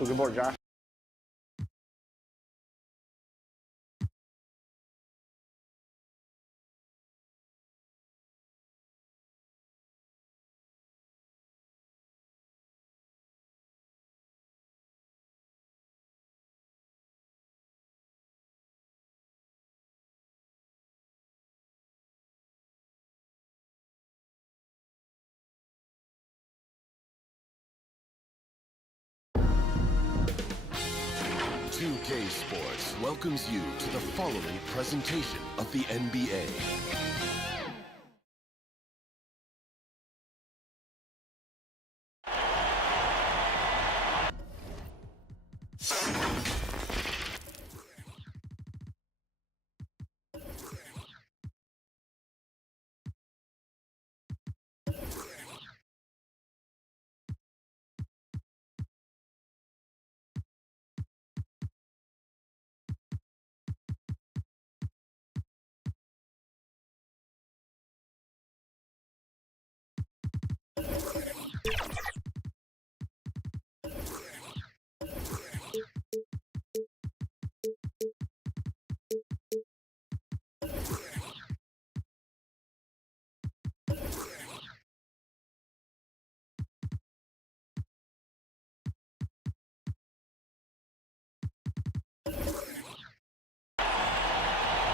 Looking forward, Josh. UK Sports welcomes you to the following presentation of the NBA.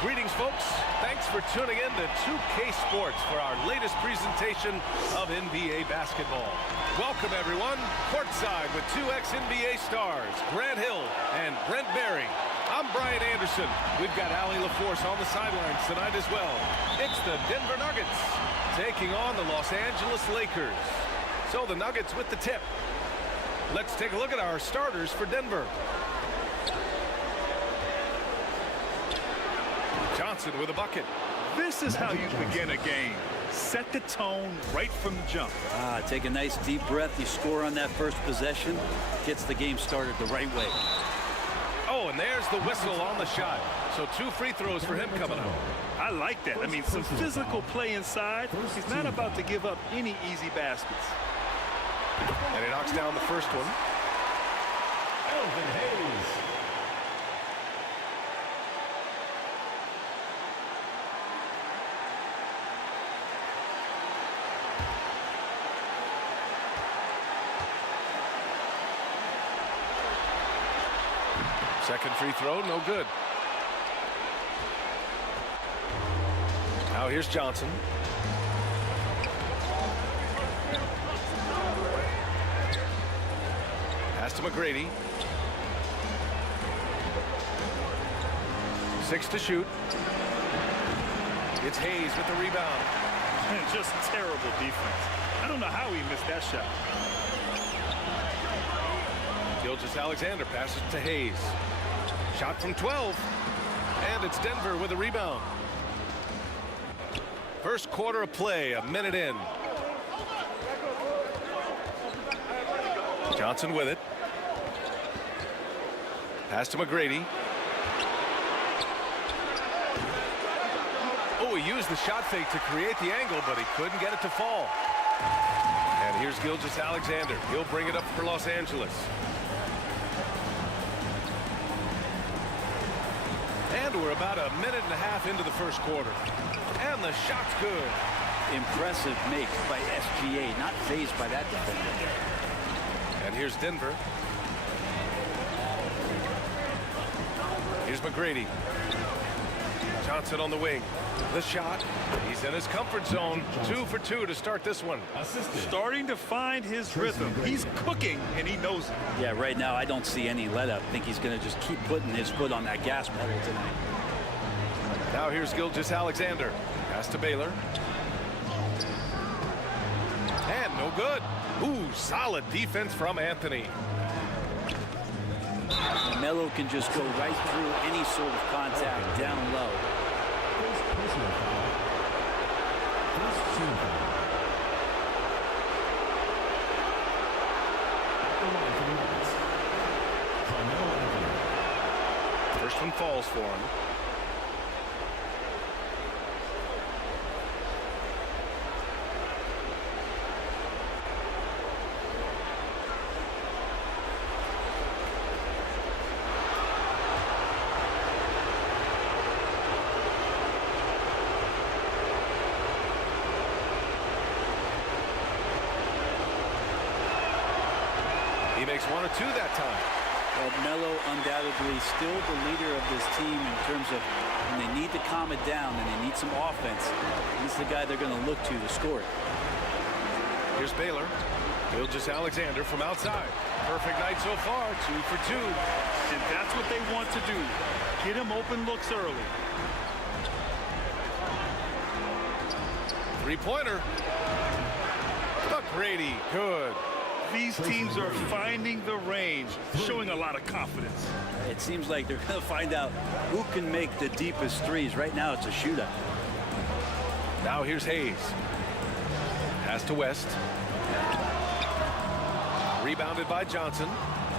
Greetings, folks. Thanks for tuning in to 2K Sports for our latest presentation of NBA basketball. Welcome, everyone. Courtside with two ex-NBA stars, Grant Hill and Brent Barry. I'm Brian Anderson. We've got Allie LaForce on the sidelines tonight as well. It's the Denver Nuggets taking on the Los Angeles Lakers. So the Nuggets with the tip. Let's take a look at our starters for Denver. Johnson with a bucket. This is how you begin a game. Set the tone right from the jump. Take a nice deep breath. You score on that first possession. Gets the game started the right way. Oh, and there's the whistle on the shot. So 2 free throws for him coming up. I like that. I mean, some physical play inside. He's not about to give up any easy baskets. And he knocks down the first one. Elvin Hayes. Second free throw, no good. Now here's Johnson. Pass to McGrady. 6 to shoot. It's Hayes with the rebound. Just terrible defense. I don't know how he missed that shot. Gilgeous-Alexander passes to Hayes. Shot from 12. And it's Denver with a rebound. First quarter of play, a minute in. Johnson with it. Pass to McGrady. Oh, he used the shot fake to create the angle, but he couldn't get it to fall. And here's Gilgeous-Alexander. He'll bring it up for Los Angeles. And we're about a minute and a half into the first quarter. And the shot's good. Impressive make by SGA, not fazed by that defender. And here's Denver. Here's McGrady. Johnson on the wing. The shot. He's in his comfort zone. 2 for 2 to start this one. Starting to find his rhythm. He's cooking, and he knows it. Yeah, right now I don't see any let up. I think he's going to just keep putting his foot on that gas pedal tonight. Now here's Gilgeous-Alexander. Pass to Baylor. And no good. Ooh, solid defense from Anthony. Melo can just go right through any sort of contact down low. First one falls for him. He makes 1 or 2 that time. Well, Melo undoubtedly still the leader of this team in terms of when they need to calm it down and they need some offense. He's the guy they're going to look to score it. Here's Baylor. JULIUS Alexander from outside. Perfect night so far, 2 for 2. And that's what they want to do. Get him open looks early. Three-pointer. McGrady, good. These teams are finding the range, showing a lot of confidence. It seems like they're going to find out who can make the deepest threes. Right now, it's a shootout. Now here's Hayes. Pass to West. Rebounded by Johnson.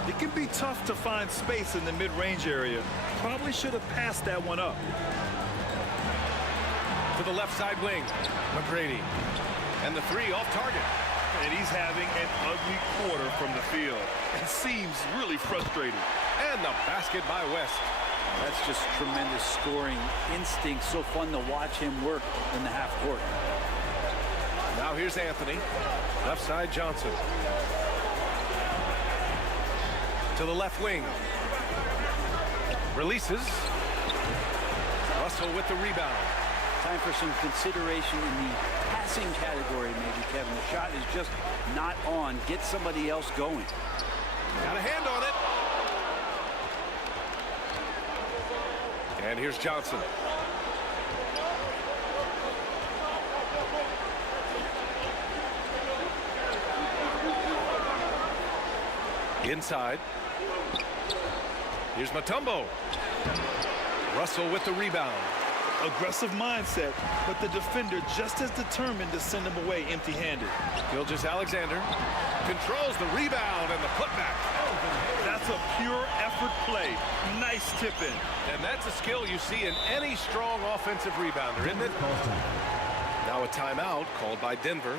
It can be tough to find space in the mid-range area. Probably should have passed that one up. To the left side wing. McGrady. And the 3 off target. And he's having an ugly quarter from the field. It seems really frustrating. And the basket by West. That's just tremendous scoring instinct. So fun to watch him work in the half court. Now here's Anthony. Left side Johnson. To the left wing. Releases. Russell with the rebound. Time for some consideration in the passing category, maybe, Kevin. The shot is just not on. Get somebody else going. Got a hand on it. And here's Johnson. Inside. Here's Mutombo. Russell with the rebound. Aggressive mindset, but the defender just as determined to send him away empty-handed. JULIUS Alexander controls the rebound and the putback. That's a pure effort play. Nice tip-in. And that's a skill you see in any strong offensive rebounder, isn't it? Now a timeout called by Denver.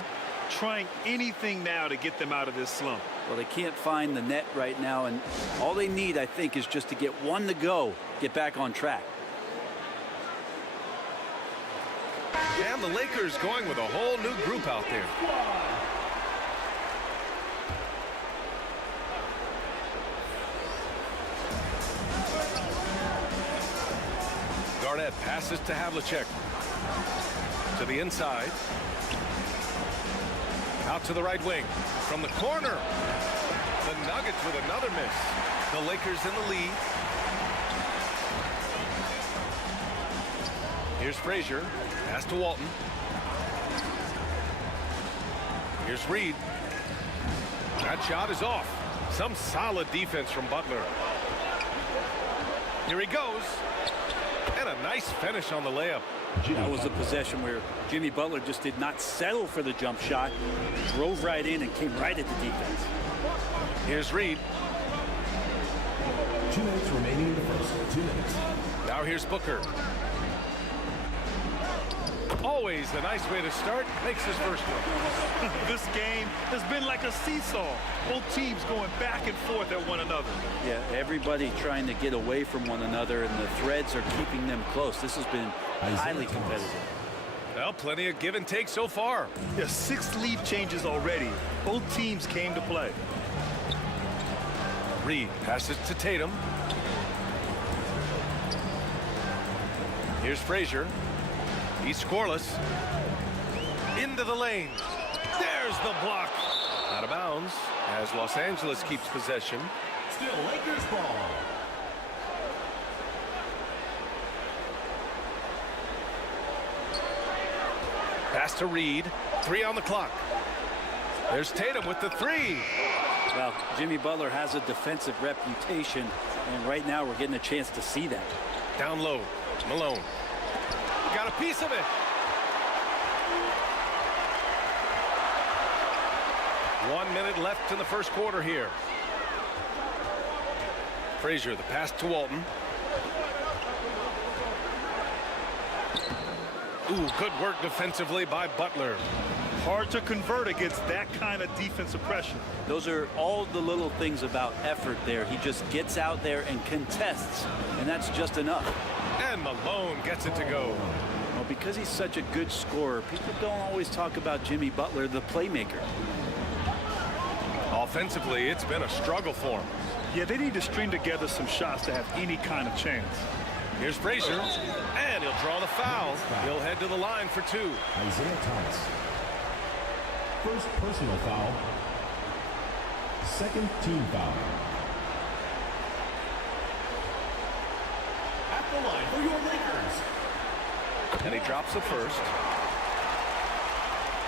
Trying anything now to get them out of this slump. Well, they can't find the net right now, and all they need, I think, is just to get one to go, get back on track. And the Lakers going with a whole new group out there. Garnett passes to Havlicek. To the inside. Out to the right wing. From the corner. The Nuggets with another miss. The Lakers in the lead. Here's Frazier. Pass to Walton. Here's Reed. That shot is off. Some solid defense from Butler. Here he goes. And a nice finish on the layup. That was a possession where Jimmy Butler just did not settle for the jump shot. Drove right in and came right at the defense. Here's Reed. 2 minutes remaining in the first. 2 minutes. Now here's Booker. Always a nice way to start. Makes his first one. This game has been like a seesaw. Both teams going back and forth at one another. Yeah, everybody trying to get away from one another, and the threads are keeping them close. This has been highly competitive. Well, plenty of give and take so far. Yeah, 6 lead changes already. Both teams came to play. Reed passes to Tatum. Here's Frazier. He's scoreless. Into the lane. There's the block. Out of bounds as Los Angeles keeps possession. Still Lakers ball. Pass to Reed. 3 on the clock. There's Tatum with the 3. Well, Jimmy Butler has a defensive reputation, and right now we're getting a chance to see that. Down low. Malone. Got a piece of it. 1 minute left in the first quarter here. Frazier, the pass to Walton. Ooh, good work defensively by Butler. Hard to convert against that kind of defensive pressure. Those are all the little things about effort there. He just gets out there and contests, and that's just enough. And Malone gets it to go. Well, because he's such a good scorer, people don't always talk about Jimmy Butler, the playmaker. Offensively, it's been a struggle for him. Yeah, they need to string together some shots to have any kind of chance. Here's Frazier, and he'll draw the foul. He'll head to the line for 2. Isaiah Thomas. First personal foul. Second team foul. At the line for your Lakers. And he drops the first.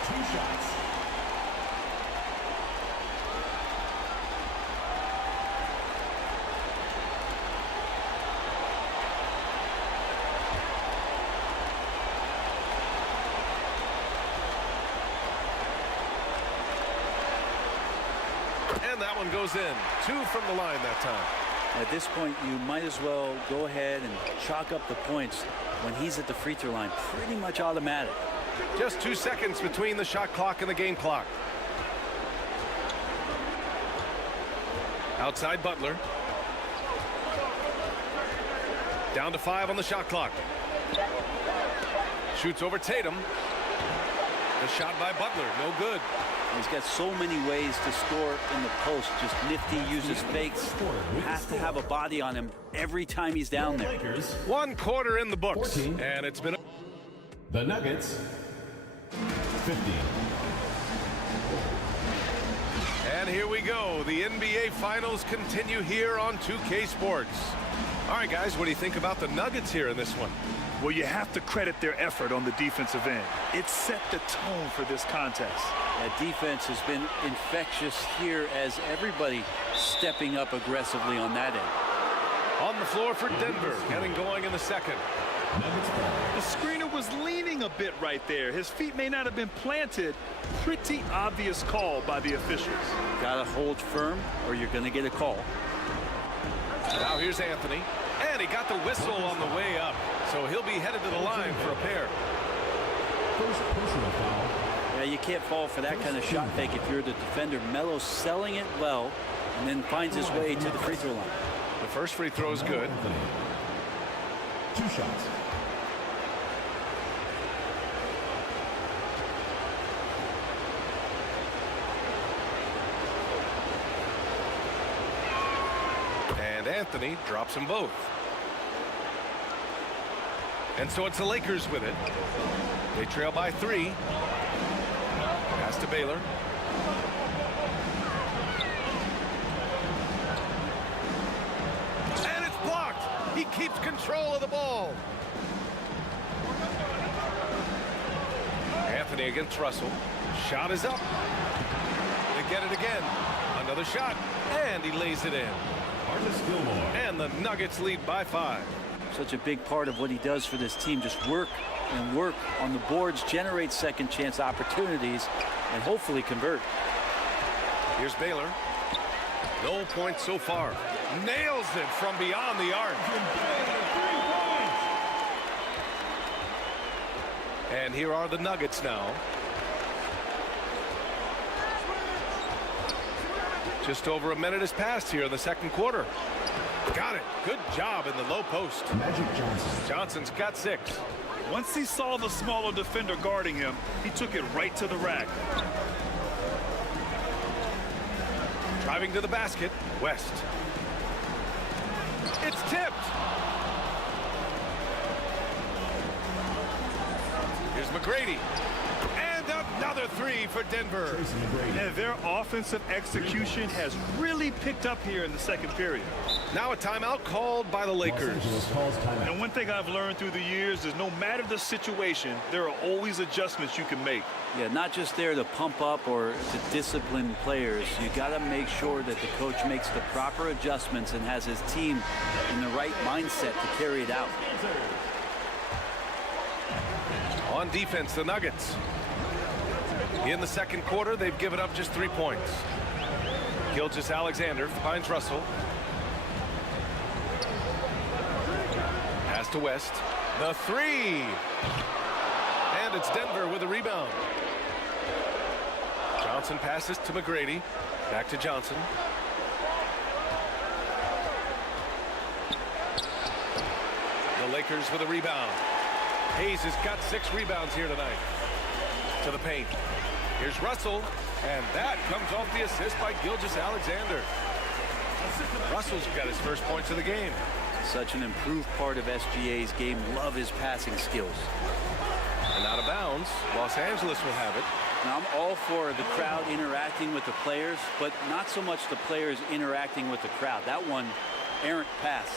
2 shots. And that one goes in. 2 from the line that time. At this point, you might as well go ahead and chalk up the points when he's at the free throw line. Pretty much automatic. Just 2 seconds between the shot clock and the game clock. Outside Butler. Down to 5 on the shot clock. Shoots over Tatum. The shot by Butler, no good. He's got so many ways to score in the post. Just nifty, uses fakes. Has to have a body on him every time he's down there. 1 quarter in the books. 14. And it's been... The Nuggets. 15. And here we go. The NBA Finals continue here on 2K Sports. All right, guys, what do you think about the Nuggets here in this one? Well, you have to credit their effort on the defensive end. It set the tone for this contest. That defense has been infectious here as everybody stepping up aggressively on that end. On the floor for Denver, getting going in the second. The screener was leaning a bit right there. His feet may not have been planted. Pretty obvious call by the officials. Gotta hold firm or you're gonna get a call. Now here's Anthony. And he got the whistle on the way up. So he'll be headed to the line for a pair. First personal foul. Yeah, you can't fall for that kind of shot fake if you're the defender. Melo's selling it well and then finds his way to the free throw line. The first free throw is good. 2 shots. And Anthony drops them both. And so it's the Lakers with it. They trail by 3. Pass to Baylor. And it's blocked. He keeps control of the ball. Anthony against Russell. Shot is up. They get it again. Another shot. And he lays it in. And the Nuggets lead by 5. Such a big part of what he does for this team. Just work and work on the boards, generate second chance opportunities, and hopefully convert. Here's Baylor. No points so far. Nails it from beyond the arc. And here are the Nuggets now. Just over a minute has passed here in the second quarter. Got it. Good job in the low post. Magic Johnson. Johnson's got 6. Once he saw the smaller defender guarding him, he took it right to the rack. Driving to the basket, West. It's tipped. Here's McGrady. And another 3 for Denver. And their offensive execution has really picked up here in the second period. Now a timeout called by the Lakers. And one thing I've learned through the years is no matter the situation, there are always adjustments you can make. Yeah, not just there to pump up or to discipline players. You got to make sure that the coach makes the proper adjustments and has his team in the right mindset to carry it out. On defense, the Nuggets. In the second quarter, they've given up just 3 points. Gilgeous-Alexander finds Russell. Pass to West. The 3. And it's Denver with a rebound. Johnson passes to McGrady. Back to Johnson. The Lakers with a rebound. Hayes has got 6 rebounds here tonight. To the paint. Here's Russell. And that comes off the assist by Gilgeous-Alexander. Russell's got his first points of the game. Such an improved part of SGA's game. Love his passing skills. And out of bounds, Los Angeles will have it. Now, I'm all for the crowd interacting with the players, but not so much the players interacting with the crowd. That one, errant pass.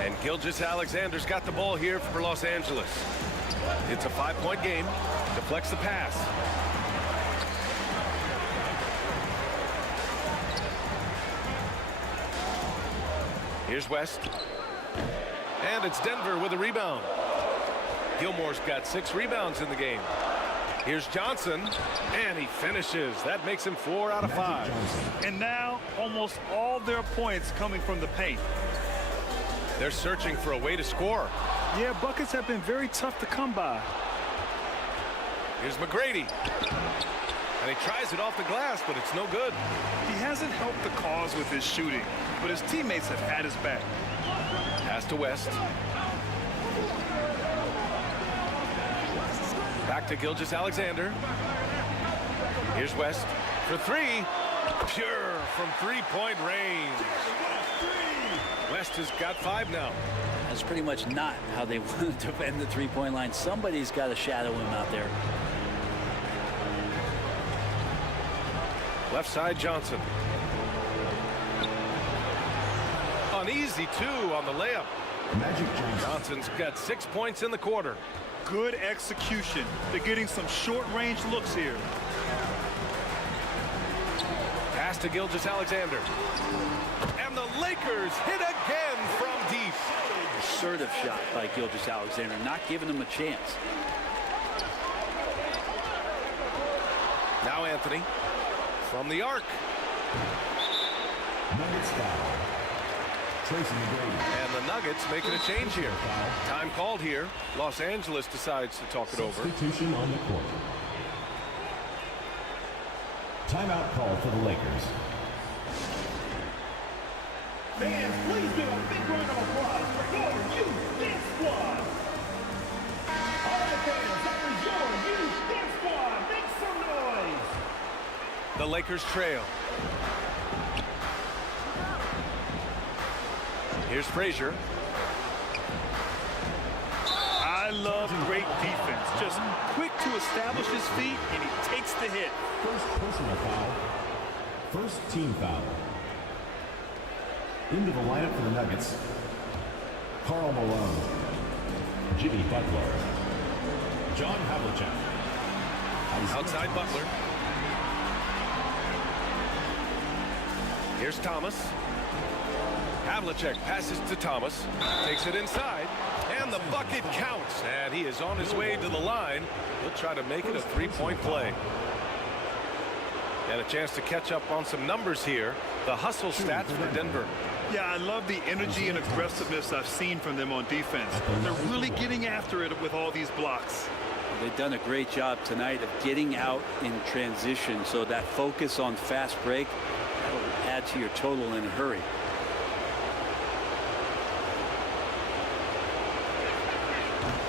And Gilgeous-Alexander's got the ball here for Los Angeles. It's a 5-point game. Deflects the pass. Here's West. And it's Denver with a rebound. Gilmore's got 6 rebounds in the game. Here's Johnson, and he finishes. That makes him 4 out of 5. And now almost all their points coming from the paint. They're searching for a way to score. Yeah, buckets have been very tough to come by. Here's McGrady. And he tries it off the glass, but it's no good. He hasn't helped the cause with his shooting, but his teammates have had his back. Pass to West. Back to Gilgeous-Alexander. Here's West for 3. Pure from 3-point range. West has got 5 now. That's pretty much not how they want to defend the three-point line. Somebody's got to shadow him out there. Left side, Johnson. An easy 2 on the layup. Magic Johnson. Johnson's got 6 points in the quarter. Good execution. They're getting some short-range looks here. Pass to Gilgeous-Alexander. And the Lakers hit again from deep. Assertive shot by Gilgeous-Alexander, not giving him a chance. Now Anthony from the arc. Nuggets foul. Tracy McGrady. And the Nuggets making a change here. Time called here. Los Angeles decides to talk it over. Substitution on the court. Timeout call for the Lakers. Fans, please give a big round of applause for your youth dance squad. All right, fans, that was your youth dance squad. Make some noise. The Lakers trail. Here's Frazier. I love great defense. Just quick to establish his feet, and he takes the hit. First personal foul. First team foul. Into the lineup for the Nuggets. Karl Malone. Jimmy Butler. John Havlicek. Outside Butler. Here's Thomas. Havlicek passes to Thomas. Takes it inside. And the bucket counts. And he is on his way to the line. He'll try to make it a 3-point play. And a chance to catch up on some numbers here. The hustle stats for Denver. Yeah, I love the energy and aggressiveness I've seen from them on defense. They're really getting after it with all these blocks. They've done a great job tonight of getting out in transition, so that focus on fast break will add to your total in a hurry.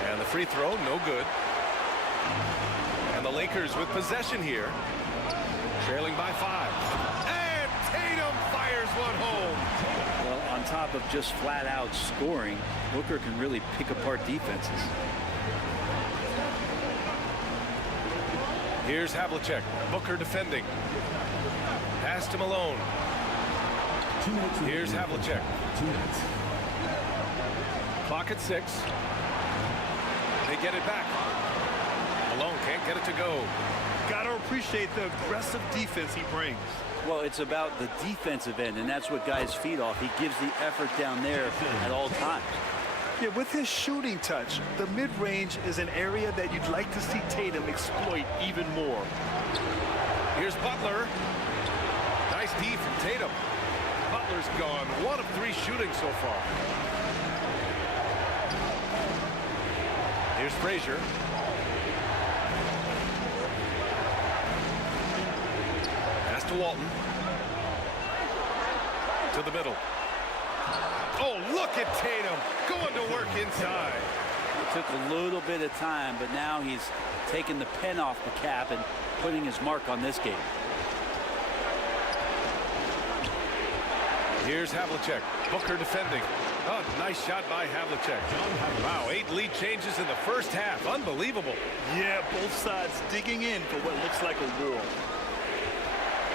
And the free throw, no good. And the Lakers with possession here. Trailing by 5. And Tatum fires one home. Well, on top of just flat out scoring, Booker can really pick apart defenses. Here's Havlicek. Booker defending. Pass to Malone. 2 minutes. Here's Havlicek. 2 minutes. Clock at 6. They get it back. Malone can't get it to go. Gotta appreciate the aggressive defense he brings. Well, it's about the defensive end, and that's what guys feed off. He gives the effort down there at all times. Yeah, with his shooting touch, the mid-range is an area that you'd like to see Tatum exploit even more. Here's Butler. Nice D from Tatum. Butler's gone 1 of 3 shooting so far. Here's Frazier. Pass to Walton. To the middle. Oh, look at Tatum going to work inside. It took a little bit of time, but now he's taking the pen off the cap and putting his mark on this game. Here's Havlicek. Booker defending. Oh, nice shot by Havlicek. Wow, 8 lead changes in the first half. Unbelievable. Yeah, both sides digging in for what looks like a war.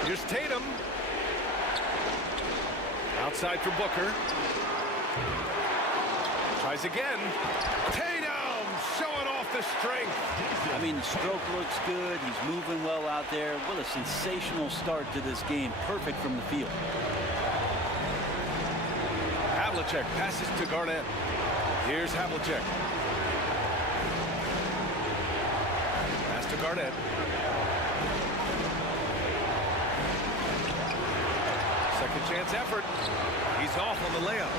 Here's Tatum. Outside for Booker. Tries again. Tatum showing off the strength. I mean, the stroke looks good. He's moving well out there. What a sensational start to this game. Perfect from the field. Havlicek passes to Garnett. Here's Havlicek. Pass to Garnett. Second chance effort. He's off on the layup.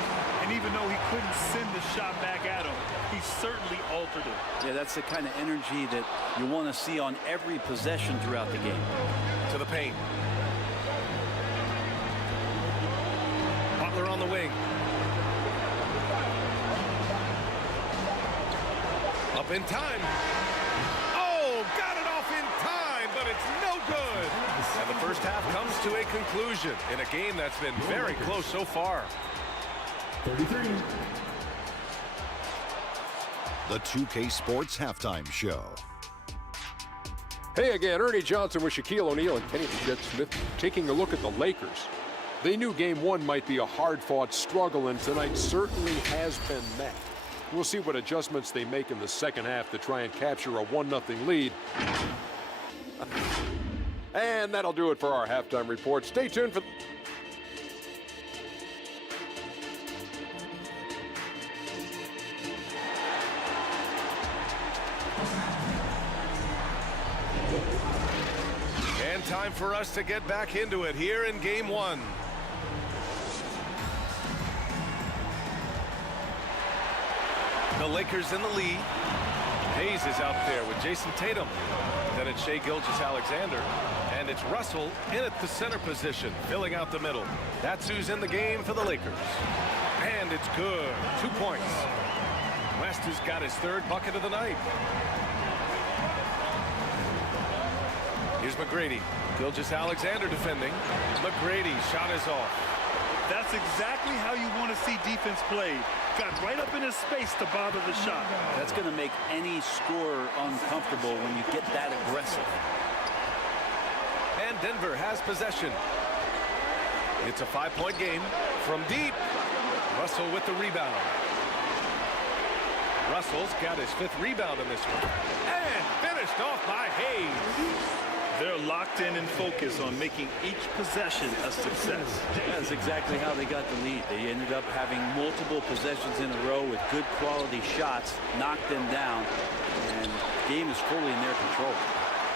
And even though he couldn't send the shot back at him, he certainly altered it. Yeah, that's the kind of energy that you want to see on every possession throughout the game. To the paint. Butler on the wing. Up in time. Oh, got it off in time, but it's no good. And the first half comes to a conclusion in a game that's been very close so far. 33. The 2K Sports Halftime Show. Hey again, Ernie Johnson with Shaquille O'Neal and Kenny the Jet Smith taking a look at the Lakers. They knew Game 1 might be a hard-fought struggle, and tonight certainly has been that. We'll see what adjustments they make in the second half to try and capture a 1-0 lead. And that'll do it for our halftime report. Stay tuned for... And time for us to get back into it here in Game 1. The Lakers in the lead. Hayes is out there with Jason Tatum. Then it's Shai Gilgeous-Alexander. And it's Russell in at the center position, filling out the middle. That's who's in the game for the Lakers. And it's good. 2 points. West has got his third bucket of the night. Here's McGrady. Gilgeous-Alexander defending. McGrady shot is off. That's exactly how you want to see defense played. Got right up in his space to bother the shot. That's going to make any scorer uncomfortable when you get that aggressive. And Denver has possession. It's a 5-point game. From deep, Russell with the rebound. Russell's got his 5th rebound in this one. And finished off by Hayes. They're locked in and focused on making each possession a success. That's exactly how they got the lead. They ended up having multiple possessions in a row with good quality shots, knocked them down, and the game is fully in their control.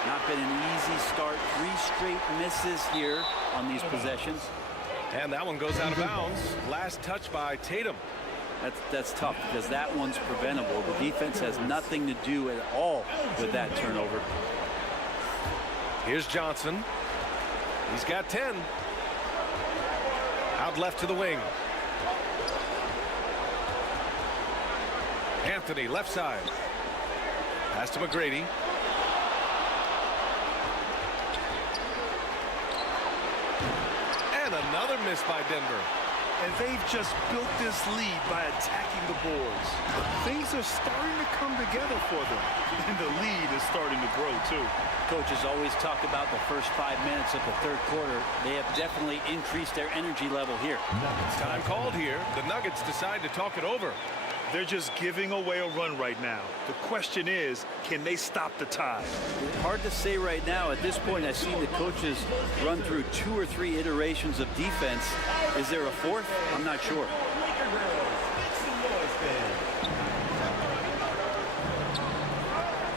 Not been an easy start. 3 straight misses here on these possessions. And that one goes out of bounds. Last touch by Tatum. That's tough because that one's preventable. The defense has nothing to do at all with that turnover. Here's Johnson. He's got 10. Out left to the wing. Anthony, left side. Pass to McGrady. And another miss by Denver. And they've just built this lead by attacking the boards. Things are starting to come together for them. And the lead is starting to grow, too. Coaches always talk about the first 5 minutes of the third quarter. They have definitely increased their energy level here. Time called here. The Nuggets decide to talk it over. They're just giving away a run right now. The question is, can they stop the tide? Hard to say right now. At this point, I've seen the coaches run through 2 or 3 iterations of defense. Is there a 4th? I'm not sure.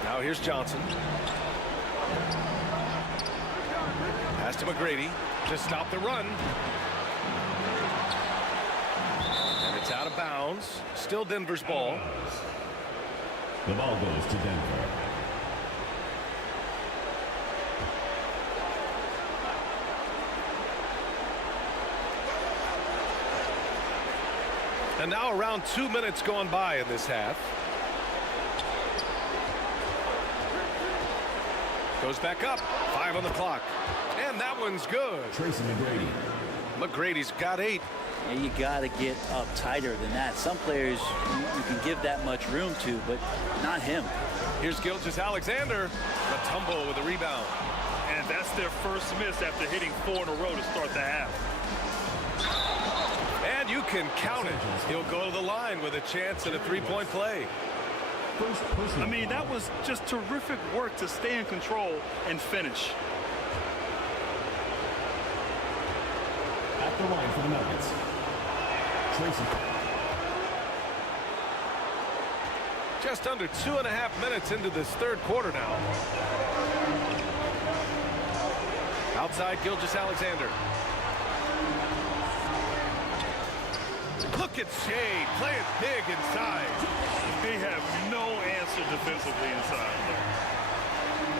Now here's Johnson. Pass to McGrady to stop the run. And it's out of bounds. Still Denver's ball. The ball goes to Denver. And now around 2 minutes gone by in this half. Goes back up. 5 on the clock. And that one's good. Tracy McGrady. McGrady's got 8. And you got to get up tighter than that. Some players you can give that much room to, but not him. Here's Gilgeous-Alexander. The tumble with the rebound. And that's their first miss after hitting 4 in a row to start the half. And you can count it. He'll go to the line with a chance at a three-point play. I mean, that was just terrific work to stay in control and finish. At the line for the Nuggets. Tracy. Just under 2.5 minutes into this third quarter now. Outside, Gilgeous-Alexander. Look at Shea playing big inside. They have no answer defensively inside.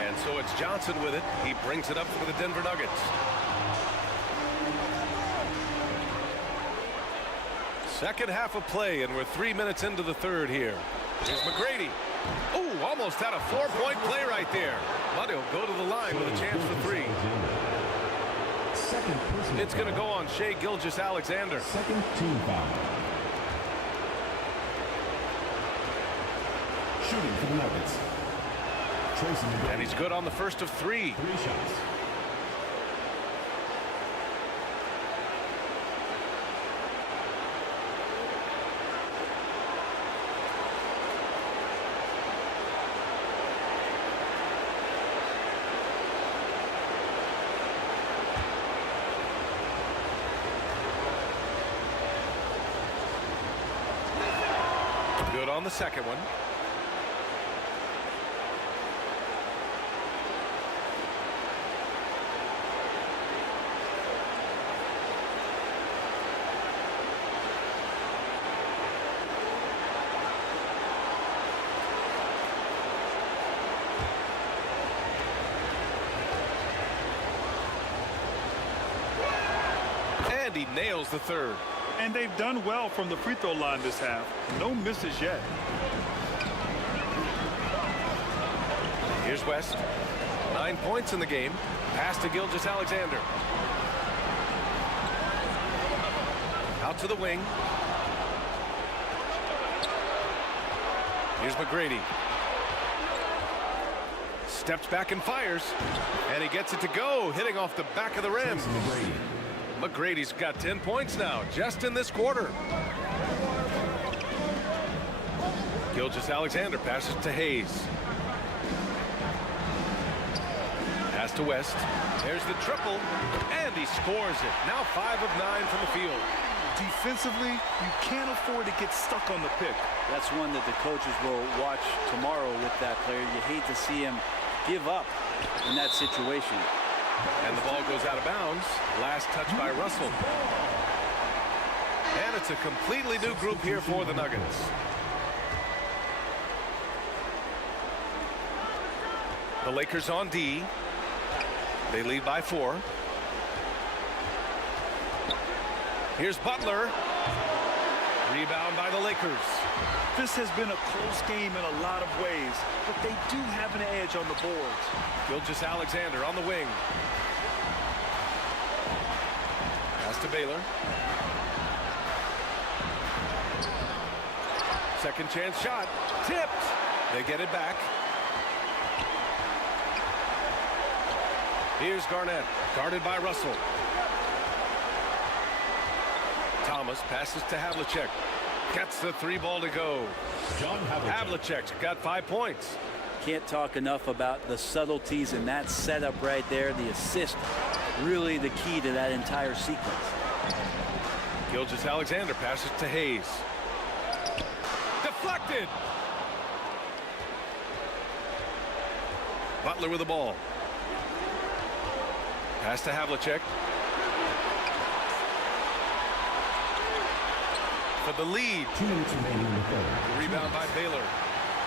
And so it's Johnson with it. He brings it up for the Denver Nuggets. Second half of play, and we're 3 minutes into the third here. Here's McGrady. Oh, almost had a 4-point play right there. But he'll go to the line with a chance for 3. It's going to go on Shai Gilgeous-Alexander. Second team foul. Shooting for the Nuggets. Tracy McGrady. And he's good on the first of 3. 3 shots. Good on the second one. And he nails the third. And they've done well from the free throw line this half. No misses yet. Here's West. 9 points in the game. Pass to Gilgeous-Alexander. Out to the wing. Here's McGrady. Steps back and fires. And he gets it to go, hitting off the back of the rim. McGrady's got 10 points now, just in this quarter. Gilgeous-Alexander passes to Hayes. Pass to West. There's the triple, and he scores it. Now 5 of 9 from the field. Defensively, you can't afford to get stuck on the pick. That's one that the coaches will watch tomorrow with that player. You hate to see him give up in that situation. And the ball goes out of bounds. Last touch by Russell. And it's a completely new group here for the Nuggets. The Lakers on D. They lead by 4. Here's Butler. Rebound by the Lakers. This has been a close game in a lot of ways, but they do have an edge on the boards. Gilgeous-Alexander on the wing. Pass to Baylor. Second chance shot. Tipped. They get it back. Here's Garnett. Guarded by Russell. Thomas passes to Havlicek. Gets the 3 ball to go. Havlicek's got 5 points. Can't talk enough about the subtleties in that setup right there. The assist, really the key to that entire sequence. Gilgeous-Alexander passes to Hayes. Deflected. Butler with the ball. Pass to Havlicek. For the lead. 2 minutes remaining in the third. Rebound by Baylor.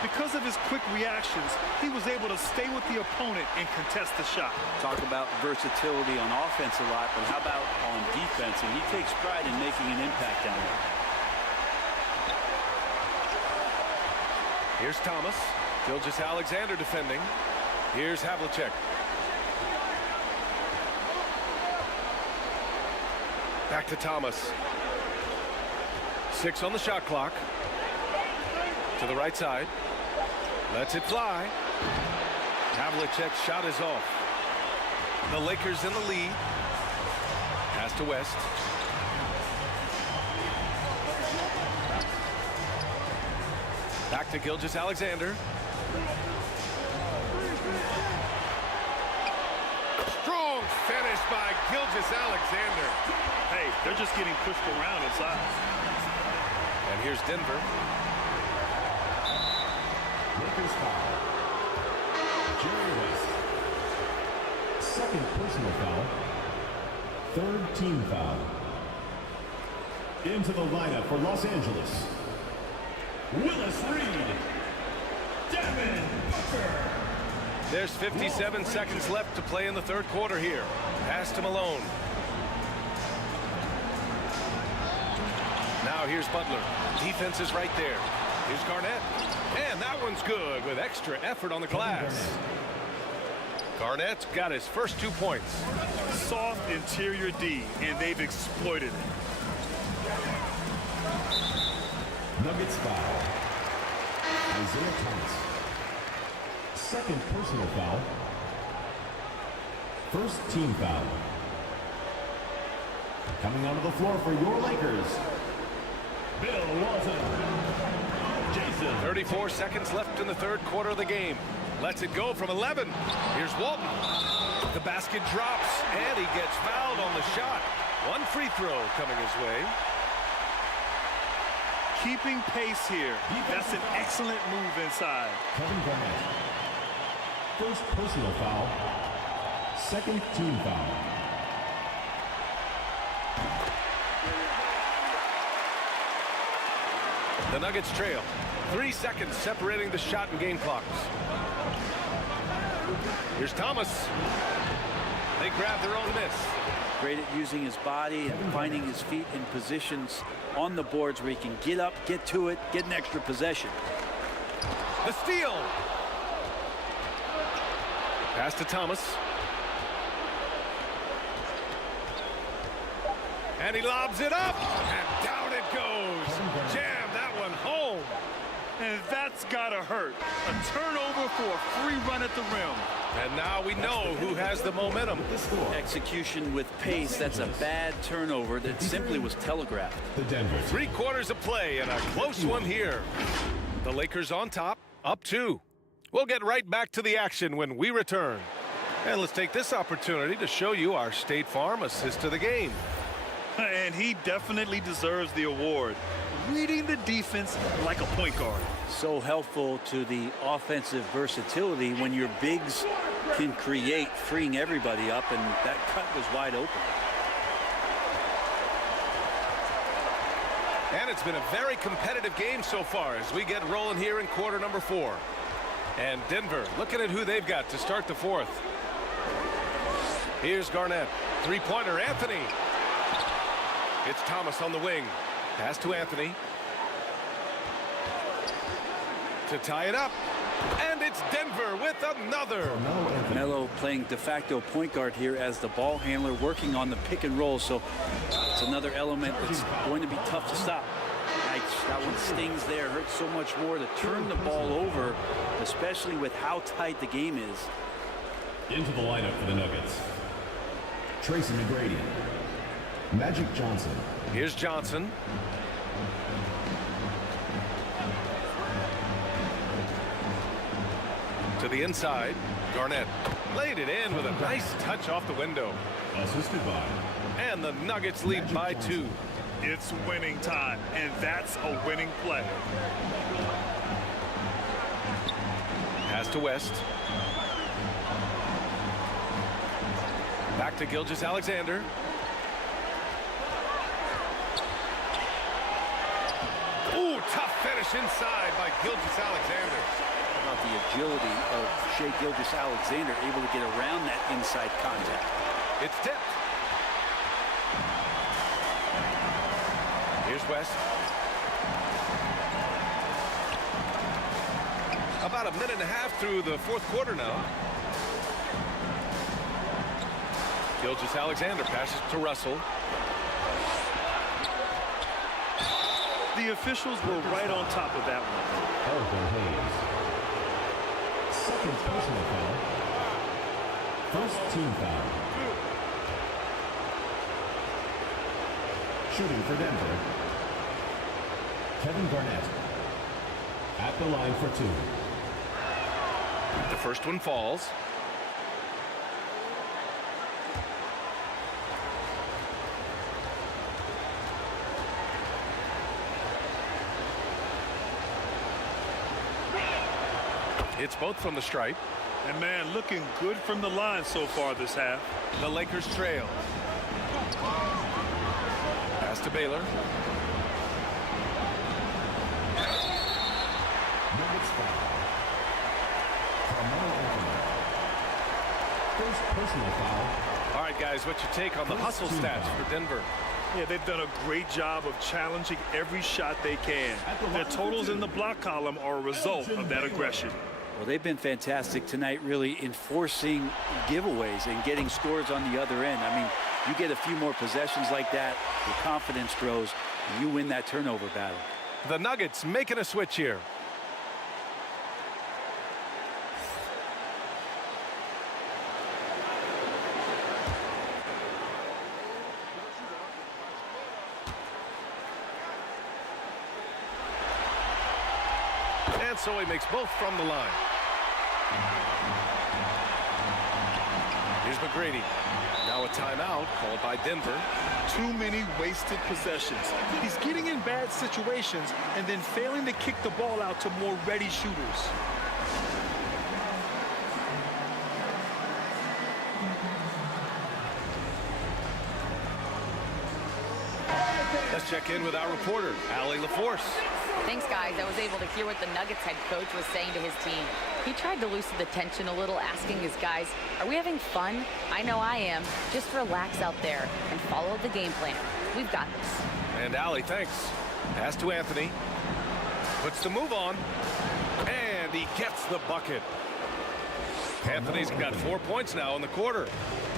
Because of his quick reactions, he was able to stay with the opponent and contest the shot. Talk about versatility on offense a lot, but how about on defense? And he takes pride in making an impact down there. Here's Thomas. Gilgeous Alexander defending. Here's Havlicek. Back to Thomas. 6 on the shot clock. To the right side. Lets it fly. Havlicek's shot is off. The Lakers in the lead. Pass to West. Back to Gilgeous Alexander. Strong finish by Gilgeous Alexander. Hey, they're just getting pushed around inside. And here's Denver. Lakers foul. JRUE. Second personal foul. Third team foul. Into the lineup for Los Angeles, Willis Reed, Devin Booker. There's 57 seconds left to play in the third quarter here. Pass to Malone. Now here's Butler. Defense is right there. Here's Garnett. And that one's good with extra effort on the glass. Garnett's got his first 2 points. Soft interior D, and they've exploited it. Nuggets foul. Isaiah Thomas. Second personal foul. First team foul. Coming onto the floor for your Lakers, Bill Walton. Jason. 34 seconds left in the third quarter of the game. Lets it go from 11. Here's Walton. The basket drops, and he gets fouled on the shot. One free throw coming his way. Keeping pace here. That's an excellent move inside. Kevin Garnett. First personal foul. Second team foul. The Nuggets trail. 3 seconds separating the shot and game clocks. Here's Thomas. They grab their own miss. Great at using his body and finding his feet in positions on the boards where he can get up, get to it, get an extra possession. The steal. Pass to Thomas. And he lobs it up. And down it goes. Jam that one home. And that's gotta hurt. A turnover for a free run at the rim. And now we know who has the momentum. Execution with pace, that's a bad turnover that simply was telegraphed. The Denver. 3 quarters of play and a close one here. The Lakers on top, up 2. We'll get right back to the action when we return. And let's take this opportunity to show you our State Farm assist to the game. And he definitely deserves the award. Reading the defense like a point guard. So helpful to the offensive versatility when your bigs can create, freeing everybody up, and that cut was wide open. And it's been a very competitive game so far as we get rolling here in quarter number 4. And Denver looking at who they've got to start the fourth. Here's Garnett. Three-pointer, Anthony. It's Thomas on the wing. Pass to Anthony. To tie it up. And it's Denver with another. Melo playing de facto point guard here as the ball handler, working on the pick and roll. So it's another element that's going to be tough to stop. Yikes, that one stings there. Hurts so much more to turn the ball over, especially with how tight the game is. Into the lineup for the Nuggets, Tracy McGrady, Magic Johnson. Here's Johnson. To the inside, Garnett laid it in with a nice touch off the window. Assisted by. And the Nuggets lead by 2. It's winning time, and that's a winning play. Pass to West. Back to Gilgeous Alexander. Ooh, tough finish inside by Gilgeous Alexander. How about the agility of Shai Gilgeous-Alexander, able to get around that inside contact. It's tipped. Here's West. about a minute and a half through the fourth quarter now. Gilgeous-Alexander passes to Russell. The officials were right on top of that one. Elvin Hayes. Second personal foul. First team foul. Shooting for Denver, Kevin Garnett. At the line for two. The first one falls. It's both from the stripe. And man, looking good from the line so far this half. The Lakers trail. Pass to Baylor. Nuggets foul. Carmelo Anthony. First personal foul. All right, guys, what's your take on the hustle stats for Denver? Yeah, they've done a great job of challenging every shot they can. Their totals in the block column are a result of that aggression. Well, they've been fantastic tonight, really enforcing giveaways and getting scores on the other end. I mean, you get a few more possessions like that, your confidence grows, and you win that turnover battle. The Nuggets making a switch here. And so he makes both from the line. Here's McGrady. Now a timeout called by Denver. Too many wasted possessions. He's getting in bad situations and then failing to kick the ball out to more ready shooters. Let's check in with our reporter, Allie LaForce. Thanks, guys. I was able to hear what the Nuggets head coach was saying to his team. He tried to loosen the tension a little, asking his guys, are we having fun? I know I am. Just relax out there and follow the game plan. We've got this. And Allie, thanks. Pass to Anthony. Puts the move on. And he gets the bucket. Anthony's got 4 points now in the quarter.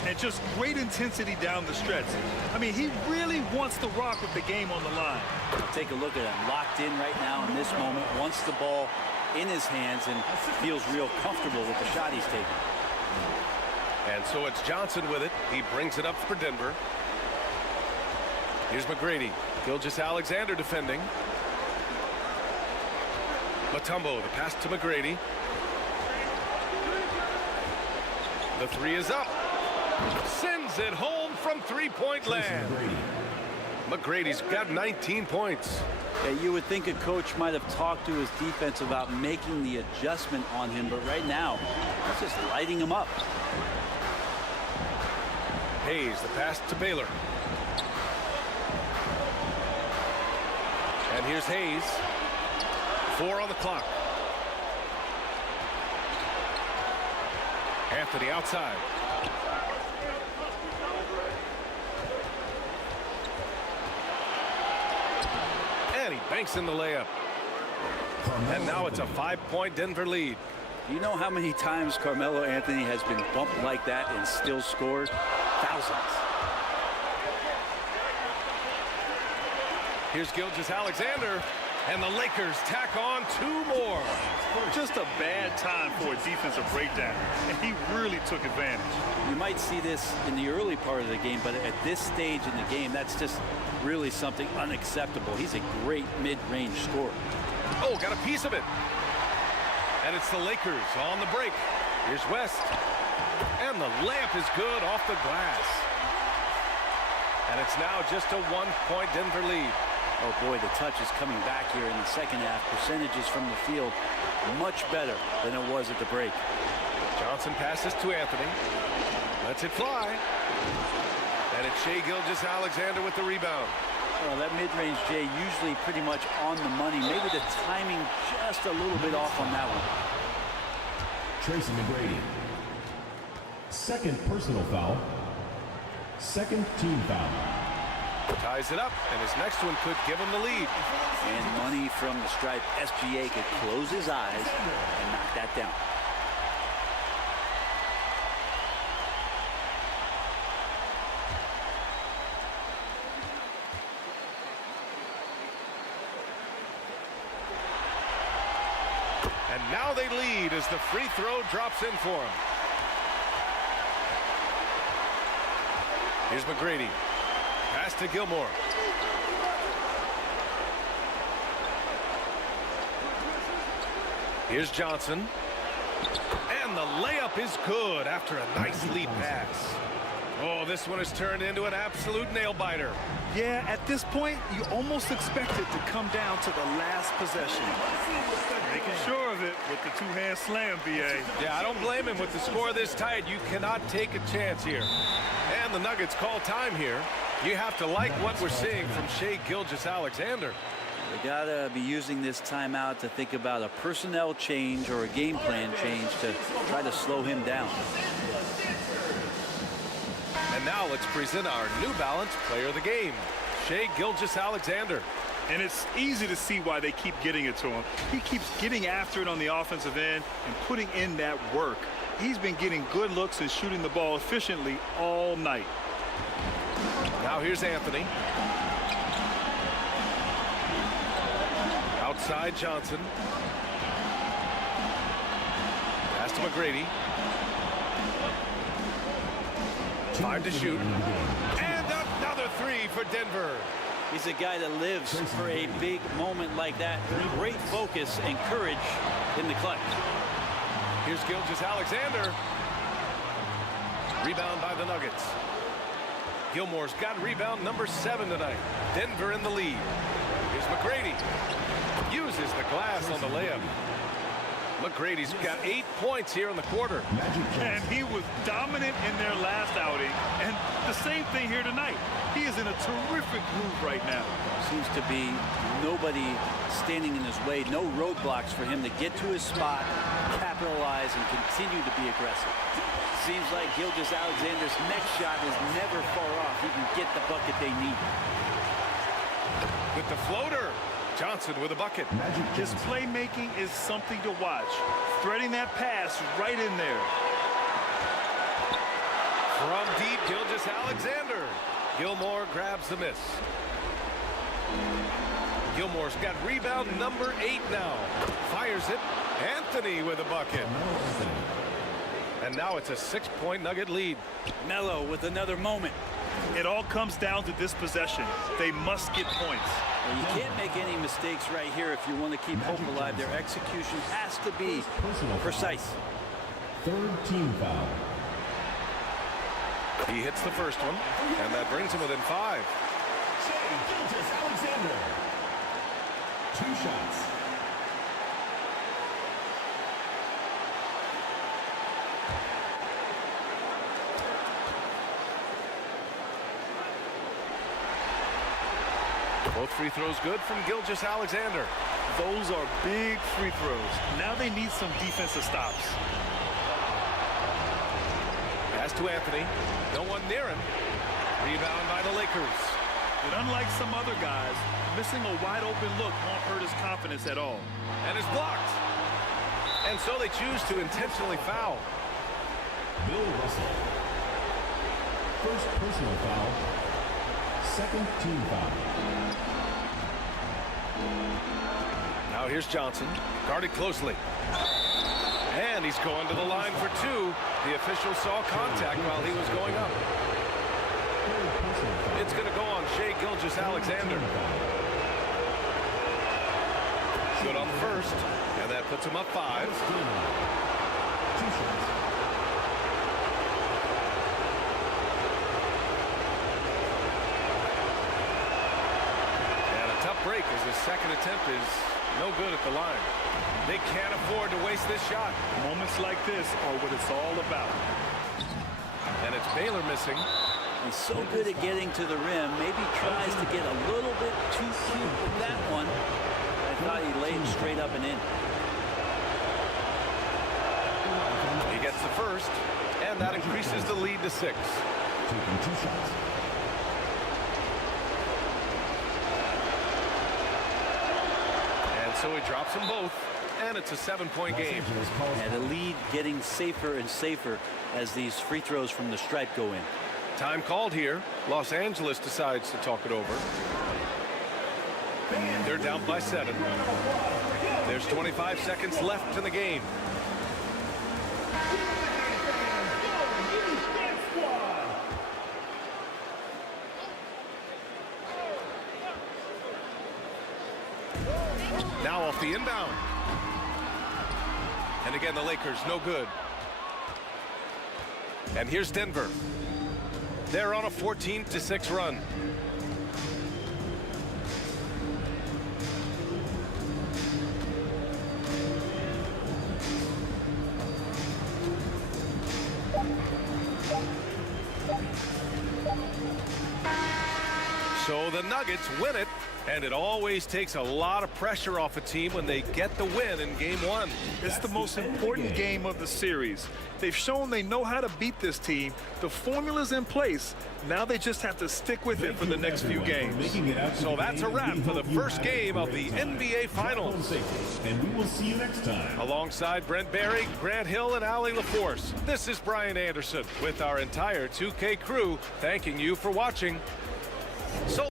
And just great intensity down the stretch. I mean, he really wants to rock with the game on the line. Take a look at him, locked in right now in this moment, wants the ball in his hands and feels real comfortable with the shot he's taking. And so it's Johnson with it. He brings it up for Denver. Here's McGrady. Gilgeous-Alexander defending. Mutombo, the pass to McGrady. The three is up. Sends it home from three-point land. McGrady's got 19 points. Yeah, you would think a coach might have talked to his defense about making the adjustment on him, but right now, he's just lighting him up. Hayes, the pass to Baylor. And here's Hayes. 4 on the clock. Anthony outside. And he banks in the layup. And now it's a 5-point Denver lead. You know how many times Carmelo Anthony has been bumped like that and still scored? Thousands. Here's Gilgeous-Alexander, and the Lakers tack on 2 more. Just a bad time for a defensive breakdown, and he really took advantage. You might see this in the early part of the game, but at this stage in the game, that's just really something unacceptable. He's a great mid-range scorer. Oh, got a piece of it. And it's the Lakers on the break. Here's West. And the layup is good off the glass. And it's now just a 1-point Denver lead. Oh boy, the touch is coming back here in the second half. Percentages from the field much better than it was at the break. Johnson passes to Anthony. Lets it fly. And it's Shai Gilgeous-Alexander with the rebound. Well, that mid-range, Jay, usually pretty much on the money. Maybe the timing just a little bit off on that one. Tracy McGrady. Second personal foul. Second team foul. Ties it up, and his next one could give him the lead. And money from the stripe. SGA could close his eyes and knock that down. And now they lead as the free throw drops in for him. Here's McGrady. Pass to Gilmore. Here's Johnson. And the layup is good after a nice lead pass. Oh, this one has turned into an absolute nail-biter. Yeah, at this point, you almost expect it to come down to the last possession. Making sure of it with the two-hand slam, B.A. Yeah, I don't blame him. With the score this tight, you cannot take a chance here. And the Nuggets call time here. You have to like what we're seeing from Shai Gilgeous-Alexander. They gotta be using this timeout to think about a personnel change or a game plan change to try to slow him down. And now let's present our New Balance Player of the Game, Shai Gilgeous-Alexander. And it's easy to see why they keep getting it to him. He keeps getting after it on the offensive end and putting in that work. He's been getting good looks and shooting the ball efficiently all night. Now here's Anthony. Outside Johnson. Pass to McGrady. 5 to shoot. And another three for Denver. He's a guy that lives for a big moment like that. Great focus and courage in the clutch. Here's Gilgeous-Alexander. Rebound by the Nuggets. Gilmore's got rebound number 7 tonight. Denver in the lead. Here's McGrady. Uses the glass on the layup. McGrady's got 8 points here in the quarter. And he was dominant in their last outing. And the same thing here tonight. He is in a terrific groove right now. Seems to be nobody standing in his way. No roadblocks for him to get to his spot, capitalize, and continue to be aggressive. Seems like Gilgeous-Alexander's next shot is never far off. He can get the bucket they need. With the floater. Johnson with a bucket. His playmaking is something to watch. Threading that pass right in there. From deep, Gilgeous-Alexander. Gilmore grabs the miss. Gilmore's got rebound number 8 now. Fires it. Anthony with a bucket. And now it's a 6-point Nugget lead. Melo with another moment. It all comes down to this possession. They must get points. Well, you can't make any mistakes right here if you want to keep hope alive. Their execution has to be precise. Third team foul. He hits the first one, and that brings him within 5. Shai Gilgeous-Alexander. 2 shots. Both free throws good from Gilgeous-Alexander. Those are big free throws. Now they need some defensive stops. Pass to Anthony. No one near him. Rebound by the Lakers. But unlike some other guys, missing a wide open look won't hurt his confidence at all. And is blocked. And so they choose to intentionally foul. Bill Russell. First personal foul. Second team foul. Now here's Johnson, guarded closely. And he's going to the line for 2. The official saw contact while he was going up. It's going to go on Shai Gilgeous-Alexander. Good on the first, and that puts him up 5. 2 shots. Break as his second attempt is no good at the line. They can't afford to waste this shot. Moments like this are what it's all about. And it's Baylor missing. He's so good at getting to the rim. Maybe tries to get a little bit too cute with that one. I thought he laid straight up and in. He gets the first, and that increases the lead to 6. Taking 2 shots. So he drops them both, and it's a 7-point game. And the lead getting safer and safer as these free throws from the stripe go in. Time called here. Los Angeles decides to talk it over. They're down by 7. There's 25 seconds left in the game. Now off the inbound. And again, the Lakers, no good. And here's Denver. They're on a 14-6 run. So the Nuggets win it, and it always takes a lot of pressure off a team when they get the win in game 1. It's the most important game of the series. They've shown they know how to beat this team. The formula's in place. Now they just have to stick with it for the next few games. So that's a wrap for the first game of the NBA Finals. And we will see you next time. Alongside Brent Barry, Grant Hill, and Ali LaForce, this is Brian Anderson with our entire 2K crew thanking you for watching. So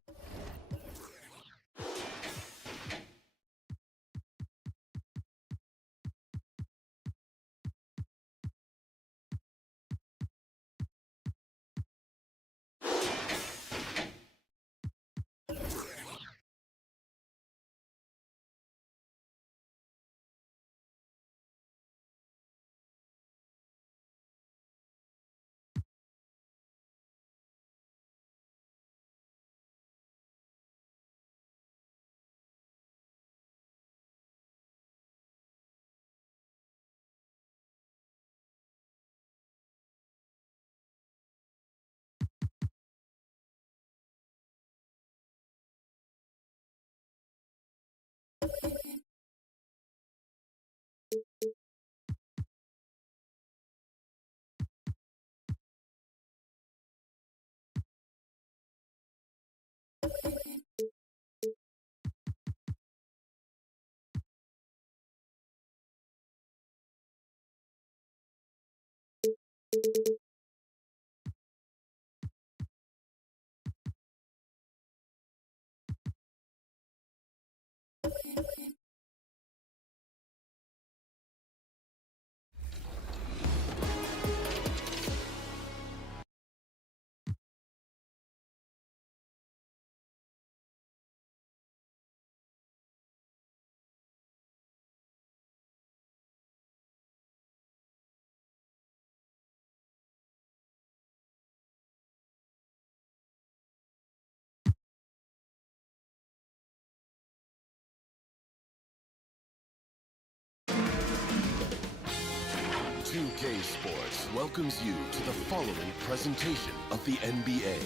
UK Sports welcomes you to the following presentation of the NBA.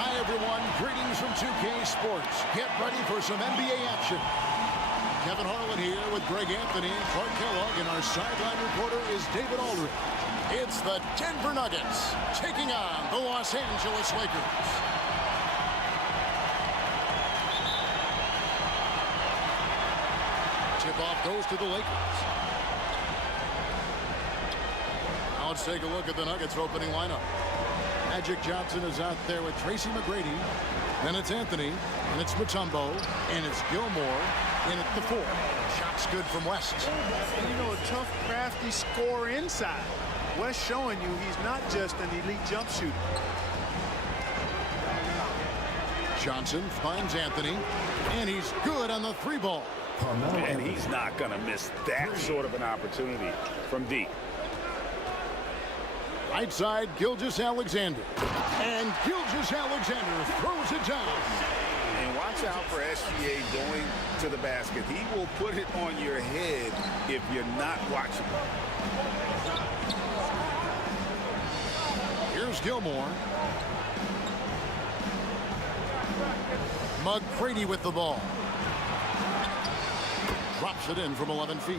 Hi, everyone. Greetings from 2K Sports. Get ready for some NBA action. Kevin Harlan here with Greg Anthony, Clark Kellogg, and our sideline reporter is David Aldridge. It's the Denver Nuggets taking on the Los Angeles Lakers. Tip-off goes to the Lakers. let's take a look at the Nuggets opening lineup. Magic Johnson is out there with Tracy McGrady. Then it's Anthony, and it's Mutombo, and it's Gilmore in at the 4. Shots good from West. And you know, a tough, crafty scorer inside. West showing you he's not just an elite jump shooter. Johnson finds Anthony, and he's good on the 3-ball. And he's not going to miss that sort of an opportunity from deep. Right side, Gilgeous-Alexander. And Gilgeous-Alexander throws it down. And watch out for SGA going to the basket. He will put it on your head if you're not watching. Here's Gilmore. McGrady with the ball. Drops it in from 11 feet.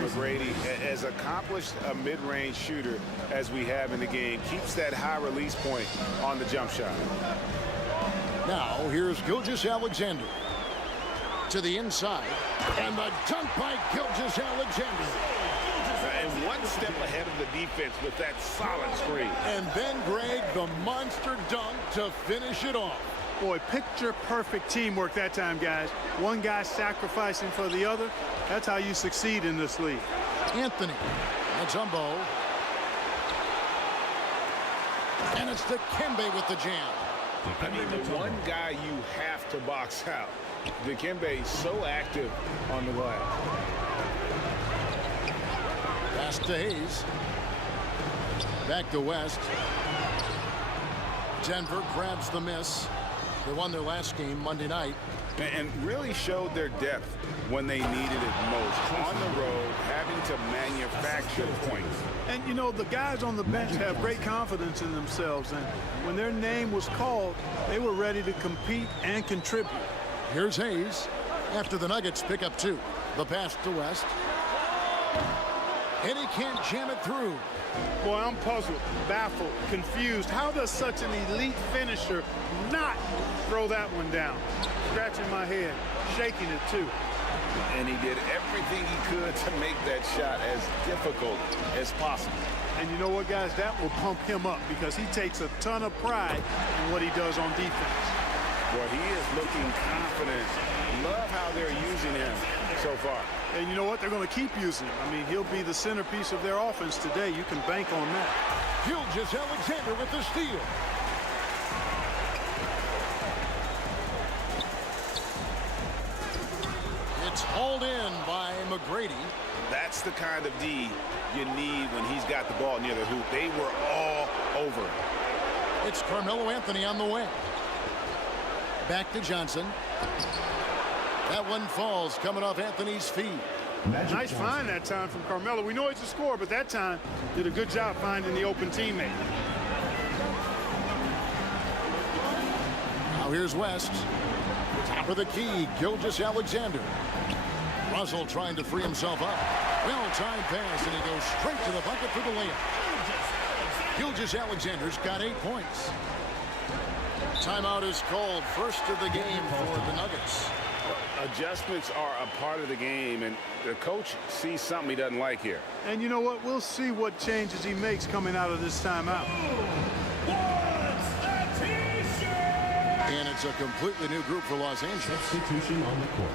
McGrady, as accomplished a mid-range shooter as we have in the game, keeps that high release point on the jump shot. Now here's Gilgeous-Alexander to the inside, and the dunk by Gilgeous-Alexander. And one step ahead of the defense with that solid screen. And then Greg, the monster dunk to finish it off. Boy, picture-perfect teamwork that time, guys. One guy sacrificing for the other. That's how you succeed in this league. Anthony, Mutombo, and it's Dikembe with the jam. I mean, the one guy you have to box out. Dikembe so active on the glass. Pass to Hayes. Back to West. Denver grabs the miss. They won their last game Monday night. And really showed their depth when they needed it most. On the road, having to manufacture points. And, you know, the guys on the bench have great confidence in themselves. And when their name was called, they were ready to compete and contribute. Here's Hayes after the Nuggets pick up 2. The pass to West. And he can't jam it through. Boy, I'm puzzled, baffled, confused. How does such an elite finisher not throw that one down? Scratching my head, shaking it too. And he did everything he could to make that shot as difficult as possible. And you know what, guys? That will pump him up because he takes a ton of pride in what he does on defense. Boy, he is looking confident. Love how they're using him so far. And you know what? They're going to keep using him. I mean, he'll be the centerpiece of their offense today. You can bank on that. Gilgeous-Alexander with the steal. It's hauled in by McGrady. That's the kind of D you need when he's got the ball near the hoop. They were all over it. It's Carmelo Anthony on the way. Back to Johnson. That one falls coming off Anthony's feet. Nice find that time from Carmelo. We know he's a scorer, but that time did a good job finding the open teammate. Now here's West. Top of the key, Gilgeous-Alexander. Russell trying to free himself up. Well-timed pass, and he goes straight to the bucket for the layup. Gilgeous-Alexander's got 8 points. Timeout is called, first of the game for the Nuggets. Adjustments are a part of the game, and the coach sees something he doesn't like here. And you know what? We'll see what changes he makes coming out of this timeout. And it's a completely new group for Los Angeles. Substitution on the court.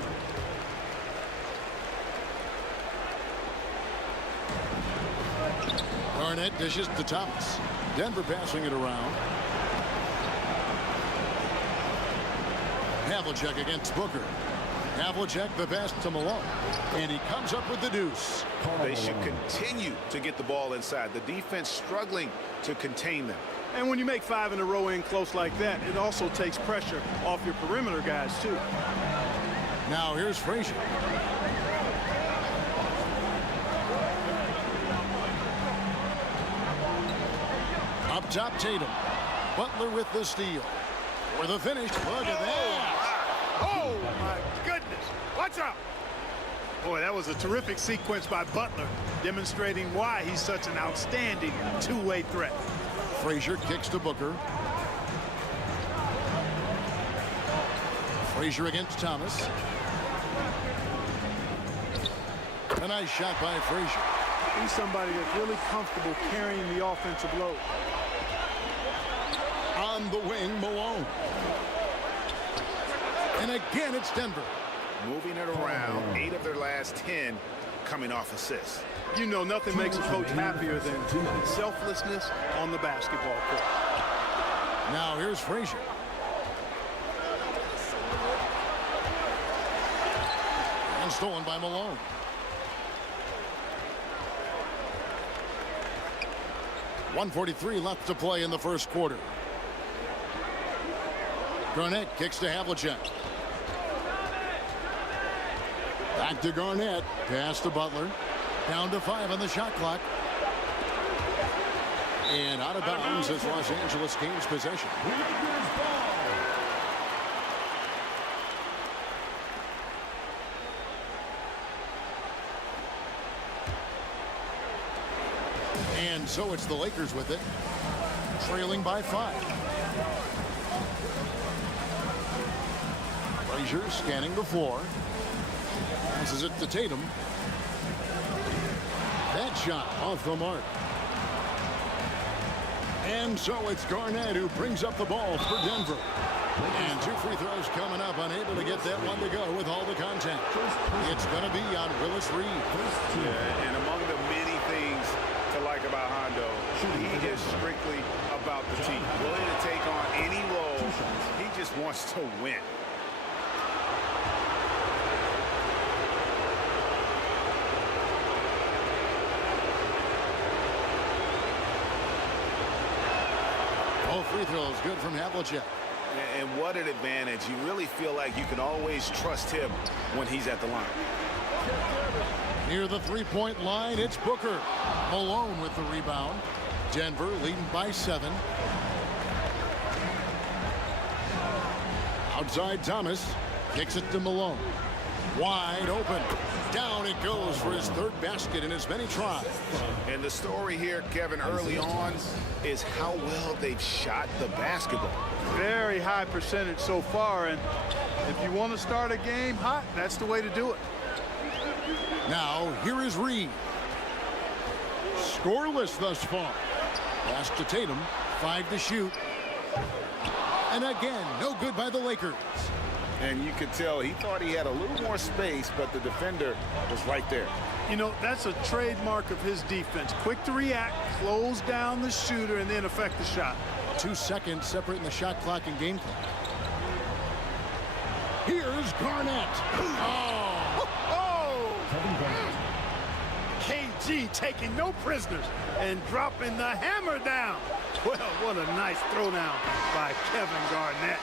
Garnett dishes to Thomas. Denver passing it around. Havlicek against Booker. Havlicek the pass to Malone. And he comes up with the deuce. They should continue to get the ball inside. The defense struggling to contain them. And when you make 5 in a row in close like that, it also takes pressure off your perimeter guys, too. Now here's Frazier. Up top, Tatum. Butler with the steal. For the finish. Look at that. Oh, my goodness. Watch out. Boy, that was a terrific sequence by Butler, demonstrating why he's such an outstanding two-way threat. Frazier kicks to Booker. Frazier against Thomas. A nice shot by Frazier. He's somebody that's really comfortable carrying the offensive load. On the wing, Malone. And again, it's Denver. Moving it around, 8 of their last 10 coming off assists. You know, nothing makes a coach happier than selflessness on the basketball court. Now here's Frazier. And stolen by Malone. .143 left to play in the first quarter. Garnett kicks to Havlicek. Back to Garnett. Pass to Butler. Down to 5 on the shot clock. And out of bounds as Los Angeles gains possession. And so it's the Lakers with it, trailing by 5. Frazier scanning the floor. Passes it to Tatum. That shot off the mark. And so it's Garnett who brings up the ball for Denver. And 2 free throws coming up, unable to get that one to go with all the contact. It's going to be on Willis Reed. Yeah, and among the many things to like about Hondo, he is strictly about the team. Willing to take on any role. He just wants to win. All free throws good from Havlicek. And what an advantage. You really feel like you can always trust him when he's at the line. Near the three-point line, it's Booker. Malone with the rebound. Denver leading by 7. Outside Thomas. Kicks it to Malone. Wide open. Down it goes for his 3rd basket in as many tries. And the story here, Kevin, early on is how well they've shot the basketball. Very high percentage so far, and if you want to start a game hot, that's the way to do it. Now, here is Reed. Scoreless thus far. Pass to Tatum. 5 to shoot. And again, no good by the Lakers. And you could tell he thought he had a little more space, but the defender was right there. You know, that's a trademark of his defense. Quick to react, close down the shooter, and then affect the shot. 2 seconds separating the shot clock and game clock. Here's Garnett. KG taking no prisoners and dropping the hammer down. Well, what a nice throwdown by Kevin Garnett.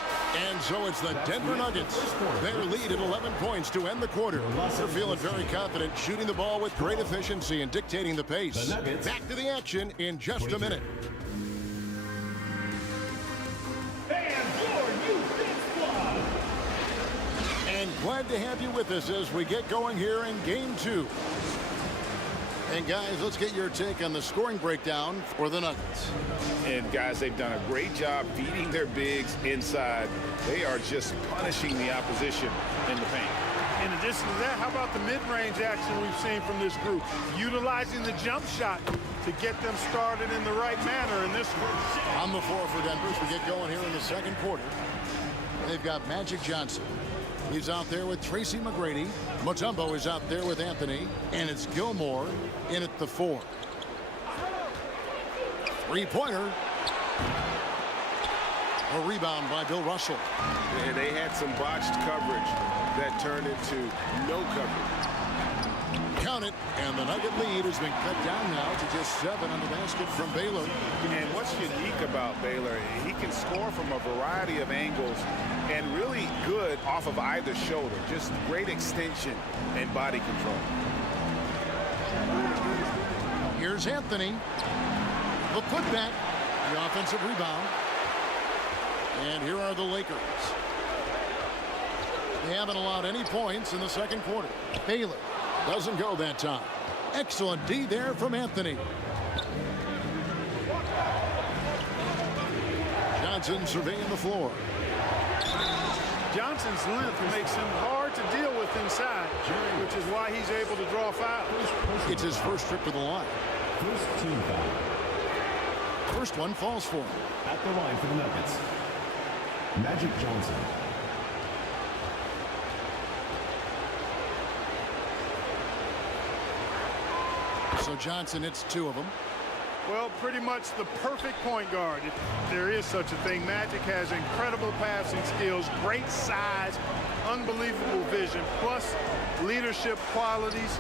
And so it's the Denver Nuggets. Their lead at 11 points to end the quarter. They're feeling very confident, shooting the ball with great efficiency and dictating the pace. Back to the action in just a minute. And glad to have you with us as we get going here in Game 2. And guys, let's get your take on the scoring breakdown for the Nuggets. And guys, they've done a great job feeding their bigs inside. They are just punishing the opposition in the paint. In addition to that, how about the mid-range action we've seen from this group? Utilizing the jump shot to get them started in the right manner in this one. On the floor for Denver as we get going here in the second quarter. They've got Magic Johnson. He's out there with Tracy McGrady. Mutombo is out there with Anthony. And it's Gilmore in at the 4. Three-pointer. A rebound by Bill Russell. And they had some botched coverage that turned into no coverage. Count it, and the Nugget lead has been cut down now to just 7 on the basket from Baylor. And what's unique about Baylor, he can score from a variety of angles and really good off of either shoulder. Just great extension and body control. Here's Anthony. The putback, the offensive rebound. And here are the Lakers. They haven't allowed any points in the second quarter. Baylor doesn't go that time. Excellent D there from Anthony. Johnson surveying the floor. Johnson's length makes him hard to deal with inside. which is why he's able to draw fouls. It's his first trip to the line. First team foul. First one falls for him. At the line for the Nuggets, Magic Johnson. So Johnson hits 2 of them. Well, pretty much the perfect point guard, if there is such a thing. Magic has incredible passing skills, great size, unbelievable vision, plus leadership qualities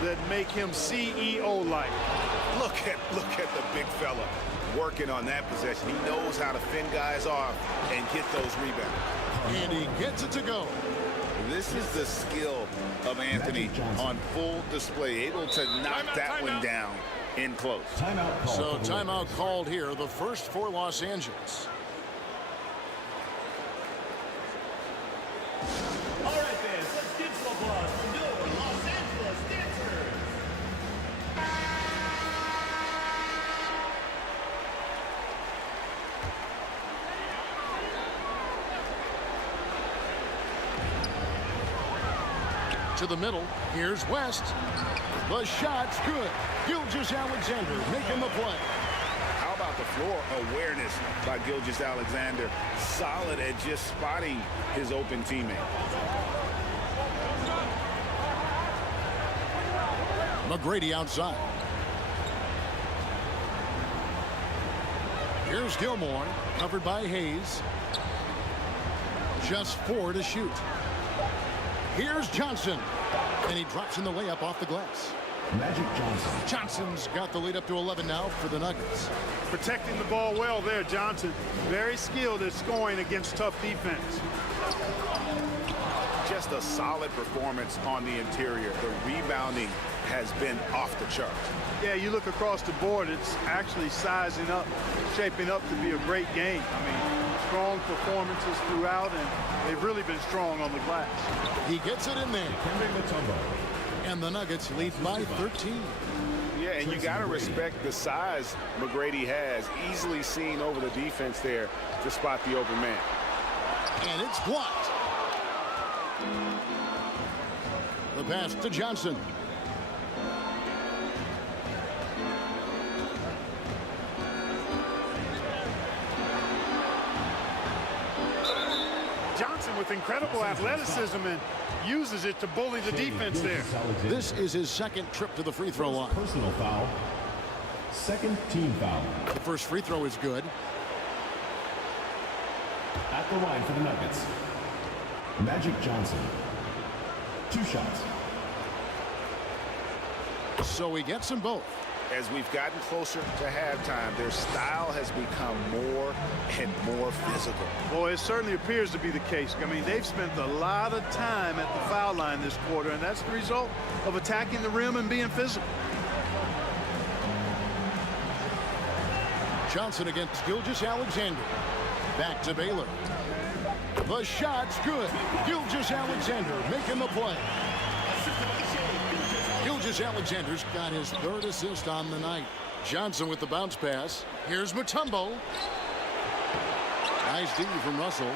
that make him CEO-like. Look at the big fella working on that possession. He knows how to fend guys off and get those rebounds. And he gets it to go. This is the skill of Anthony on full display, able to knock that one down in close. Timeout call. So timeout called here, the first for Los Angeles. All right, fans, let's give some applause for your Los Angeles dancers. To the middle, here's West. The shot's good. Gilgeous-Alexander making the play. How about the floor awareness by Gilgeous-Alexander? Solid at just spotting his open teammate. McGrady outside. Here's Gilmore, covered by Hayes. Just 4 to shoot. Here's Johnson, and he drops in the layup off the glass. Magic Johnson. Johnson's got the lead up to 11 now for the Nuggets. Protecting the ball well there, Johnson. Very skilled at scoring against tough defense. Just a solid performance on the interior. The rebounding has been off the chart. Yeah, you look across the board, it's actually sizing up, shaping up to be a great game. I mean, strong performances throughout, and they've really been strong on the glass. He gets it in there. And the Nuggets lead by 13. Yeah, and you got to respect the size McGrady has. Easily seen over the defense there to spot the open man. And it's blocked. The pass to Johnson. Johnson with incredible athleticism and uses it to bully the defense there. This is his second trip to the free throw line. Personal foul. Second team foul. The first free throw is good. At the line for the Nuggets, Magic Johnson. 2 shots. So he gets them both. As we've gotten closer to halftime, their style has become more and more physical. Boy, it certainly appears to be the case. I mean, they've spent a lot of time at the foul line this quarter, and that's the result of attacking the rim and being physical. Johnson against Gilgeous-Alexander. Back to Baylor. The shot's good. Gilgeous-Alexander making the play. Gilgeous-Alexander's got his 3rd assist on the night. Johnson with the bounce pass. Here's Mutombo. Nice D from Russell.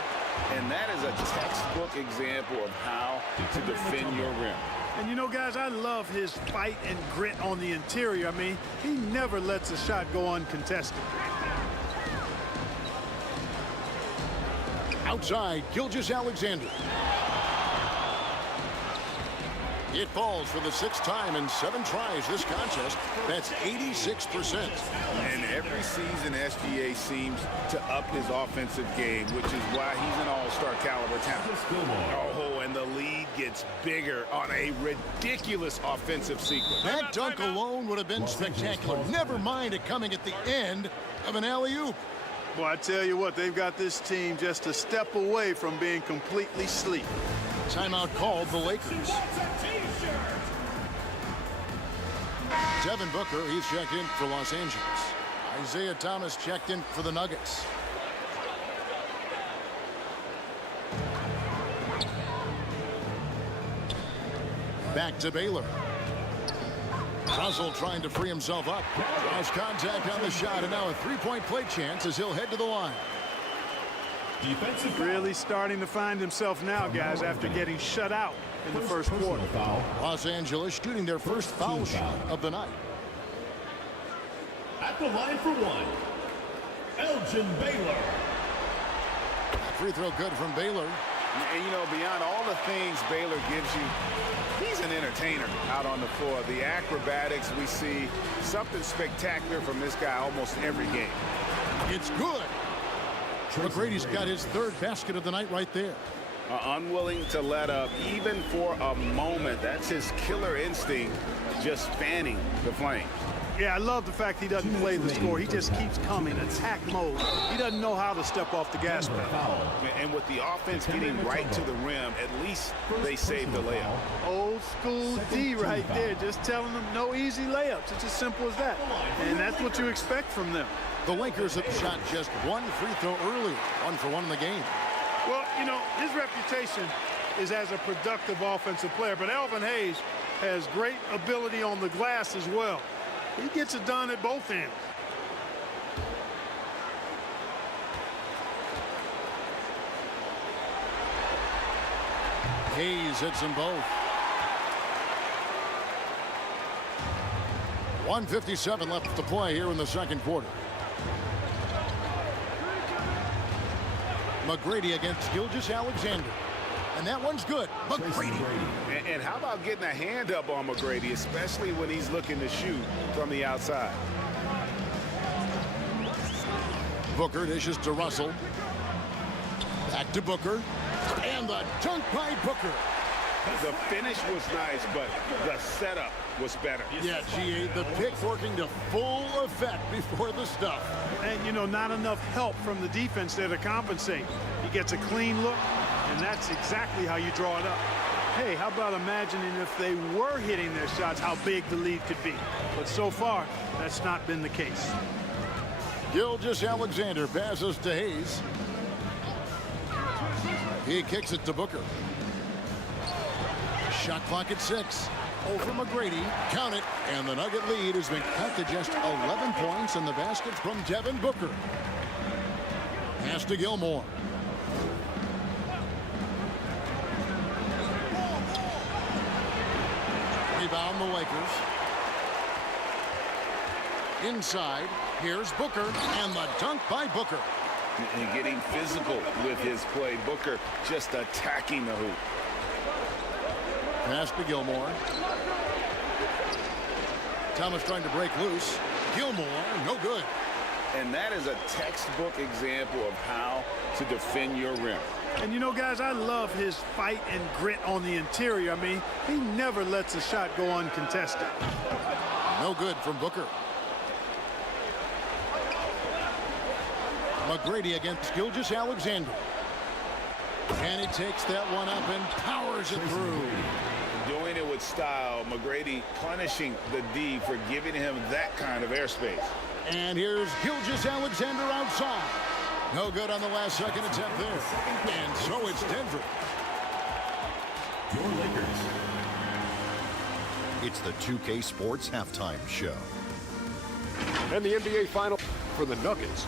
And that is a textbook example of how to defend your rim. And you know, guys, I love his fight and grit on the interior. I mean, he never lets a shot go uncontested. Outside, Gilgeous-Alexander. It falls for the 6th time in 7 tries this contest. That's 86%. And every season, SGA seems to up his offensive game, which is why he's an all-star caliber talent. Oh, and the lead gets bigger on a ridiculous offensive sequence. That dunk alone would have been spectacular. Never mind it coming at the end of an alley-oop. Boy, I tell you what, they've got this team just a step away from being completely sleep. Timeout called the Lakers. Devin Booker, he's checked in for Los Angeles. Isaiah Thomas checked in for the Nuggets. Back to Baylor. Russell trying to free himself up. Draws contact on the shot, and now a 3-point play chance as he'll head to the line. Defensive Really starting to find himself now, guys, after getting shut out in the first quarter. foul. Los Angeles shooting their first foul shot of the night. At the line for one, Elgin Baylor. Free throw good from Baylor. And, you know, beyond all the things Baylor gives you, he's an entertainer out on the floor. The acrobatics we see, something spectacular from this guy almost every game. It's good. McGrady's got his third basket of the night right there. Unwilling to let up, even for a moment. That's his killer instinct, just fanning the flames. Yeah, I love the fact he doesn't play the score. He just keeps coming, attack mode. He doesn't know how to step off the gas pedal. And with the offense getting right to the rim, at least they saved the layup. Old school D right there, just telling them no easy layups. It's as simple as that. And that's what you expect from them. The Lakers have shot just one free throw earlier, 1 for 1 in the game. Well, you know, his reputation is as a productive offensive player, but Elvin Hayes has great ability on the glass as well. He gets it done at both ends. Hayes hits them both. 1:57 left to play here in the second quarter. McGrady against Gilgeous-Alexander. And that one's good. McGrady. And how about getting a hand up on McGrady, especially when he's looking to shoot from the outside? Booker dishes to Russell. Back to Booker. And the dunk by Booker. The finish was nice, but the setup was better. Yeah, GA, the pick working to full effect before the stuff. And, you know, not enough help from the defense there to compensate. He gets a clean look, and that's exactly how you draw it up. Hey, how about imagining if they were hitting their shots, how big the lead could be. But so far, that's not been the case. Gilgeous-Alexander passes to Hayes. He kicks it to Booker. Shot clock at 6. Over McGrady. Count it. And the Nugget lead has been cut to just 11 points in the basket from Devin Booker. Pass to Gilmore. Rebound the Lakers. Inside. Here's Booker. And the dunk by Booker. And getting physical with his play. Booker just attacking the hoop. Pass to Gilmore. Thomas trying to break loose. Gilmore, no good. And that is a textbook example of how to defend your rim. And, you know, guys, I love his fight and grit on the interior. I mean, he never lets a shot go uncontested. No good from Booker. McGrady against Gilgeous-Alexander. And he takes that one up and powers it through. Doing it with style. McGrady punishing the D for giving him that kind of airspace. And here's Gilgeous-Alexander outside. No good on the last second attempt there. And so it's Denver. Your Lakers. It's the 2K Sports Halftime Show. And the NBA Final for the Nuggets.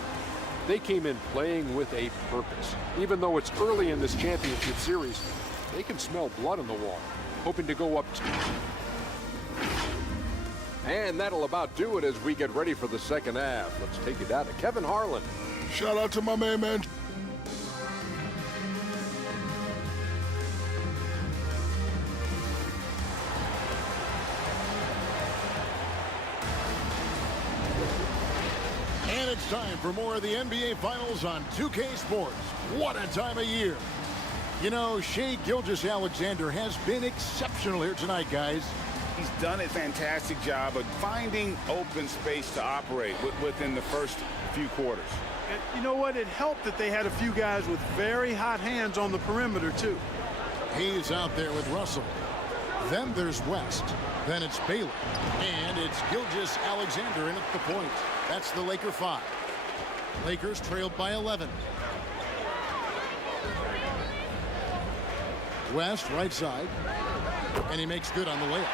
They came in playing with a purpose. Even though it's early in this championship series, they can smell blood in the water, hoping to go up. And that'll about do it as we get ready for the second half. Let's take it down to Kevin Harlan. Shout out to my main man. And it's time for more of the NBA Finals on 2K Sports. What a time of year. You know, Shai Gilgeous-Alexander has been exceptional here tonight, guys. He's done a fantastic job of finding open space to operate within the first few quarters. And you know what? It helped that they had a few guys with very hot hands on the perimeter, too. He's out there with Russell. Then there's West. Then it's Baylor. And it's Gilgeous-Alexander in at the point. That's the Laker 5. Lakers trailed by 11. West right side. And he makes good on the layup.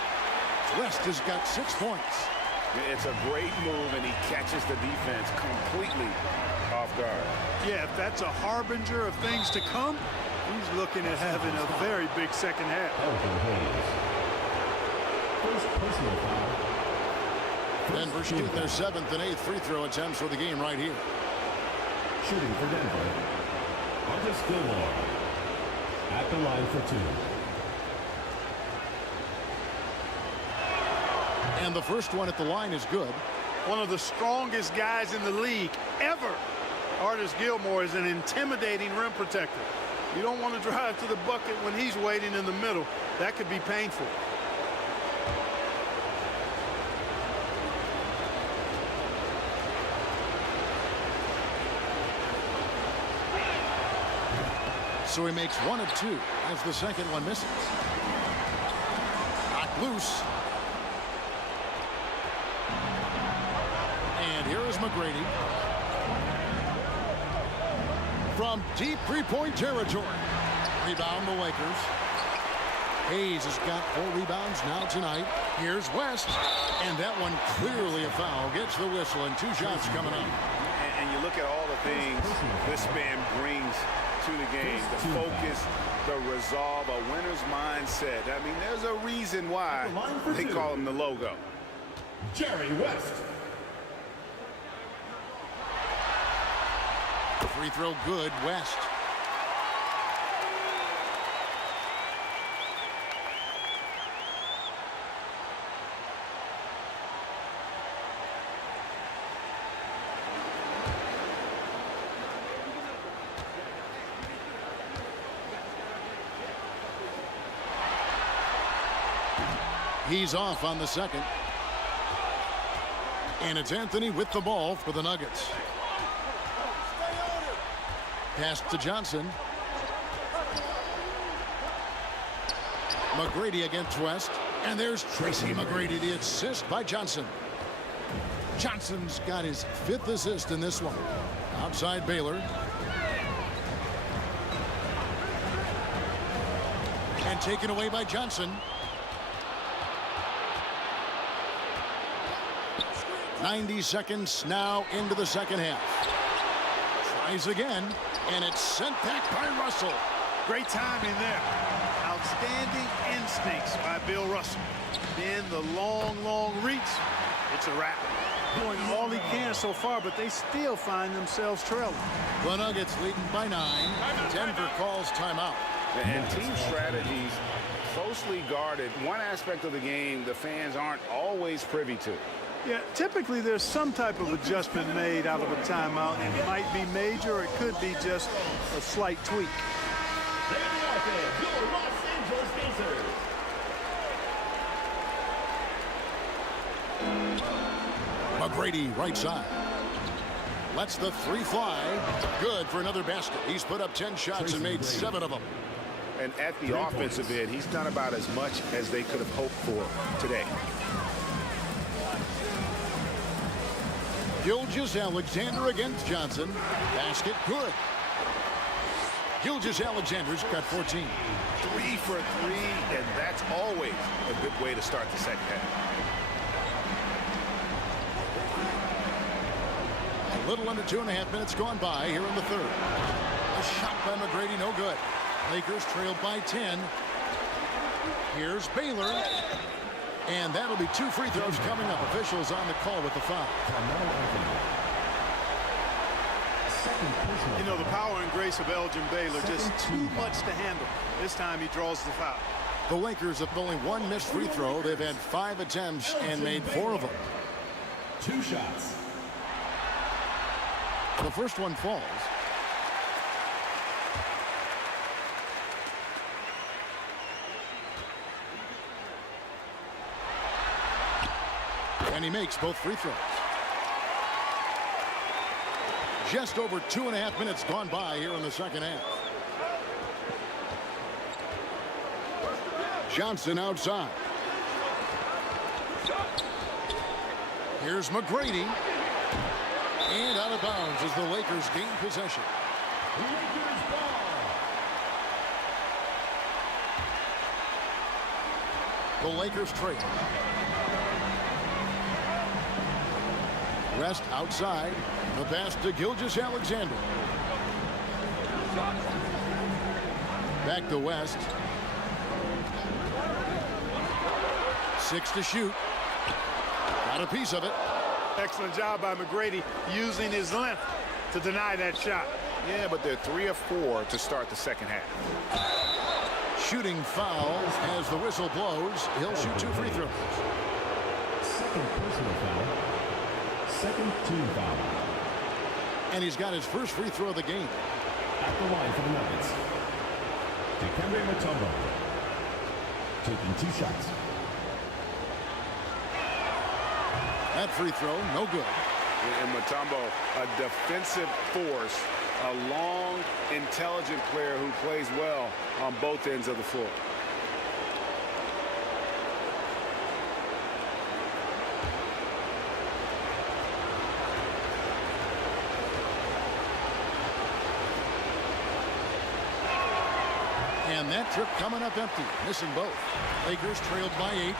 West has got 6 points. It's a great move, and he catches the defense completely off guard. Yeah, if that's a harbinger of things to come, he's looking at having a very big second half. First personal foul. Denver shooting their 7th and 8th free throw attempts for the game right here. Shooting for Denver, Artis Gilmore at the line for 2. And the first one at the line is good. One of the strongest guys in the league ever. Artis Gilmore is an intimidating rim protector. You don't want to drive to the bucket when he's waiting in the middle. That could be painful. So he makes 1 of 2 as the second one misses. Knocked loose. And here is McGrady. From deep three-point territory. Rebound the Lakers. Hayes has got 4 rebounds now tonight. Here's West. And that one clearly a foul. Gets the whistle and 2 shots coming up. And you look at all the things this man brings to the game. The focus, the resolve, a winner's mindset. I mean, there's a reason why they call him the logo. Jerry West. Free throw good, West. He's off on the second. And it's Anthony with the ball for the Nuggets. Pass to Johnson. McGrady against West. And there's Tracy McGrady, the assist by Johnson. Johnson's got his 5th assist in this one. Outside Baylor. And taken away by Johnson. 90 seconds now into the second half. Tries again, and it's sent back by Russell. Great timing there. Outstanding instincts by Bill Russell. Then the long reach. It's a wrap. Doing all he can so far, but they still find themselves trailing. The Nuggets leading by 9. Denver calls timeout. And team strategies closely guarded. One aspect of the game the fans aren't always privy to. Yeah, typically there's some type of adjustment made out of a timeout. It might be major, or it could be just a slight tweak. Your Los Angeles Pacers. McGrady right side. Lets the 3 fly. Good for another basket. He's put up 10 shots and made 7 of them. And at the offensive end, he's done about as much as they could have hoped for today. Gilgeous-Alexander against Johnson. Basket good. Gilgeous-Alexander's got 14. 3 for 3, and that's always a good way to start the second half. A little under 2.5 minutes gone by here in the third. A shot by McGrady, no good. Lakers trailed by 10. Here's Baylor. And that'll be 2 free throws coming up. Officials on the call with the foul. You know, the power and grace of Elgin Baylor, just too much to handle. This time he draws the foul. The Lakers have only 1 missed free throw. They've had 5 attempts and made 4 of them. 2 shots. The first one falls. And he makes both free throws. Just over 2.5 minutes gone by here in the second half. Johnson outside. Here's McGrady. And out of bounds as the Lakers gain possession. Lakers ball. The Lakers trail. Rest outside. The pass to Gilgeous-Alexander. Back to West. 6 to shoot. Got a piece of it. Excellent job by McGrady using his length to deny that shot. Yeah, but they're 3 of 4 to start the second half. Shooting foul as the whistle blows. He'll shoot 2 free throws. Second personal foul. Second team foul. And he's got his first free throw of the game. At the line for the Nuggets, Dikembe Mutombo, taking 2 shots. That free throw, no good. And Mutombo, a defensive force, a long, intelligent player who plays well on both ends of the floor. And that trip coming up empty, missing both. Lakers trailed by 8.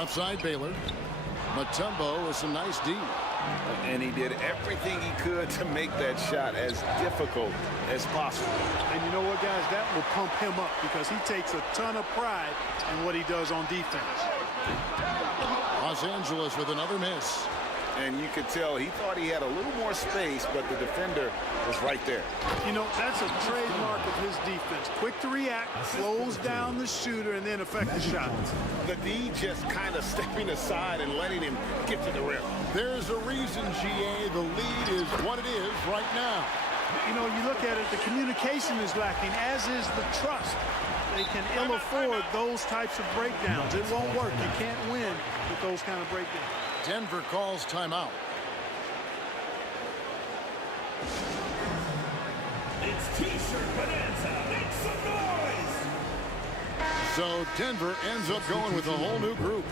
Upside Baylor. Mutombo with some nice D. And he did everything he could to make that shot as difficult as possible. And you know what, guys? That will pump him up because he takes a ton of pride in what he does on defense. Los Angeles with another miss. And you could tell he thought he had a little more space, but the defender was right there. You know, that's a trademark of his defense. Quick to react, slows down the shooter, and then affect the shot. The D just kind of stepping aside and letting him get to the rim. There's a reason, GA, the lead is what it is right now. You know, you look at it, the communication is lacking, as is the trust. They can ill afford those types of breakdowns. It won't work. You can't win with those kind of breakdowns. Denver calls timeout. It's T-shirt bonanza. Make some noise. So Denver ends up going with a whole new group.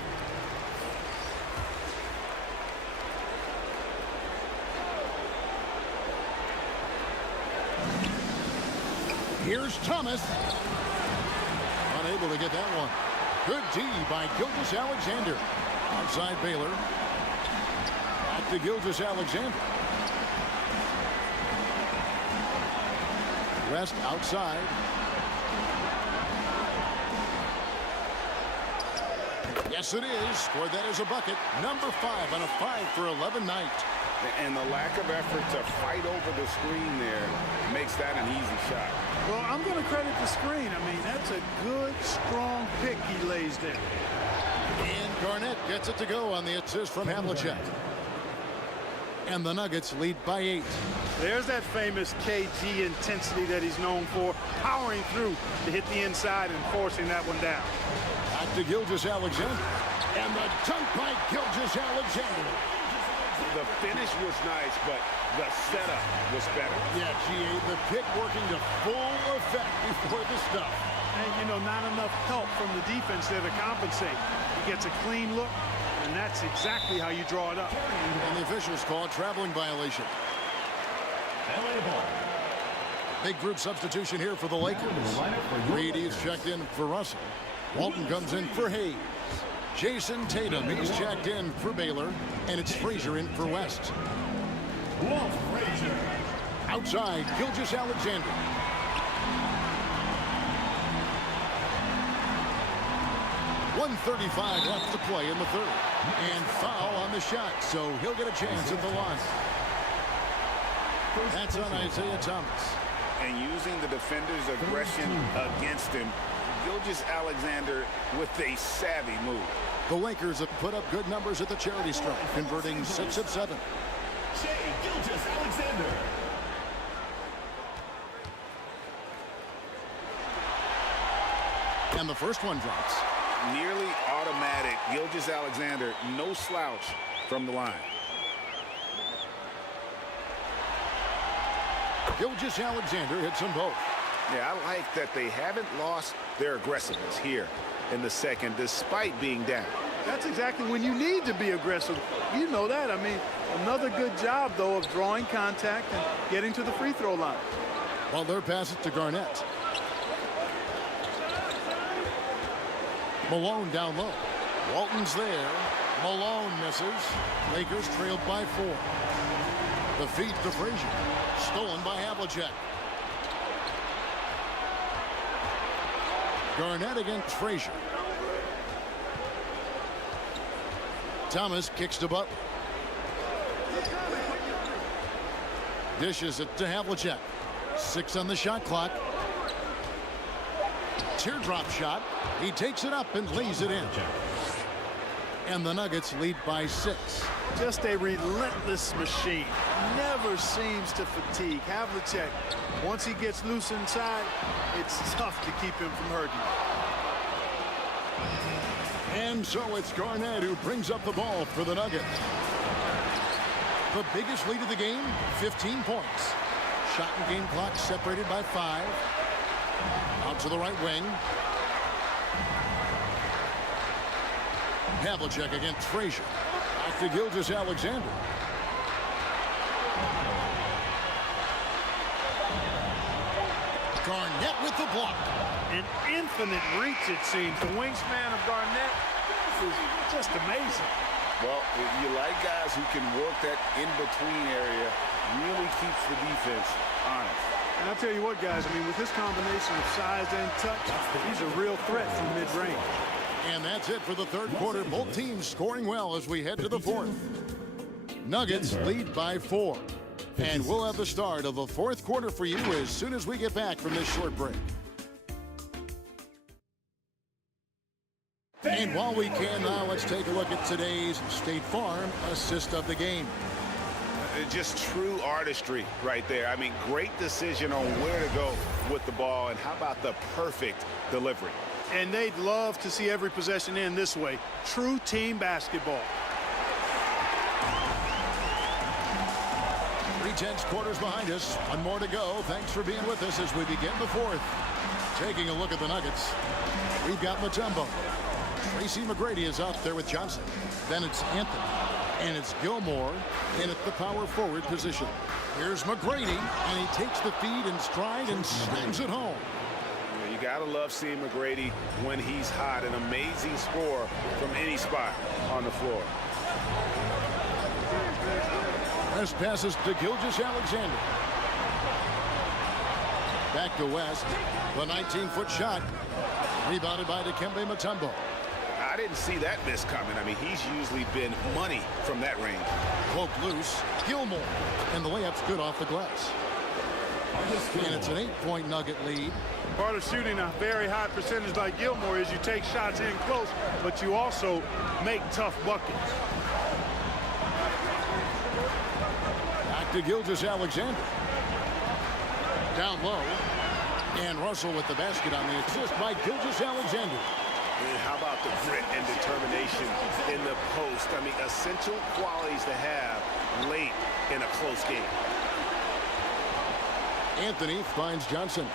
Here's Thomas. Unable to get that one. Good D by Gilgeous-Alexander. Outside Baylor. Back to Gilgeous-Alexander. Rest outside. Yes, it is. Scored that as a bucket. Number 5 on a 5-for-11 night. And the lack of effort to fight over the screen there makes that an easy shot. Well, I'm going to credit the screen. I mean, that's a good, strong pick he lays there. And Garnett gets it to go on the assist from Havlicek. And the Nuggets lead by 8. There's that famous KG intensity that he's known for, powering through to hit the inside and forcing that one down. Back to Gilgeous-Alexander. And the dunk by Gilgeous-Alexander. The finish was nice, but the setup was better. Yeah, GA, the pick working to full effect before the stuff. And, you know, not enough help from the defense there to compensate. He gets a clean look, and that's exactly how you draw it up. And the officials call a traveling violation. LA ball. Big group substitution here for the Lakers. Reedy is checked in for Russell. Walton comes in for Hayes. Jason Tatum, he's checked in for Baylor. And it's Frazier in for West. Walt Frazier. Outside, Gilgeous-Alexander. .135 left to play in the third. And foul on the shot, so he'll get a chance at the line. That's on Isaiah Thomas. And using the defender's aggression against him, Gilgeous-Alexander with a savvy move. The Lakers have put up good numbers at the charity stripe, converting 6 of 7. Shai Gilgeous-Alexander. And the first one drops. Nearly automatic. Gilgeous-Alexander, no slouch from the line. Gilgeous-Alexander hits them both. Yeah, I like that they haven't lost their aggressiveness here in the second, despite being down. That's exactly when you need to be aggressive. You know that. I mean, another good job, though, of drawing contact and getting to the free throw line. Well, their pass it to Garnett. Malone down low. Walton's there. Malone misses. Lakers trailed by 4. The feed to Frazier. Stolen by Havlicek. Garnett against Frazier. Thomas kicks to Butler. Dishes it to Havlicek. 6 on the shot clock. Teardrop shot. He takes it up and lays it in. And the Nuggets lead by 6. Just a relentless machine. Never seems to fatigue. Havlicek, once he gets loose inside, it's tough to keep him from hurting. And so it's Garnett who brings up the ball for the Nuggets. The biggest lead of the game, 15 points. Shot and game clock separated by 5. Out to the right wing. Havlicek against Frazier. Back to Gilgeous-Alexander. Garnett with the block. An infinite reach, it seems. The wingspan of Garnett is just amazing. Well, you like guys who can work that in-between area, really keeps the defense honest. And I'll tell you what, guys, I mean, with his combination of size and touch, he's a real threat from mid-range. And that's it for the third quarter. Both teams scoring well as we head to the fourth. Nuggets lead by 4. And we'll have the start of the fourth quarter for you as soon as we get back from this short break. And while we can now, let's take a look at today's State Farm assist of the game. Just true artistry right there. I mean, great decision on where to go with the ball, and how about the perfect delivery? And they'd love to see every possession end this way. True team basketball. 3/10 quarters behind us. 1 more to go. Thanks for being with us as we begin the fourth. Taking a look at the Nuggets, we've got Mutombo. Tracy McGrady is out there with Johnson. Then it's Anthony. And it's Gilmore in at the power forward position. Here's McGrady, and he takes the feed in stride and slams it home. You gotta love seeing McGrady when he's hot. An amazing score from any spot on the floor. West passes to Gilgeous-Alexander. Back to West. The 19-foot shot. Rebounded by Dikembe Mutombo. I didn't see that miss coming. I mean, he's usually been money from that range. Poked loose. Gilmore. And the layup's good off the glass. And it's an 8-point Nugget lead. Part of shooting a very high percentage like Gilmore is you take shots in close, but you also make tough buckets. Back to Gilgeous-Alexander. Down low. And Russell with the basket on the assist by Gilgeous-Alexander. And how about the grit and determination in the post? I mean, essential qualities to have late in a close game. Anthony finds Johnson.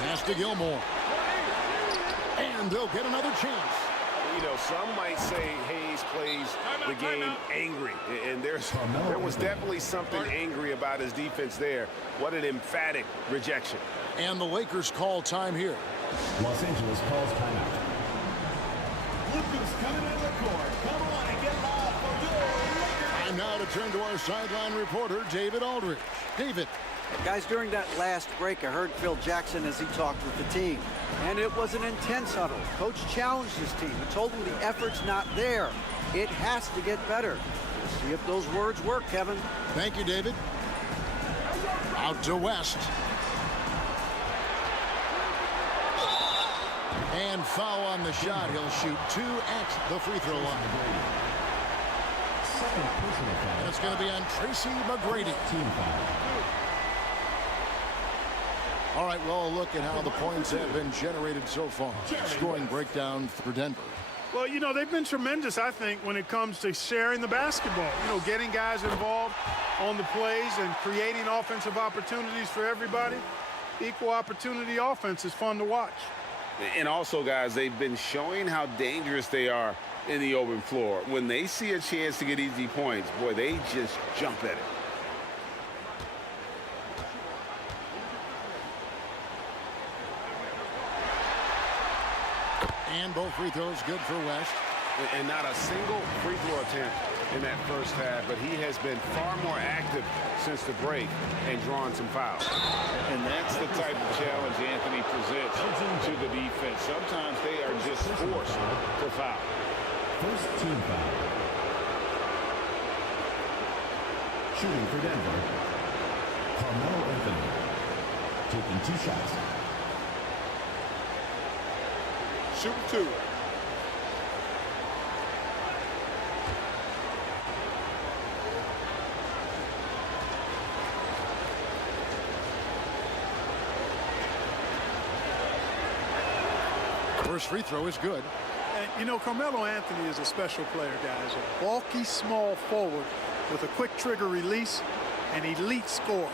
Pass to Gilmore. And they'll get another chance. You know, some might say Hayes plays the game angry, and there was definitely something angry about his defense there. What an emphatic rejection. And the Lakers call time here. Los Angeles calls timeout. Luka's coming in the court. Come on and get live for your Lakers. And now to turn to our sideline reporter, David Aldridge. David. Guys, during that last break, I heard Phil Jackson as he talked with the team. And it was an intense huddle. Coach challenged his team and told them the effort's not there. It has to get better. We'll see if those words work, Kevin. Thank you, David. Out to West. And foul on the shot. He'll shoot 2 at the free throw line. And it's going to be on Tracy McGrady. Team foul. All right, well, look at how the points have been generated so far. Scoring breakdown for Denver. Well, you know, they've been tremendous, I think, when it comes to sharing the basketball. You know, getting guys involved on the plays and creating offensive opportunities for everybody. Equal opportunity offense is fun to watch. And also, guys, they've been showing how dangerous they are in the open floor. When they see a chance to get easy points, boy, they just jump at it. And both free throws good for West. And not a single free throw attempt in that first half, but he has been far more active since the break and drawn some fouls. And that's the type of challenge Anthony presents to the defense. Sometimes they are just forced to foul. First team foul. Shooting for Denver, Carmelo Anthony, taking 2 shots. Shoot 2. First free throw is good. And, you know, Carmelo Anthony is a special player, guys. A bulky, small forward with a quick trigger release, an elite scorer.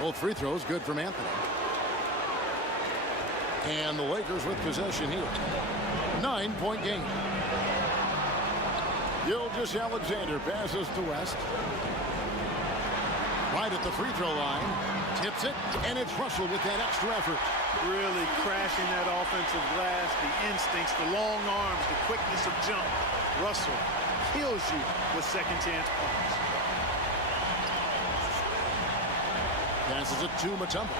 Both free throws good from Anthony. And the Lakers with possession here. 9-point game. Gilgeous Alexander passes to West. Right at the free throw line. Tips it, and it's Russell with that extra effort. Really crashing that offensive glass, the instincts, the long arms, the quickness of jump. Russell kills you with second chance points. Passes it to Mutombo.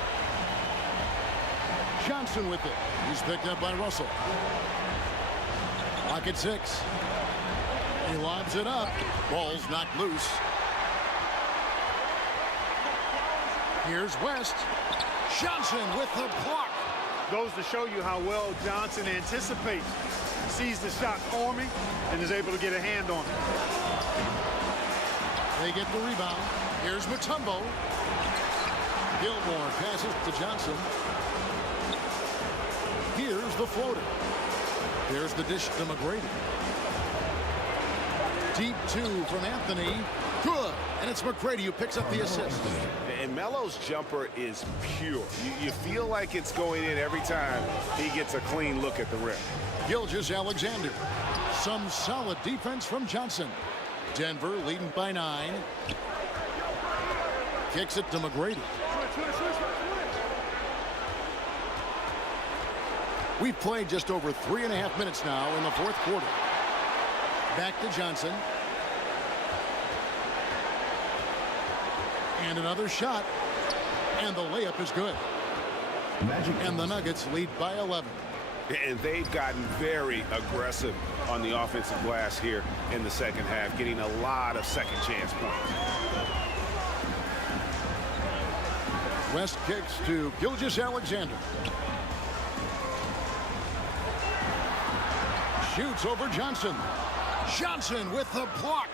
Johnson with it. He's picked up by Russell. Clock at 6. He lobs it up. Ball's knocked loose. Here's West. Johnson with the block. Goes to show you how well Johnson anticipates. Sees the shot forming and is able to get a hand on it. They get the rebound. Here's Mutombo. Gilmore passes to Johnson. Here's the floater. There's the dish to McGrady. Deep 2 from Anthony. Good. And it's McGrady who picks up the assist. And Melo's jumper is pure. You feel like it's going in every time he gets a clean look at the rim. Gilgeous Alexander. Some solid defense from Johnson. Denver leading by 9. Kicks it to McGrady. We've played just over 3.5 minutes now in the fourth quarter. Back to Johnson. And another shot. And the layup is good. And the Nuggets lead by 11. And they've gotten very aggressive on the offensive glass here in the second half, getting a lot of second chance points. West kicks to Gilgeous Alexander. Shoots over Johnson. Johnson with the block.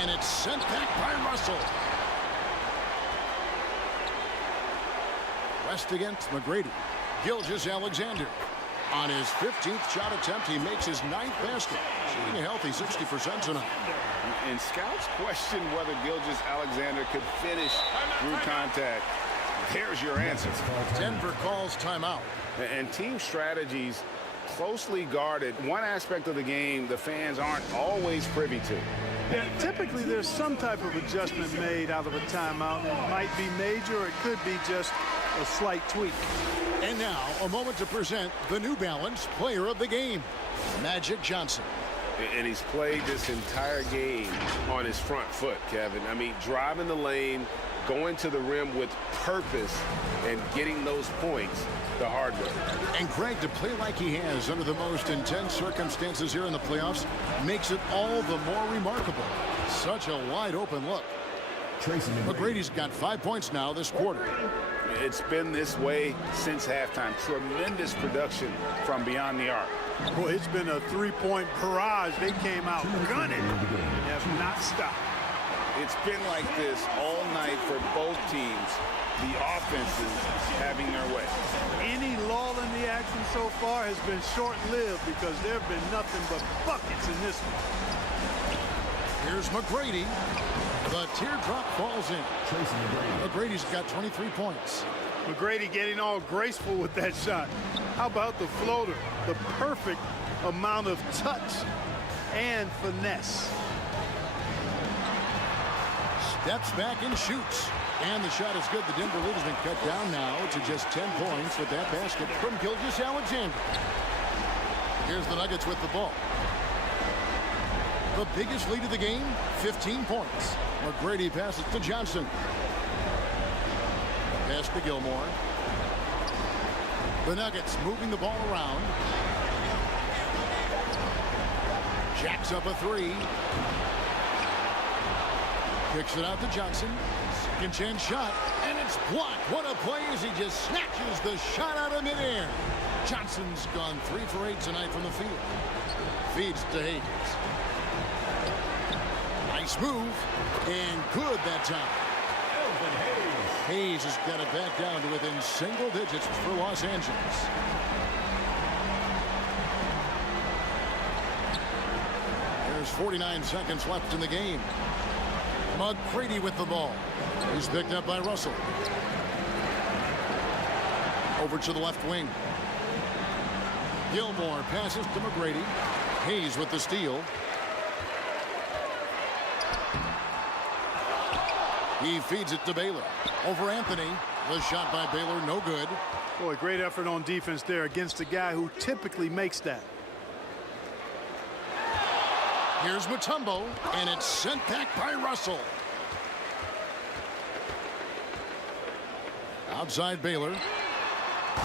And it's sent back by Russell. West against McGrady. Gilgeous Alexander. On his 15th shot attempt, he makes his 9th basket. Shooting a healthy 60% tonight. And scouts question whether Gilgeous Alexander could finish through contact. There's your answer. Denver calls timeout. And team strategies closely guarded. One aspect of the game the fans aren't always privy to. Yeah, typically there's some type of adjustment made out of a timeout. It might be major, or it could be just a slight tweak. And now a moment to present the New Balance Player of the Game, Magic Johnson. And he's played this entire game on his front foot, Kevin. I mean, driving the lane, going to the rim with purpose, and getting those points the hard way. And Greg, to play like he has under the most intense circumstances here in the playoffs makes it all the more remarkable. Such a wide open look. McGrady's got 5 points now this quarter. It's been this way since halftime. Tremendous production from beyond the arc. Boy, it's been a three-point barrage. They came out gunning and have not stopped. It's been like this all night for both teams. The offenses having their way. Any lull in the action so far has been short-lived because there have been nothing but buckets in this one. Here's McGrady. The teardrop falls in. McGrady's got 23 points. McGrady getting all graceful with that shot. How about the floater? The perfect amount of touch and finesse. Steps back and shoots. And the shot is good. The Denver lead has been cut down now to just 10 points with that basket from Gilgeous Alexander. Here's the Nuggets with the ball. The biggest lead of the game, 15 points. McGrady passes to Johnson. Pass to Gilmore. The Nuggets moving the ball around. Jacks up a three. Kicks it out to Johnson. Second chance shot, and it's blocked. What a play as he just snatches the shot out of midair. Johnson's gone 3 for 8 tonight from the field. Feeds to Hayes. Nice move, and good that time. Hayes has got it back down to within single digits for Los Angeles. There's 49 seconds left in the game. McGrady with the ball. He's picked up by Russell. Over to the left wing. Gilmore passes to McGrady. Hayes with the steal. He feeds it to Baylor. Over Anthony. The shot by Baylor, no good. Boy, great effort on defense there against a guy who typically makes that. Here's Mutombo, and it's sent back by Russell. Outside Baylor.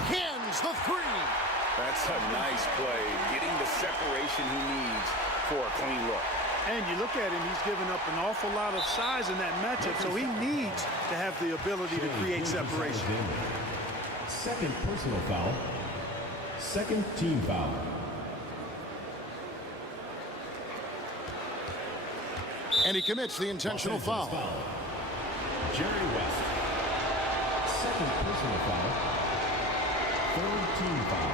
Cans the three. That's a nice play, getting the separation he needs for a clean look. And you look at him, he's given up an awful lot of size in that matchup, so he needs to have the ability to create separation. Second personal foul. Second team foul. And he commits the intentional foul. Jerry West. Second personal foul. Third team foul.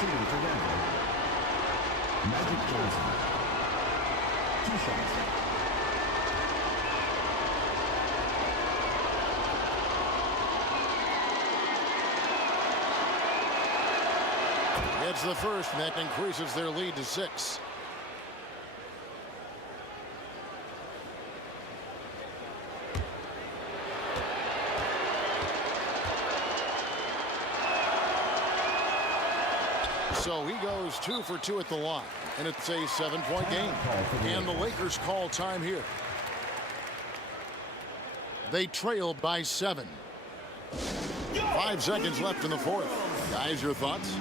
Shooting for Denver. Magic Johnson. 2 shots. It's the first, and that increases their lead to 6. So he goes 2 for 2 at the line, and it's a 7-point game. And the Lakers call time here. They trail by 7. 5 seconds left in the fourth. Guys, your thoughts?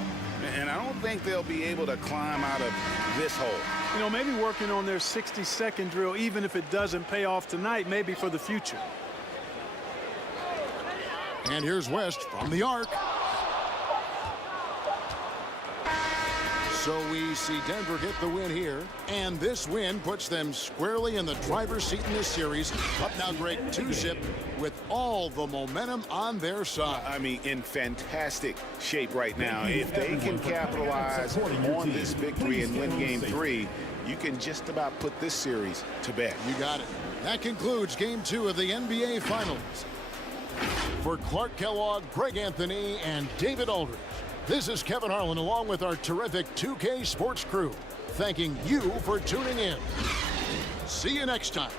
And I don't think they'll be able to climb out of this hole. You know, maybe working on their 60-second drill, even if it doesn't pay off tonight, maybe for the future. And here's West from the arc. So we see Denver get the win here, and this win puts them squarely in the driver's seat in this series. Up now, Greg, 2-zip with all the momentum on their side. I mean, in fantastic shape right now. If they can capitalize on this victory and win Game 3, you can just about put this series to bed. You got it. That concludes Game 2 of the NBA Finals. For Clark Kellogg, Greg Anthony, and David Aldridge, this is Kevin Harlan along with our terrific 2K Sports crew, thanking you for tuning in. See you next time.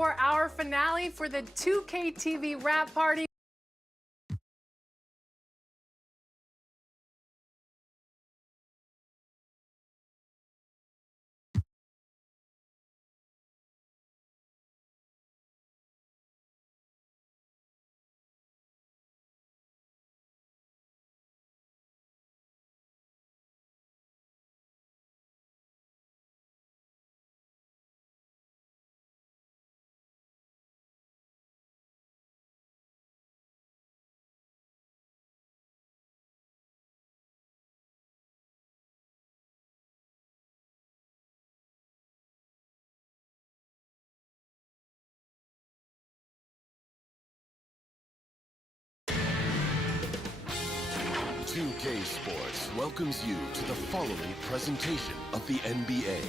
for our finale for the 2K TV wrap party. .2K Sports welcomes you to the following presentation of the NBA.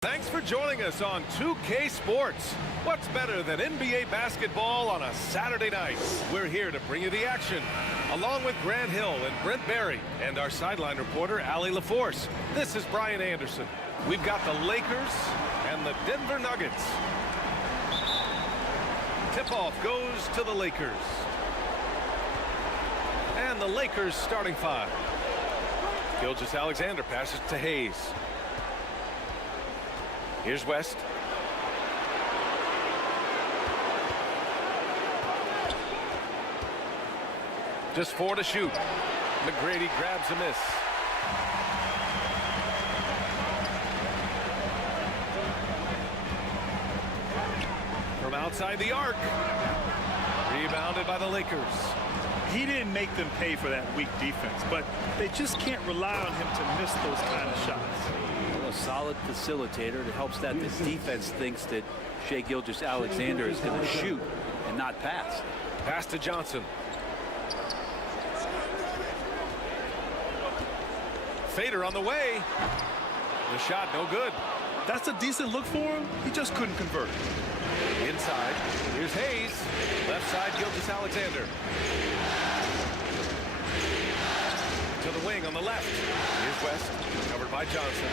Thanks for joining us on 2K Sports. What's better than NBA basketball on a Saturday night? We're here to bring you the action, along with Grant Hill and Brent Barry, and our sideline reporter, Allie LaForce. This is Brian Anderson. We've got the Lakers and the Denver Nuggets. Tip-off goes to the Lakers. And the Lakers starting five. Gilgeous-Alexander passes to Hayes. Here's West. Just 4 to shoot. McGrady grabs a miss. From outside the arc. Rebounded by the Lakers. He didn't make them pay for that weak defense, but they just can't rely on him to miss those kind of shots. A solid facilitator. It helps that the defense thinks that Shai Gilgeous-Alexander is going to shoot and not pass. Pass to Johnson. Fader on the way. The shot no good. That's a decent look for him. He just couldn't convert. Inside. Here's Hayes. Left side Gilgeous-Alexander. To the wing on the left. Here's West. Covered by Johnson.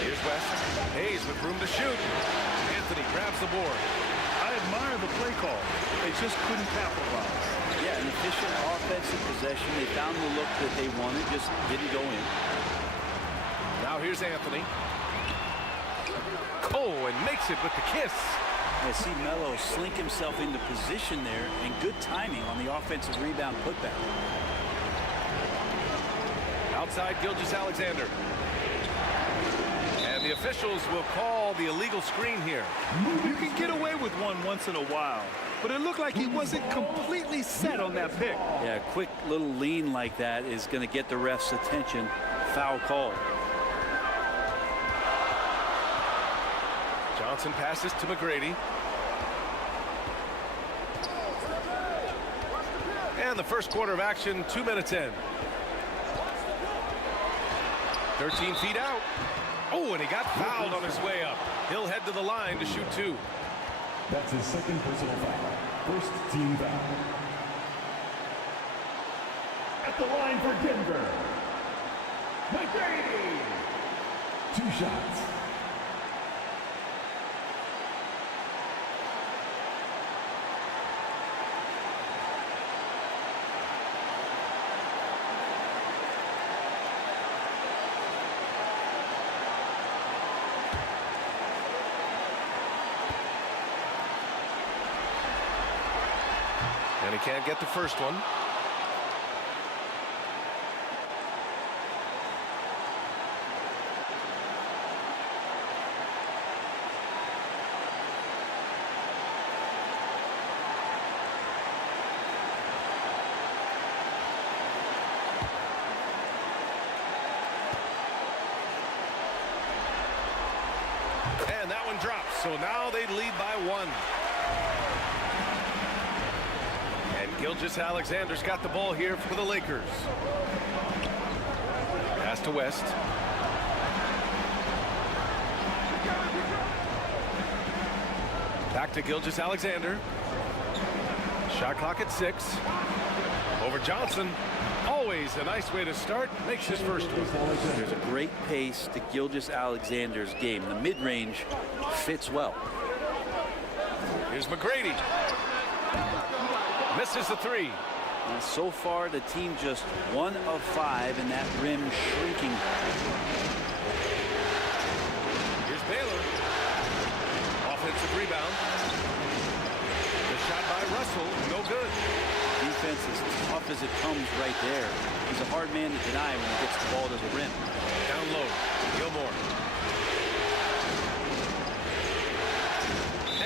Here's West. Hayes with room to shoot. Anthony grabs the board. I admire the play call. They just couldn't capitalize. Yeah, an efficient offensive possession. They found the look that they wanted, just didn't go in. Now here's Anthony. Oh, and makes it with the kiss. I see Melo slink himself into position there, and good timing on the offensive rebound putback. Outside Gilgeous-Alexander. And the officials will call the illegal screen here. You can get away with one once in a while, but it looked like he wasn't completely set on that pick. Yeah, a quick little lean like that is going to get the ref's attention. Foul call. Johnson passes to McGrady. And the first quarter of action, 2 minutes in. 13 feet out. Oh, and he got fouled on his way up. He'll head to the line to shoot 2. That's his second personal foul. First team foul. At the line for Denver, McGrady. 2 shots. And he can't get the first one. And that one drops. So now they lead by 1. And Gilgeous-Alexander's got the ball here for the Lakers. Pass to West. Back to Gilgeous-Alexander. Shot clock at 6. Over Johnson. Always a nice way to start. Makes his first one. There's a great pace to Gilgeous-Alexander's game. The mid-range fits well. Here's McGrady. Misses the 3. And so far, the team just 1 of 5 in that rim shrinking. Here's Baylor. Offensive rebound. The shot by Russell, no good. Defense as tough as it comes right there. He's a hard man to deny when he gets the ball to the rim. Down low, Gilmore.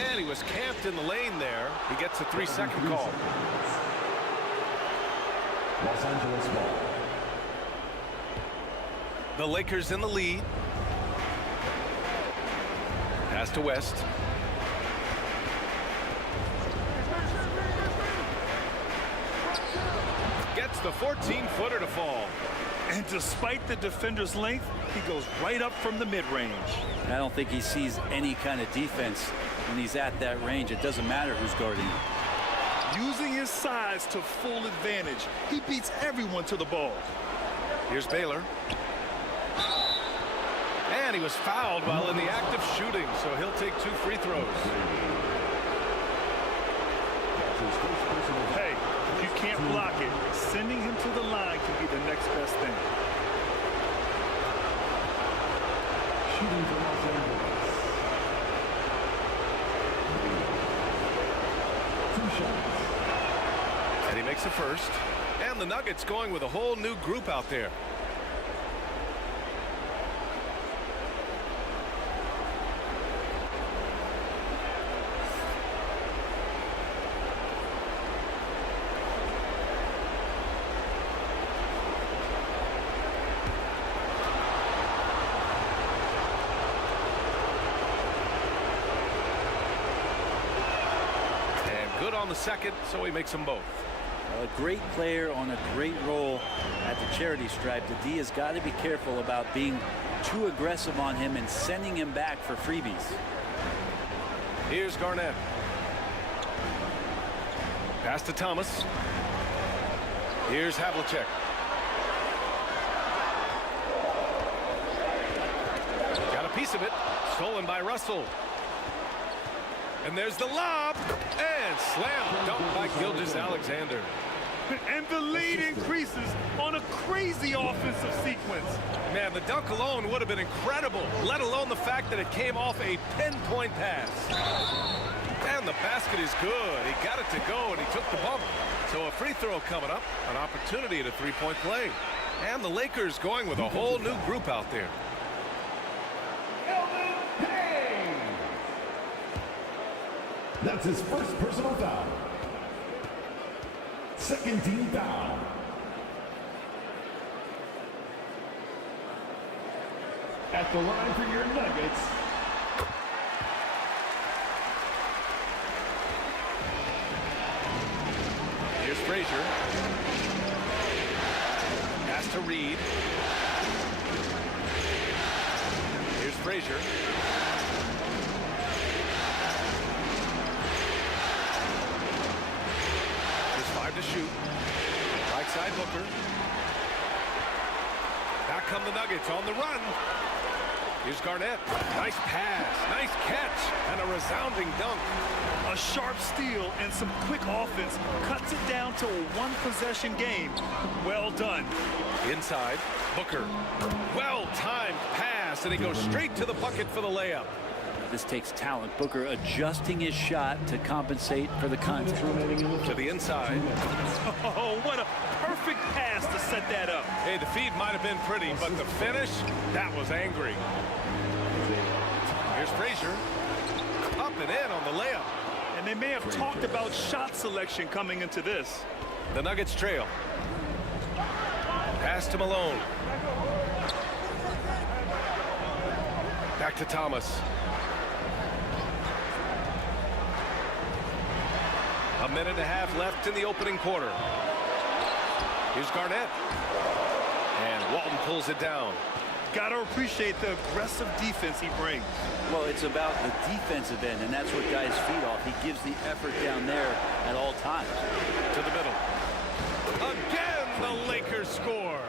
And he was camped in the lane there. He gets a 3-second call. Los Angeles ball. The Lakers in the lead. Pass to West. Gets the 14-footer to fall. And despite the defender's length, he goes right up from the mid-range. I don't think he sees any kind of defense when he's at that range. It doesn't matter who's guarding him. Using his size to full advantage, he beats everyone to the ball. Here's Baylor. And he was fouled while in the act of shooting, so he'll take 2 free throws. Hey, if you can't block it, sending him to the line can be the next best thing. Shooting for Los Angeles. 2 shots. And he makes the first. And the Nuggets going with a whole new group out there. Good on the second, so he makes them both. A great player on a great role at the charity stripe. The D has got to be careful about being too aggressive on him and sending him back for freebies. Here's Garnett. Pass to Thomas. Here's Havlicek. Got a piece of it. Stolen by Russell. And there's the lob. And slam dunk by Gilgeous-Alexander. And the lead increases on a crazy offensive sequence. Man, the dunk alone would have been incredible, let alone the fact that it came off a pinpoint pass. And the basket is good. He got it to go, and he took the bump. So a free throw coming up, an opportunity at a 3-point play. And the Lakers going with a whole new group out there. That's his first personal foul. Second team foul. At the line for your Nuggets. Here's Frazier. Pass to Reed. Here's Frazier. To shoot. Right side Booker. Back come the Nuggets on the run. Here's Garnett. Nice pass, nice catch, and a resounding dunk. A sharp steal and some quick offense cuts it down to a 1-possession game. Well done. Inside, Booker. Well-timed pass, and he goes straight to the bucket for the layup. This takes talent. Booker adjusting his shot to compensate for the contact. To the inside. Oh, what a perfect pass to set that up. Hey, the feed might have been pretty, but the finish, that was angry. Here's Frazier. Up and in on the layup. And they may have talked about shot selection coming into this. The Nuggets trail. Pass to Malone. Back to Thomas. A minute and a half left in the opening quarter. Here's Garnett. And Walton pulls it down. Got to appreciate the aggressive defense he brings. Well, it's about the defensive end, and that's what guys feed off. He gives the effort down there at all times. To the middle. Again, the Lakers score.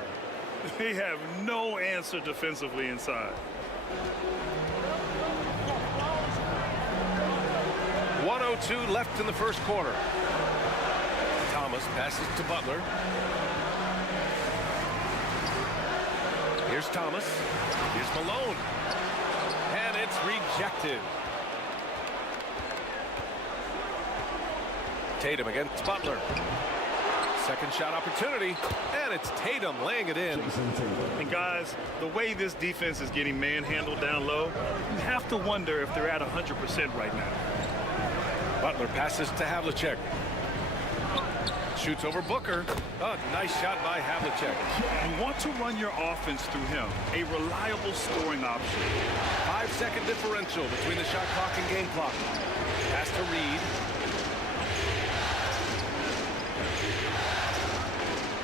They have no answer defensively inside. 1:02 left in the first quarter. Thomas passes to Butler. Here's Thomas. Here's Malone. And it's rejected. Tatum against Butler. Second shot opportunity. And it's Tatum laying it in. And guys, the way this defense is getting manhandled down low, you have to wonder if they're at 100% right now. Butler passes to Havlicek. Shoots over Booker. Oh, nice shot by Havlicek. You want to run your offense through him. A reliable scoring option. 5-second differential between the shot clock and game clock. Pass to Reed.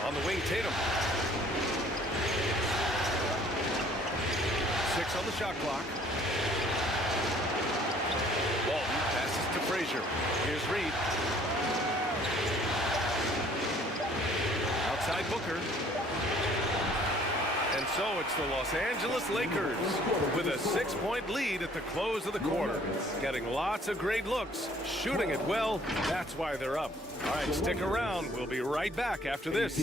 On the wing, Tatum. 6 on the shot clock. Walton passes to Frazier. Here's Reed. Outside Booker. And so it's the Los Angeles Lakers with a 6-point lead at the close of the quarter. Getting lots of great looks, shooting it well. That's why they're up. All right, stick around. We'll be right back after this.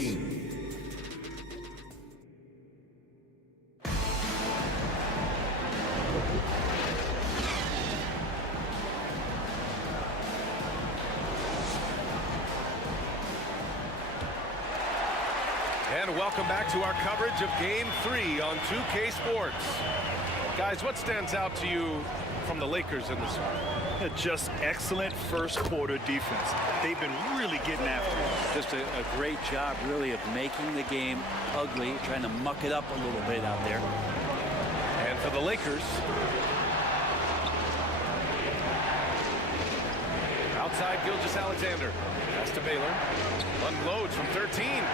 And welcome back to our coverage of Game 3 on 2K Sports. Guys, what stands out to you from the Lakers in this one? Just excellent first quarter defense. They've been really getting after it. Just a great job, really, of making the game ugly, trying to muck it up a little bit out there. And for the Lakers, outside Gilgeous-Alexander. Pass to Baylor. Unloads from 13.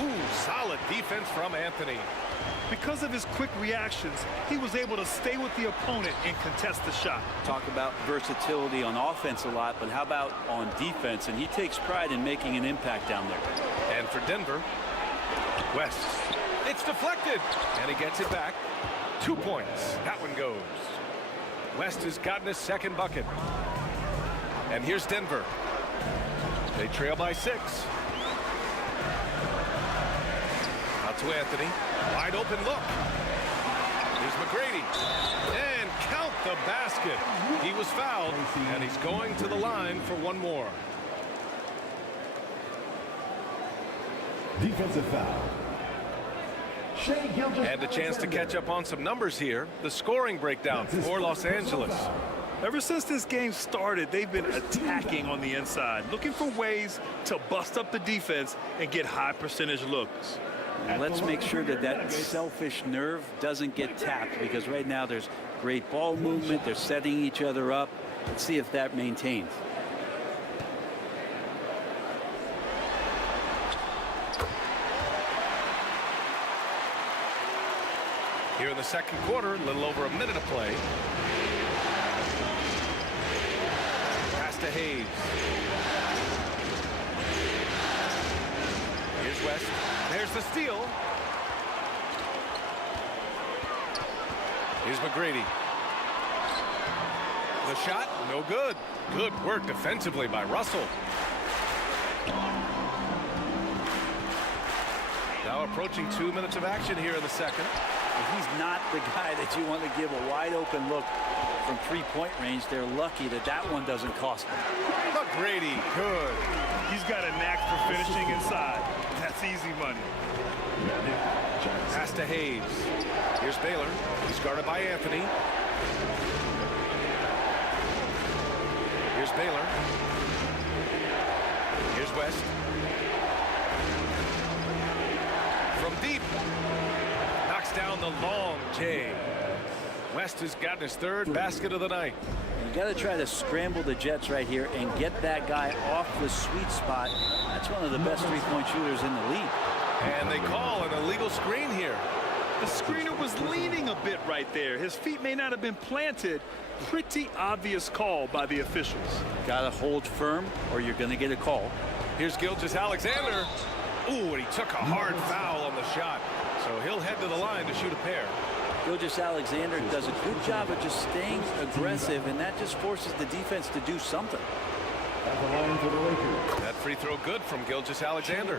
Ooh, solid defense from Anthony. Because of his quick reactions, he was able to stay with the opponent and contest the shot. Talk about versatility on offense a lot, but how about on defense? And he takes pride in making an impact down there. And for Denver, West. It's deflected, and he gets it back. 2 points. That one goes. West has gotten his second bucket. And here's Denver. They trail by 6. Out to Anthony. Wide open look. Here's McGrady. And count the basket. He was fouled, and he's going to the line for one more. Defensive foul. And a chance to catch up on some numbers here. The scoring breakdown for Los Angeles. Ever since this game started, they've been attacking on the inside, looking for ways to bust up the defense and get high percentage looks. Let's make sure that that selfish nerve doesn't get tapped, because right now there's great ball movement. They're setting each other up. Let's see if that maintains. Here in the second quarter, a little over a minute of play. Pass to Hayes. Here's West. There's the steal. Here's McGrady. The shot, no good. Good work defensively by Russell. Now approaching 2 minutes of action here in the second. If he's not the guy that you want to give a wide open look from three-point range, they're lucky that that one doesn't cost them. McGrady, good. He's got a knack for finishing inside. That's easy money. Pass to Hayes. Here's Baylor. He's guarded by Anthony. Here's Baylor. Here's West. From deep. Knocks down the long J. West has gotten his third basket of the night. You got to try to scramble the Jets right here and get that guy off the sweet spot. That's one of the best three-point shooters in the league. And they call an illegal screen here. The screener was leaning a bit right there. His feet may not have been planted. Pretty obvious call by the officials. Got to hold firm or you're going to get a call. Here's Gilgeous-Alexander. Ooh, and he took a hard foul on the shot. So he'll head to the line to shoot a pair. Gilgeous-Alexander does a good job of just staying aggressive, and that just forces the defense to do something. That free throw good from Gilgeous-Alexander.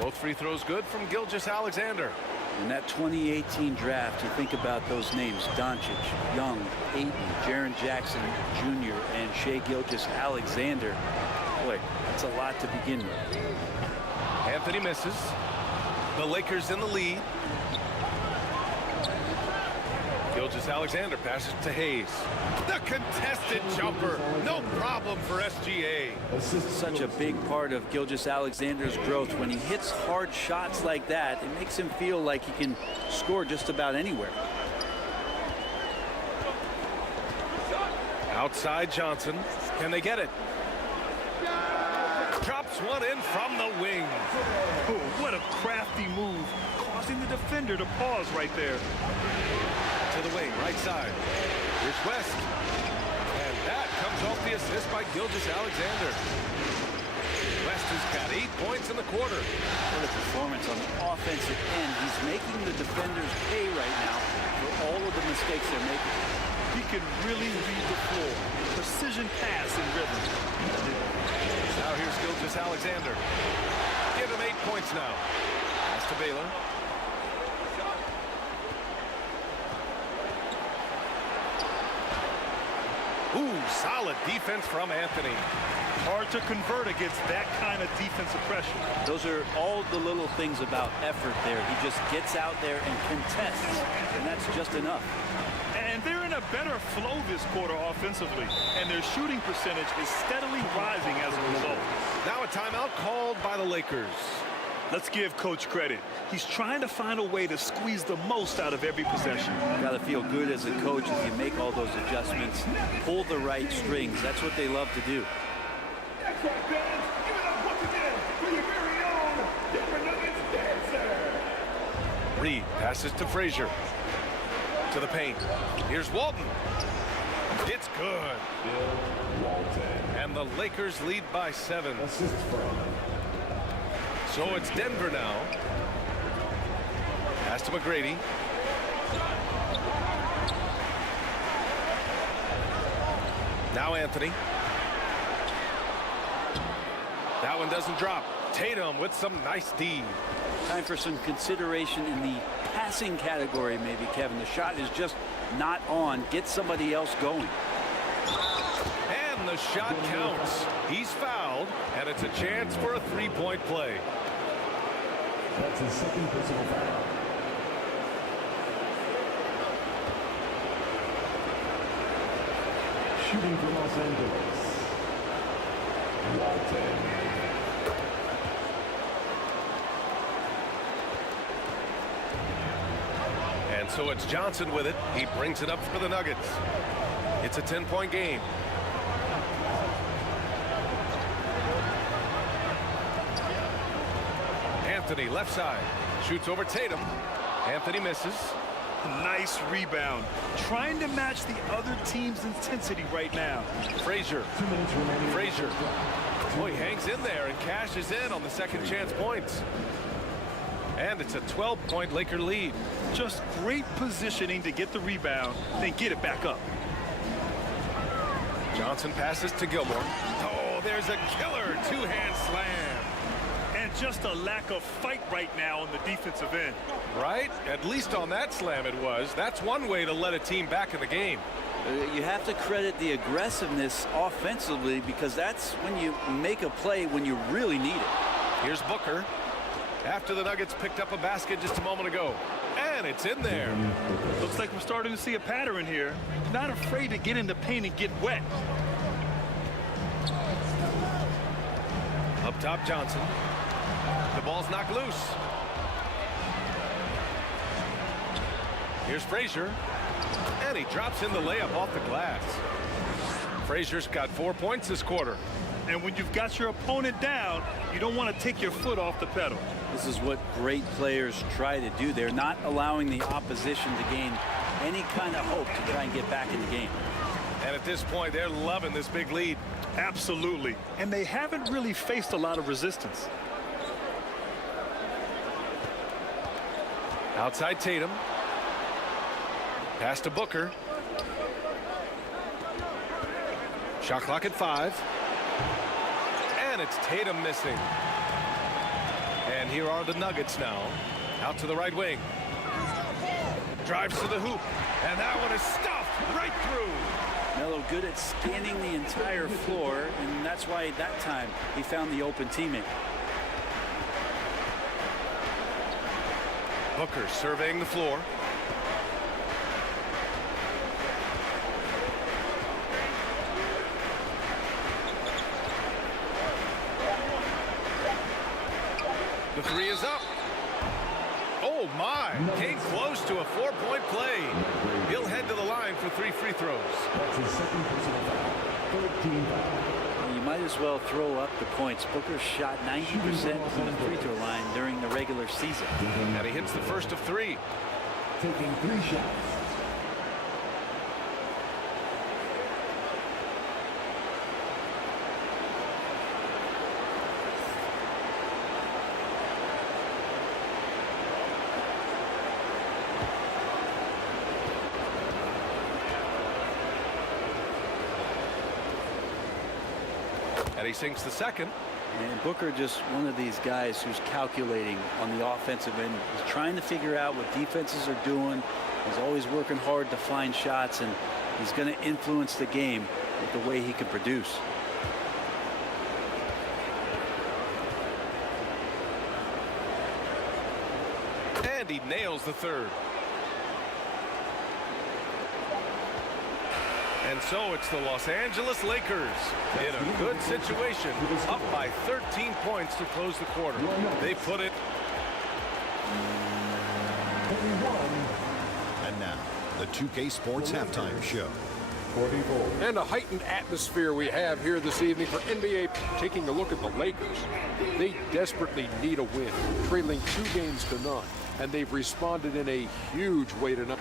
Both free throws good from Gilgeous-Alexander. In that 2018 draft, you think about those names: DONCIC, Young, Ayton, Jaren Jackson Jr., and Shai Gilgeous-Alexander. Boy, that's a lot to begin with. Anthony misses. The Lakers in the lead. Gilgeous-Alexander passes to Hayes. The contested jumper. No problem for SGA. Such a big part of Gilgeous-Alexander's growth. When he hits hard shots like that, it makes him feel like he can score just about anywhere. Outside Johnson. Can they get it? Drops one in from the wing. Oh, what a crafty move, causing the defender to pause right there. To the wing, right side. Here's West. And that comes off the assist by Gilgeous-Alexander. West has got 8 points in the quarter. What a performance on the offensive end. He's making the defenders pay right now for all of the mistakes they're making. He can really read the floor. Precision pass and rhythm. Now here's Gilgeous-Alexander. Give him 8 points now. Pass to Baylor. Ooh, solid defense from Anthony. Hard to convert against that kind of defensive pressure. Those are all the little things about effort there. He just gets out there and contests, and that's just enough. And they're in a better flow this quarter offensively, and their shooting percentage is steadily rising as a result. Now a timeout called by the Lakers. Let's give Coach credit. He's trying to find a way to squeeze the most out of every possession. Got to feel good as a coach if you make all those adjustments, pull the right strings. That's what they love to do. That's right, fans. Give it up once again for your very own Denver Nuggets dancer. Reed passes to Frazier. To the paint. Here's Walton. It's good. And the Lakers lead by 7. So it's Denver now. Pass to McGrady. Now Anthony. That one doesn't drop. Tatum with some nice D. Time for some consideration in the passing category, maybe, Kevin. The shot is just not on. Get somebody else going. And the shot counts. He's fouled, and it's a chance for a three-point play. That's his second personal foul. Shooting for Los Angeles, Walton. And so it's Johnson with it. He brings it up for the Nuggets. It's a 10-point game. Anthony, left side, shoots over Tatum. Anthony misses. Nice rebound. Trying to match the other team's intensity right now. Frazier. Frazier. Oh, he hangs in there and cashes in on the second chance points. And it's a 12-point Laker lead. Just great positioning to get the rebound, then get it back up. Johnson passes to Gilmore. Oh, there's a killer two-hand slam. And just a lack of fight right now on the defensive end. Right? At least on that slam it was. That's one way to let a team back in the game. You have to credit the aggressiveness offensively, because that's when you make a play when you really need it. Here's Booker. After the Nuggets picked up a basket just a moment ago. And it's in there. Looks like we're starting to see a pattern here. Not afraid to get in the paint and get wet. Up top, Johnson. The ball's knocked loose. Here's Frazier. And he drops in the layup off the glass. Frazier's got 4 points this quarter. And when you've got your opponent down, you don't want to take your foot off the pedal. This is what great players try to do. They're not allowing the opposition to gain any kind of hope to try and get back in the game. And at this point, they're loving this big lead. Absolutely. And they haven't really faced a lot of resistance. Outside Tatum. Pass to Booker. Shot clock at 5. And it's Tatum missing. And here are the Nuggets now. Out to the right wing. Drives to the hoop. And that one is stuffed right through. Melo good at scanning the entire floor, and that's why that time he found the open teammate. Booker surveying the floor. The three is up. Oh my, came close to a 4-point play. He'll head to the line for 3 free throws. That's his second personal foul. 13 foul. You might as well throw up the points. Booker shot 90% from the free throw line during the regular season. And he hits the first of 3. Taking 3 shots. And he sinks the second. And Booker just one of these guys who's calculating on the offensive end. He's trying to figure out what defenses are doing. He's always working hard to find shots, and he's going to influence the game with the way he can produce. And he nails the third. And so it's the Los Angeles Lakers in a good situation, up by 13 points to close the quarter. They put it. And now, the 2K Sports Halftime Show. 44. And a heightened atmosphere we have here this evening for NBA. Taking a look at the Lakers. They desperately need a win, trailing 2 games to none. And they've responded in a huge way tonight.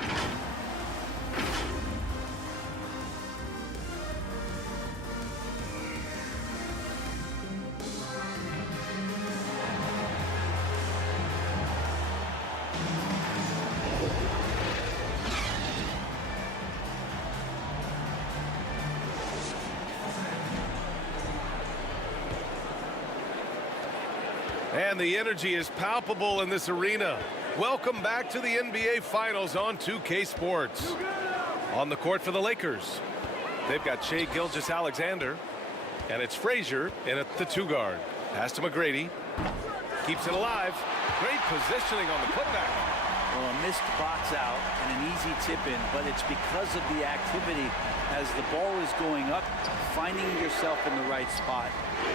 And the energy is palpable in this arena. Welcome back to the NBA Finals on 2K Sports. On the court for the Lakers, they've got Shai Gilgeous-Alexander, and it's Frazier in at the 2 guard. Pass to McGrady. Keeps it alive. Great positioning on the putback. Well, a missed box out and an easy tip in, but it's because of the activity as the ball is going up, finding yourself in the right spot,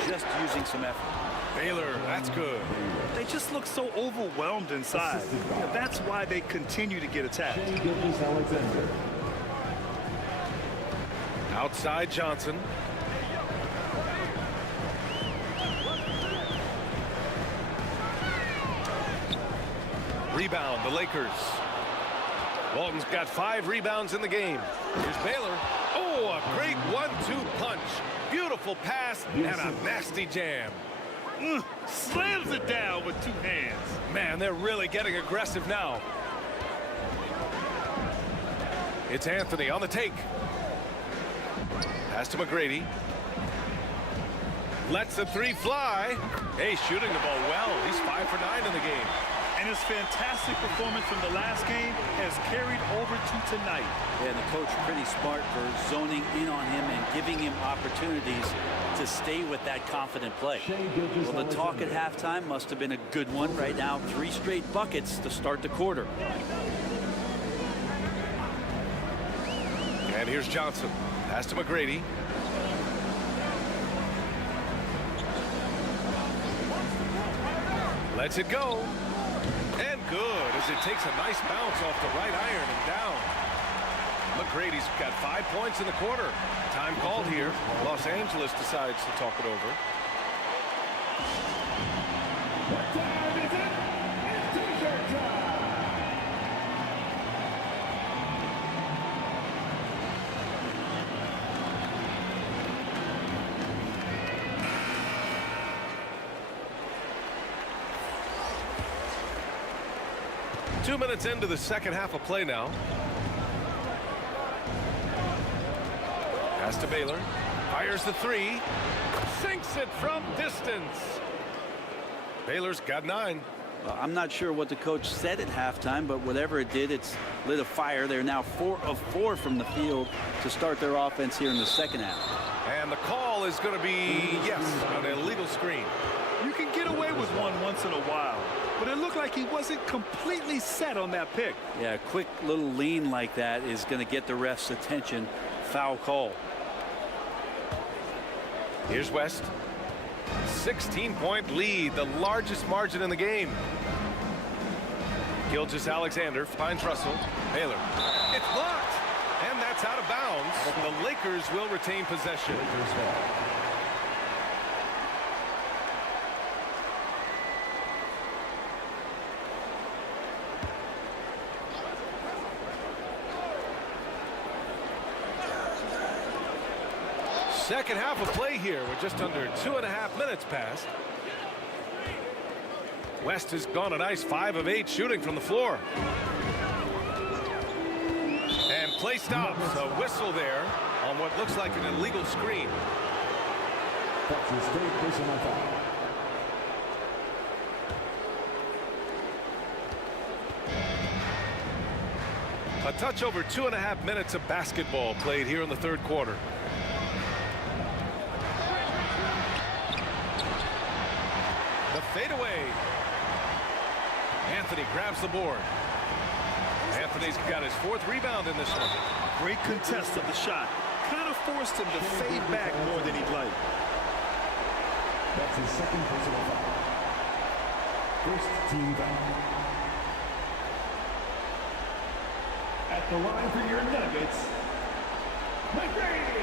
just using some effort. Baylor, that's good. They just look so overwhelmed inside. That's why they continue to get attacked. Outside Johnson. Rebound, the Lakers. Bolton's got 5 rebounds in the game. Here's Baylor. Oh, a great 1-2 punch. Beautiful pass and a nasty jam. Slams it down with 2 hands. Man, they're really getting aggressive now. It's Anthony on the take. Pass to McGrady. Lets the 3 fly. Hey, shooting the ball well. He's 5 for 9 in the game. And his fantastic performance from the last game has carried over to tonight. Yeah, and the coach pretty smart for zoning in on him and giving him opportunities to stay with that confident play. Well, the talk at halftime must have been a good one. Right now, 3 straight buckets to start the quarter. And here's Johnson. Pass to McGrady. Lets it go. And good as it takes a nice bounce off the right iron and down. McGrady's got 5 points in the quarter. Time called here. Los Angeles decides to talk it over. What time is it? It's T-shirt time. Two minutes into the second half of play now. Pass to Baylor. Fires the 3. Sinks it from distance. Baylor's got 9. Well, I'm not sure what the coach said at halftime, but whatever it did, it's lit a fire. They're now 4 of 4 from the field to start their offense here in the second half. And the call is going to be, yes, an illegal screen. You can get away with one once in a while, but it looked like he wasn't completely set on that pick. Yeah, a quick little lean like that is going to get the ref's attention. Foul call. Here's West. 16-point lead, the largest margin in the game. Gilgeous-Alexander finds Russell. Baylor. It's blocked, and that's out of bounds. The Lakers will retain possession. Second half of play here with just under 2.5 minutes passed. West has gone a nice 5 of 8 shooting from the floor. And play stops. A whistle there on what looks like an illegal screen. That's a straight personal foul. A touch over 2.5 minutes of basketball played here in the third quarter. The fadeaway. Anthony grabs the board. Anthony's got his 4th rebound in this one. Great contest of the shot. Kind of forced him to fade back more than he'd like. That's his second personal foul. First team foul. At the line for your Nuggets, McGrady.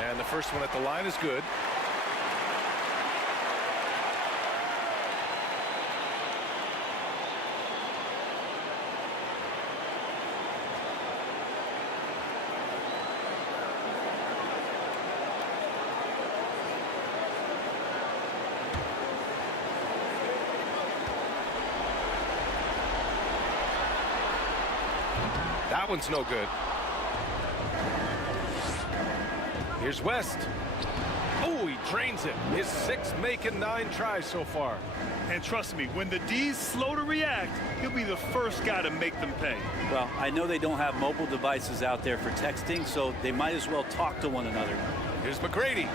And the first one at the line is good. That one's no good. Here's West. Oh, he drains it. His 6th make and 9 tries so far. And trust me, when the D's slow to react, he'll be the first guy to make them pay. Well, I know they don't have mobile devices out there for texting, so they might as well talk to one another. Here's McGrady.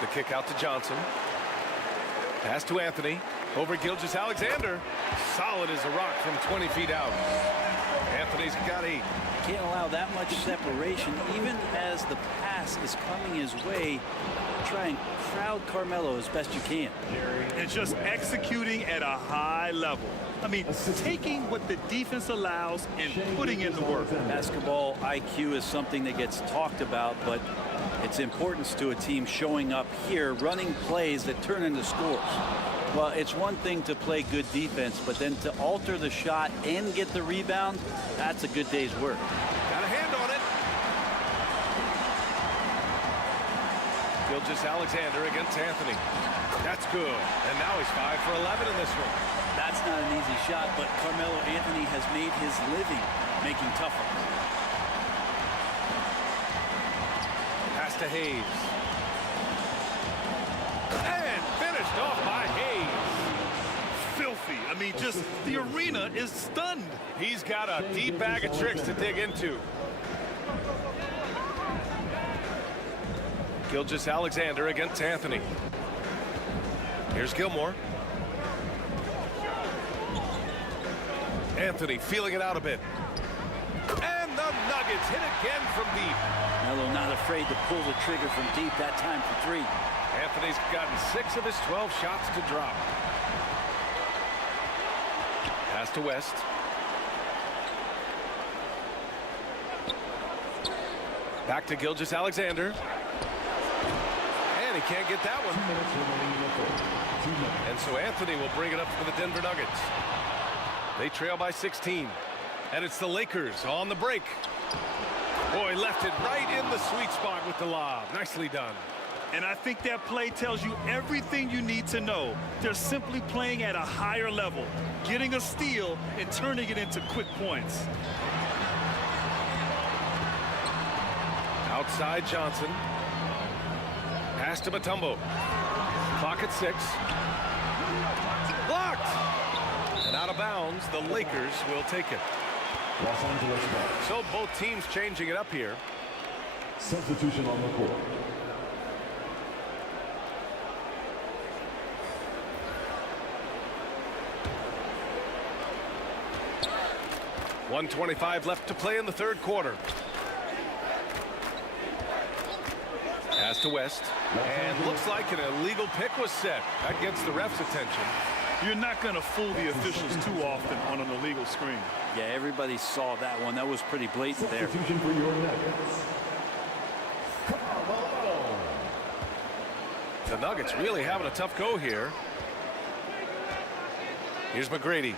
The kick out to Johnson. Pass to Anthony. Over Gilgeous-Alexander. Solid as a rock from 20 feet out. Anthony's got 8. Can't allow that much separation, even as the pass is coming his way. Try and crowd Carmelo as best you can. And just executing at a high level. I mean, taking what the defense allows and putting in the work. Basketball IQ is something that gets talked about, but its importance to a team showing up here, running plays that turn into scores. Well, it's one thing to play good defense, but then to alter the shot and get the rebound, that's a good day's work. Got a hand on it. Gilgeous-Alexander against Anthony. That's good. And now he's 5 for 11 in this one. That's not an easy shot, but Carmelo Anthony has made his living making tough ones. Pass to Hayes. And finished off by Hayes. Filthy. I mean, just the arena is stunned. He's got a deep bag of tricks to dig into. Gilgeous-Alexander against Anthony. Here's Gilmore. Anthony feeling it out a bit. And the Nuggets hit again from deep. Melo not afraid to pull the trigger from deep, that time for 3. Anthony's gotten 6 of his 12 shots to drop. Pass to West. Back to Gilgeous-Alexander. And he can't get that one. And so Anthony will bring it up for the Denver Nuggets. They trail by 16. And it's the Lakers on the break. Boy, left it right in the sweet spot with the lob. Nicely done. And I think that play tells you everything you need to know. They're simply playing at a higher level, getting a steal and turning it into quick points. Outside Johnson. Pass to Mutombo. Clock at 6. Blocked! And out of bounds, the Lakers will take it. Los Angeles ball. So both teams changing it up here. Substitution on the court. .125 left to play in the third quarter. Pass to West. And looks like an illegal pick was set. That gets the ref's attention. You're not going to fool the officials too often on an illegal screen. Yeah, everybody saw that one. That was pretty blatant there. Substitution for your Nuggets. The Nuggets really having a tough go here. Here's McGrady.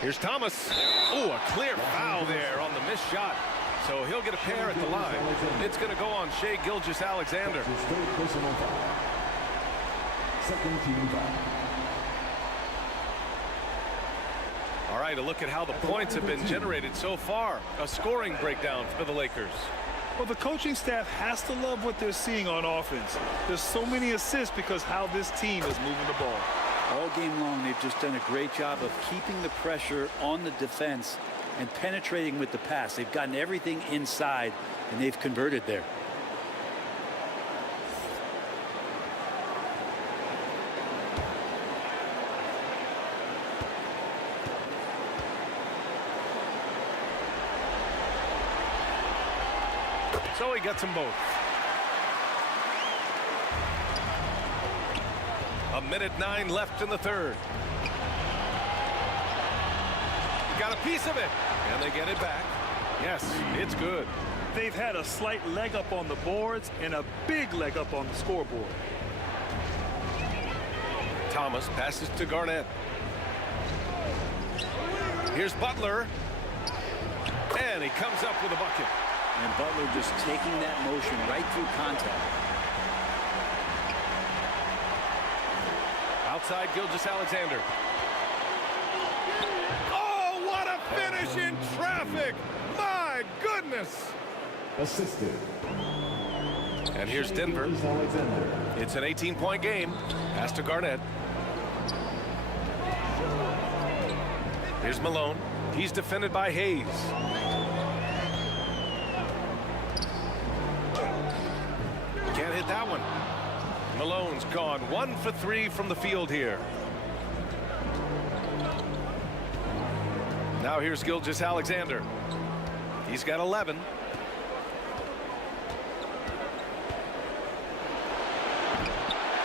Here's Thomas. Oh, a clear foul there on the missed shot. So he'll get a pair at the line. It's going to go on Shai Gilgeous-Alexander. Second team foul. All right, a look at how the points have been generated so far. A scoring breakdown for the Lakers. Well, the coaching staff has to love what they're seeing on offense. There's so many assists because how this team is moving the ball. All game long, they've just done a great job of keeping the pressure on the defense and penetrating with the pass. They've gotten everything inside, and they've converted there. So he gets them both. A minute 9 left in the third. Got a piece of it, and they get it back. Yes, it's good. They've had a slight leg up on the boards and a big leg up on the scoreboard. Thomas passes to Garnett. Here's Butler. And he comes up with a bucket. And Butler just taking that motion right through contact. Outside Gilgeous-Alexander. Oh, what a finish in traffic! My goodness! Assisted. And here's Denver. It's an 18-point game. Pass to Garnett. Here's Malone. He's defended by Hayes. Can't hit that one. Malone's gone 1 for 3 from the field here. Now here's Gilgeous-Alexander. He's got 11.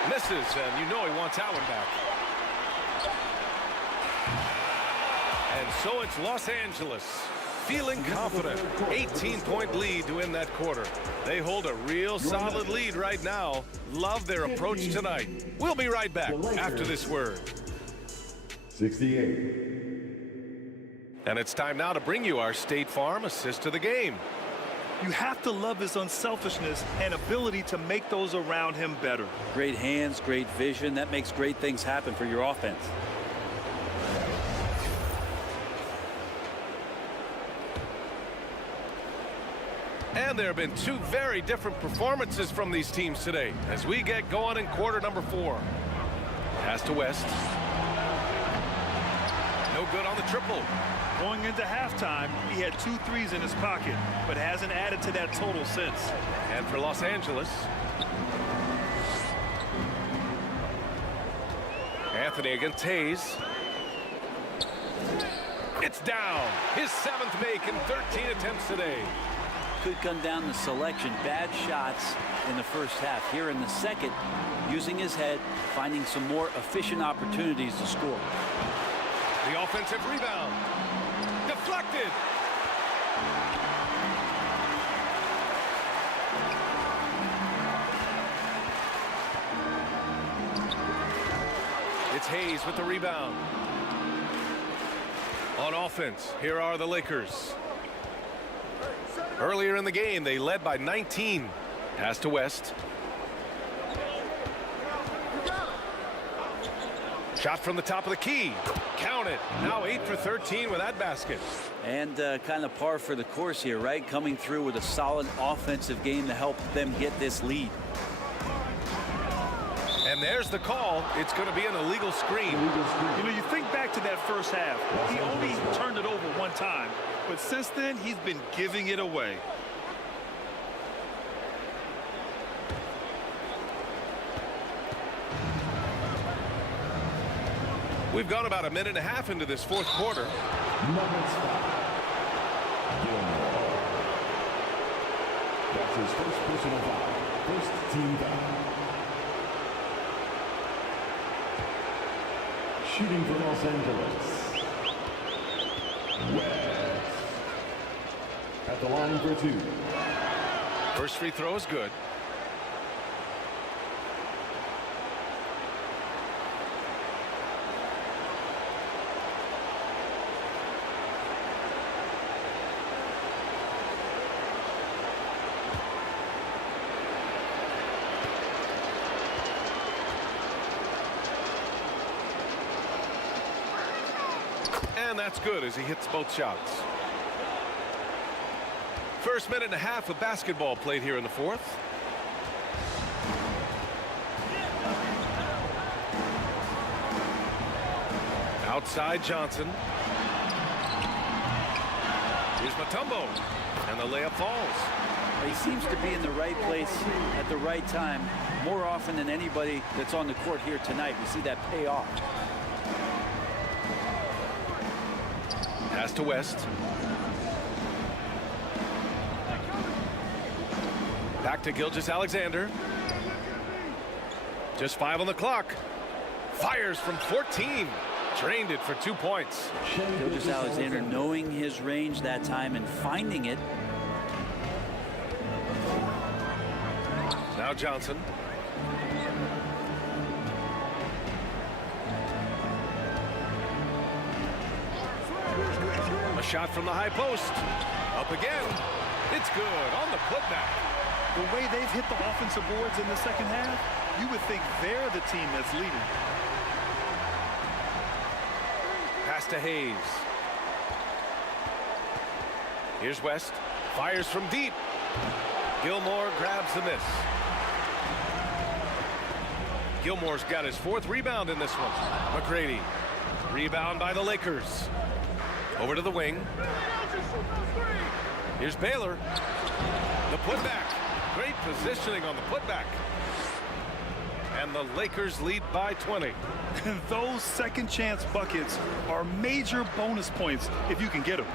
Misses, and you know he wants that one back. And so it's Los Angeles, feeling confident. 18-point lead to win that quarter. They hold a real solid lead right now. Love their approach tonight. We'll be right back after this word. 68. And it's time now to bring you our State Farm assist to the game. You have to love his unselfishness and ability to make those around him better. Great hands, great vision. That makes great things happen for your offense. And there have been two very different performances from these teams today as we get going in quarter number 4. Pass to West. No good on the triple. Going into halftime, he had 2 threes in his pocket, but hasn't added to that total since. And for Los Angeles, Anthony against Hayes. It's down. His 7th make in 13 attempts today. Could come down to selection. Bad shots in the first half. Here in the second, using his head, finding some more efficient opportunities to score. The offensive rebound. Deflected. It's Hayes with the rebound. On offense, here are the Lakers. Earlier in the game, they led by 19. Pass to West. Shot from the top of the key. Count it. Now 8 for 13 with that basket. And kind of par for the course here, right? Coming through with a solid offensive game to help them get this lead. And there's the call. It's going to be an illegal screen. You know, you think back to that first half. He only turned it over one time. But since then, he's been giving it away. We've gone about a minute and a half into this 4th quarter. That's his first personal foul. First team foul. Shooting for Los Angeles. West. At the line for 2. First free throw is good. And that's good as he hits both shots. First minute and a half of basketball played here in the 4th. Outside Johnson. Here's Mutombo. And the layup falls. He seems to be in the right place at the right time more often than anybody that's on the court here tonight. We see that pay off. Pass to West. Back to Gilgeous-Alexander. Just 5 on the clock. Fires from 14. Drained it for 2 points. Gilgeous-Alexander knowing his range that time and finding it. Now Johnson. A shot from the high post. Up again. It's good on the putback. The way they've hit the offensive boards in the second half, you would think they're the team that's leading. Pass to Hayes. Here's West. Fires from deep. Gilmore grabs the miss. Gilmore's got his 4th rebound in this one. McGrady. Rebound by the Lakers. Over to the wing. Here's Baylor. The putback. Great positioning on the putback. And and the Lakers lead by 20. And those second chance buckets are major bonus points if you can get them.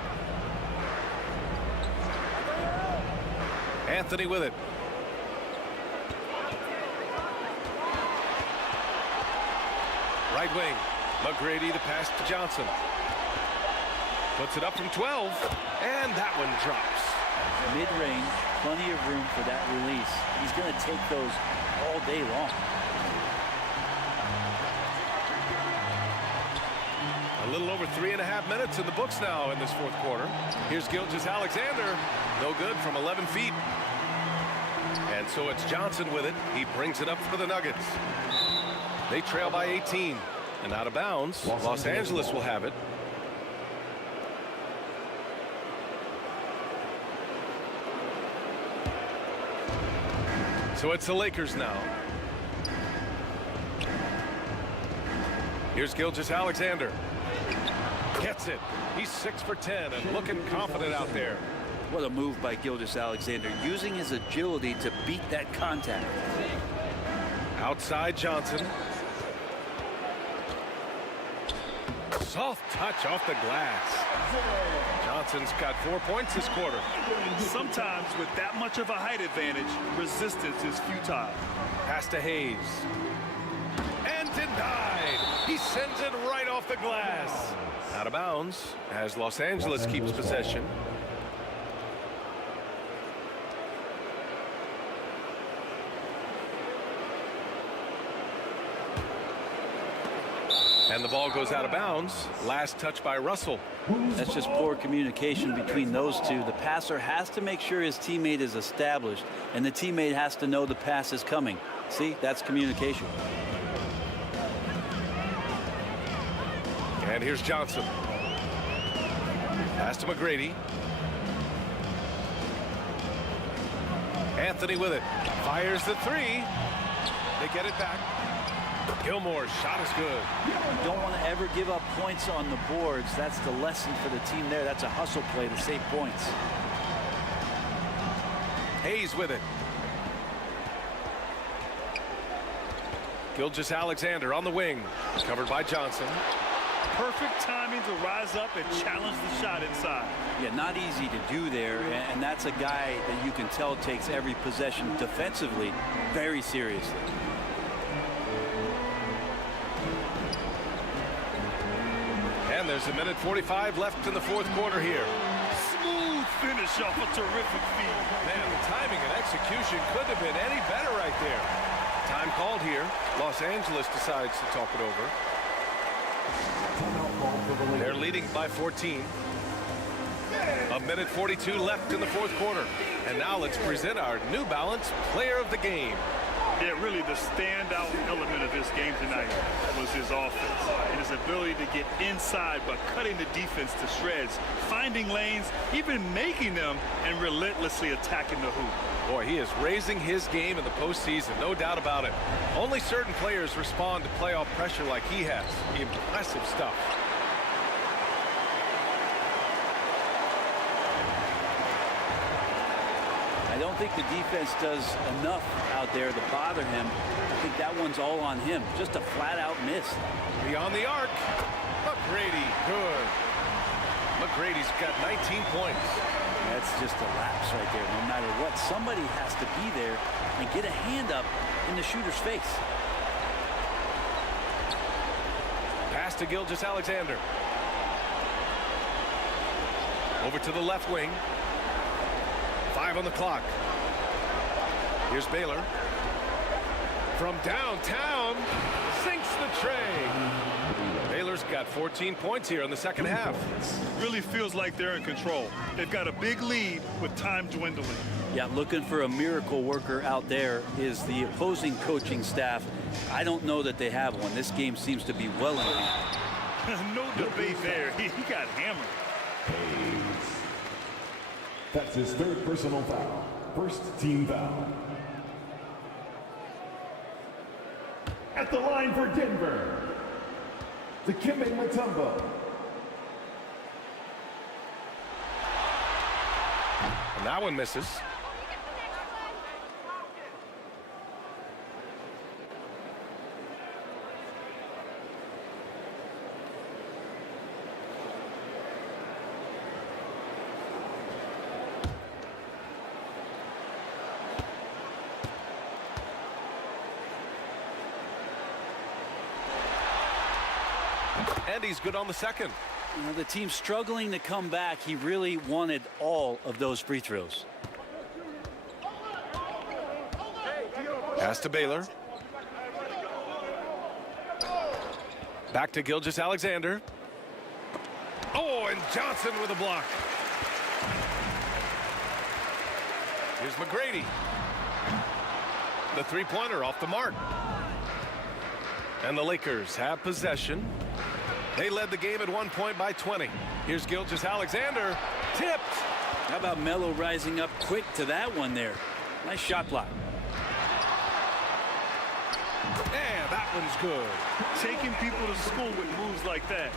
Anthony with it. Right wing. McGrady the pass to Johnson. Puts it up from 12, and that one drops. Mid-range, plenty of room for that release. He's going to take those all day long. A little over 3.5 minutes in the books now in this fourth quarter. Here's Gilgeous-Alexander. No good from 11 feet. And so it's Johnson with it. He brings it up for the Nuggets. They trail by 18. And out of bounds, Los Angeles will have it. So it's the Lakers now. Here's Gilgeous-Alexander. Gets it. He's 6 for 10 and looking confident out there. What a move by Gilgeous-Alexander, using his agility to beat that contact. Outside Johnson. Soft touch off the glass. Johnson's got 4 points this quarter. Sometimes with that much of a height advantage, resistance is futile. Pass to Hayes. And denied. He sends it right off the glass. Out of bounds as Los Angeles keeps possession. And the ball goes out of bounds. Last touch by Russell. That's just poor communication between those two. The passer has to make sure his teammate is established, and the teammate has to know the pass is coming. See, that's communication. And here's Johnson. Pass to McGrady. Anthony with it. Fires the three. They get it back. Gilmore's shot is good. Don't want to ever give up points on the boards. That's the lesson for the team there. That's a hustle play to save points. Hayes with it. Gilgeous-Alexander on the wing. Covered by Johnson. Perfect timing to rise up and challenge the shot inside. Yeah, not easy to do there, and that's a guy that you can tell takes every possession defensively very seriously. And there's 1:45 left in the fourth quarter here. Smooth finish off a terrific feed. Man, the timing and execution couldn't have been any better right there. Time called here. Los Angeles decides to talk it over. They're leading by 14. 1:42 left in the fourth quarter. And now let's present our New Balance Player of the Game. Yeah, really the standout element of this game tonight was his offense and his ability to get inside by cutting the defense to shreds, finding lanes, even making them, and relentlessly attacking the hoop. Boy, he is raising his game in the postseason, no doubt about it. Only certain players respond to playoff pressure like he has. Impressive stuff. I don't think the defense does enough out there to bother him. I think that one's all on him. Just a flat-out miss. Beyond the arc. McGrady, good. McGrady's got 19 points. That's just a lapse right there. No matter what, somebody has to be there and get a hand up in the shooter's face. Pass to Gilgeous-Alexander. Over to the left wing. 5 on the clock. Here's Baylor. From downtown, sinks the tray. Baylor's got 14 points here in the second half. Really feels like they're in control. They've got a big lead with time dwindling. Yeah, looking for a miracle worker out there is the opposing coaching staff. I don't know that they have one. This game seems to be well in hand. No debate there. He got hammered. That's his third personal foul. First team foul. At the line for Denver, Dikembe Mutombo. And that one misses. And he's good on the second. You know, the team's struggling to come back. He really wanted all of those free throws. Pass to Baylor. Back to Gilgeous-Alexander. Oh, and Johnson with a block. Here's McGrady. The three-pointer off the mark. And the Lakers have possession. They led the game at 1 point by 20. Here's Gilgeous-Alexander. Tipped. How about Melo rising up quick to that one there? Nice shot block. And that one's good. Taking people to school with moves like that.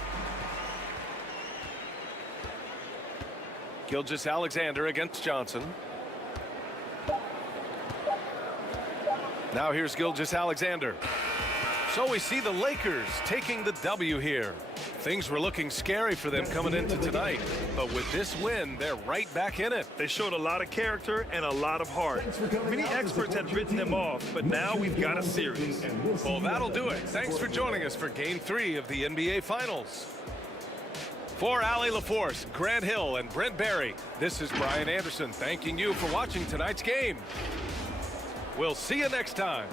Gilgeous-Alexander against Johnson. Now here's Gilgeous-Alexander. So we see the Lakers taking the W here. Things were looking scary for them coming into tonight, but with this win, they're right back in it. They showed a lot of character and a lot of heart. Many experts had written them off, but now we've got a series. Well, that'll do it. Thanks for joining us for Game 3 of the NBA Finals. For Allie LaForce, Grant Hill, and Brent Barry, this is Brian Anderson thanking you for watching tonight's game. We'll see you next time.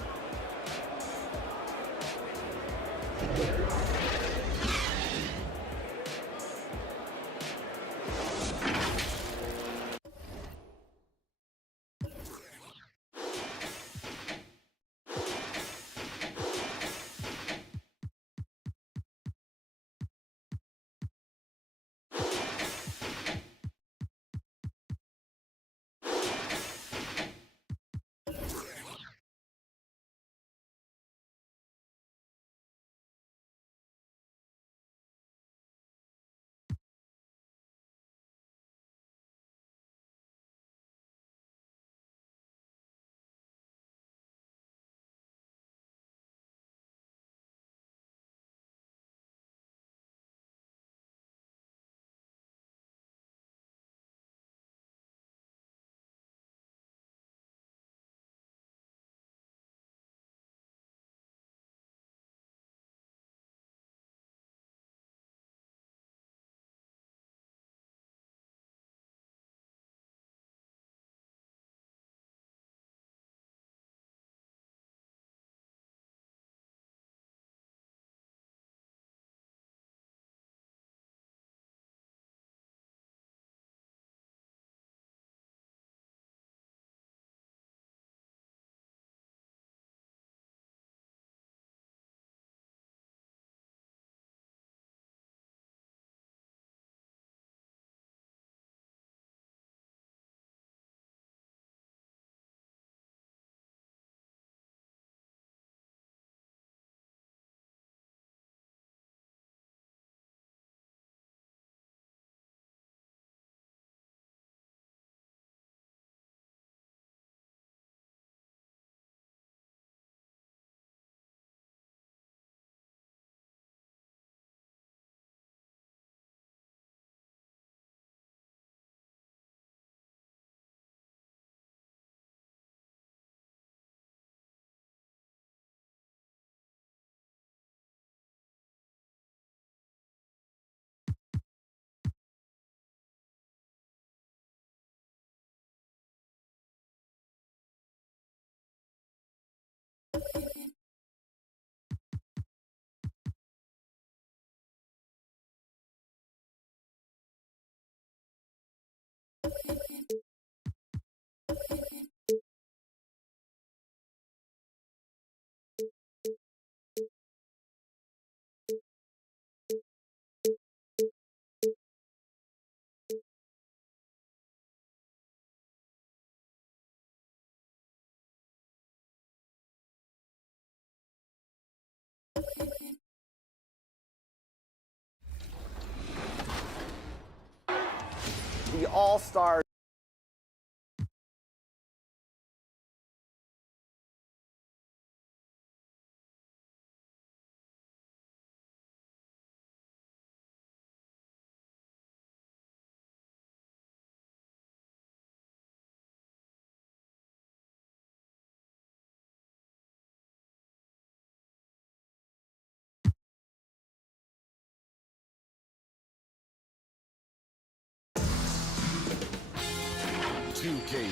The All-Star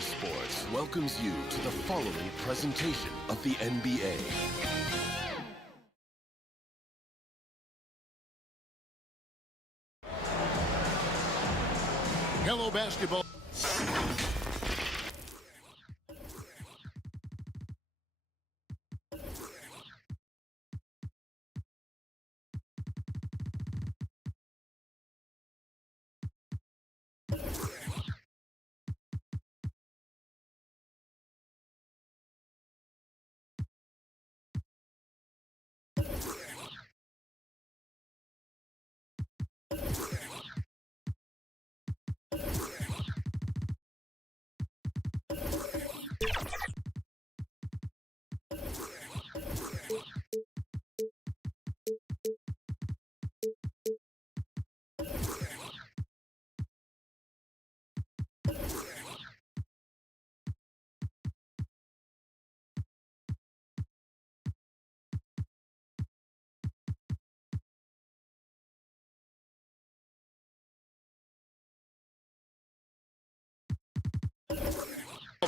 Sports welcomes you to the following presentation of the NBA. Hello, basketball.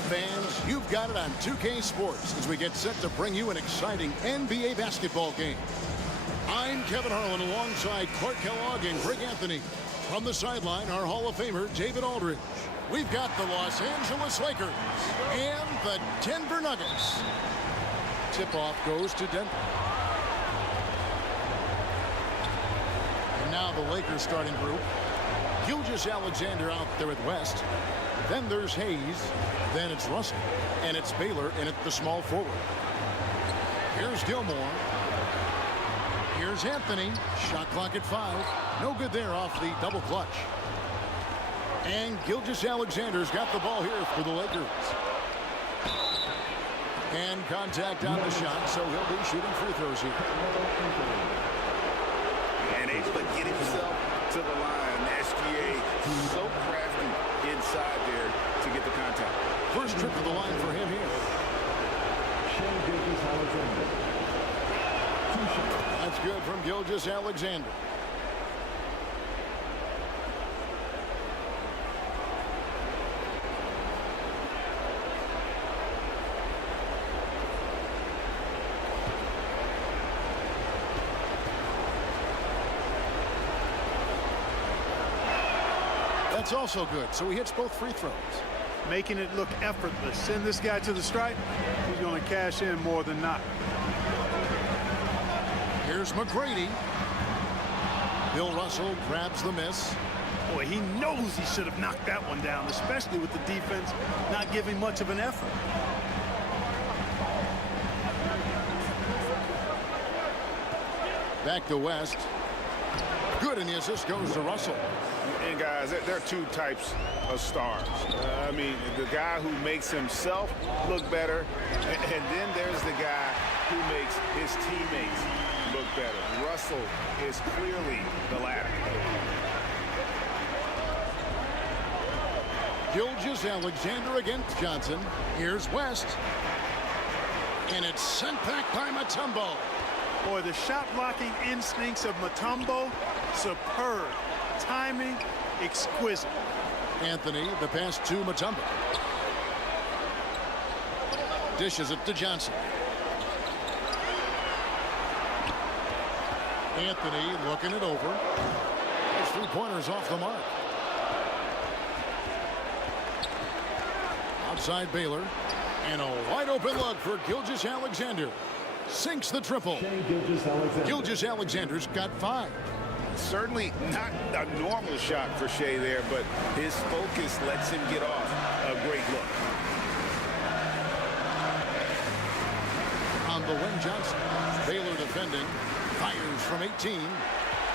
Fans, you've got it on 2K Sports as we get set to bring you an exciting NBA basketball game. I'm Kevin Harlan alongside Clark Kellogg and Greg Anthony. From the sideline, our Hall of Famer, David Aldridge. We've got the Los Angeles Lakers and the Denver Nuggets. Tip-off goes to Denver. And now the Lakers starting group. Gilgeous Alexander out there at West. Then there's Hayes. Then it's Russell. And it's Baylor in at the small forward. Here's Gilmore. Here's Anthony. Shot clock at 5. No good there off the double clutch. And Gilgeous Alexander's got the ball here for the Lakers. And contact on the shot, so he'll be shooting free throws here. And able to get himself to the line. SGA so crafty inside there to get the contact. First trip to the line for him here. That's good from Gilgeous Alexander. That's also good, so he hits both free throws. Making it look effortless. Send this guy to the stripe, he's going to cash in more than not. Here's McGrady. Bill Russell grabs the miss. Boy, he knows he should have knocked that one down, especially with the defense not giving much of an effort. Back to West. Good, and the assist goes to Russell. And guys, there are two types of stars. I mean, the guy who makes himself look better, and then there's the guy who makes his teammates look better. Russell is clearly the latter. Gilgeous Alexander against Johnson. Here's West. And it's sent back by Mutombo. Boy, the shot blocking instincts of Mutombo, superb. Timing, exquisite. Anthony, the pass to Mutombo. Dishes it to Johnson. Anthony looking it over. His three-pointers off the mark. Outside Baylor. And a wide-open look for Gilgeous Alexander. Sinks the triple. Gilgeous Alexander's got 5. Certainly not a normal shot for Shea there, but his focus lets him get off a great look. On the wing, Johnson. Baylor defending. Fires from 18.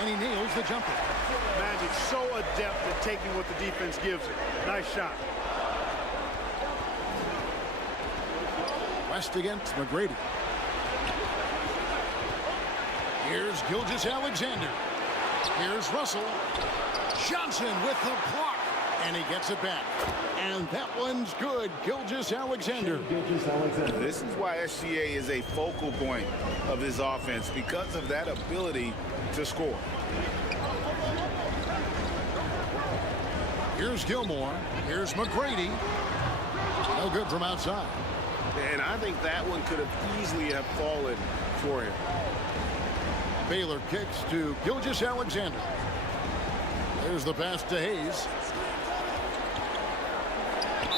And he nails the jumper. Magic so adept at taking what the defense gives him. Nice shot. West against McGrady. Here's Gilgeous Alexander. Here's Russell. Johnson with the block. And he gets it back. And that one's good. Gilgeous Alexander. This is why SGA is a focal point of his offense, because of that ability to score. Here's Gilmore. Here's McGrady. No good from outside. And I think that one could have easily have fallen for him. Baylor kicks to Gilgeous-Alexander. There's the pass to Hayes.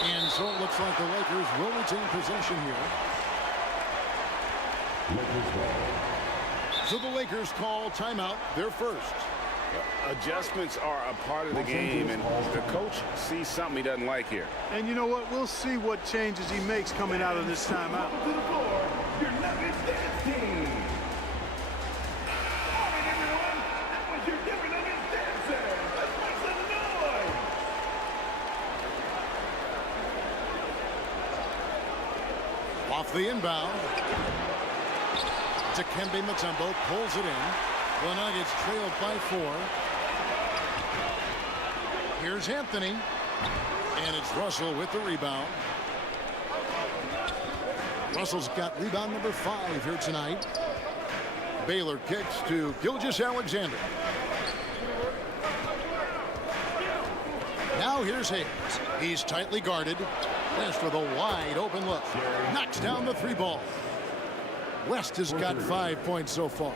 And so it looks like the Lakers will retain possession here. So the Lakers call timeout, their first. Adjustments are a part of the game, and the coach sees something he doesn't like here. And you know what? We'll see what changes he makes coming out of this timeout. To the floor, your Nuggets dance team. All right, everyone. That was your Denver Nuggets dancers. Let's make some noise. Off the inbound. Dikembe Mutombo pulls it in. The Nuggets trailed by 4. Here's Anthony. And it's Russell with the rebound. Russell's got rebound number 5 here tonight. Baylor kicks to Gilgeous-Alexander. Now here's Hayes. He's tightly guarded. West with a wide open look. Knocks down the 3 ball. West has got 5 points so far.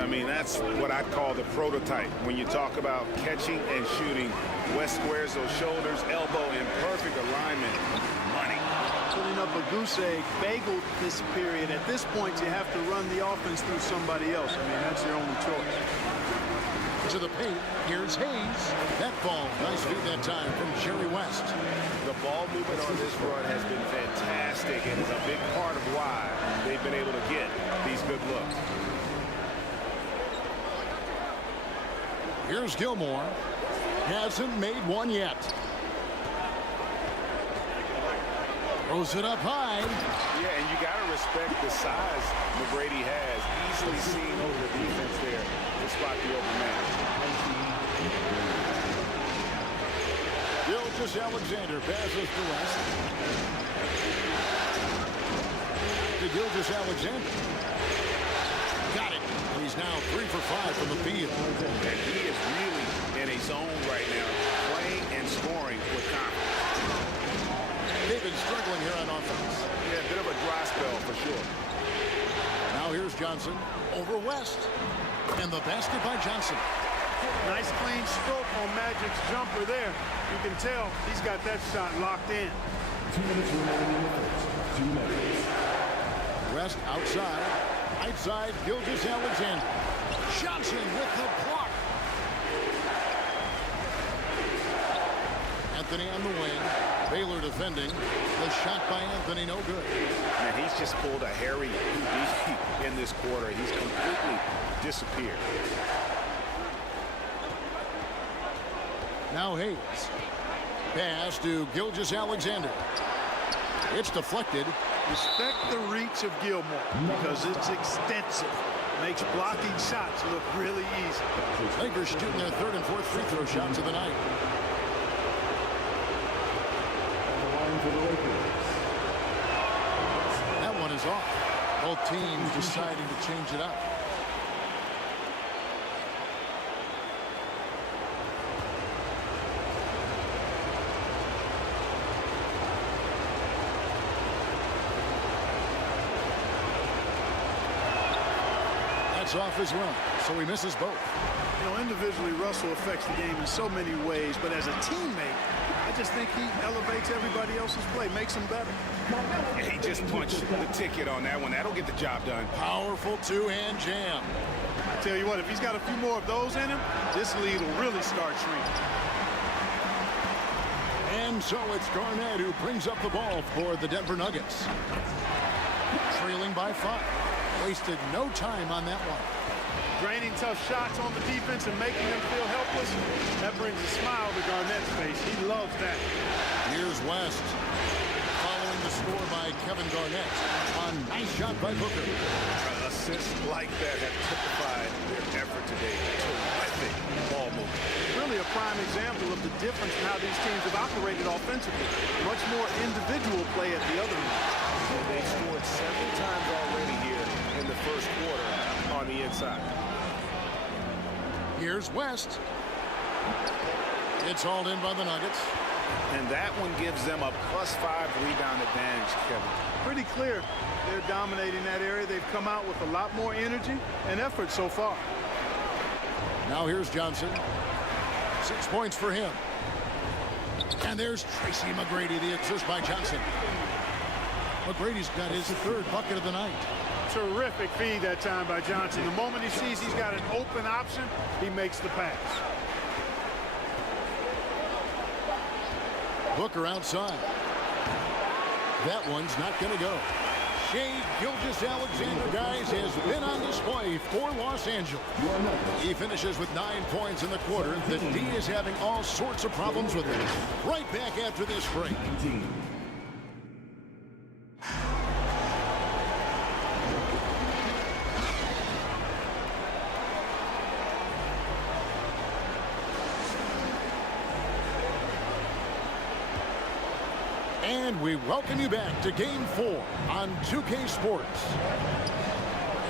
I mean, that's what I'd call the prototype. When you talk about catching and shooting, West squares those shoulders, elbow in perfect alignment. Money. Putting up a goose egg, bagel this period. At this point, you have to run the offense through somebody else. I mean, that's your only choice. To the paint, here's Hayes. That ball, nice feed that time from Jerry West. The ball movement on this run has been fantastic and is a big part of why they've been able to get these good looks. Here's Gilmore. Hasn't made one yet. Throws it up high. Yeah, and you got to respect the size McGrady has. Easily seen over the defense there to spot the open man. Gilgeous-Alexander passes to West. To Gilgeous-Alexander. Got it. And he's now 3 for 5 from the field. And he is really in a zone right now, playing and scoring with confidence. They've been struggling here on offense. Yeah, a bit of a dry spell for sure. Now here's Johnson over West. And the basket by Johnson. Nice clean stroke on Magic's jumper there. You can tell he's got that shot locked in. 2 minutes remaining in the first. 2 minutes. West outside. Right side, Gilgeous-Alexander. Johnson with the block. Anthony on the wing. Baylor defending. The shot by Anthony, no good. And he's just pulled a Harry Houdini in this quarter. He's completely disappeared. Now Hayes. Pass to Gilgeous-Alexander. It's deflected. Respect the reach of Gilmore because it's extensive. Makes blocking shots look really easy. Lakers shooting their 3rd and 4th free throw shots of the night. That one is off. Both teams deciding to change it up. That's off as well, so he misses both. You know, individually, Russell affects the game in so many ways, but as a teammate, I just think he elevates everybody else's play, makes them better. Yeah, he just punched the ticket on that one. That'll get the job done. Powerful 2-hand jam. I tell you what, if he's got a few more of those in him, this lead will really start shrinking. And so it's Garnett who brings up the ball for the Denver Nuggets. Trailing by 5. Wasted no time on that one. Draining tough shots on the defense and making them feel helpless. That brings a smile to Garnett's face. He loves that. Here's West. Following the score by Kevin Garnett. A nice shot by Booker. Assists like that have typified their effort today. Terrific ball movement. Really a prime example of the difference in how these teams have operated offensively. Much more individual play at the other end. They scored several times already here in the first quarter on the inside. Here's West. It's hauled in by the Nuggets. And that one gives them a +5 rebound advantage, Kevin. Pretty clear they're dominating that area. They've come out with a lot more energy and effort so far. Now here's Johnson. 6 points for him. And there's Tracy McGrady, the assist by Johnson. McGrady's got his 3rd bucket of the night. Terrific feed that time by Johnson. The moment he sees he's got an open option, he makes the pass. Booker outside. That one's not going to go. Shai Gilgeous-Alexander, guys, has been on display for Los Angeles. He finishes with 9 points in the quarter. The D is having all sorts of problems with it. Right back after this break. And we welcome you back to Game 4 on 2K Sports.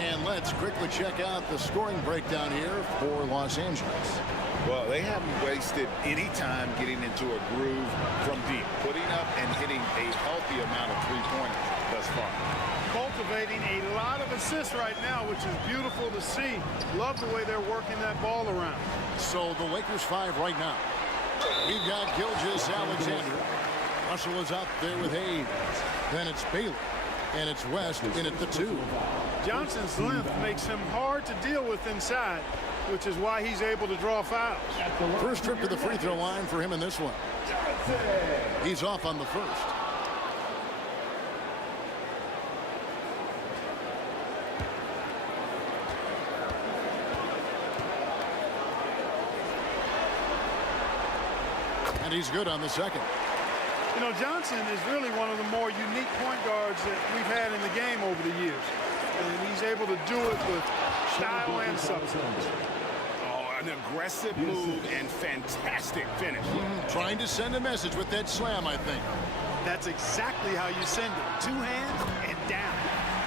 And let's quickly check out the scoring breakdown here for Los Angeles. Well, they haven't wasted any time getting into a groove from deep, putting up and hitting a healthy amount of three-pointers thus far. Cultivating a lot of assists right now, which is beautiful to see. Love the way they're working that ball around. So the Lakers 5 right now. We've got Gilgeous-Alexander. Russell is out there with Hayes. Then it's Bailey. And it's West in at the 2. Johnson's length makes him hard to deal with inside, which is why he's able to draw fouls. First trip to the free throw line for him in this one. He's off on the first. And he's good on the second. You know, Johnson is really one of the more unique point guards that we've had in the game over the years. And he's able to do it with style and substance. Oh, an aggressive move and fantastic finish. Trying to send a message with that slam, I think. That's exactly how you send it. 2 hands and down.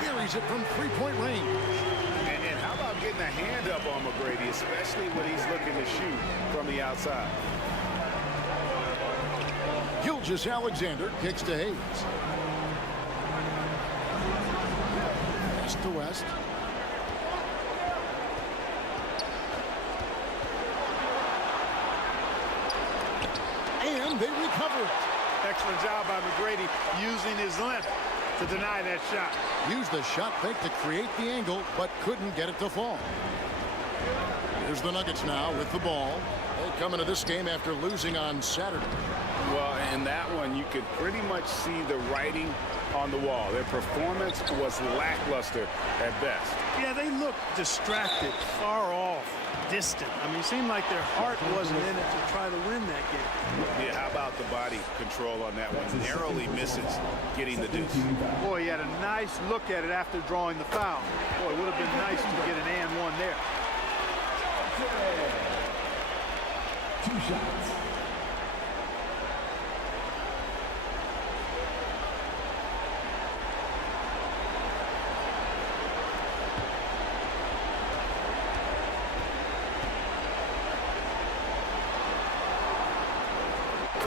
Buries it from 3-point range. And how about getting a hand up on McGrady, especially when he's looking to shoot from the outside? Gilgeous-Alexander kicks to Hayes. Pass to West. And they recover it. Excellent job by McGrady using his length to deny that shot. Used the shot fake to create the angle, but couldn't get it to fall. Here's the Nuggets now with the ball. They come into this game after losing on Saturday. Well, in that one, you could pretty much see the writing on the wall. Their performance was lackluster at best. Yeah, they looked distracted, far off, distant. I mean, it seemed like their heart wasn't in it to try to win that game. Yeah, how about the body control on that one? Narrowly misses getting the deuce. Boy, he had a nice look at it after drawing the foul. Boy, it would have been nice to get an and one there. 2 shots.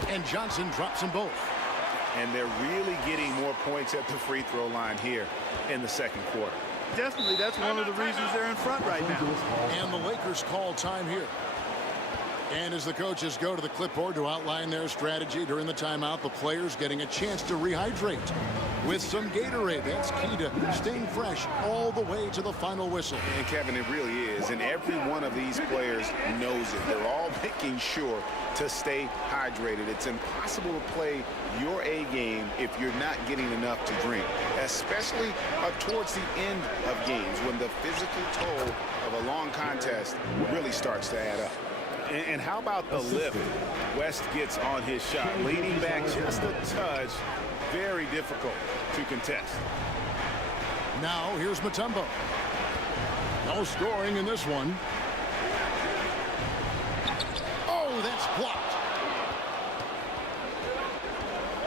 And Johnson drops them both. And they're really getting more points at the free throw line here in the second quarter. Definitely, that's one of the reasons they're in front right now. And the Lakers call time here. And as the coaches go to the clipboard to outline their strategy during the timeout, the players getting a chance to rehydrate with some Gatorade. That's key to staying fresh all the way to the final whistle. And Kevin, it really is. And every one of these players knows it. They're all making sure to stay hydrated. It's impossible to play your A game if you're not getting enough to drink, especially towards the end of games when the physical toll of a long contest really starts to add up. And how about the lift? West gets on his shot, leaning back just a touch. Very difficult to contest. Now here's Mutombo. No scoring in this one. Oh, that's blocked.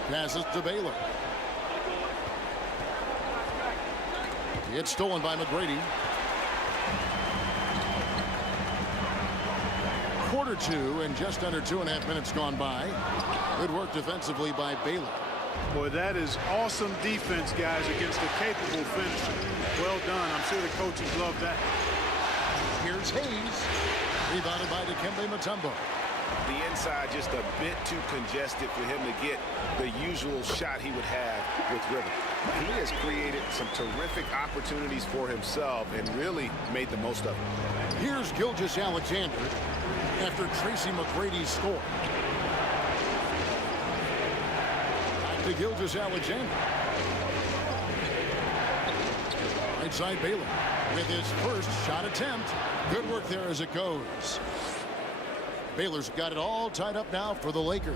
Passes to Baylor. It's stolen by McGrady. Quarter two, and just under 2.5 minutes gone by. Good work defensively by Baylor. Boy, that is awesome defense, guys, against a capable finisher. Well done. I'm sure the coaches love that. Here's Hayes. Rebounded by Dikembe Mutombo. The inside just a bit too congested for him to get the usual shot he would have with rhythm. He has created some terrific opportunities for himself and really made the most of it. Here's Gilgeous-Alexander after Tracy McGrady's score. Back to Gilgeous-Alexander. Right side Baylor with his first shot attempt. Good work there as it goes. Baylor's got it all tied up now for the Lakers.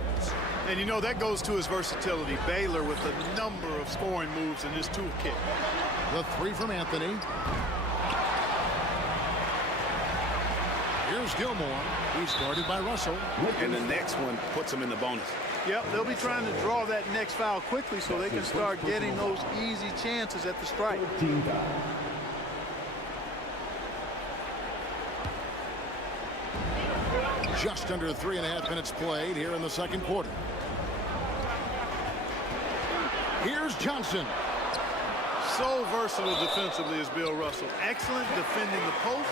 And you know, that goes to his versatility. Baylor with a number of scoring moves in his toolkit. The three from Anthony. Here's Gilmore. He's guarded by Russell. And the next one puts him in the bonus. Yep, they'll be trying to draw that next foul quickly so they can start getting those easy chances at the stripe. Just under 3.5 minutes played here in the second quarter. Here's Johnson. So versatile defensively is Bill Russell. Excellent defending the post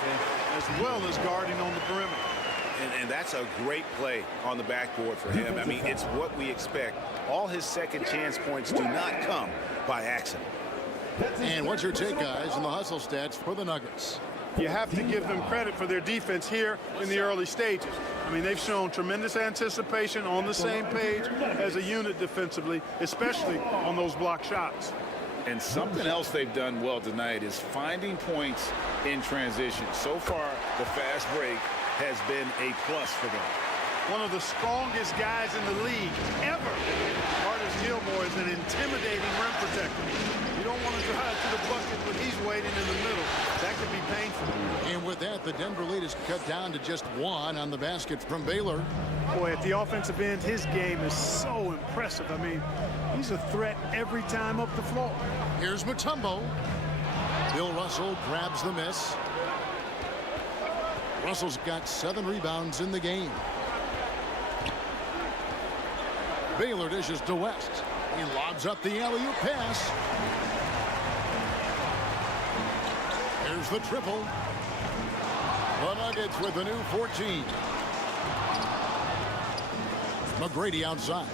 as well as guarding on the perimeter. And that's a great play on the backboard for him. I mean, it's what we expect. All his second chance points do not come by accident. And what's your take, guys, on the hustle stats for the Nuggets? You have to give them credit for their defense here in the early stages. I mean, they've shown tremendous anticipation, on the same page as a unit defensively, especially on those block shots. And something else they've done well tonight is finding points in transition. So far, the fast break has been a plus for them. One of the strongest guys in the league ever. Artis Gilmore is an intimidating rim protector. You don't want to drive to the bucket, but he's waiting in the middle. That could be painful. And with that, the Denver lead is cut down to just one on the basket from Baylor. Boy, at the offensive end, his game is so impressive. I mean, he's a threat every time up the floor. Here's Mutombo. Bill Russell grabs the miss. Russell's got 7 rebounds in the game. Baylor dishes to West. He lobs up the alley-oop pass. Here's the triple. The Nuggets with the new 14. McGrady outside.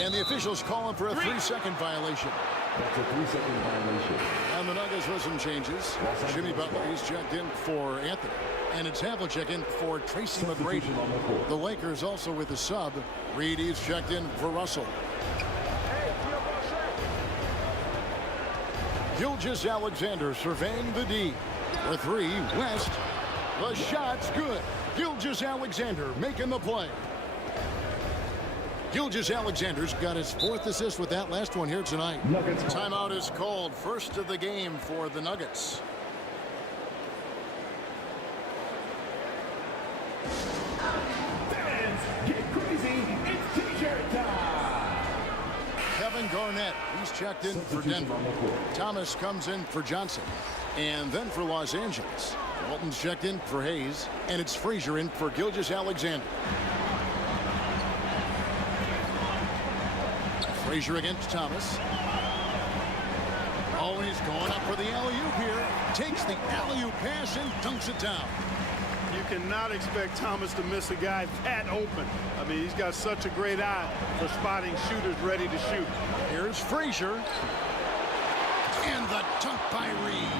And the officials calling for a 3-second violation. That's a 3-second violation. And the Nuggets with some changes. Jimmy Butler, he's checked in for Anthony. And it's Havlicek in for Tracy McGrady. The Lakers also with a sub. Reed, he's checked in for Russell. Gilgeous-Alexander surveying the D. For 3, West. The shot's good. Gilgeous-Alexander making the play. Gilgeous-Alexander's got his 4th assist with that last one here tonight. Timeout is called. First of the game for the Nuggets. Fans, get crazy. It's T-shirt time. Kevin Garnett, he's checked in for Denver. Thomas comes in for Johnson. And then for Los Angeles, Walton's checked in for Hayes. And it's Frazier in for Gilgeous-Alexander. Frazier against Thomas. Oh, he's going up for the alley-oop here. Takes the alley-oop pass and dunks it down. You cannot expect Thomas to miss a guy that open. I mean, he's got such a great eye for spotting shooters ready to shoot. Here's Frazier. And the dunk by Reed.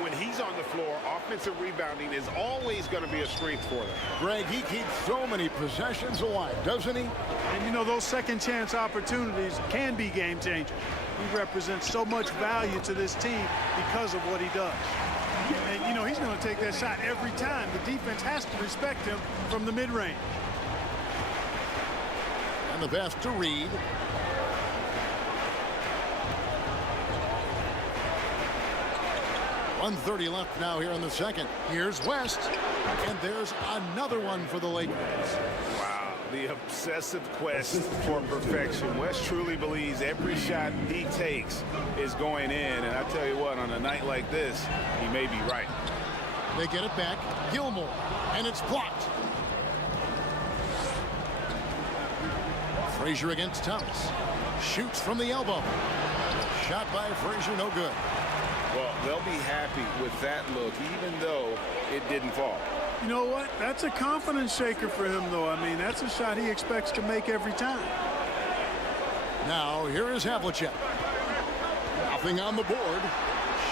When he's on the floor, offensive rebounding is always going to be a strength for them. Greg, he keeps so many possessions alive, doesn't he? And you know, those second chance opportunities can be game changers. He represents so much value to this team because of what he does. And you know, he's going to take that shot every time. The defense has to respect him from the mid-range. And the pass to Reed. .130 left now here in the second. Here's West. And there's another one for the Lakers. Wow, the obsessive quest for perfection. West truly believes every shot he takes is going in. And I tell you what, on a night like this, he may be right. They get it back. Gilmore. And it's blocked. Frazier against Thomas. Shoots from the elbow. Shot by Frazier, no good. Well, they'll be happy with that look, even though it didn't fall. You know what? That's a confidence shaker for him, though. I mean, that's a shot he expects to make every time. Now, here is Havlicek. Nothing on the board.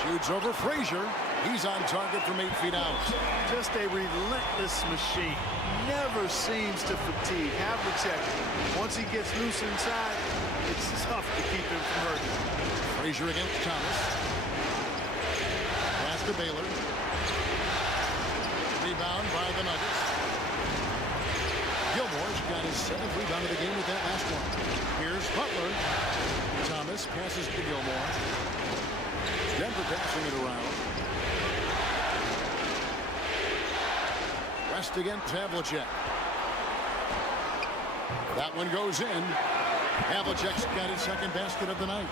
Shoots over Frazier. He's on target from 8 feet out. Just a relentless machine. Never seems to fatigue. Havlicek, once he gets loose inside, it's tough to keep him from hurting. Frazier against Thomas. Pass to Baylor. Rebound by the Nuggets. Gilmore's got his 7th rebound of the game with that last one. Here's Butler. Thomas passes to Gilmore. Denver passing it around. West against Havlicek. That one goes in. Havlicek's got his 2nd basket of the night.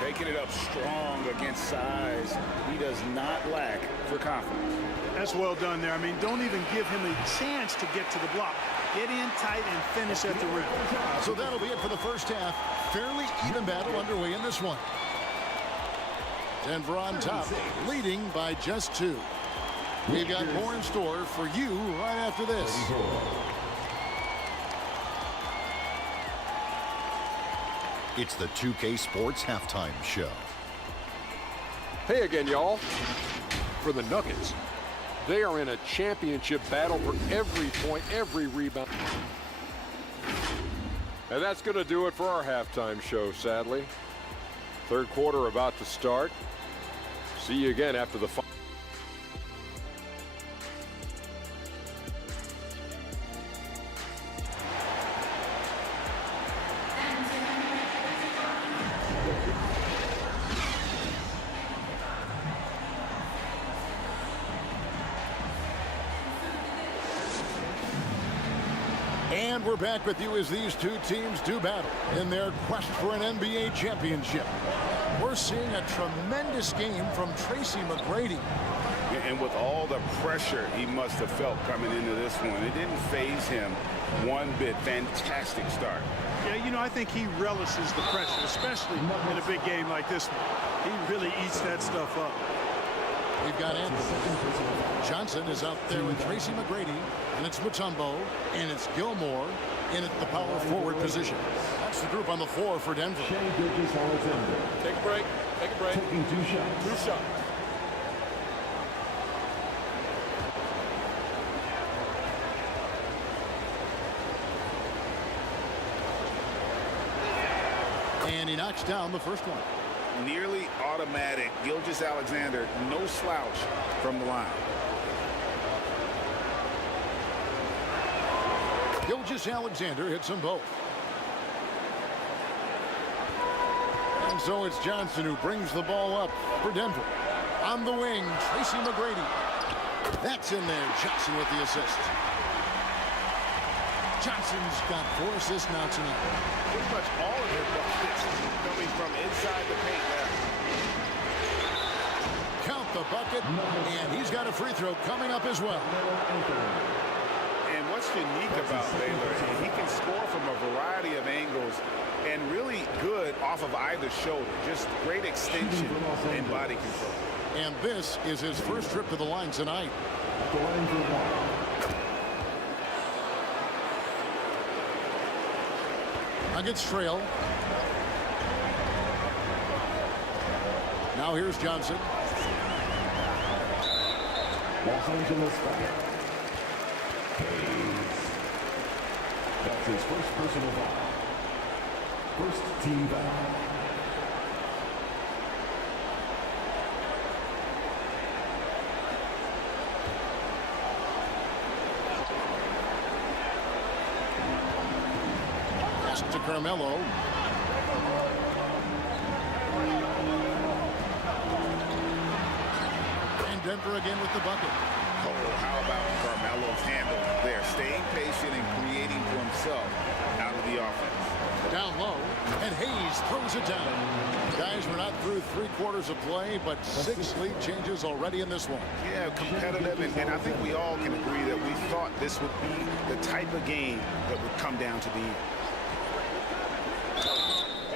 Taking it up strong against size. He does not lack for confidence. That's well done there. I mean, don't even give him a chance to get to the block. Get in tight and finish at the rim. So that'll be it for the first half. Fairly even battle underway in this one. Denver on top, leading by just 2. We've got more in store for you right after this. It's the 2K Sports Halftime Show. Hey again, y'all. For the Nuggets, they are in a championship battle for every point, every rebound. And that's going to do it for our halftime show, sadly. 3rd quarter about to start. See you again after the final. And we're back with you as these two teams do battle in their quest for an NBA championship. We're seeing a tremendous game from Tracy McGrady. And with all the pressure he must have felt coming into this one, it didn't faze him one bit. Fantastic start. Yeah, you know, I think he relishes the pressure, especially in a big game like this one. He really eats that stuff up. We've got Anthony. Johnson is out there with Tracy McGrady, and it's Mutombo, and it's Gilmore in at the power forward position. That's the group on the floor for Denver. Take a break. Take a break. Taking 2 shots. 2 shots. And he knocks down the first one. Nearly automatic. Gilgeous-Alexander, no slouch from the line. Gilgeous-Alexander hits them both. And so it's Johnson who brings the ball up for Denver. On the wing, Tracy McGrady. That's in there. Johnson with the assist. Johnson's got 4 assists now tonight. Pretty much all of his buckets coming from inside the paint there. Count the bucket, and he's got a free throw coming up as well. And what's unique about Baylor, he can score from a variety of angles and really good off of either shoulder. Just great extension and body control. And this is his first trip to the line tonight. Nuggets trail. Now here's Johnson. Los Angeles foul. That's his first personal foul. First team foul. Pass to Carmelo. And Denver again with the bucket. Oh, how about Carmelo's handle there, staying patient and creating for himself out of the offense. Down low, and Hayes throws it down. Guys, we're not through 3 quarters of play, but 6 lead changes already in this one. Yeah, competitive, and I think we all can agree that we thought this would be the type of game that would come down to the end.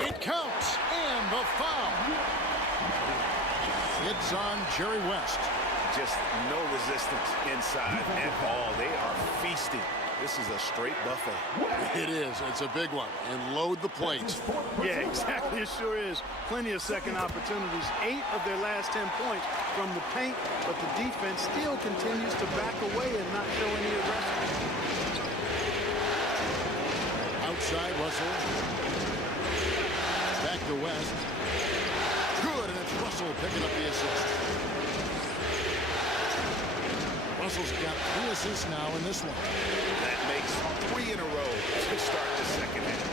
It counts, and the foul. It's on Jerry West. Just no resistance inside at all. They are feasting. This is a straight buffet. It is. It's a big one. And load the plates. Yeah, exactly. It sure is. Plenty of second opportunities. 8 of their last 10 points from the paint, but the defense still continues to back away and not show any aggression. Outside, Russell. Back to West. Good, and it's Russell picking up the assist. Russell's got 3 assists now in this one. That makes 3 in a row to start the second half.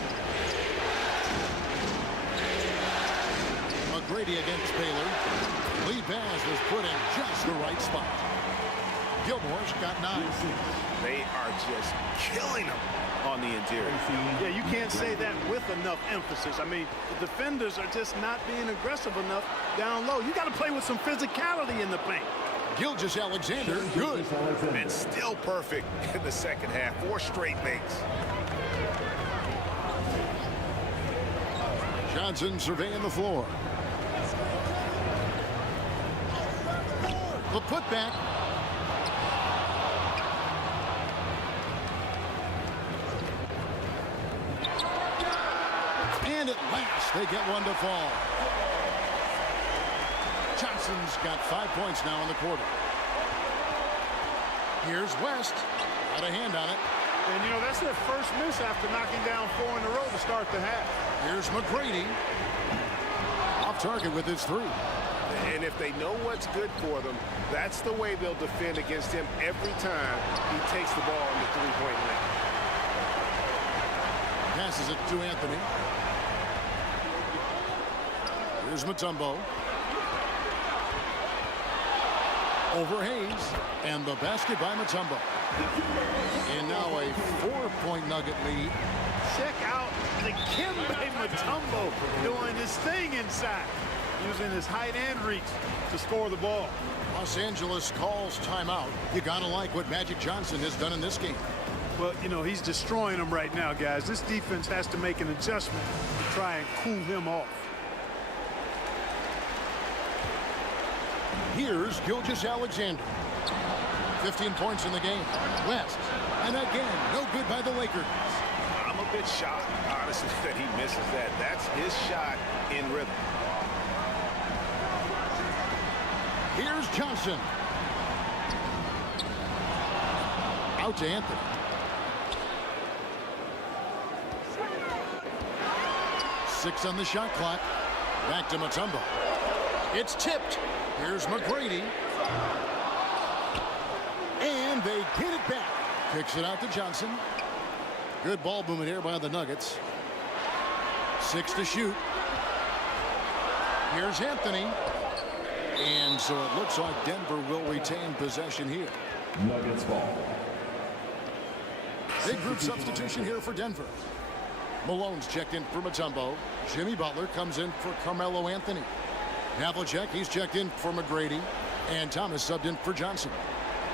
McGrady against Baylor. Lee Baz was put in just the right spot. Gilmore's got 9. They are just killing them on the interior. Yeah, you can't say that with enough emphasis. I mean, the defenders are just not being aggressive enough down low. You got to play with some physicality in the paint. Gilgeous-Alexander, good. And still perfect in the second half. 4 straight makes. Johnson surveying the floor. The putback. And at last, they get one to fall. Johnson's got 5 points now in the quarter. Here's West. Got a hand on it. And, you know, that's their first miss after knocking down 4 in a row to start the half. Here's McGrady. Off target with his 3. And if they know what's good for them, that's the way they'll defend against him every time he takes the ball in the 3-point line. Passes it to Anthony. Here's Mutombo. Over Hayes, and the basket by Mutombo. And now a 4-point Nugget lead. Check out the Dikembe Mutombo doing his thing inside, using his height and reach to score the ball. Los Angeles calls timeout. You gotta like what Magic Johnson has done in this game. Well, you know, he's destroying them right now, guys. This defense has to make an adjustment to try and cool him off. Here's Gilgeous-Alexander. 15 points in the game. West. And again, no good by the Lakers. I'm a bit shocked, honestly, that he misses that. That's his shot in rhythm. Here's Johnson. Out to Anthony. Six on the shot clock. Back to Mutombo. It's tipped. Here's McGrady. And they get it back. Kicks it out to Johnson. Good ball movement here by the Nuggets. 6 to shoot. Here's Anthony. And so it looks like Denver will retain possession here. Nuggets ball. Big group substitution here for Denver. Malone's checked in for Mutombo. Jimmy Butler comes in for Carmelo Anthony. Havlicek, he's checked in for McGrady. And Thomas subbed in for Johnson.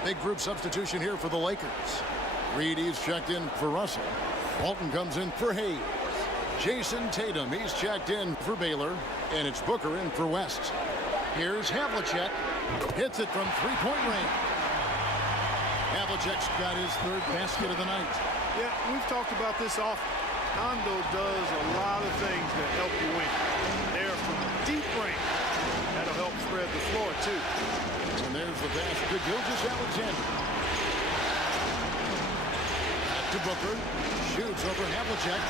Big group substitution here for the Lakers. Reed, he's checked in for Russell. Walton comes in for Hayes. Jason Tatum, he's checked in for Baylor. And it's Booker in for West. Here's Havlicek. Hits it from three-point range. Havlicek's got his 3rd basket of the night. Yeah, we've talked about this often. Hondo does a lot of things that help you win. There from deep range. That'll help spread the floor, too. And there's the pass to Gilgeous-Alexander. Back to Booker. Shoots over Havlicek.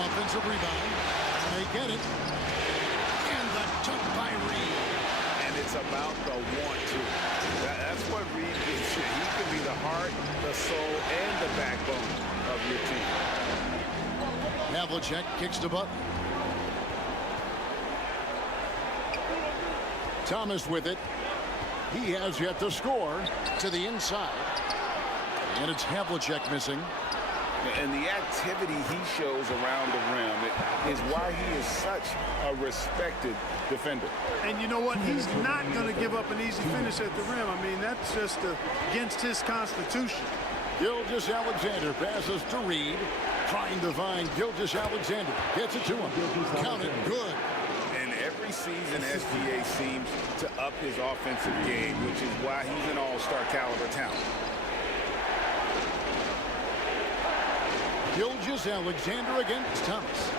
Offensive rebound. They get it. And the dunk by Reed. And it's about the want-to. That's what Reed gives you. He can be the heart, the soul, and the backbone of your team. Havlicek kicks to Butler. Thomas with it. He has yet to score to the inside. And it's Havlicek missing. And the activity he shows around the rim is why he is such a respected defender. And you know what? He's not going to give up an easy finish at the rim. I mean, that's just against his constitution. Gilgeous-Alexander passes to Reed. Trying to find Gilgeous-Alexander. Gets it to him. Count it. Good. And every season, SGA seems to up his offensive game, which is why he's an all-star caliber talent. Gilgeous-Alexander against Thomas.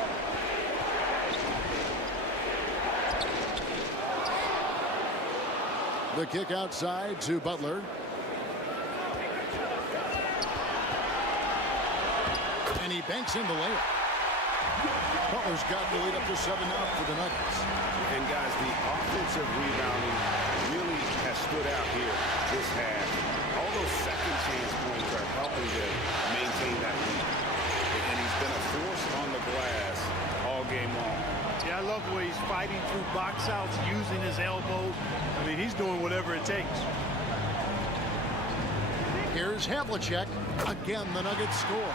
The kick outside to Butler. And he banks in the layup. Butler's got the lead up to 7 now for the Nuggets. And guys, the offensive rebounding really has stood out here this half. All those second chance points are helping to maintain that lead. And he's been a force on the glass all game long. Yeah, I love the way he's fighting through box outs, using his elbows. I mean, he's doing whatever it takes. Here's Havlicek. Again, the Nuggets score.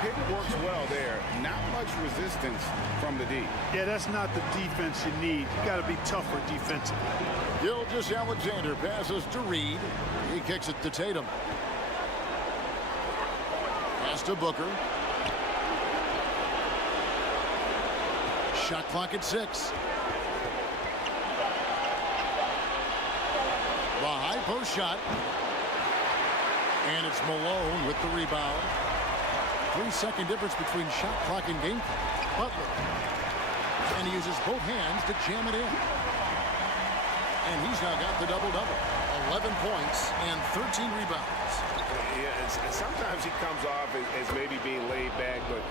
Pick works well there. Not much resistance from the D. Yeah, that's not the defense you need. You got to be tougher defensively. Gilgeous-Alexander passes to Reed. He kicks it to Tatum. Pass to Booker. Shot clock at 6. The high post shot. And it's Malone with the rebound. 3-second difference between shot clock and game clock. Butler. And he uses both hands to jam it in. And he's now got the double-double. 11 points and 13 rebounds. Yeah, sometimes he comes off as maybe being laid back, but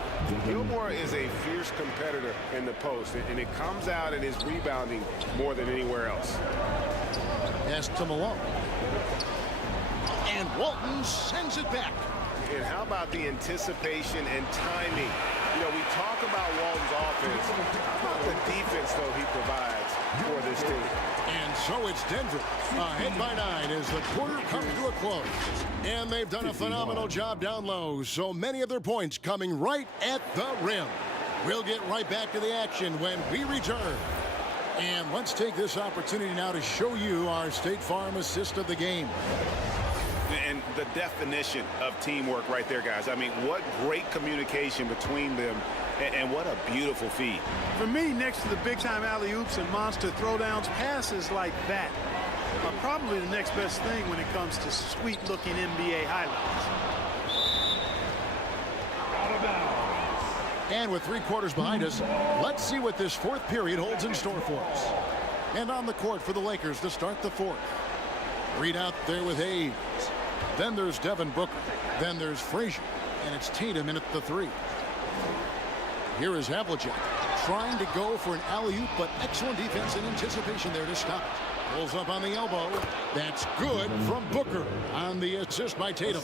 Gilmore is a fierce competitor in the post, and it comes out in his rebounding more than anywhere else. Pass to Malone. And Walton sends it back. And how about the anticipation and timing? You know, we talk about Walton's offense. How about the defense, though, he provides for this team? And so it's Denver ahead by 9 as the quarter comes to a close. And they've done a phenomenal job down low. So many of their points coming right at the rim. We'll get right back to the action when we return. And let's take this opportunity now to show you our State Farm assist of the game. And the definition of teamwork right there, guys. I mean, what great communication between them, and what a beautiful feed. For me, next to the big-time alley-oops and monster throwdowns, passes like that are probably the next best thing when it comes to sweet-looking NBA highlights. Out of bounds. And with 3 quarters behind us, let's see what this 4th period holds in store for us. And on the court for the Lakers to start the 4th. Reed out there with Hayes. Then there's Devin Booker. Then there's Frazier. And it's Tatum in at the 3. Here is Havlicek trying to go for an alley-oop, but excellent defense and anticipation there to stop it. Pulls up on the elbow. That's good from Booker on the assist by Tatum.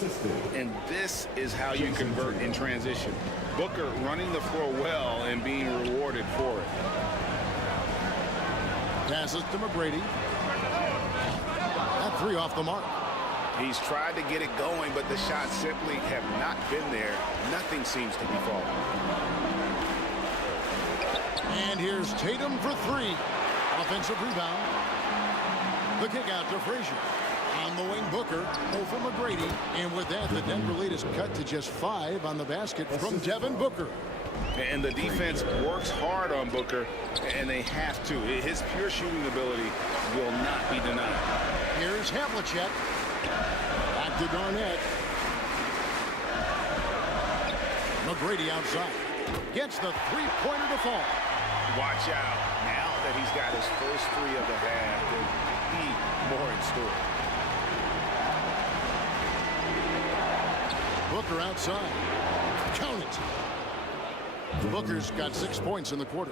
And this is how you convert in transition. Booker running the floor well and being rewarded for it. Passes to McGrady. That 3 off the mark. He's tried to get it going, but the shots simply have not been there. Nothing seems to be falling. And here's Tatum for 3. Offensive rebound. The kick out to Frazier. On the wing, Booker. Over McGrady. And with that, the Denver lead is cut to just 5 on the basket from Devin Booker. And the defense works hard on Booker, and they have to. His pure shooting ability will not be denied. Here's Havlicek. Back to Garnett. McGrady outside. Gets the 3-pointer to fall. Watch out. Now that he's got his first 3 of the half, there'll be more in store. Booker outside. Count it. Booker's got 6 points in the quarter.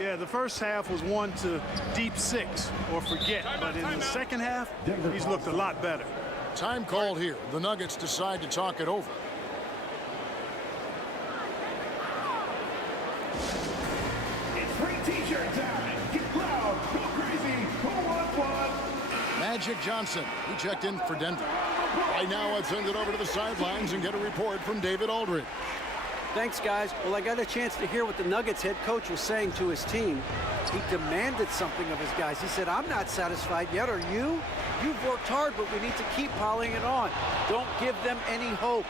Yeah, the first half was 1 to deep 6 or forget. But in the second half, he's looked a lot better. Time called here. The Nuggets decide to talk it over. It's free t-shirt time. Get loud, go crazy, who wants one? Magic Johnson, he checked in for Denver. Right now, let's send it over to the sidelines and get a report from David Aldridge. Thanks, guys. Well, I got a chance to hear what the Nuggets head coach was saying to his team. He demanded something of his guys. He said, I'm not satisfied yet, are you? You've worked hard, but we need to keep piling it on. Don't give them any hope,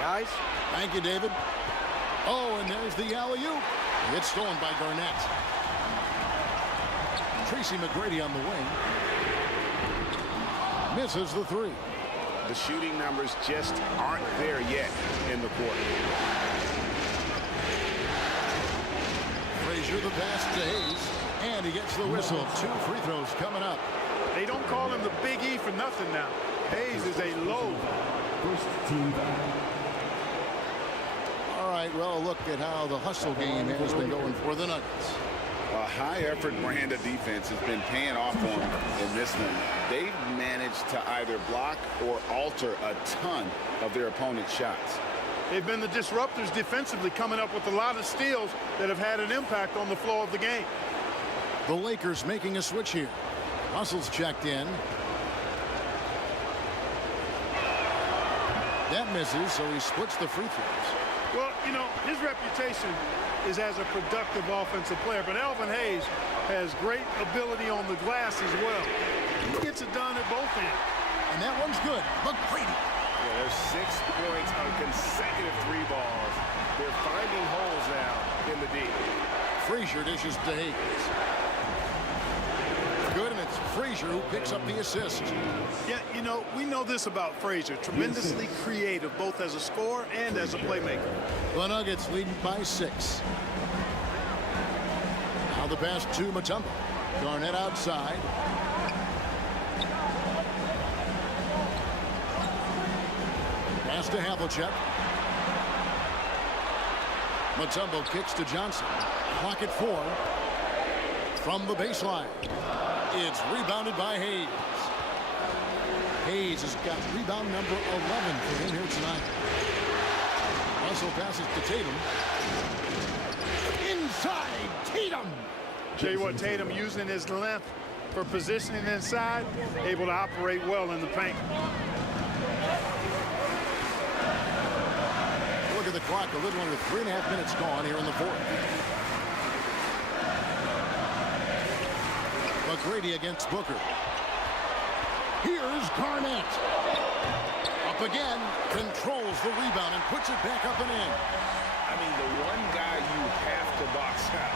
guys. Thank you, David. Oh, and there's the alley-oop. It's stolen by Garnett. Tracy McGrady on the wing. Misses the three. The shooting numbers just aren't there yet in the quarter. Frazier the pass to Hayes. And he gets the whistle. 2 free throws coming up. They don't call him the Big E for nothing now. Hayes is a low. First team foul. All right, well, look at how the hustle game has been going for the Nuggets. A high-effort brand of defense has been paying off for them in this one. They've managed to either block or alter a ton of their opponent's shots. They've been the disruptors defensively, coming up with a lot of steals that have had an impact on the flow of the game. The Lakers making a switch here. Russell's checked in. That misses, so he splits the free throws. Well, you know, his reputation is as a productive offensive player, but Elvin Hayes has great ability on the glass as well. He gets it done at both ends. And that one's good. McGrady. Yeah, there's 6 points on consecutive 3 balls. They're finding holes now in the D. Frazier dishes to Hayes. Good, and it's Frazier who picks up the assist. Yeah, you know, we know this about Frazier. Tremendously creative, both as a scorer and as a playmaker. The Nuggets leading by 6. Now the pass to Mutombo. Garnett outside. Pass to Havlicek. Mutombo kicks to Johnson. Clock at 4. From the baseline. It's rebounded by Hayes. Hayes has got rebound number 11 for him here tonight. Russell passes to Tatum. Inside, Tatum. Tell you what, Tatum using his length for positioning inside, able to operate well in the paint. Look at the clock, a little under 3.5 minutes gone here in the fourth. McGrady against Booker. Here's Garnett. Up again, controls the rebound and puts it back up and in. I mean, the one guy you have to box out.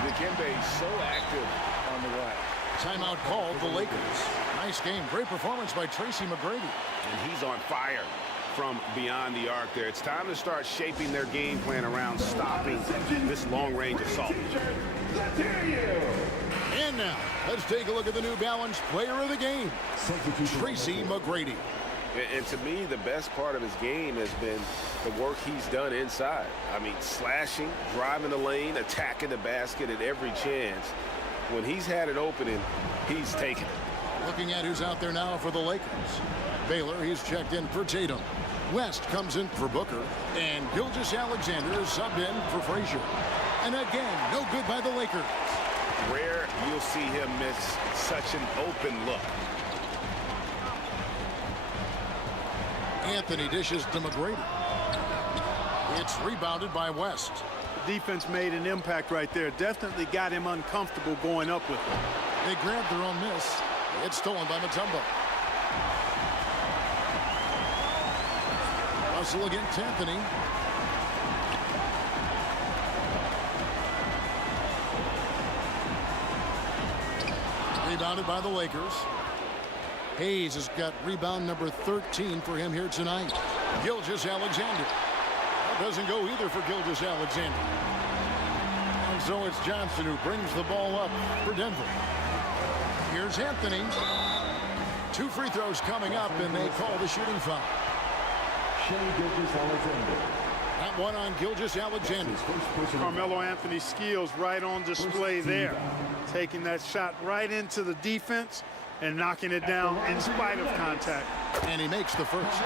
Dikembe is so active on the run. Timeout called the Lakers. Nice game. Great performance by Tracy McGrady. And he's on fire from beyond the arc there. It's time to start shaping their game plan around stopping this long-range assault. And now, let's take a look at the New Balance player of the game, Tracy McGrady. And to me, the best part of his game has been the work he's done inside. I mean, slashing, driving the lane, attacking the basket at every chance. When he's had an opening, he's taken it. Looking at who's out there now for the Lakers. Baylor, he's checked in for Tatum. West comes in for Booker. And Gilgeous-Alexander is subbed in for Frazier. And again, no good by the Lakers. Rare you'll see him miss such an open look. Anthony dishes to McGrady. It's rebounded by West. The defense made an impact right there. Definitely got him uncomfortable going up with it. They grabbed their own miss. It's stolen by Mutombo. Russell against Anthony. Rebounded by the Lakers. Hayes has got rebound number 13 for him here tonight. Gilgeous-Alexander. That doesn't go either for Gilgeous-Alexander. And so it's Johnson who brings the ball up for Denver. Here's Anthony. 2 free throws coming up, and they call the shooting foul. That one on Gilgeous-Alexander. Carmelo Anthony's skills right on display there. Taking that shot right into the defense and knocking it down in spite of contact. And he makes the first.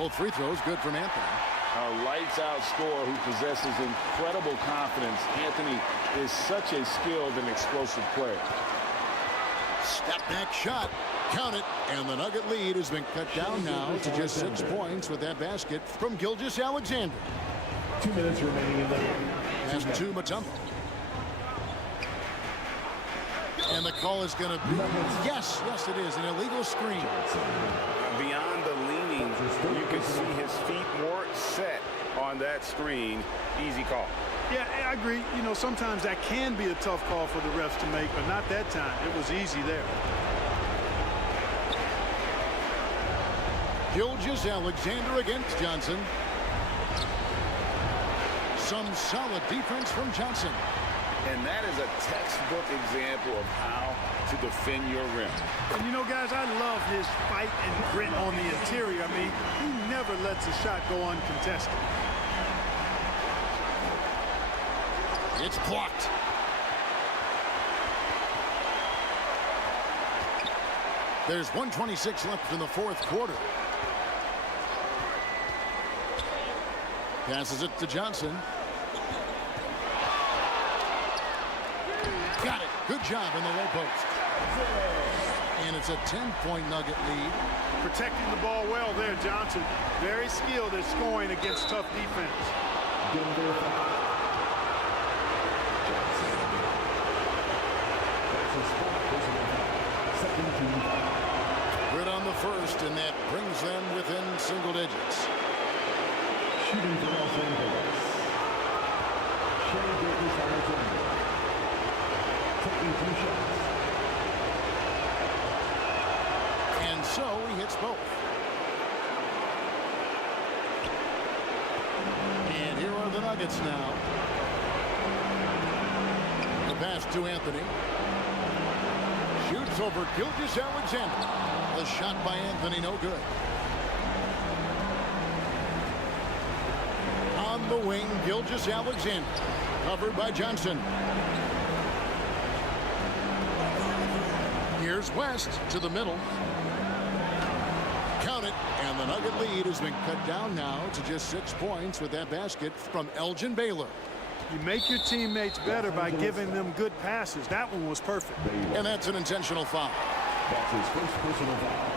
Both free throws good from Anthony. A lights-out scorer who possesses incredible confidence. Anthony is such a skilled and explosive player. Step back shot. Count it. And the Nugget lead has been cut down now to just 6 points with that basket from Gilgeous-Alexander. 2 minutes remaining in the game. Pass to Mutombo. And the call is going to be, yes, it is, an illegal screen. Beyond the leaning, you can see his feet more set on that screen. Easy call. Yeah, I agree. You know, sometimes that can be a tough call for the refs to make, but not that time. It was easy there. Gilgeous-Alexander against Johnson. Some solid defense from Johnson. And that is a textbook example of how to defend your rim. And you know, guys, I love his fight and grit on the interior. I mean, he never lets a shot go uncontested. It's blocked. There's 1:26 left in the fourth quarter. Passes it to Johnson. Got it. Good job in the low post. And it's a 10-point Nugget lead. Protecting the ball well there, Johnson. Very skilled at scoring against tough defense. Grid on the first, and that brings them within single digits. Shooting for Los Angeles. Gilgeous-Alexander. Taking 2 shots. And so he hits both. And here are the Nuggets now. The pass to Anthony. Shoots over Gilgeous-Alexander. The shot by Anthony, no good. On the wing, Gilgeous-Alexander. Covered by Johnson. Here's West to the middle. Count it. And the Nugget lead has been cut down now to just 6 points with that basket from Elgin Baylor. You make your teammates better by giving them good passes. That one was perfect. And that's an intentional foul. That's his first personal foul.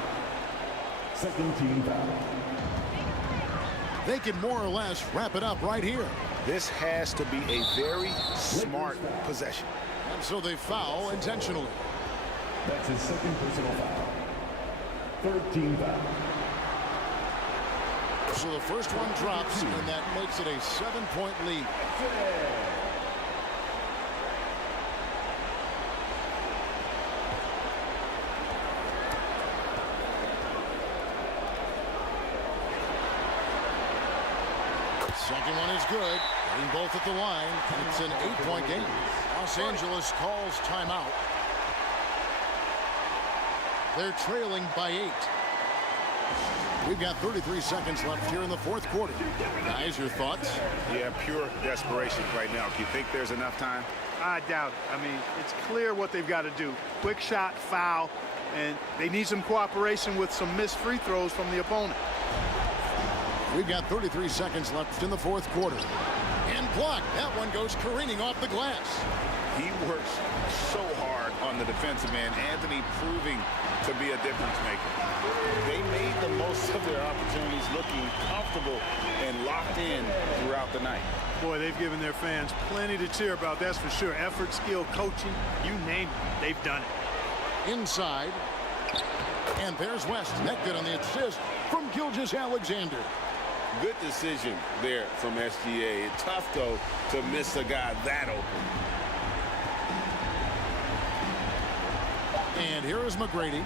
Second team foul. They can more or less wrap it up right here. This has to be a very smart possession. And so they foul intentionally. That's his second personal foul. Third team foul. So the first one drops, and that makes it a 7-point lead. Second one is good. Getting both at the line, and it's an 8-point game. Los Angeles calls timeout. They're trailing by 8. We've got 33 seconds left here in the fourth quarter. Guys, your thoughts? Yeah, pure desperation right now. Do you think there's enough time? I doubt it. I mean, it's clear what they've got to do. Quick shot, foul, and they need some cooperation with some missed free throws from the opponent. We've got 33 seconds left in the fourth quarter. And blocked. That one goes careening off the glass. He works so hard on the defensive end. Anthony proving to be a difference maker. They made the most of their opportunities, looking comfortable and locked in throughout the night. Boy, they've given their fans plenty to cheer about, that's for sure. Effort, skill, coaching, you name it, they've done it. Inside. And there's West. Net good on the assist from Gilgeous-Alexander. Good decision there from SGA. Tough, though, to miss a guy that open. And here is McGrady.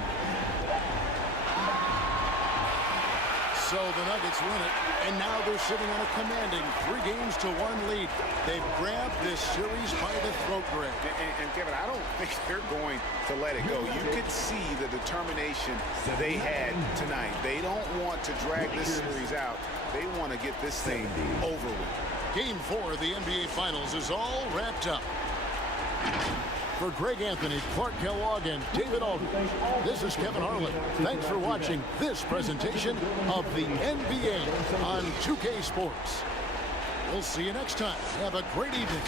So the Nuggets win it, and now they're sitting on a commanding 3-1 lead. They've grabbed this series by the throat, Greg. And Kevin, I don't think they're going to let it go. You could see the determination they had tonight. They don't want to drag this series out. They want to get this thing over with. Game 4 of the NBA Finals is all wrapped up. For Greg Anthony, Clark Kellogg, and David Aldridge, this is Kevin Harlan. Thanks for watching this presentation of the NBA on 2K Sports. We'll see you next time. Have a great evening.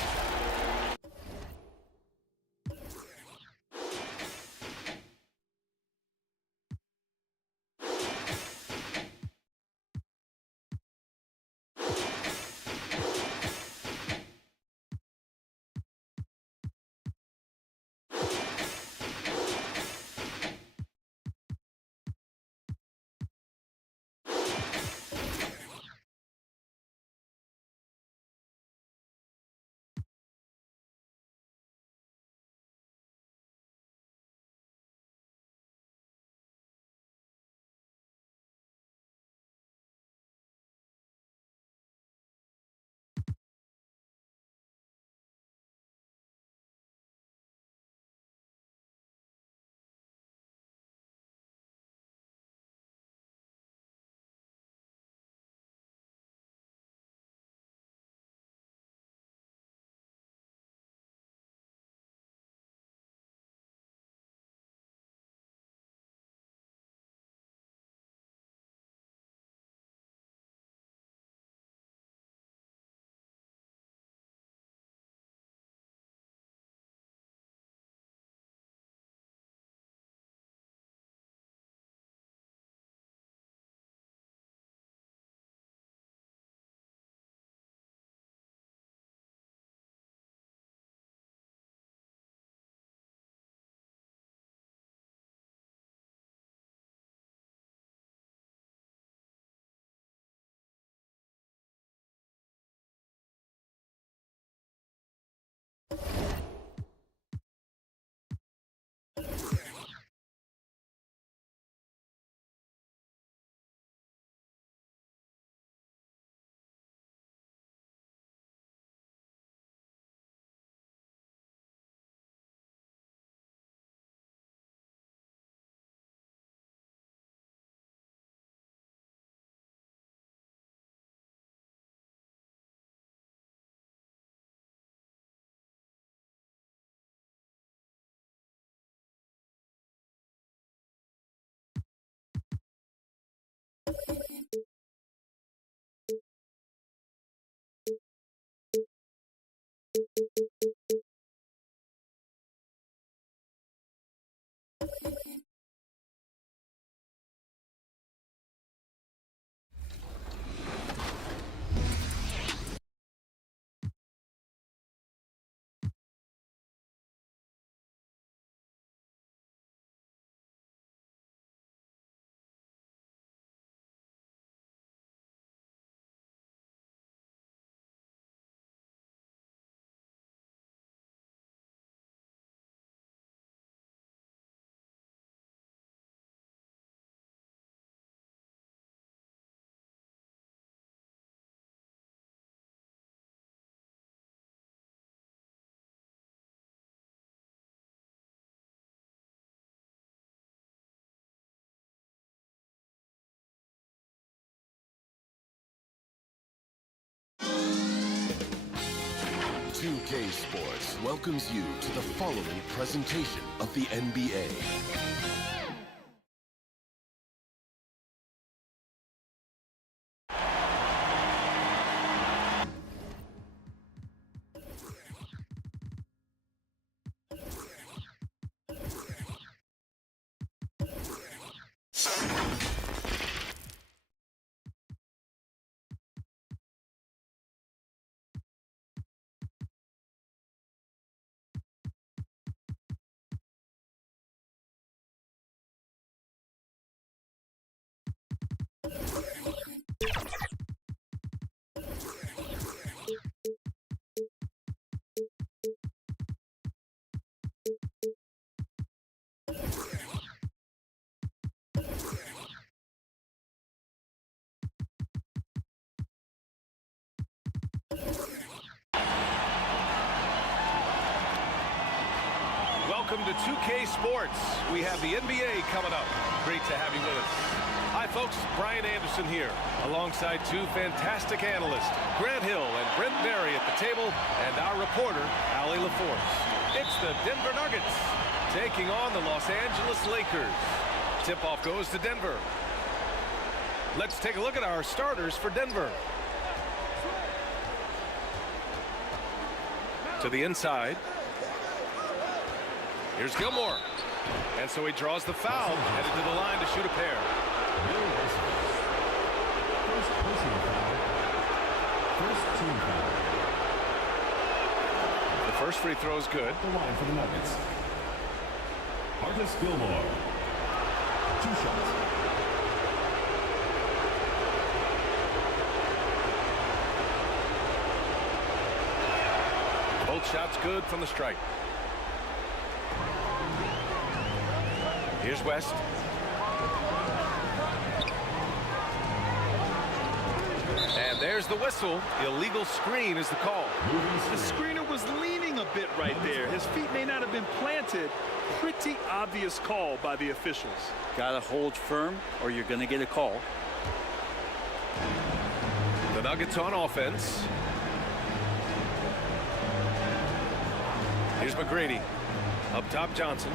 K Sports welcomes you to the following presentation of the NBA. Welcome to 2K Sports. We have the NBA coming up. Great to have you with us. Hi, folks. Brian Anderson here, alongside two fantastic analysts, Grant Hill and Brent Berry at the table, and our reporter, Allie LaForce. It's the Denver Nuggets taking on the Los Angeles Lakers. Tip-off goes to Denver. Let's take a look at our starters for Denver. To the inside. Here's Gilmore. And so he draws the foul, headed to the line to shoot a pair. First personal foul. First team foul. The first free throw is good. The line for the Nuggets. Artis Gilmore. 2 shots. Both shots good from the stripe. Here's West. And there's the whistle. Illegal screen is the call. The screener was leaning a bit right there. His feet may not have been planted. Pretty obvious call by the officials. Gotta hold firm or you're gonna get a call. The Nuggets on offense. Here's McGrady. Up top, Johnson.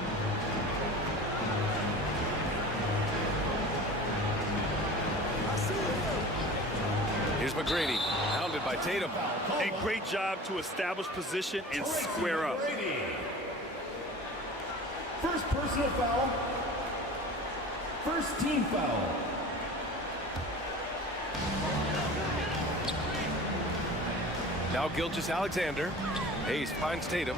Here's McGrady, hounded by Tatum. A great job to establish position and square up. First personal foul. First team foul. Now Gilgeous-Alexander. Hayes finds Tatum.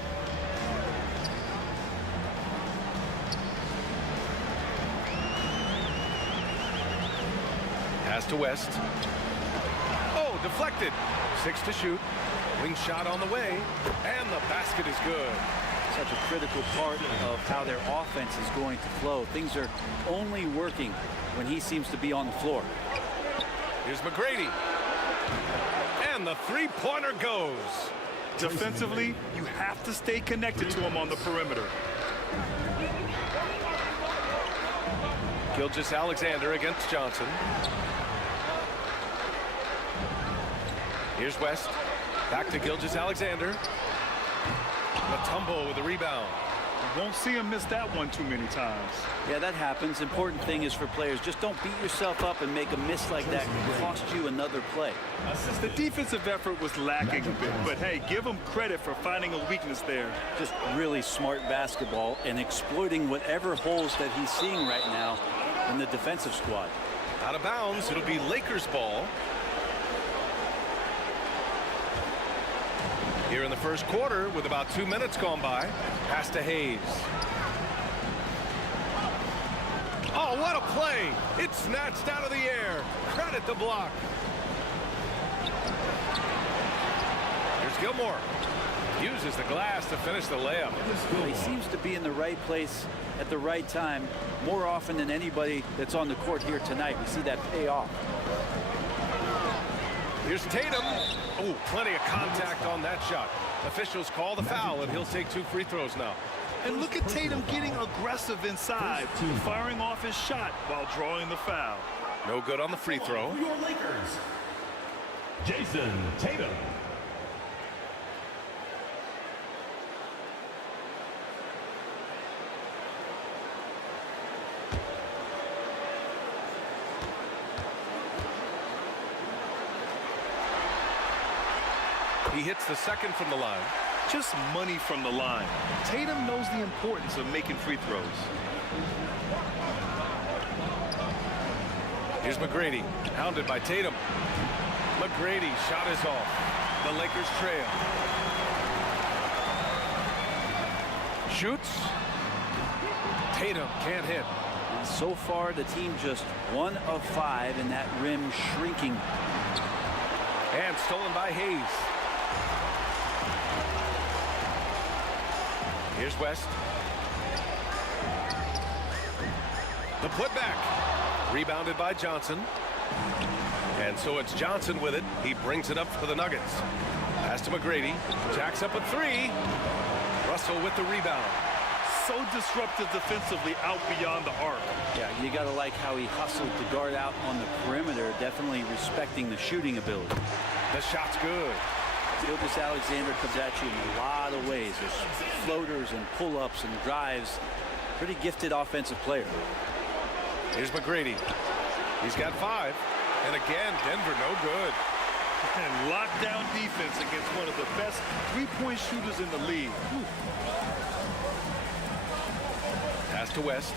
Pass to West. Oh, deflected. 6 to shoot. Wing shot on the way. And the basket is good. Such a critical part of how their offense is going to flow. Things are only working when he seems to be on the floor. Here's McGrady. And the three-pointer goes. Defensively, you have to stay connected to him on the perimeter. Gilgeous-Alexander against Johnson. Here's West. Back to Gilgeous-Alexander. Mutombo with the rebound. You won't see him miss that one too many times. Yeah, that happens. Important thing is for players, just don't beat yourself up and make a miss like that can cost you another play. The defensive effort was lacking a bit, but hey, give him credit for finding a weakness there. Just really smart basketball and exploiting whatever holes that he's seeing right now in the defensive squad. Out of bounds, it'll be Lakers ball. Here in the first quarter with about 2 minutes gone by. Pass to Hayes. Oh, what a play. It's snatched out of the air. Credit the block. Here's Gilmore. Uses the glass to finish the layup. He seems to be in the right place at the right time more often than anybody that's on the court here tonight. We see that pay off. Here's Tatum. Oh, plenty of contact on that shot. Officials call the foul, and he'll take 2 free throws now. And look at Tatum getting aggressive inside, firing off his shot while drawing the foul. No good on the free throw. For your Lakers, Jason Tatum. He hits the second from the line. Just money from the line. Tatum knows the importance of making free throws. Here's McGrady, hounded by Tatum. McGrady shot is off. The Lakers trail. Shoots. Tatum can't hit. And so far, the team just 1 of 5 in that rim shrinking. And stolen by Hayes. Here's West. The putback. Rebounded by Johnson. And so it's Johnson with it. He brings it up for the Nuggets. Pass to McGrady. Jacks up a 3. Russell with the rebound. So disruptive defensively out beyond the arc. Yeah, you got to like how he hustled to guard out on the perimeter, definitely respecting the shooting ability. The shot's good. Gilgeous-Alexander comes at you in a lot of ways. There's floaters and pull-ups and drives. Pretty gifted offensive player. Here's McGrady. He's got 5. And again, Denver no good. And lockdown defense against one of the best three-point shooters in the league. Whew. Pass to West.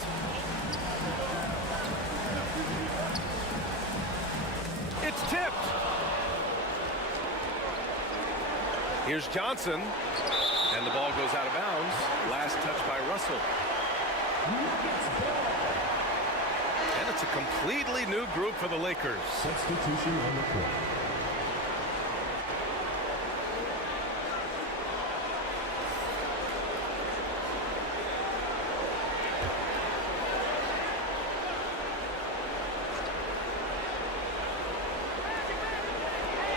It's tipped. Here's Johnson. And the ball goes out of bounds. Last touch by Russell. And it's a completely new group for the Lakers. Substitution on the court.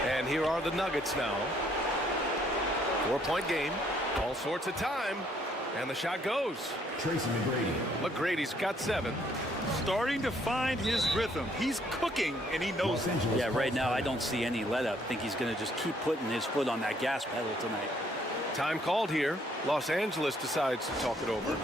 And here are the Nuggets now. 4-point game. All sorts of time. And the shot goes. Tracy McGrady. McGrady's got 7. Starting to find his rhythm. He's cooking, and he knows it. Yeah, right now I don't see any let-up. I think he's going to just keep putting his foot on that gas pedal tonight. Time called here. Los Angeles decides to talk it over.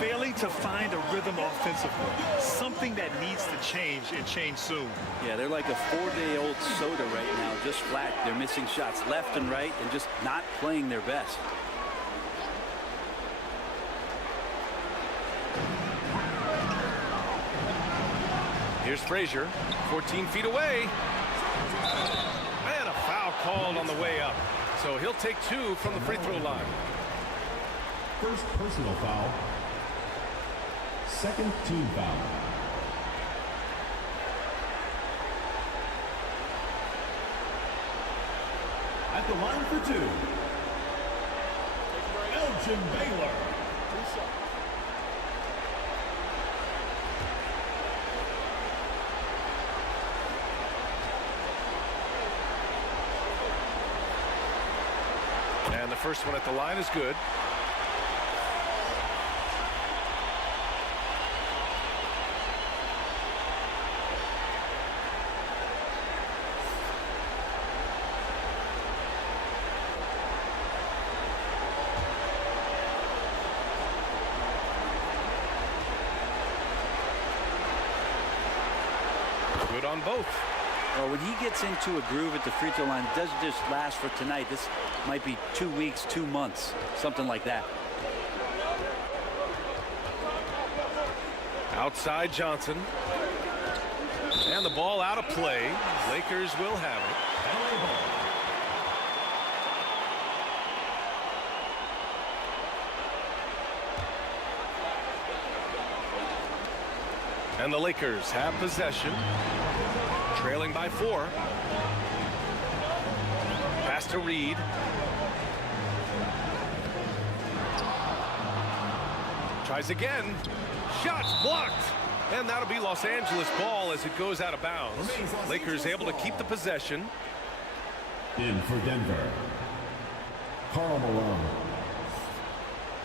Failing to find a rhythm offensively. Something that needs to change, and change soon. Yeah, they're like a 4-day-old soda right now, just flat. They're missing shots left and right and just not playing their best. Here's Frazier, 14 feet away. And a foul called on the way up. So he'll take 2 from the free throw line. First personal foul. Second team foul. At the line for 2. Elgin Baylor. And the first one at the line is good. Good on both. Well, when he gets into a groove at the free throw line, it doesn't just last for tonight. This might be 2 weeks, 2 months, something like that. Outside Johnson. And the ball out of play. Lakers will have it. And the Lakers have possession. Trailing by 4. Pass to Reed. Tries again. Shots blocked. And that'll be Los Angeles ball as it goes out of bounds. Lakers able to keep the possession. In for Denver. Karl Malone.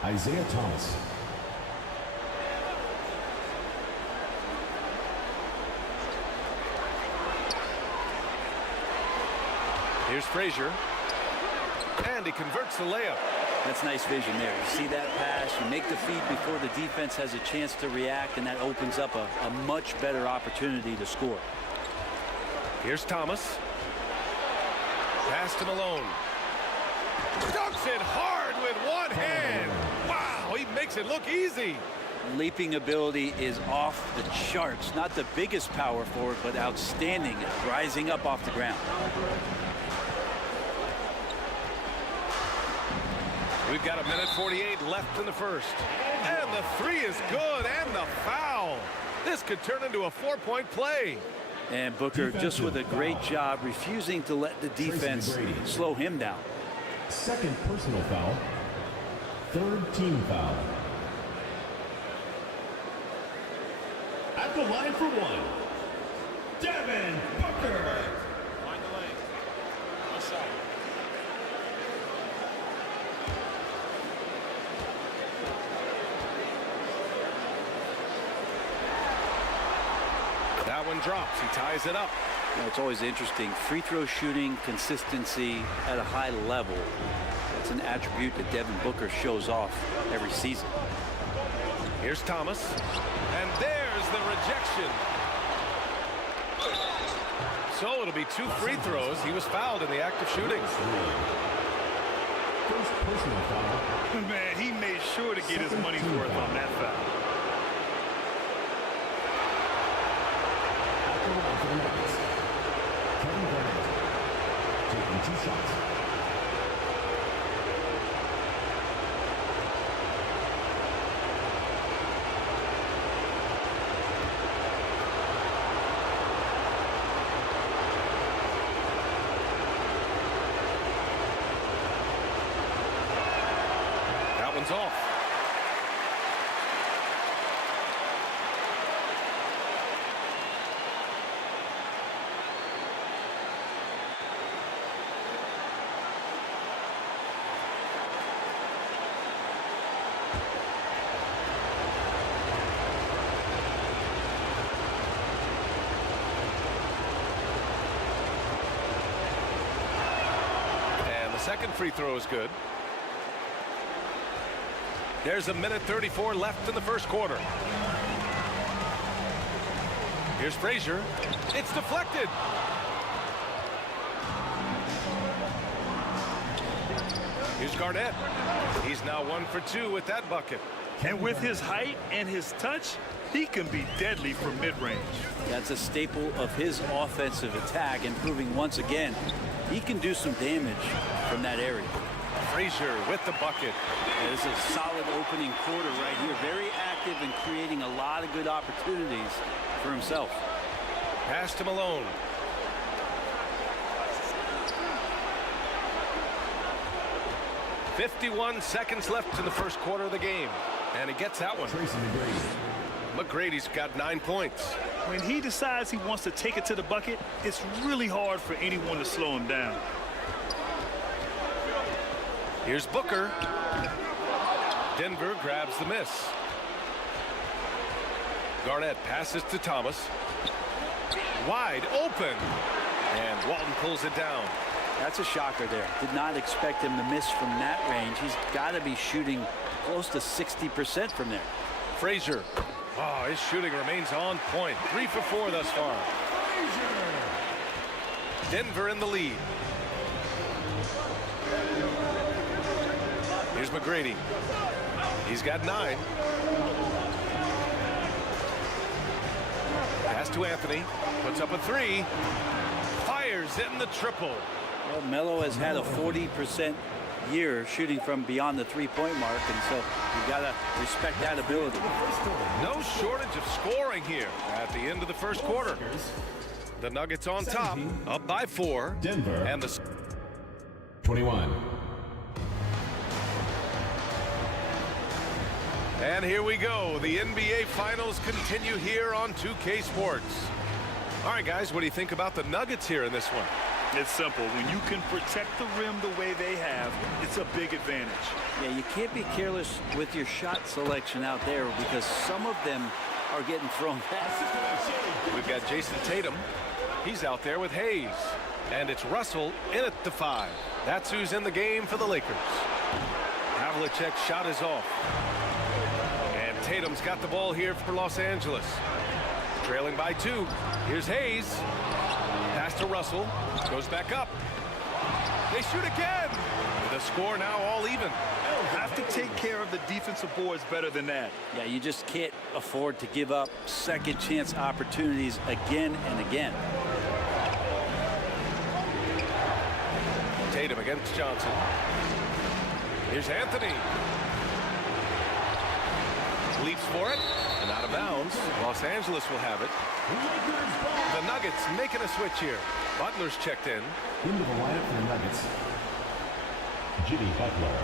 Isaiah Thomas. Here's Frazier. And he converts the layup. That's nice vision there. You see that pass, you make the feed before the defense has a chance to react, and that opens up a much better opportunity to score. Here's Thomas. Pass to Malone. Dunks it hard with one hand. Wow, he makes it look easy. Leaping ability is off the charts. Not the biggest power forward, but outstanding, rising up off the ground. We've got 1:48 left in the first. And the 3 is good, and the foul. This could turn into a 4-point play. And Booker just with a great job refusing to let the defense slow him down. Second personal foul. Third team foul. At the line for 1. Devin Booker. Find the lane. One side. That one drops. He ties it up. You know, it's always interesting. Free throw shooting consistency at a high level. That's an attribute that Devin Booker shows off every season. Here's Thomas, and there's the rejection. So it'll be 2 free throws. He was fouled in the act of shooting. First personal foul. Man, he made sure to get his money's worth on that foul. After the one for the Nuggets, Kevin Durant taking 2 shots. That one's off. And the second free throw is good. There's a minute 34 left in the first quarter. Here's Frazier. It's deflected. Here's Garnett. He's now 1 for 2 with that bucket. And with his height and his touch, he can be deadly from mid-range. That's a staple of his offensive attack, and proving once again he can do some damage from that area. Frazier with the bucket. It is a solid opening quarter right here. Very active and creating a lot of good opportunities for himself. Pass to Malone. "51 seconds left in the first quarter of the game." And he gets that one. McGrady's got 9 points. When he decides he wants to take it to the bucket, it's really hard for anyone to slow him down. Here's Booker. Denver grabs the miss. Garnett passes to Thomas. Wide open. And Walton pulls it down. That's a shocker there. Did not expect him to miss from that range. He's got to be shooting close to 60% from there. Frazier. Oh, his shooting remains on point. 3 for 4 thus far. Denver in the lead. Here's McGrady. He's got 9. Pass to Anthony. Puts up a 3. Fires in the triple. Well, Melo has had a 40% year shooting from beyond the three-point mark, and so you've got to respect that ability. No shortage of scoring here at the end of the first quarter. The Nuggets on top, up by 4. Denver. And the 21. And here we go. The NBA Finals continue here on 2K Sports. All right, guys, what do you think about the Nuggets here in this one? It's simple. When you can protect the rim the way they have, it's a big advantage. Yeah, you can't be careless with your shot selection out there because some of them are getting thrown back. We've got Jason Tatum. He's out there with Hayes. And it's Russell in at the 5. That's who's in the game for the Lakers. Havlicek's shot is off. And Tatum's got the ball here for Los Angeles. Trailing by 2. Here's Hayes. Pass to Russell. Goes back up. They shoot again. The score now all even. Have to take care of the defensive boards better than that. Yeah, you just can't afford to give up second chance opportunities again and again. Tatum against Johnson. Here's Anthony. Leaps for it and out of bounds. Los Angeles will have it. The Nuggets making a switch here. Butler's checked in. Into the lineup for the Nuggets, Jimmy Butler.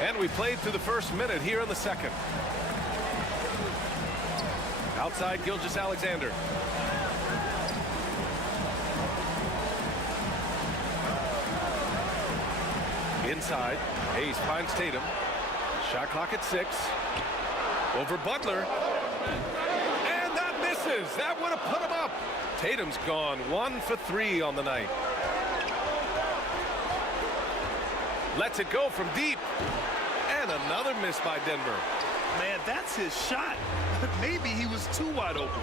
And we played through the first minute here in the second. Outside Gilgeous-Alexander. Inside, Hayes finds Tatum. Shot clock at 6. Over Butler. And that misses. That would have put him up. Tatum's gone 1 for 3 on the night. Lets it go from deep. And another miss by Denver. Man, that's his shot. But maybe he was too wide open.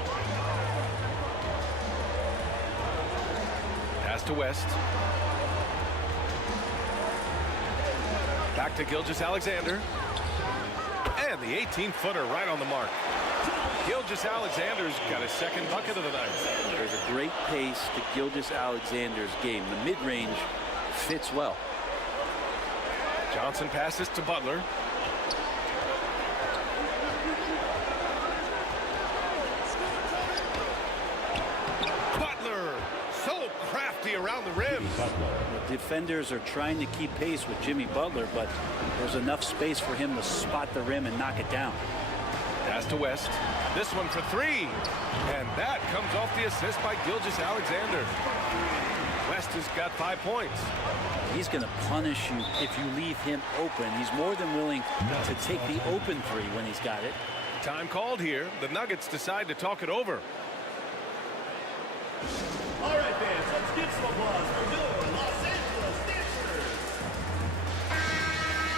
Pass to West. Back to Gilgeous-Alexander. And the 18-footer right on the mark. Gilgeous-Alexander's got his second bucket of the night. There's a great pace to Gilgeous-Alexander's game. The mid-range fits well. Johnson passes to Butler. Butler, so crafty around the rim. The defenders are trying to keep pace with Jimmy Butler, but there's enough space for him to spot the rim and knock it down. Pass to West. This one for 3. And that comes off the assist by Gilgeous-Alexander. West has got 5 points. He's going to punish you if you leave him open. He's more than willing to take the open 3 when he's got it. Time called here. The Nuggets decide to talk it over. All right, fans, let's give some applause for your Los Angeles Dancers.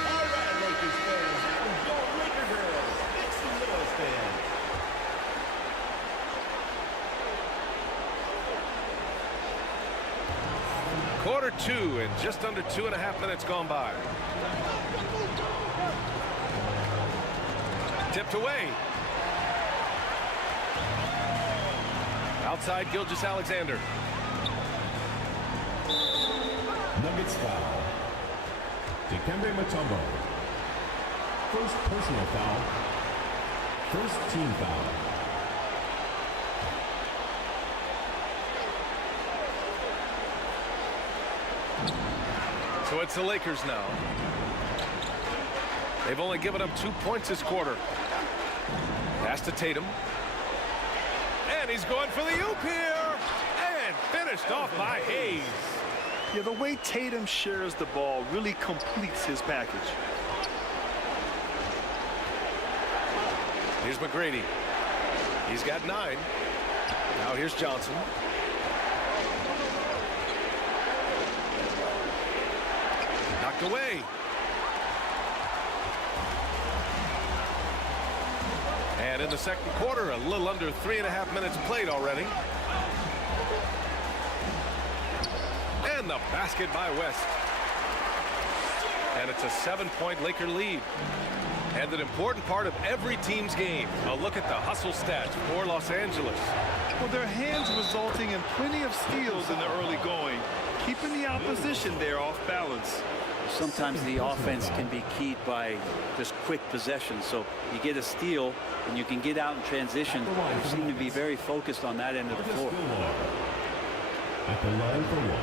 All right, Lakers fans, that was your Laker girls. Make some noise, fans. Quarter 2 and just under 2.5 minutes gone by. Tipped away. Outside Gilgeous-Alexander. Nuggets foul. Dikembe Mutombo. First personal foul. First team foul. So it's the Lakers now. They've only given up 2 points this quarter. Pass to Tatum. And he's going for the oop here. And finished off by Hayes. Yeah, the way Tatum shares the ball really completes his package. Here's McGrady. He's got 9. Now here's Johnson. Knocked away. And in the second quarter, a little under 3.5 minutes played already. And the basket by West. And it's a 7-point Laker lead. And an important part of every team's game. A look at the hustle stats for Los Angeles. Well, their hands resulting in plenty of steals in the early going, keeping the opposition there off balance. Sometimes the offense can be keyed by just quick possession. So you get a steal and you can get out in transition. They seem to be very focused on that end of the floor. At the line for 1.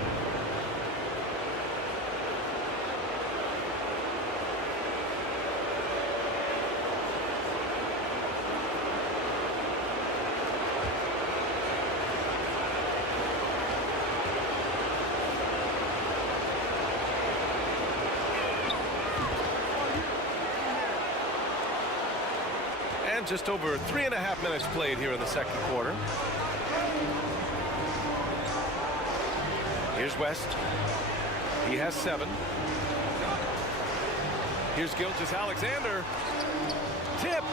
And just over 3.5 minutes played here in the second quarter. Here's West. He has 7. Here's Gilgeous-Alexander. Tipped.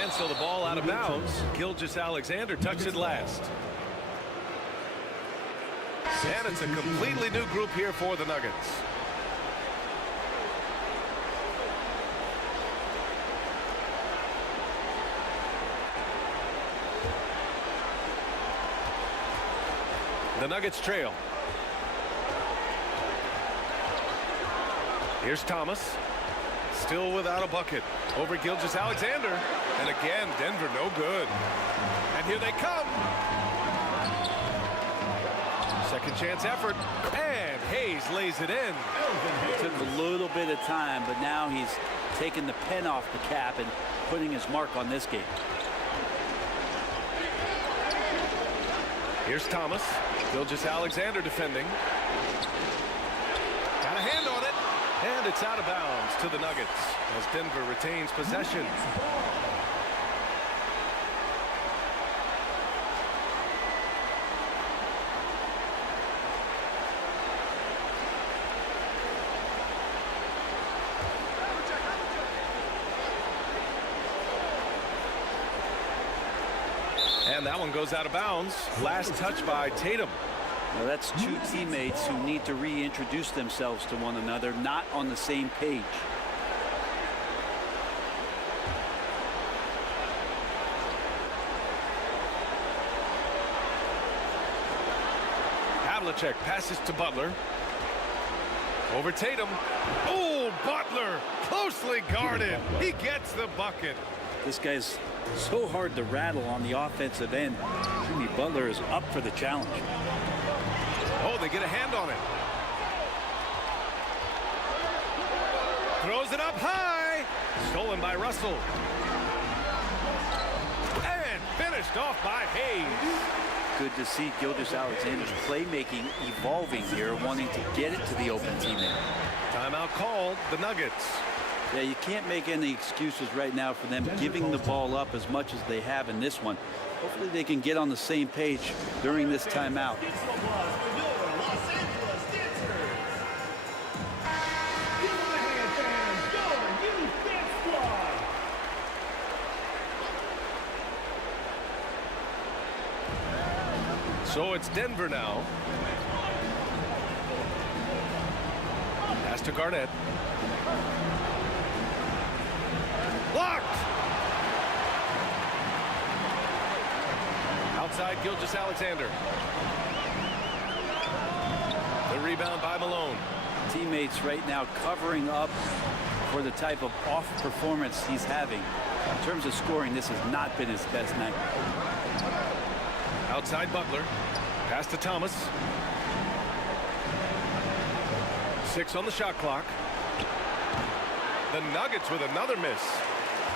And so the ball out of bounds. Gilgeous-Alexander touched it last. And it's a completely new group here for the Nuggets. The Nuggets trail. Here's Thomas. Still without a bucket. Over Gilgeous-Alexander. And again, Denver no good. And here they come. Second chance effort. And Hayes lays it in. It took a little bit of time, but now he's taking the pen off the cap and putting his mark on this game. Here's Thomas. Gilgeous-Alexander defending. Got a hand on it. And And it's out of bounds to the Nuggets as Denver retains possession. And that one goes out of bounds. Last touch by Tatum. Well, that's two teammates who need to reintroduce themselves to one another, not on the same page. Havlicek passes to Butler. Over Tatum. Oh, Butler closely guarded. He gets the bucket. This guy's so hard to rattle on the offensive end. Jimmy Butler is up for the challenge. Oh, they get a hand on it. Throws it up high. Stolen by Russell. And finished off by Hayes. Good to see Gilgeous-Alexander's playmaking evolving here, wanting to get it to the open teammate. Timeout called, the Nuggets. Yeah, you can't make any excuses right now for them giving the ball up as much as they have in this one. Hopefully they can get on the same page during this timeout. So it's Denver now. Pass to Garnett. Blocked! Outside Gilgeous-Alexander. The rebound by Malone. Teammates right now covering up for the type of off performance he's having. In terms of scoring, this has not been his best night. Outside Butler. Pass to Thomas. 6 on the shot clock. The Nuggets with another miss.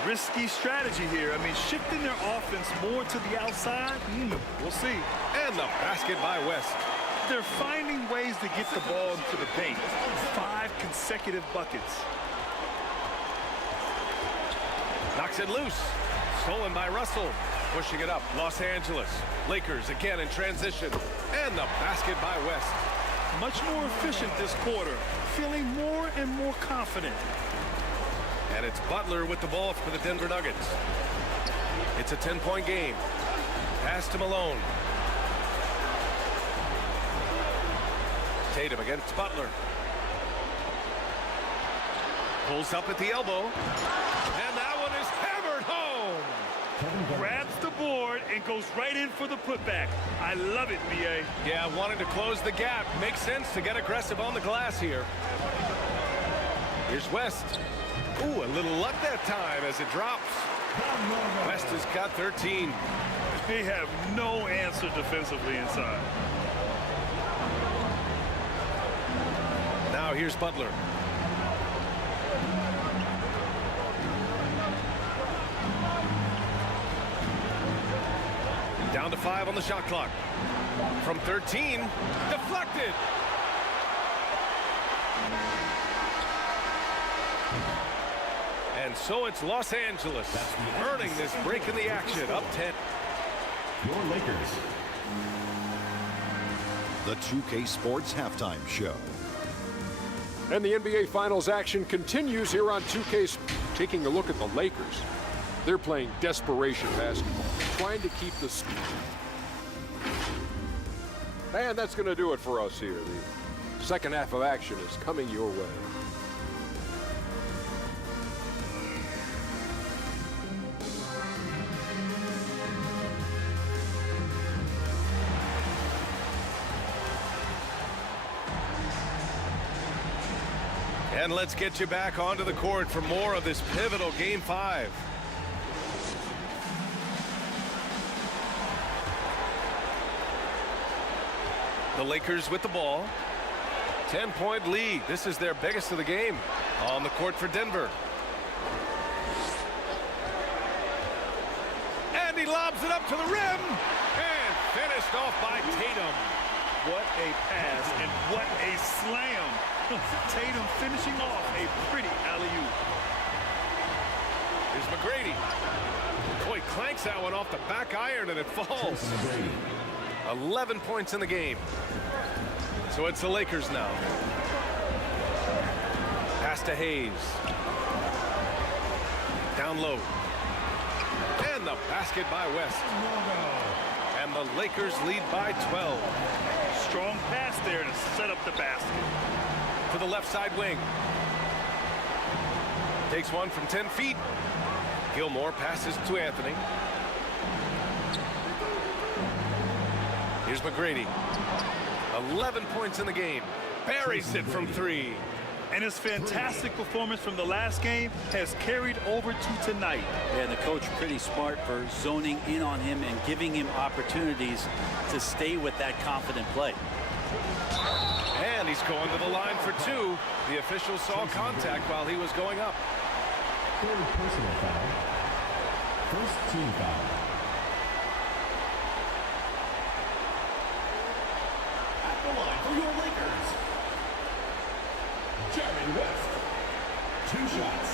Risky strategy here. I mean, shifting their offense more to the outside. We'll see. And the basket by West. They're finding ways to get the ball into the paint. 5 consecutive buckets. Knocks it loose. Stolen by Russell. Pushing it up. Los Angeles. Lakers again in transition. And the basket by West. Much more efficient this quarter. Feeling more and more confident. And it's Butler with the ball for the Denver Nuggets. It's a 10-point game. Pass to Malone. Tatum against Butler. Pulls up at the elbow. And that one is hammered home. Grabs the board and goes right in for the putback. I love it, B.A. Yeah, wanting to close the gap. Makes sense to get aggressive on the glass here. Here's West. Ooh, a little luck that time as it drops. West has got 13. They have no answer defensively inside. Now here's Butler. Down to 5 on the shot clock. From 13, deflected. And so it's Los Angeles earning this break in the action, up 10. Your Lakers. The 2K Sports Halftime Show. And the NBA Finals action continues here on 2K. Taking a look at the Lakers. They're playing desperation basketball, trying to keep the speed. And that's going to do it for us here. The second half of action is coming your way. And let's get you back onto the court for more of this pivotal Game 5. The Lakers with the ball. 10-point lead. This is their biggest of the game. On the court for Denver. And he lobs it up to the rim. And finished off by Tatum. What a pass and what a slam. Tatum finishing off a pretty alley-oop. Here's McGrady. Boy, clanks that one off the back iron and it falls. 11 points in the game. So it's the Lakers now. Pass to Hayes. Down low. And the basket by West. And the Lakers lead by 12. Strong pass there to set up the basket. To the left side wing. Takes one from 10 feet. Gilmore passes to Anthony. Here's McGrady. 11 points in the game. Buries it from 3. And his fantastic performance from the last game has carried over to tonight. Yeah, the coach pretty smart for zoning in on him and giving him opportunities to stay with that confident play. And he's going to the line for 2. The official saw contact while he was going up. Third personal foul. First team foul. At the line for your Lakers, Jerry West. 2 shots.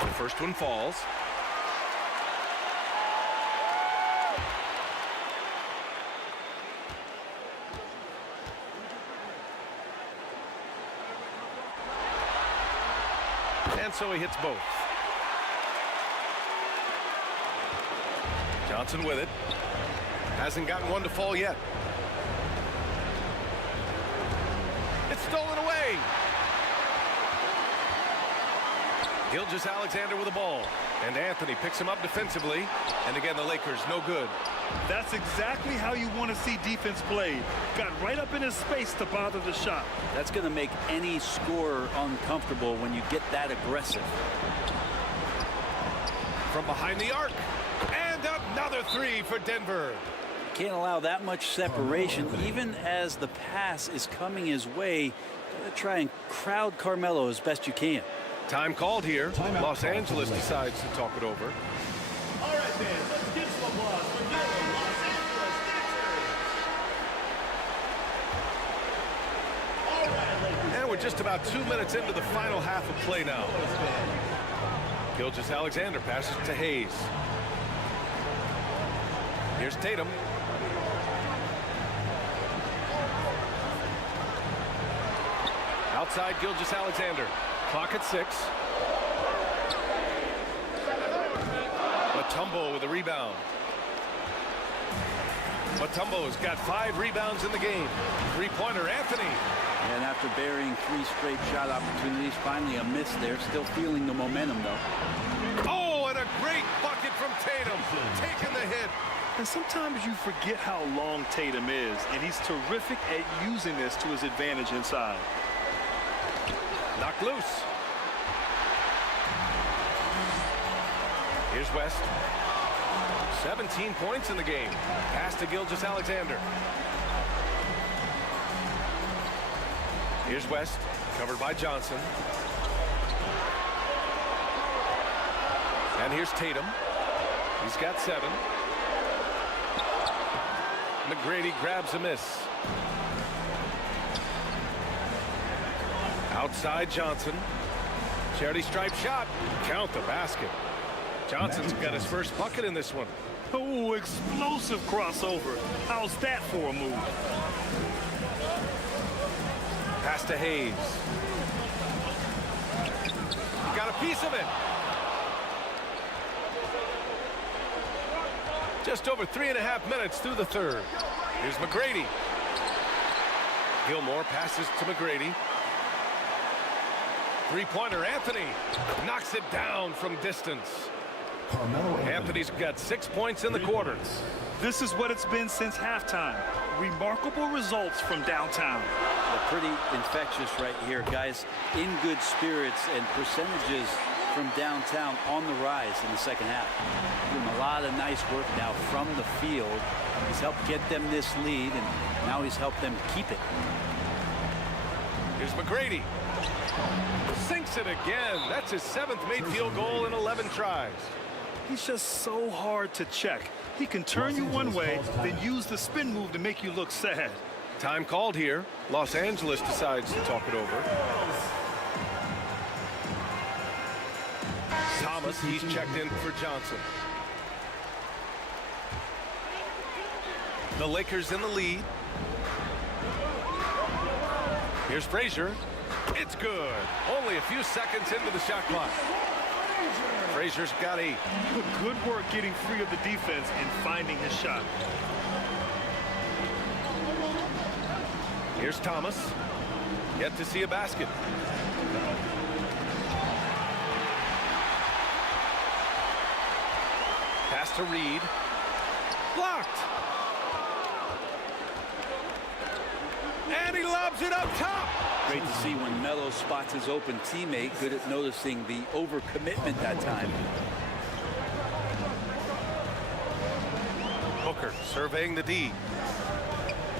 The first one falls. And so he hits both. Johnson with it. Hasn't gotten one to fall yet. It's stolen away. Gilgeous-Alexander with the ball. And Anthony picks him up defensively. And again, the Lakers no good. That's exactly how you want to see defense played. Got right up in his space to bother the shot. That's going to make any scorer uncomfortable when you get that aggressive. From behind the arc. And another 3 for Denver. Can't allow that much separation, even as the pass is coming his way. Try and crowd Carmelo as best you can. Time called here. Los Angeles decides to talk it over. All right, fans, let's give some applause for your Los Angeles Lakers. All right, Lakers. And we're just about 2 minutes into the final half of play now. Gilgeous-Alexander passes to Hayes. Here's Tatum. Outside Gilgeous-Alexander. Clock at 6. Mutombo with a rebound. Mutombo's got 5 rebounds in the game. 3-pointer, Anthony. And after burying 3 straight shot opportunities, finally a miss there. Still feeling the momentum, though. Oh, and a great bucket from Tatum. Taking the hit. And sometimes you forget how long Tatum is, and he's terrific at using this to his advantage inside. Knocked loose. Here's West. 17 points in the game. Pass to Gilgeous-Alexander. Here's West, covered by Johnson. And here's Tatum. He's got 7. McGrady grabs a miss. Outside Johnson. Charity stripe shot. Count the basket. Johnson's got his first bucket in this one. Oh, explosive crossover. How's that for a move? Pass to Hayes. Got a piece of it. Just over 3.5 minutes through the third. Here's McGrady. Gilmore passes to McGrady. 3-pointer, Anthony. Knocks it down from distance. Anthony's got 6 points in the quarter. This is what it's been since halftime. Remarkable results from downtown. Pretty infectious right here, guys. In good spirits and percentages from downtown on the rise in the second half. Doing a lot of nice work now from the field. He's helped get them this lead, and now he's helped them keep it. Here's McGrady. Sinks it again. That's his 7th made field goal in 11 tries. He's just so hard to check. He can turn you one way, then use the spin move to make you look sad. Time called here. Los Angeles decides to talk it over. Thomas, he's checked in for Johnson. The Lakers in the lead. Here's Frazier. It's good. Only a few seconds into the shot clock. Frazier's got 8. Good work getting free of the defense and finding his shot. Here's Thomas. Yet to see a basket. Pass to Reed. Blocked. And he lobs it up top. Great to see when Melo spots his open teammate. Good at noticing the overcommitment that time. Booker surveying the D.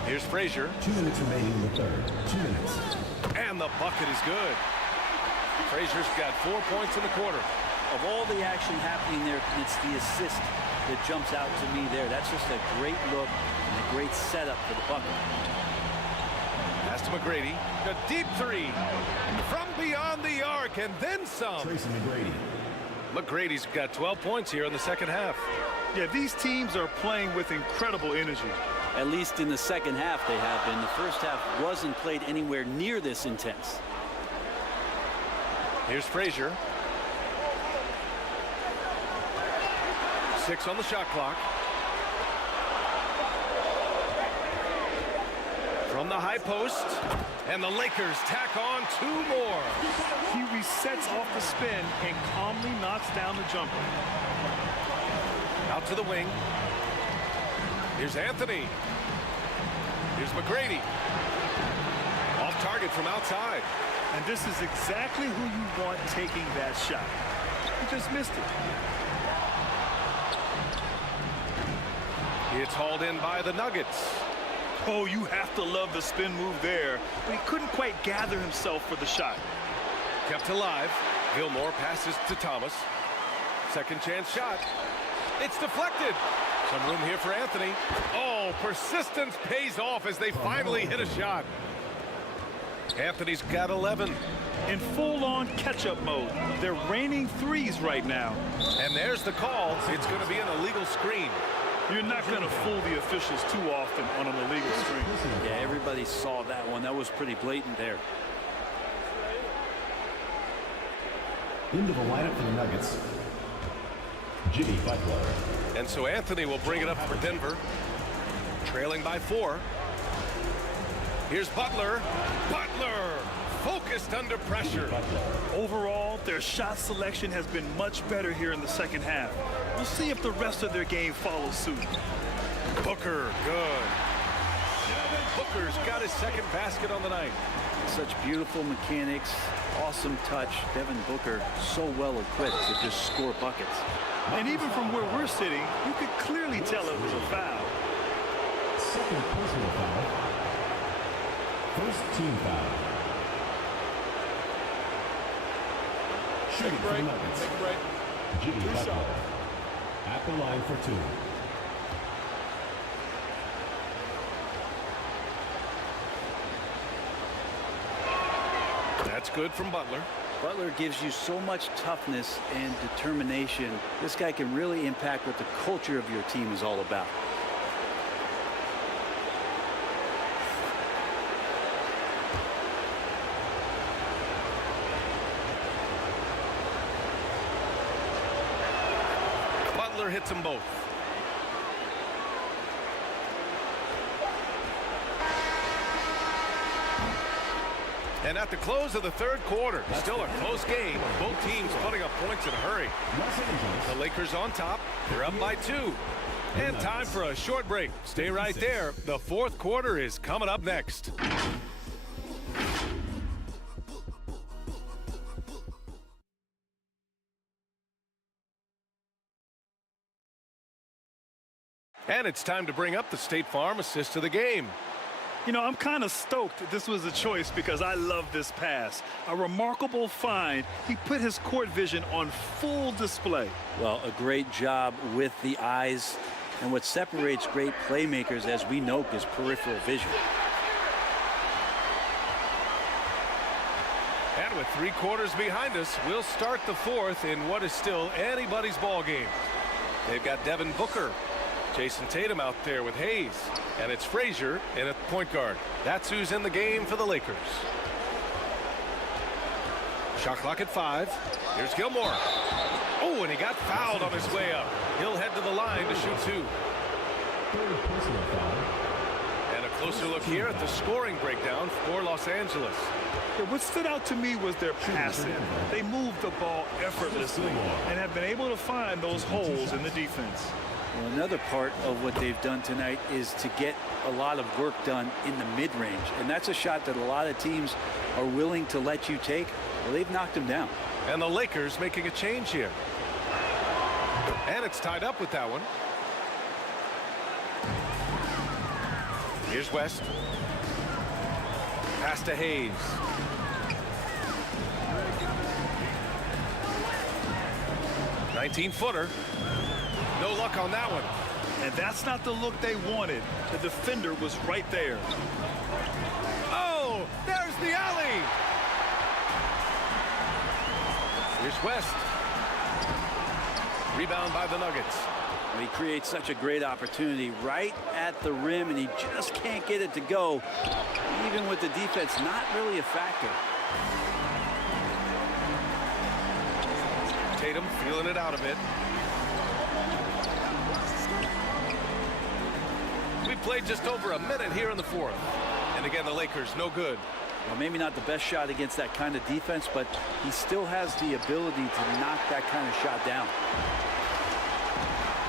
Here's Frazier. 2 minutes remaining in the third. 2 minutes. And the bucket is good. Frazier's got 4 points in the quarter. Of all the action happening there, it's the assist that jumps out to me there. That's just a great look and a great setup for the bucket. Pass to McGrady. A deep 3 from beyond the arc and then some. Tracy McGrady. McGrady's got 12 points here in the second half. Yeah, these teams are playing with incredible energy. At least in the second half they have been. The first half wasn't played anywhere near this intense. Here's Frazier. 6 on the shot clock. From the high post, and the Lakers tack on 2 more. He resets off the spin and calmly knocks down the jumper. Out to the wing. Here's Anthony. Here's McGrady. Off target from outside. And this is exactly who you want taking that shot. He just missed it. It's hauled in by the Nuggets. Oh, you have to love the spin move there, but he couldn't quite gather himself for the shot. Kept alive. Gilmore passes to Thomas. Second chance shot. It's deflected. Some room here for Anthony. Oh, persistence pays off as they finally hit a shot. Anthony's got 11. In full-on catch-up mode. They're raining threes right now. And there's the call. It's going to be an illegal screen. You're not going to fool the officials too often on an illegal screen. Yeah, everybody saw that one. That was pretty blatant there. Into the lineup for the Nuggets, Jimmy Butler. And so Anthony will bring it up for Denver. Trailing by 4. Here's Butler. Butler focused under pressure. Overall, their shot selection has been much better here in the second half. We'll see if the rest of their game follows suit. Booker, good. Booker's got his second basket on the night. Such beautiful mechanics, awesome touch. Devin Booker so well equipped to just score buckets. And even from where we're sitting, you could clearly tell it was a foul. Second personal foul. First team foul. Shooting for the Nuggets. Take a break. Jimmy Butler at the line for 2. That's good from Butler. Butler gives you so much toughness and determination. This guy can really impact what the culture of your team is all about. Butler hits them both. And at the close of the third quarter, still a close game. Both teams putting up points in a hurry. The Lakers on top. They're up by 2. And time for a short break. Stay right there. The fourth quarter is coming up next. And it's time to bring up the State Farm assist of the game. You know, I'm kind of stoked that this was a choice because I love this pass. A remarkable find. He put his court vision on full display. Well, a great job with the eyes. And what separates great playmakers, as we know, is peripheral vision. And with 3 quarters behind us, we'll start the 4th in what is still anybody's ball game. They've got Devin Booker, Jason Tatum out there with Hayes, and it's Frazier in at point guard. That's who's in the game for the Lakers. Shot clock at 5. Here's Gilmore. Oh, and he got fouled on his way up. He'll head to the line to shoot 2. And a closer look here at the scoring breakdown for Los Angeles. Yeah, what stood out to me was their passing. They moved the ball effortlessly and have been able to find those holes in the defense. Well, another part of what they've done tonight is to get a lot of work done in the mid-range. And that's a shot that a lot of teams are willing to let you take. Well, they've knocked them down. And the Lakers making a change here. And it's tied up with that one. Here's West. Pass to Hayes. (19-footer). No luck on that one. And that's not the look they wanted. The defender was right there. Oh, there's the alley. Here's West. Rebound by the Nuggets. He creates such a great opportunity right at the rim, and he just can't get it to go. Even with the defense, not really a factor. Tatum feeling it out a bit. We played just over a minute here in the 4th. And again, the Lakers no good. Well, maybe not the best shot against that kind of defense, but he still has the ability to knock that kind of shot down.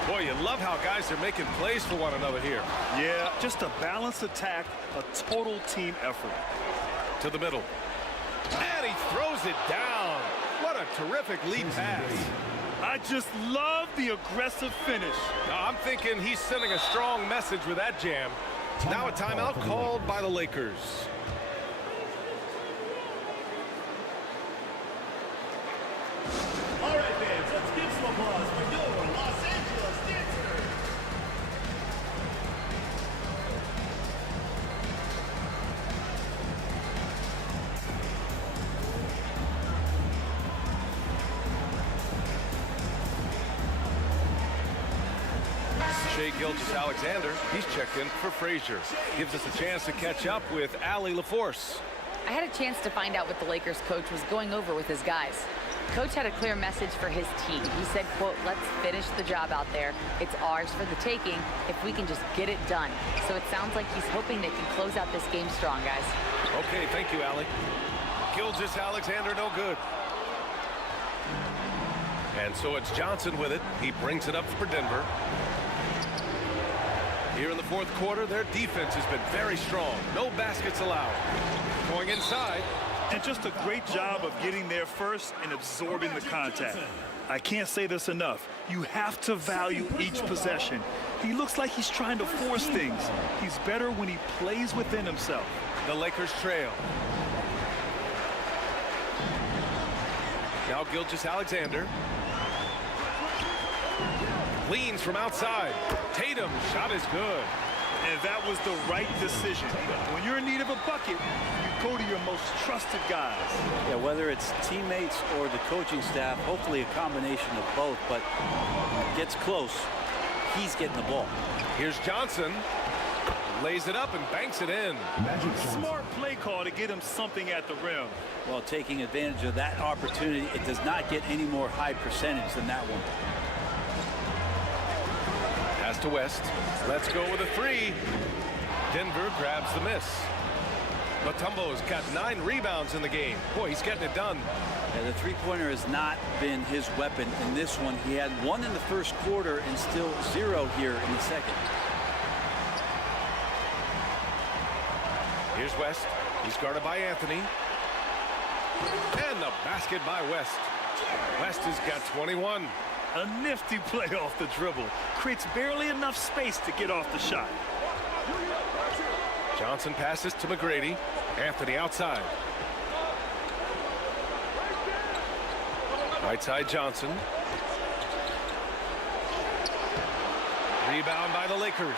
Boy, you love how guys are making plays for one another here. Yeah, just a balanced attack, a total team effort. To the middle. And he throws it down. What a terrific lead pass. I just love the aggressive finish. Now, I'm thinking he's sending a strong message with that jam. Now a timeout called by the Lakers. All right, fans, let's give some applause for your Los Angeles dancers. Shai Gilgeous-Alexander, he's checked in for Frazier. Gives us a chance to catch up with Allie LaForce. I had a chance to find out what the Lakers coach was going over with his guys. Coach had a clear message for his team. He said, quote, let's finish the job out there. It's ours for the taking if we can just get it done. So it sounds like he's hoping they can close out this game strong, guys. Okay, thank you, Allie. Gilgeous-Alexander no good. And so it's Johnson with it. He brings it up for Denver. Here in the 4th quarter, their defense has been very strong. No baskets allowed. Going inside. And just a great job of getting there first and absorbing the contact. I can't say this enough. You have to value each possession. He looks like he's trying to force things. He's better when he plays within himself. The Lakers trail. Now Gilgeous-Alexander. Leans from outside. Tatum, shot is good. And that was the right decision. When you're in need of a bucket, you go to your most trusted guys. Yeah, whether it's teammates or the coaching staff, hopefully a combination of both, but gets close, he's getting the ball. Here's Johnson. Lays it up and banks it in. Smart play call to get him something at the rim. Well, taking advantage of that opportunity, it does not get any more high percentage than that one. Pass to West. Let's go with a 3. Denver grabs the miss. Mutombo's got 9 rebounds in the game. Boy, he's getting it done. Yeah, the three-pointer has not been his weapon in this one. He had 1 in the 1st quarter and still 0 here in the 2nd. Here's West. He's guarded by Anthony. And the basket by West. West has got 21. A nifty play off the dribble. Creates barely enough space to get off the shot. Johnson passes to McGrady. Anthony outside. Right side Johnson. Rebound by the Lakers.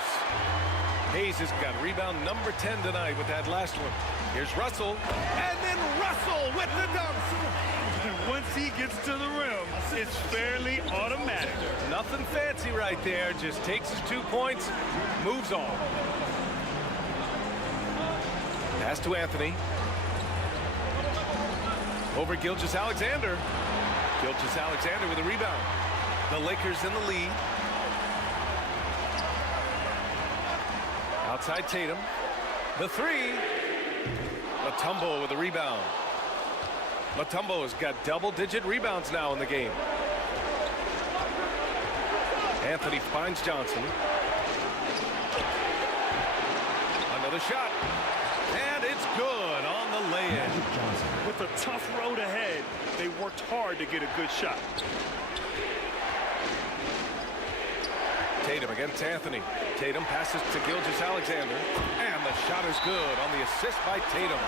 Hayes has got rebound number 10 tonight with that last one. Here's Russell. And then Russell with the dunk. Once he gets to the rim, it's fairly automatic. Nothing fancy right there. Just takes his 2 points, moves on. Pass to Anthony. Over Gilgeous-Alexander. Gilgeous-Alexander with a rebound. The Lakers in the lead. Outside Tatum. The three. Mutombo with a rebound. Mutombo has got double-digit rebounds now in the game. Anthony finds Johnson. Another shot. And it's good on the lay-in. With a tough road ahead, they worked hard to get a good shot. Tatum against Anthony. Tatum passes to Gilgeous-Alexander. And the shot is good on the assist by Tatum.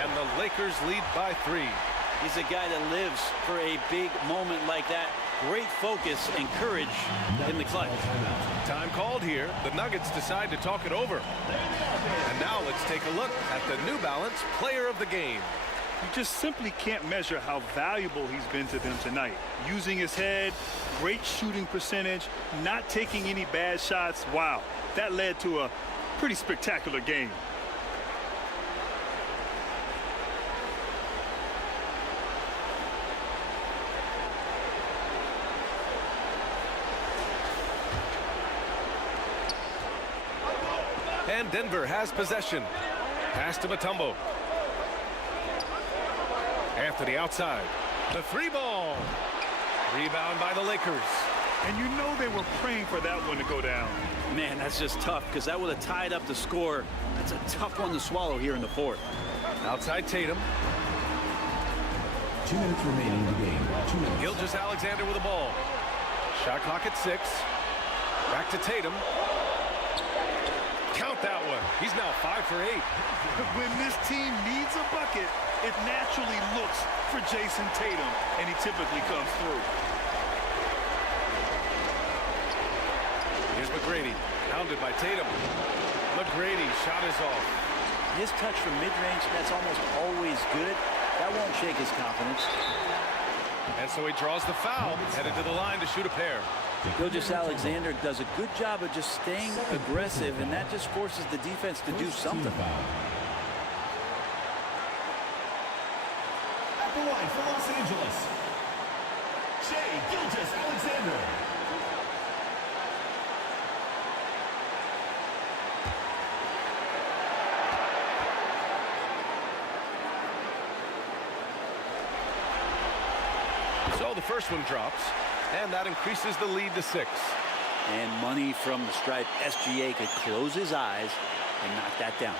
And the Lakers lead by 3. He's a guy that lives for a big moment like that. Great focus and courage in the clutch. Time called here. The Nuggets decide to talk it over. And now let's take a look at the New Balance Player of the Game. You just simply can't measure how valuable he's been to them tonight. Using his head, great shooting percentage, not taking any bad shots. Wow, that led to a pretty spectacular game. And Denver has possession. Pass to Mutombo. Anthony outside. The 3-ball. Rebound by the Lakers. And you know they were praying for that one to go down. Man, that's just tough because that would have tied up the score. That's a tough one to swallow here in the fourth. Outside Tatum. 2 minutes remaining in the game. 2 minutes. Gilgeous-Alexander with the ball. Shot clock at 6. Back to Tatum. Count that one. He's now 5 for 8. When this team needs a bucket, it naturally looks for Jason Tatum, and he typically comes through. Here's McGrady, hounded by Tatum. McGrady, shot is off. His touch from mid-range, that's almost always good. That won't shake his confidence. And so he draws the foul, headed to the line to shoot a pair. Gilgeous-Alexander does a good job of just staying aggressive, and that just forces the defense to do something. At the line for Los Angeles, Shai Gilgeous-Alexander. So the first one drops, and that increases the lead to 6. And money from the stripe. SGA could close his eyes and knock that down.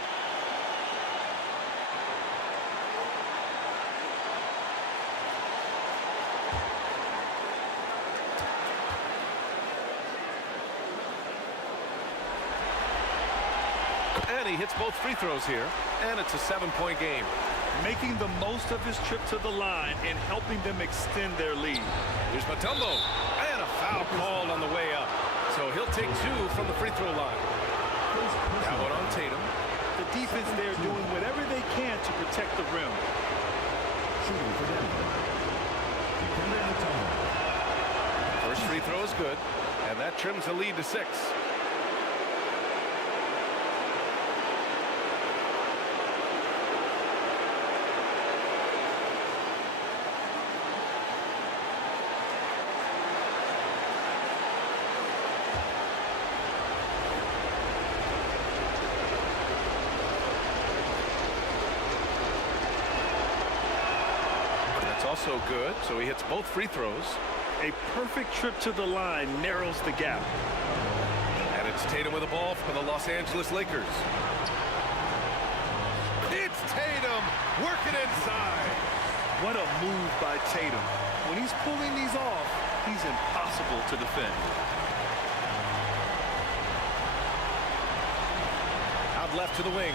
And he hits both free throws here, and it's a 7-point game. Making the most of his trip to the line and helping them extend their lead. Here's Mutombo, and a foul called on the way up. So he'll take 2 from the free throw line. That one on Tatum. The defense there doing whatever they can to protect the rim. Shooting for Denver. First free throw is good, and that trims the lead to 6. Also good, so he hits both free throws. A perfect trip to the line narrows the gap. And it's Tatum with the ball for the Los Angeles Lakers. It's Tatum working inside. What a move by Tatum. When he's pulling these off, he's impossible to defend. left to the wing.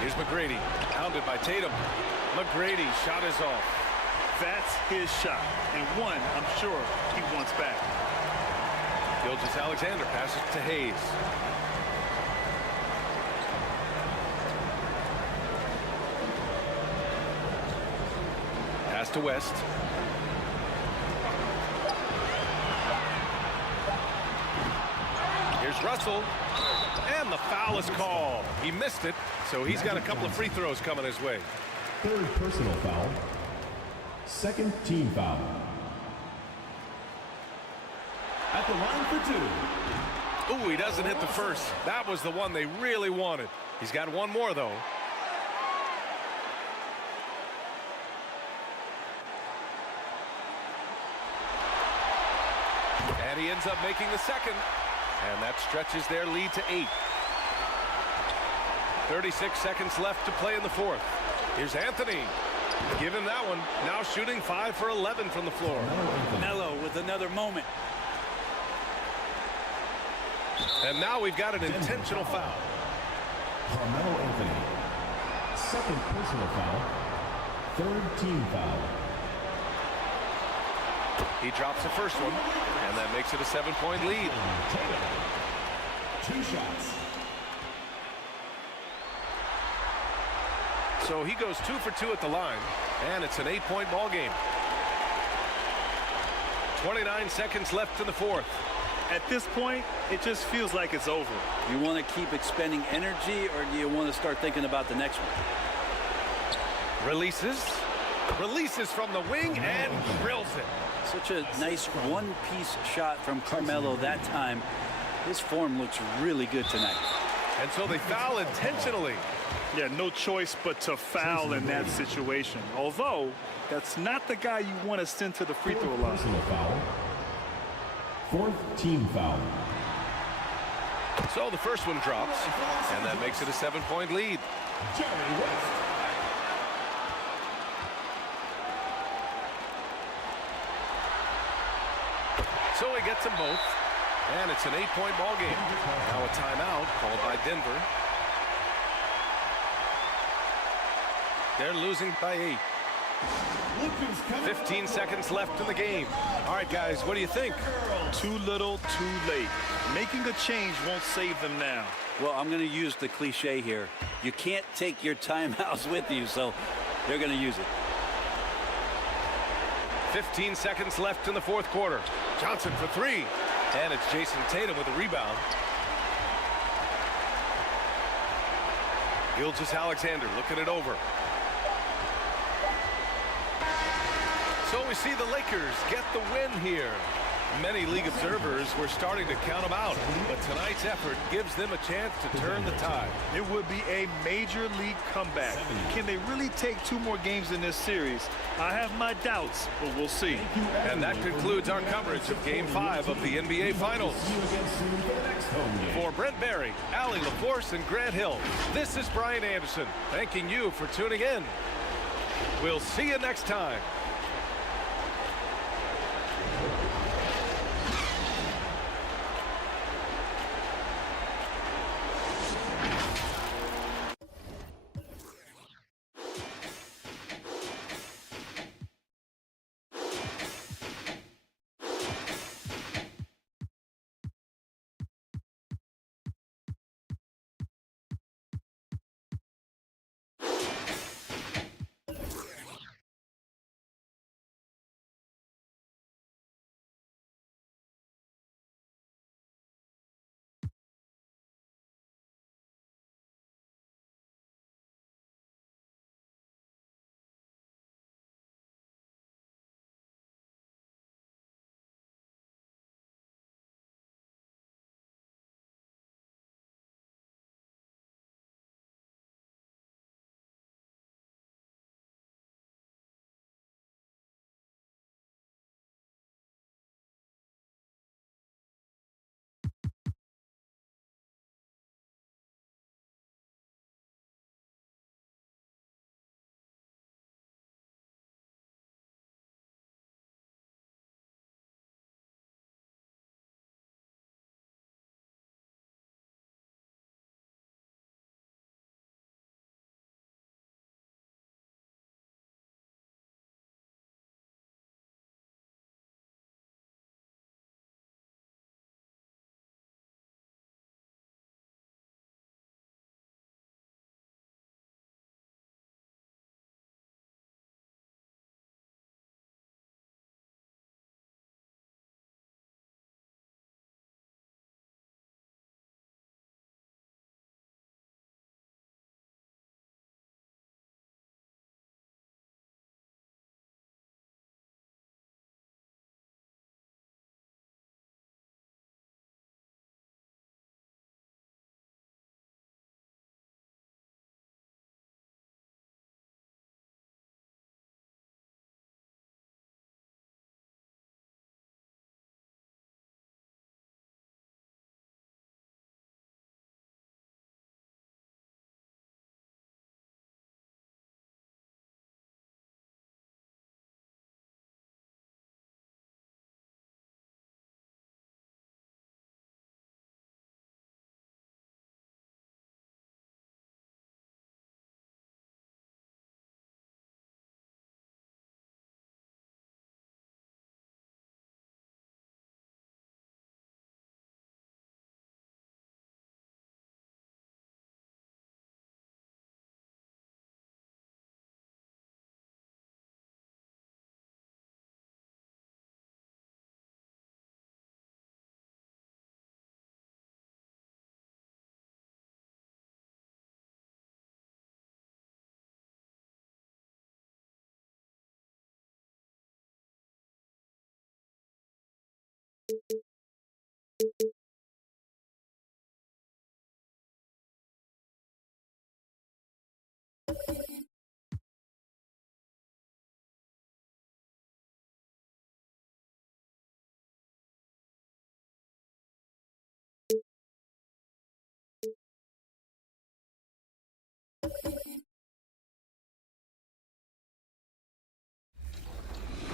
Here's McGrady, pounded by Tatum. McGrady, shot is off. That's his shot, and one I'm sure he wants back. Gilgeous-Alexander passes to Hayes. Pass to West. Here's Russell. And the foul is called. He missed it, so he's got a couple of free throws coming his way. Third personal foul. Second team foul. At the line for two. Ooh, he doesn't hit the first. That was the one they really wanted. He's got one more, though. And he ends up making the second. And that stretches their lead to 8. 36 seconds left to play in the fourth. Here's Anthony. Give him that one. Now shooting 5 for 11 from the floor. Melo with another moment. And now we've got an intentional foul. Carmelo Anthony. Second personal foul. Third team foul. He drops the first one, and that makes it a 7-point lead. Two shots. So he goes 2 for 2 at the line, and it's an 8-point ball game. 29 seconds left in the fourth. At this point, it just feels like it's over. You want to keep expending energy, or do you want to start thinking about the next one? Releases from the wing and drills it. Such a nice one-piece shot from Carmelo that time. His form looks really good tonight. And so they foul intentionally. Yeah, no choice but to foul in that situation. Although, that's not the guy you want to send to the free throw line. Personal foul. Fourth team foul. So the first one drops, and that makes it a 7-point lead. Jerry West. So he gets them both, and it's an 8-point ball game. Now a timeout called by Denver. They're losing by 8. 15 seconds left in the game. All right, guys, what do you think? Too little, too late. Making a change won't save them now. Well, I'm going to use the cliche here. You can't take your timeouts with you, so they're going to use it. 15 seconds left in the fourth quarter. Johnson for 3. And it's Jason Tatum with a rebound. Gilgeous-Alexander looking it over. So we see the Lakers get the win here. Many league observers were starting to count them out, but tonight's effort gives them a chance to turn the tide. It would be a major league comeback. Can they really take 2 more games in this series? I have my doubts, but we'll see. And that concludes our coverage of Game 5 of the NBA Finals. For Brent Barry, Allie LaForce, and Grant Hill, this is Brian Anderson, thanking you for tuning in. We'll see you next time.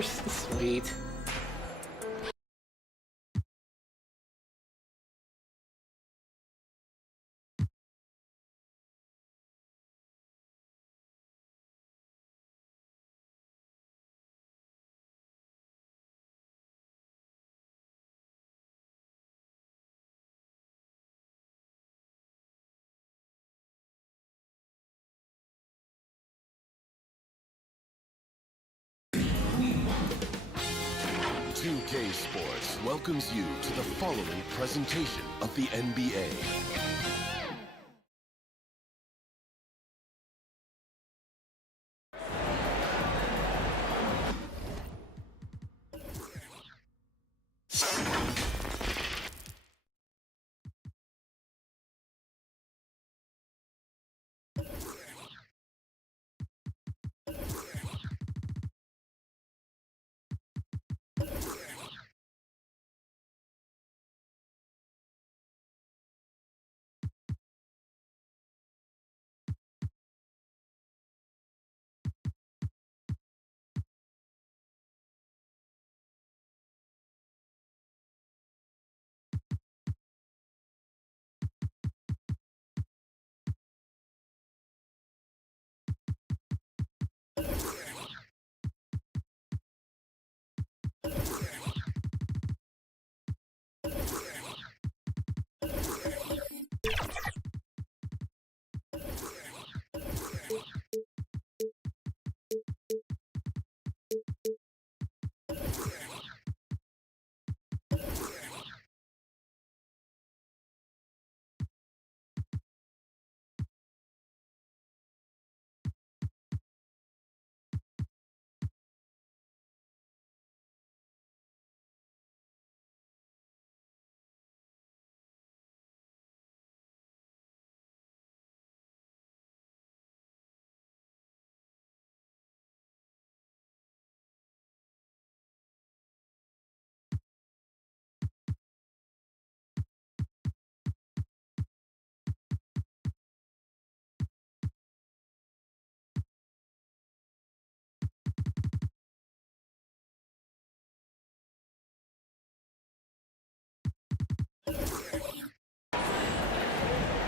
Sweet. K Sports welcomes you to the following presentation of the NBA.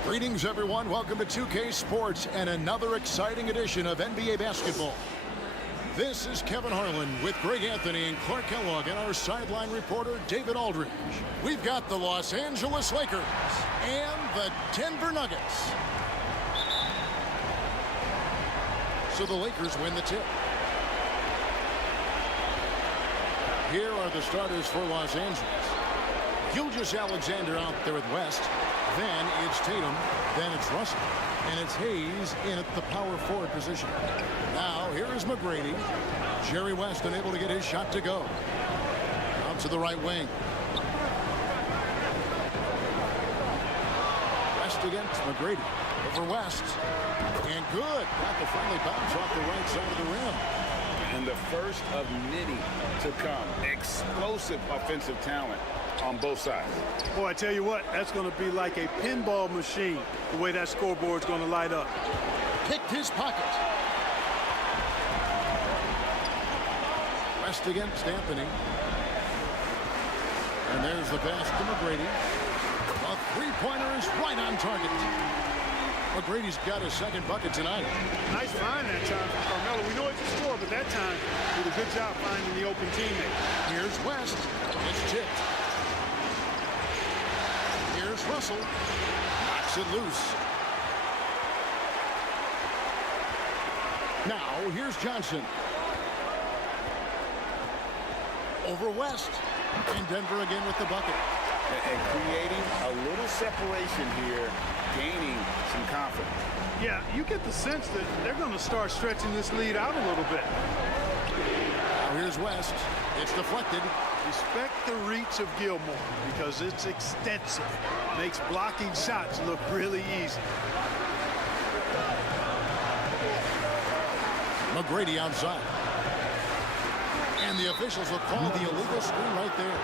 Greetings, everyone. Welcome to 2K Sports and another exciting edition of NBA basketball. This is Kevin Harlan with Greg Anthony and Clark Kellogg and our sideline reporter, David Aldridge. We've got the Los Angeles Lakers and the Denver Nuggets. So the Lakers win the tip. Here are the starters for Los Angeles. Julius Alexander out there with West. Then it's Tatum. Then it's Russell. And it's Hayes in at the power forward position. Now here is McGrady. Jerry West unable to get his shot to go. Out to the right wing. West against McGrady. Over West. And good. Got the friendly bounce off the right side of the rim. And the first of many to come. Explosive offensive talent on both sides. Boy, I tell you what, that's going to be like a pinball machine, the way that scoreboard's going to light up. Picked his pocket. West against Anthony. And there's the pass to McGrady. A three-pointer is right on target. McGrady's got his second bucket tonight. Nice find that time from Carmelo. We know it's a score, but that time he did a good job finding the open teammate. Here's West. It's tipped. Here's Russell. Knocks it loose. Now, here's Johnson. Over West. And Denver again with the bucket. And creating a little separation here, gaining some confidence. Yeah, you get the sense that they're going to start stretching this lead out a little bit. Now here's West. It's deflected. Respect the reach of Gilmore because it's extensive. Makes blocking shots look really easy. McGrady outside. And the officials will call the illegal screen right there.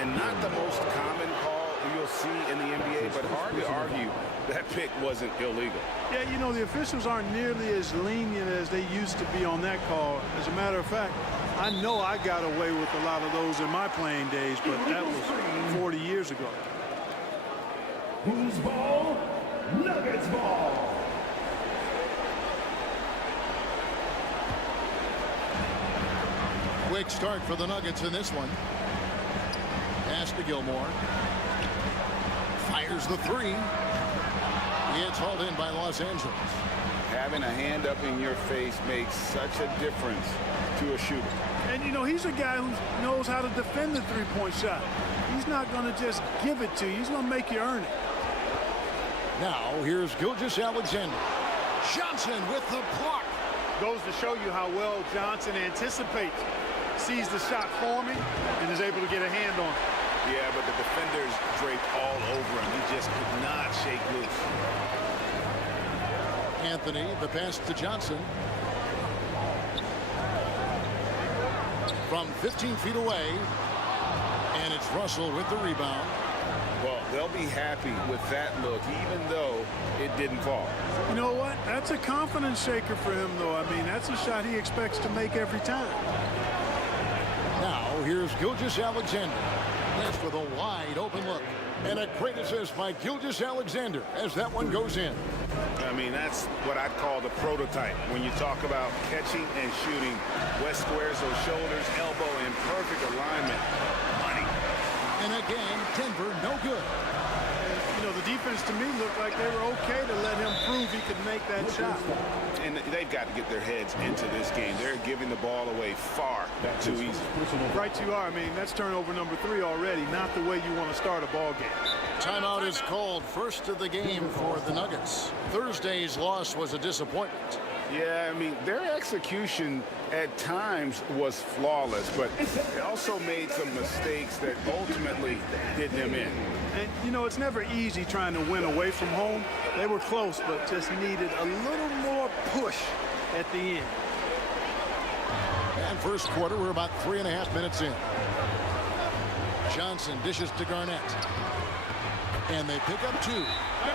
And not the most common call you'll see in the NBA, but hard to argue that pick wasn't illegal. Yeah, you know, the officials aren't nearly as lenient as they used to be on that call. As a matter of fact, I know I got away with a lot of those in my playing days, but that was 40 years ago. Whose ball? Nuggets ball. Quick start for the Nuggets in this one. Pass to Gilmore. Fires the three. It's hauled in by Los Angeles. Having a hand up in your face makes such a difference to a shooter. And, you know, he's a guy who knows how to defend the three-point shot. He's not going to just give it to you. He's going to make you earn it. Now, here's Gilgeous-Alexander. Johnson with the block. Goes to show you how well Johnson anticipates. Sees the shot forming and is able to get a hand on it. Yeah, but the defenders draped all over him. He just could not shake loose. Anthony, the pass to Johnson. From 15 feet away. And it's Russell with the rebound. Well, they'll be happy with that look, even though it didn't fall. You know what? That's a confidence shaker for him, though. I mean, that's a shot he expects to make every time. Now, here's Gilgeous-Alexander. That's with a wide open look. And a great assist by Gilgeous-Alexander as that one goes in. I mean, that's what I'd call the prototype. When you talk about catching and shooting, West squares those shoulders, elbow in perfect alignment. Money. And again, Denver no good. You know, the defense to me looked like they were okay to let him prove he could make that shot. And they've got to get their heads into this game. They're giving the ball away far too easy. Right you are. I mean, that's turnover number 3 already. Not the way you want to start a ball game. Timeout is called. First of the game for the Nuggets. Thursday's loss was a disappointment. Yeah, I mean, their execution at times was flawless, but they also made some mistakes that ultimately did them in. And, you know, it's never easy trying to win away from home. They were close, but just needed a little more push at the end. And first quarter, we're about 3.5 minutes in. Johnson dishes to Garnett. And they pick up 2.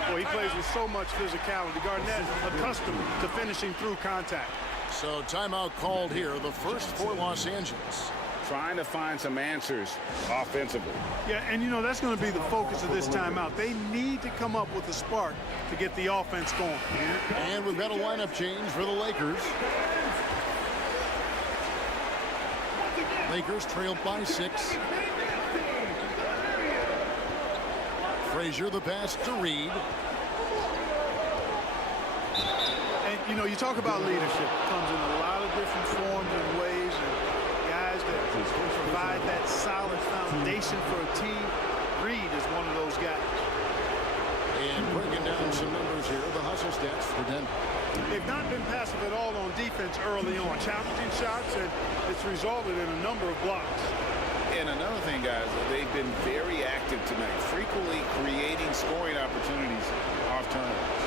Well, he plays with so much physicality. Garnett accustomed to finishing through contact. So timeout called here, the first for Los Angeles. Trying to find some answers offensively. Yeah, and you know, that's going to be the focus of this timeout. They need to come up with a spark to get the offense going. And we've got a lineup change for the Lakers. Lakers trailed by 6. Frazier the pass to Reed. And, you know, you talk about leadership. It comes in a lot of different forms and ways. And guys that provide that solid foundation for a team. Reed is one of those guys. And breaking down some numbers here, the hustle stats for Denver. They've not been passive at all on defense early on. Challenging shots, and it's resulted in a number of blocks. And another thing, guys, they've been very active tonight, frequently creating scoring opportunities off turnovers.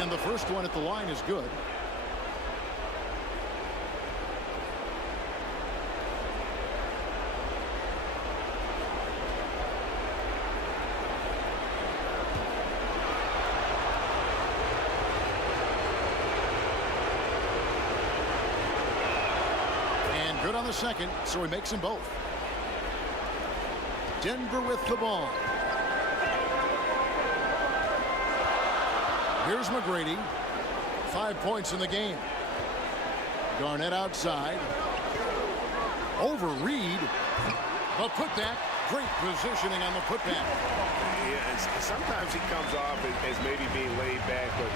And the first one at the line is good. Good on the second, so he makes them both. Denver with the ball. Here's McGrady. 5 points in the game. Garnett outside. Over Reed. The putback. Great positioning on the putback. Yeah, sometimes he comes off as maybe being laid back, but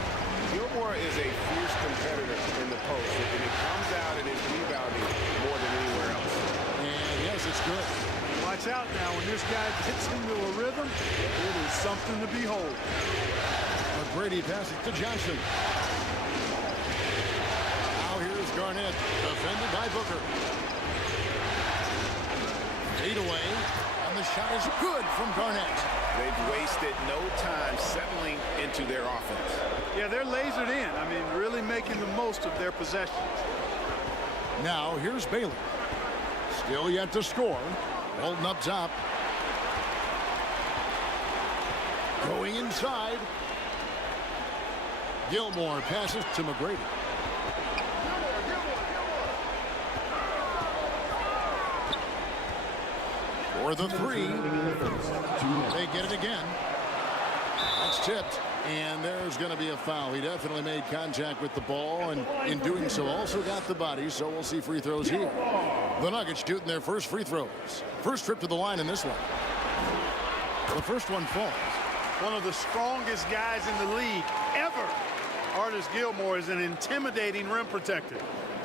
Gilmore is a fierce competitor in the post, and it comes out in his rebounding more than anywhere else. And yes, it's good. Watch out now. When this guy gets into a rhythm, it is something to behold. McGrady passes to Johnson. Now here's Garnett, defended by Booker. Fade away, and the shot is good from Garnett. They've wasted no time settling into their offense. Yeah, they're lasered in. I mean, really making the most of their possessions. Now, here's Baylor. Still yet to score. Holding up top. Going inside. Gilmore passes to McGrady. For the three. They get it again. That's tipped. And there's going to be a foul. He definitely made contact with the ball, and in doing so also got the body, so we'll see free throws here. The Nuggets shooting their first free throws. First trip to the line in this one. The first one falls. One of the strongest guys in the league ever. Artis Gilmore is an intimidating rim protector.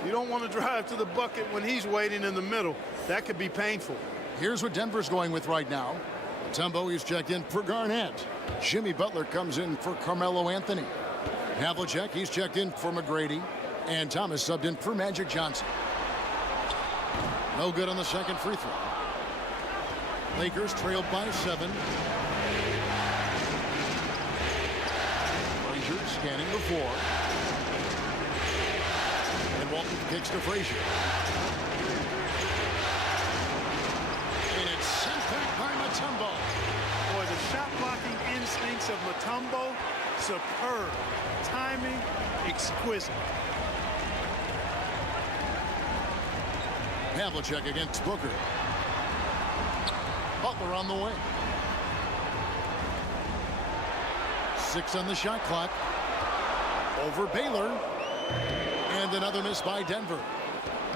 You don't want to drive to the bucket when he's waiting in the middle. That could be painful. Here's what Denver's going with right now. Mutombo is checked in for Garnett. Jimmy Butler comes in for Carmelo Anthony. Havlicek, he's checked in for McGrady. And Thomas subbed in for Magic Johnson. No good on the second free throw. Lakers trailed by 7. Frazier scanning the floor. And Walton kicks to Frazier. And it's sent back by Mutombo. Boy, the shot blocking instincts of Mutombo, superb. Timing, exquisite. Havlicek against Booker. Butler on the wing. 6 on the shot clock. Over Baylor. And another miss by Denver.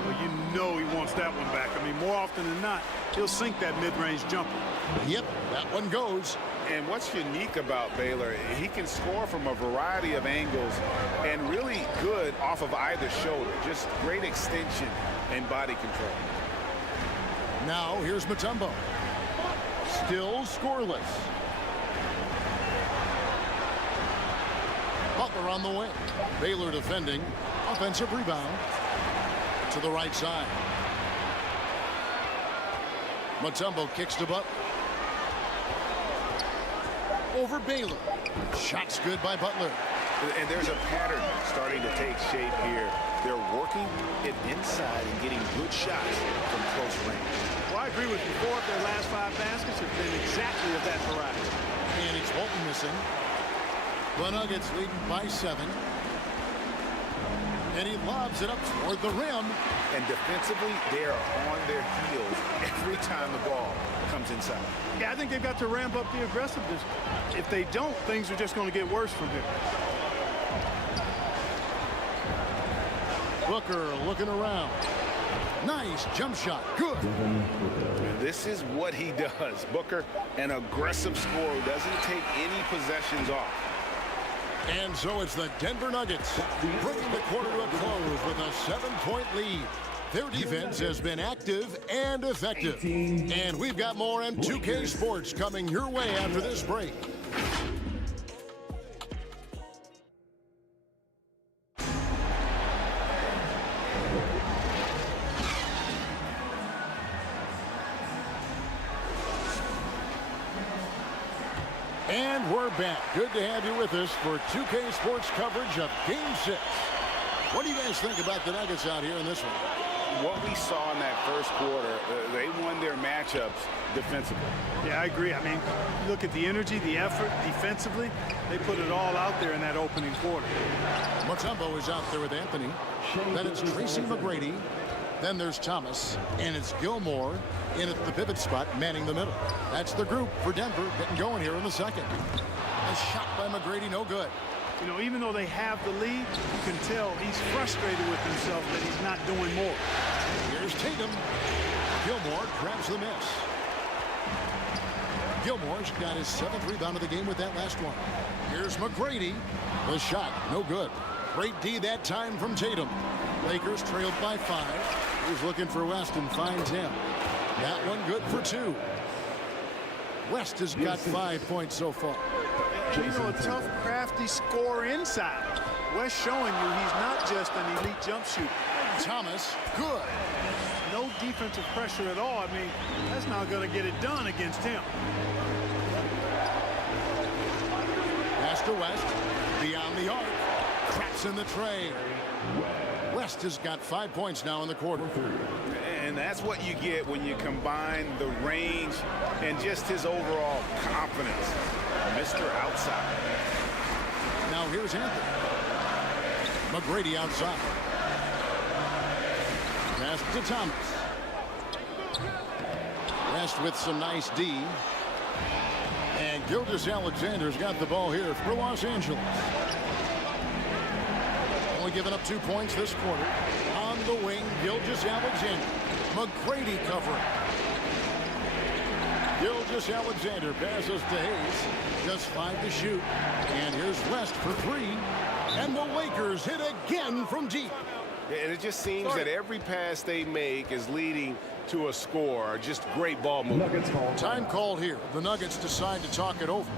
Well, you know he wants that one back. I mean, more often than not, he'll sink that mid-range jumper. Yep, that one goes. And what's unique about Baylor, he can score from a variety of angles and really good off of either shoulder. Just great extension and body control. Now here's Mutombo. Still scoreless. Butler on the wing. Baylor defending. Offensive rebound. To the right side. Mutombo kicks to Butler. Over Baylor. Shots good by Butler. And there's a pattern starting to take shape here. They're working it inside and getting good shots from close range. Well, I agree with you. 4 of their last 5 baskets have been exactly of that variety. And it's Walton missing. The Nuggets leading by 7. And he lobs it up toward the rim. And defensively, they are on their heels every time the ball comes inside. Yeah, I think they've got to ramp up the aggressiveness. If they don't, things are just going to get worse from here. Booker looking around. Nice jump shot. Good. This is what he does. Booker, an aggressive scorer, doesn't take any possessions off. And so it's the Denver Nuggets bringing the quarter to a close with a 7-point lead. Their defense has been active and effective. And we've got more M2K Sports coming your way after this break. And we're back. Good to have you with us for 2K Sports coverage of Game 6. What do you guys think about the Nuggets out here in this one? What we saw in that first quarter, they won their matchups defensively. Yeah, I agree. I mean, look at the energy, the effort defensively. They put it all out there in that opening quarter. Mutombo is out there with Anthony. Then it's Tracy McGrady. Then there's Thomas. And it's Gilmore in at the pivot spot, manning the middle. That's the group for Denver getting going here in the second. A shot by McGrady, no good. You know, even though they have the lead, you can tell he's frustrated with himself that he's not doing more. Here's Tatum. Gilmore grabs the miss. Gilmore's got his 7th rebound of the game with that last one. Here's McGrady. The shot, no good. Great D that time from Tatum. Lakers trailed by 5. He's looking for West and finds him. That one good for 2. West has got 5 points so far. You know, a tough, crafty scorer inside. West showing you he's not just an elite jump shooter. Thomas, good. No defensive pressure at all. I mean, that's not going to get it done against him. Pass to West. Beyond the arc. Craps in the tray. West has got 5 points now in the quarter. And that's what you get when you combine the range and just his overall confidence. Mr. Outside. Now here's Anthony. McGrady outside. Pass to Thomas. West with some nice D. And Gilgeous Alexander's got the ball here for Los Angeles. Only giving up 2 points this quarter. On the wing, Gilgeous Alexander. McGrady covering. Gilgeous Alexander passes to Hayes. Just 5 to shoot. And here's West for 3. And the Lakers hit again from deep. And it just seems that every pass they make is leading to a score. Just great ball movement. Time called here. The Nuggets decide to talk it over.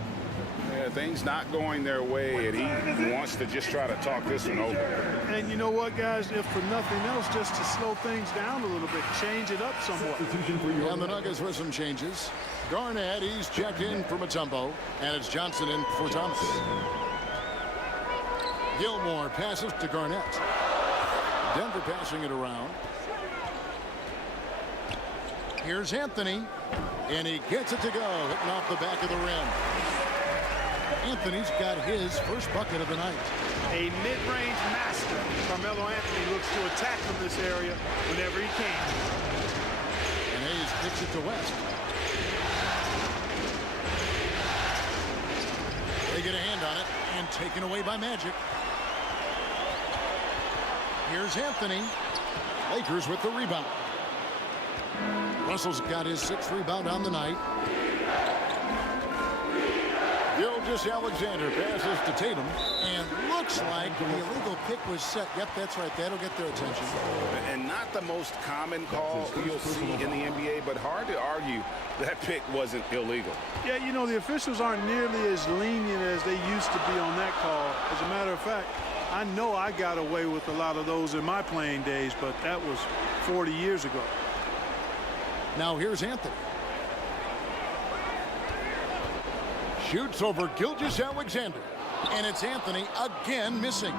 Yeah, things not going their way, and he wants to just try to talk this one over. And you know what, guys? If for nothing else, just to slow things down a little bit, change it up somewhat. And the Nuggets with some changes. Garnett, he's checked in for Mutombo, and it's Johnson in for Thomas. Gilmore passes to Garnett. Denver passing it around. Here's Anthony, and he gets it to go, hitting off the back of the rim. Anthony's got his first bucket of the night. A mid-range master. Carmelo Anthony looks to attack from this area whenever he can. And Hayes kicks it to West. They get a hand on it, and taken away by Magic. Here's Anthony. Lakers with the rebound. Russell's got his 6th rebound on the night. Gilgeous Alexander passes to Tatum, and looks like the illegal pick was set. Yep, that's right. That'll get their attention. And not the most common call you'll see in the NBA, but hard to argue that pick wasn't illegal. Yeah, you know, the officials aren't nearly as lenient as they used to be on that call. As a matter of fact, I know I got away with a lot of those in my playing days, but that was 40 years ago. Now here's Anthony. Shoots over Gilgeous Alexander. And it's Anthony again missing.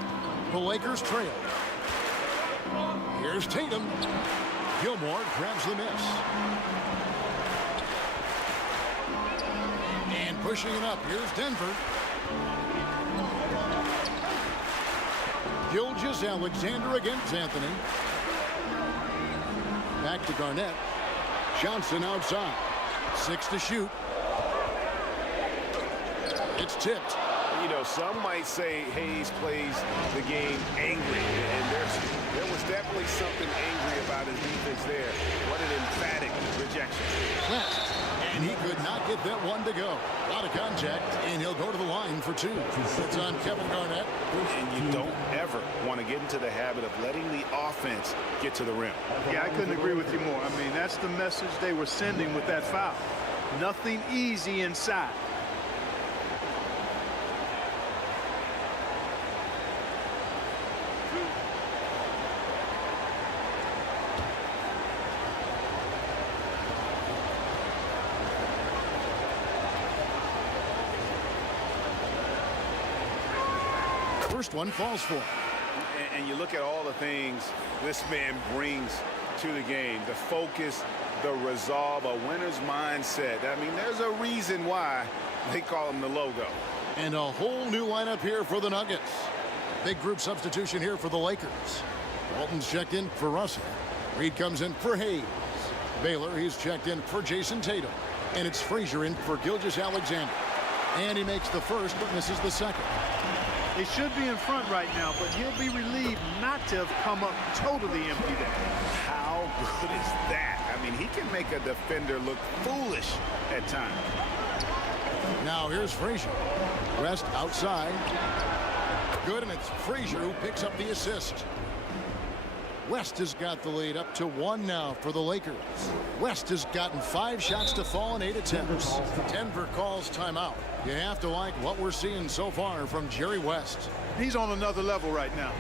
The Lakers trail. Here's Tatum. Gilmore grabs the miss. And pushing it up. Here's Denver. Gilgeous Alexander against Anthony. Back to Garnett. Johnson outside. 6 to shoot. It's tipped. You know, some might say Hayes plays the game angry, and there was definitely something angry about his defense there. What an emphatic rejection. West, and he could not get that one to go. A lot of contact, and he'll go to the line for 2. It's on Kevin Garnett. And you don't ever want to get into the habit of letting the offense get to the rim. Yeah, I couldn't agree with you more. I mean, that's the message they were sending with that foul. Nothing easy inside. First one falls for him. And you look at all the things this man brings to the game. The focus, the resolve, a winner's mindset. I mean, there's a reason why they call him the logo. And a whole new lineup here for the Nuggets. Big group substitution here for the Lakers. Walton's checked in for Russell. Reed comes in for Hayes. Baylor, he's checked in for Jason Tatum. And it's Frazier in for Gilgeous Alexander. And he makes the first but misses the second. They should be in front right now, but he'll be relieved not to have come up totally empty there. How good is that? I mean, he can make a defender look foolish at times. Now here's Frazier. West outside. Good, and it's Frazier who picks up the assist. West has got the lead up to 1 now for the Lakers. West has gotten 5 shots to fall in 8 attempts. Denver calls timeout. You have to like what we're seeing so far from Jerry West. He's on another level right now.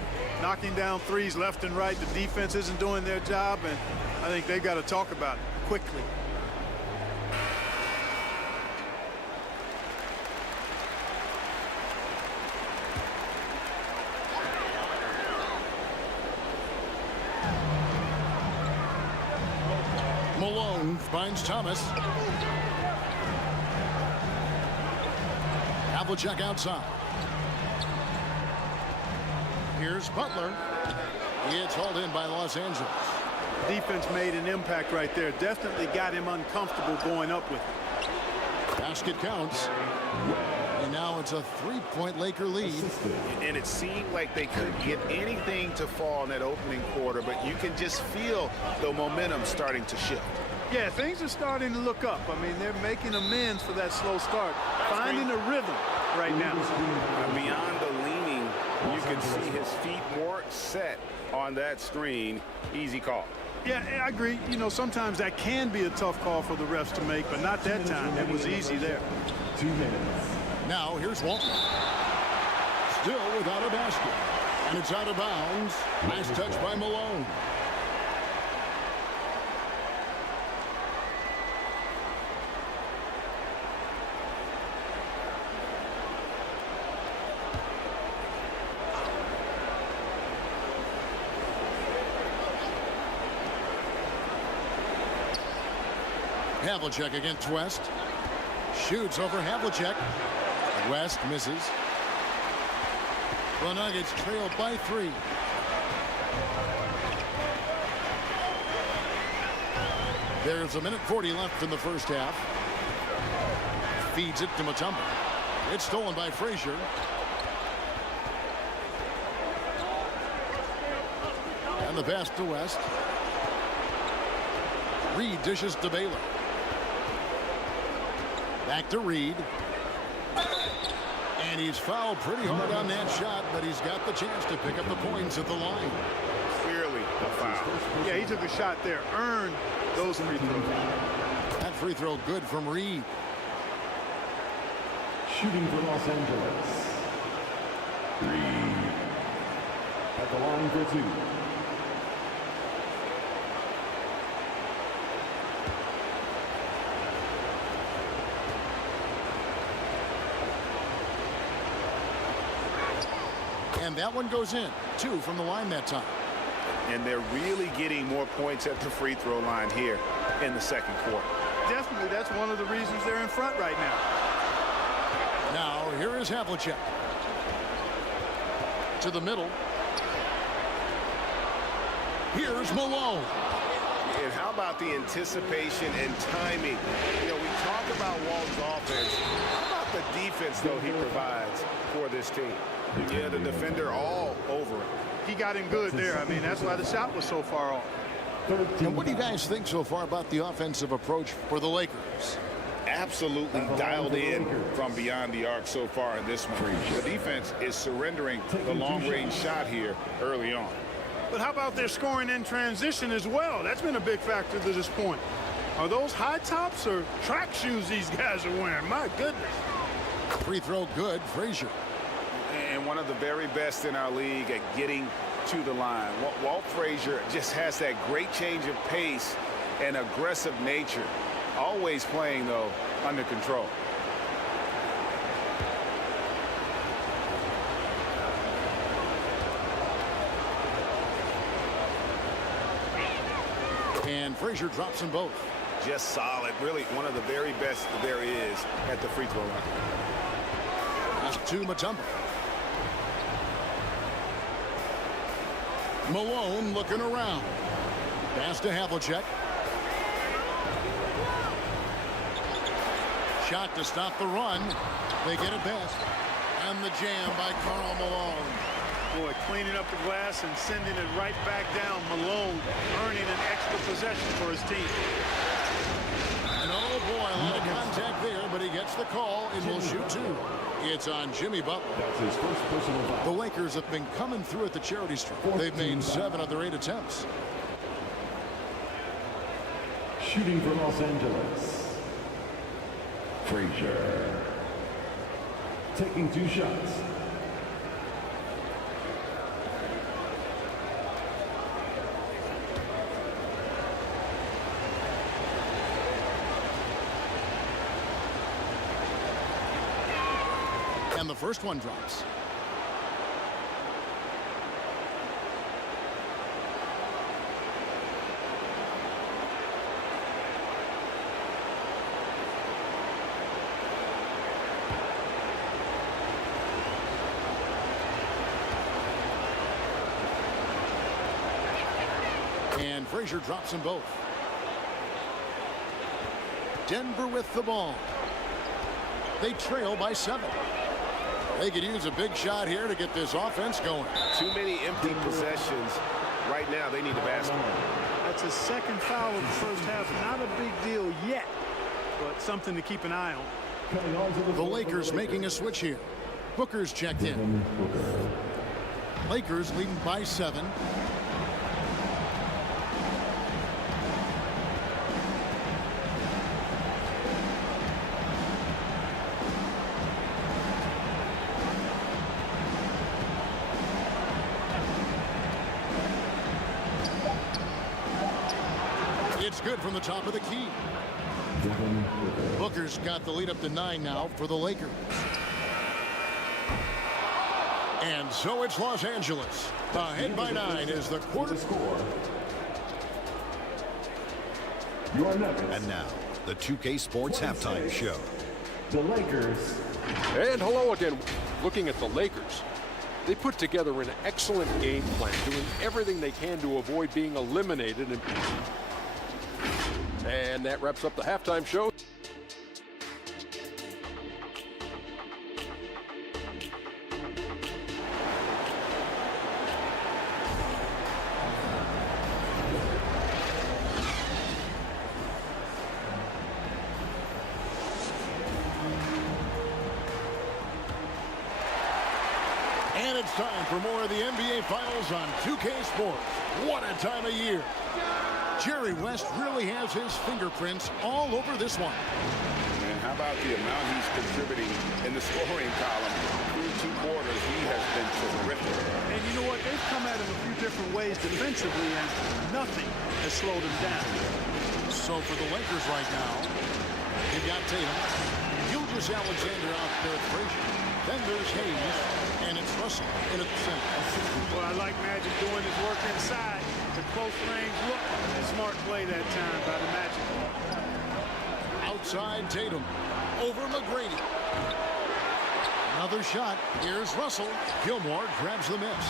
Knocking down threes left and right. The defense isn't doing their job, and I think they've got to talk about it quickly. finds Thomas. Havlicek outside. Here's Butler. It's hauled in by Los Angeles. Defense made an impact right there. Definitely got him uncomfortable going up with it. Basket counts. And now it's a 3-point Laker lead. And it seemed like they couldn't get anything to fall in that opening quarter, but you can just feel the momentum starting to shift. Yeah, things are starting to look up. I mean, they're making amends for that slow start. Finding a rhythm right now. Beyond the leaning, you can see his feet more set on that screen. Easy call. Yeah, I agree. You know, sometimes that can be a tough call for the refs to make, but not that time. It was easy there. 2 minutes. Now here's Walton. Still without a basket. And it's out of bounds. Nice touch by Malone. Havlicek against West. Shoots over Havlicek. West misses. The Nuggets trail by 3. There's 1:40 left in the first half. Feeds it to Mutombo. It's stolen by Frazier. And the pass to West. Reed dishes to Baylor. Back to Reed. And he's fouled pretty hard on that shot, but he's got the chance to pick up the points at the line. Clearly a foul. Yeah, he took a shot there. Earned those free throws. That free throw good from Reed. Shooting for Los Angeles. Reed. At the line for 2. And that one goes in. 2 from the line that time. And they're really getting more points at the free throw line here in the second quarter. Definitely, that's one of the reasons they're in front right now. Now, here is Havlicek. To the middle. Here's Malone. And how about the anticipation and timing? You know, we talk about Walton's offense. How about the defense, though, he provides for this team? Yeah, the defender all over it. He got him good there. I mean, that's why the shot was so far off. And what do you guys think so far about the offensive approach for the Lakers? Absolutely dialed in from beyond the arc so far in this one. The defense is surrendering the long-range shot here early on. But how about their scoring in transition as well? That's been a big factor to this point. Are those high tops or track shoes these guys are wearing? My goodness. Free throw good, Frazier. And one of the very best in our league at getting to the line. Walt Frazier just has that great change of pace and aggressive nature. Always playing, though, under control. And Frazier drops them both. Just solid. Really one of the very best there is at the free throw line. That's to Mutombo. Malone looking around. Pass to Havlicek. Shot to stop the run. They get it best. And the jam by Karl Malone. Boy, cleaning up the glass and sending it right back down. Malone earning an extra possession for his team. And oh boy, a lot of contact there, but he gets the call and will shoot 2. It's on Jimmy Butler. That's his first personal foul. The Lakers have been coming through at the charity stripe. They've made 7 of their 8 attempts. Shooting for Los Angeles. Frazier. Taking 2 shots. And the first one drops. And Frazier drops them both. Denver with the ball. They trail by 7. They could use a big shot here to get this offense going. Too many empty possessions. Right now, they need a basket. That's his second foul of the first half. Not a big deal yet, but something to keep an eye on. The Lakers making a switch here. Booker's checked in. Lakers leading by 7. It's good from the top of the key. Booker's got the lead up to 9 now for the Lakers. And so it's Los Angeles. Ahead by 9 is the quarter score. And now, the 2K Sports Halftime Show. The Lakers. And hello again. Looking at the Lakers, they put together an excellent game plan, doing everything they can to avoid being eliminated. And that wraps up the halftime show. And it's time for more of the NBA Finals on 2K Sports. What a time of year. Jerry West really has his fingerprints all over this one. And how about the amount he's contributing in the scoring column? Through 2 quarters, he has been terrific. And you know what? They've come at him a few different ways defensively, and nothing has slowed him down. So for the Lakers right now, you've got Tatum, Julius Alexander out there at Frazier. Then there's Hayes, and it's Russell in at the center. Well, I like Magic doing his work inside. The close range look. Smart play that time by the Magic. Outside Tatum. Over McGrady. Another shot. Here's Russell. Gilmore grabs the miss.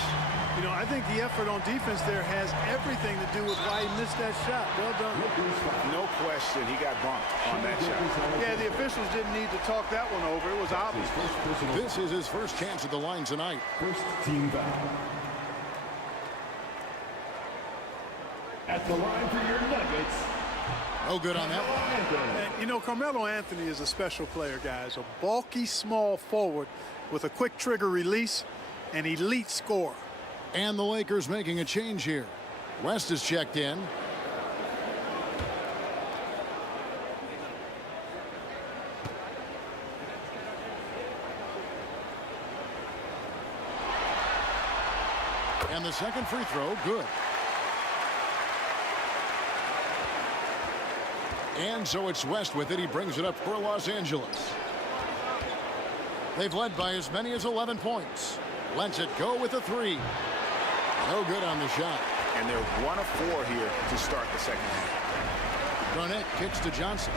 You know, I think the effort on defense there has everything to do with why he missed that shot. Well done. No question, he got bumped on that shot. Yeah, the officials didn't need to talk that one over. It was obvious. This is his first chance at the line tonight. First team foul. At the line for your Nuggets. No good on that one. And, you know, Carmelo Anthony is a special player, guys. A bulky, small forward with a quick trigger release, an elite scorer. And the Lakers making a change here. West is checked in. And the second free throw, good. And so it's West with it. He brings it up for Los Angeles. They've led by as many as 11 points. Lets it go with a 3. No good on the shot. And they're 1 of 4 here to start the second half. Garnett kicks to Johnson.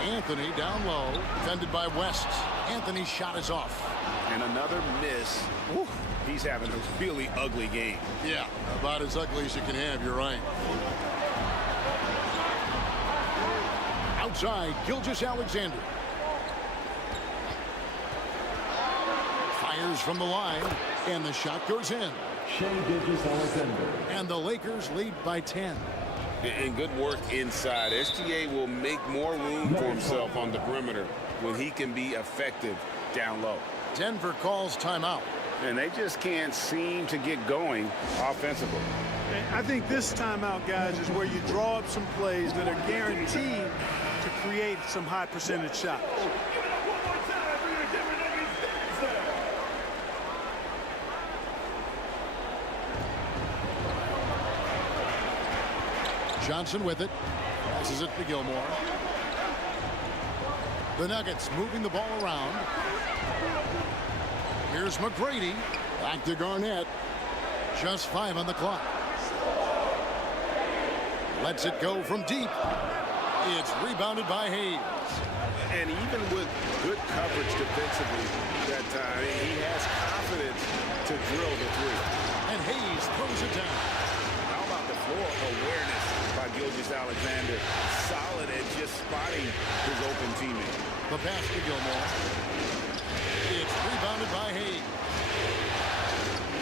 Anthony down low, defended by West. Anthony's shot is off. And another miss. Ooh, he's having a really ugly game. Yeah, about as ugly as you can have, you're right. Outside, Julius Alexander. Fires from the line, and the shot goes in. Julius Alexander. And the Lakers lead by 10. And good work inside. SGA will make more room for himself on the perimeter when he can be effective down low. Denver calls timeout. And they just can't seem to get going offensively. And I think this timeout, guys, is where you draw up some plays that are guaranteed to create some high percentage shots. Johnson with it. Passes it to Gilmore. The Nuggets moving the ball around. Here's McGrady. Back to Garnett. Just 5 on the clock. Lets it go from deep. It's rebounded by Hayes. And even with good coverage defensively that time, he has confidence to drill the three. And Hayes throws it down. How about the floor awareness by Gilgeous-Alexander? Solid at just spotting his open teammate. The pass to Gilmore. It's rebounded by Hayes.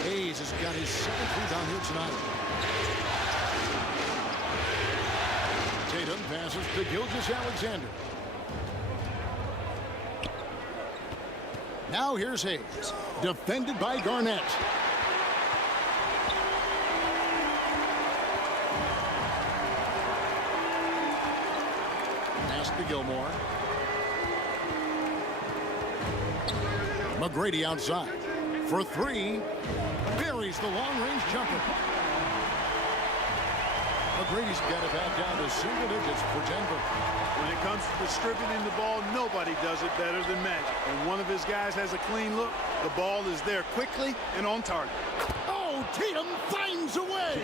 Hayes has got his 7th rebound here tonight. Tatum passes to Gilgeous-Alexander. Now here's Hayes, defended by Garnett. Pass to Gilmore. McGrady outside for 3. Buries the long-range jumper. McGrady's got it back down to single digits for Denver. When it comes to distributing the ball, nobody does it better than Magic. When one of his guys has a clean look, the ball is there quickly and on target. Oh, Tatum finds a way.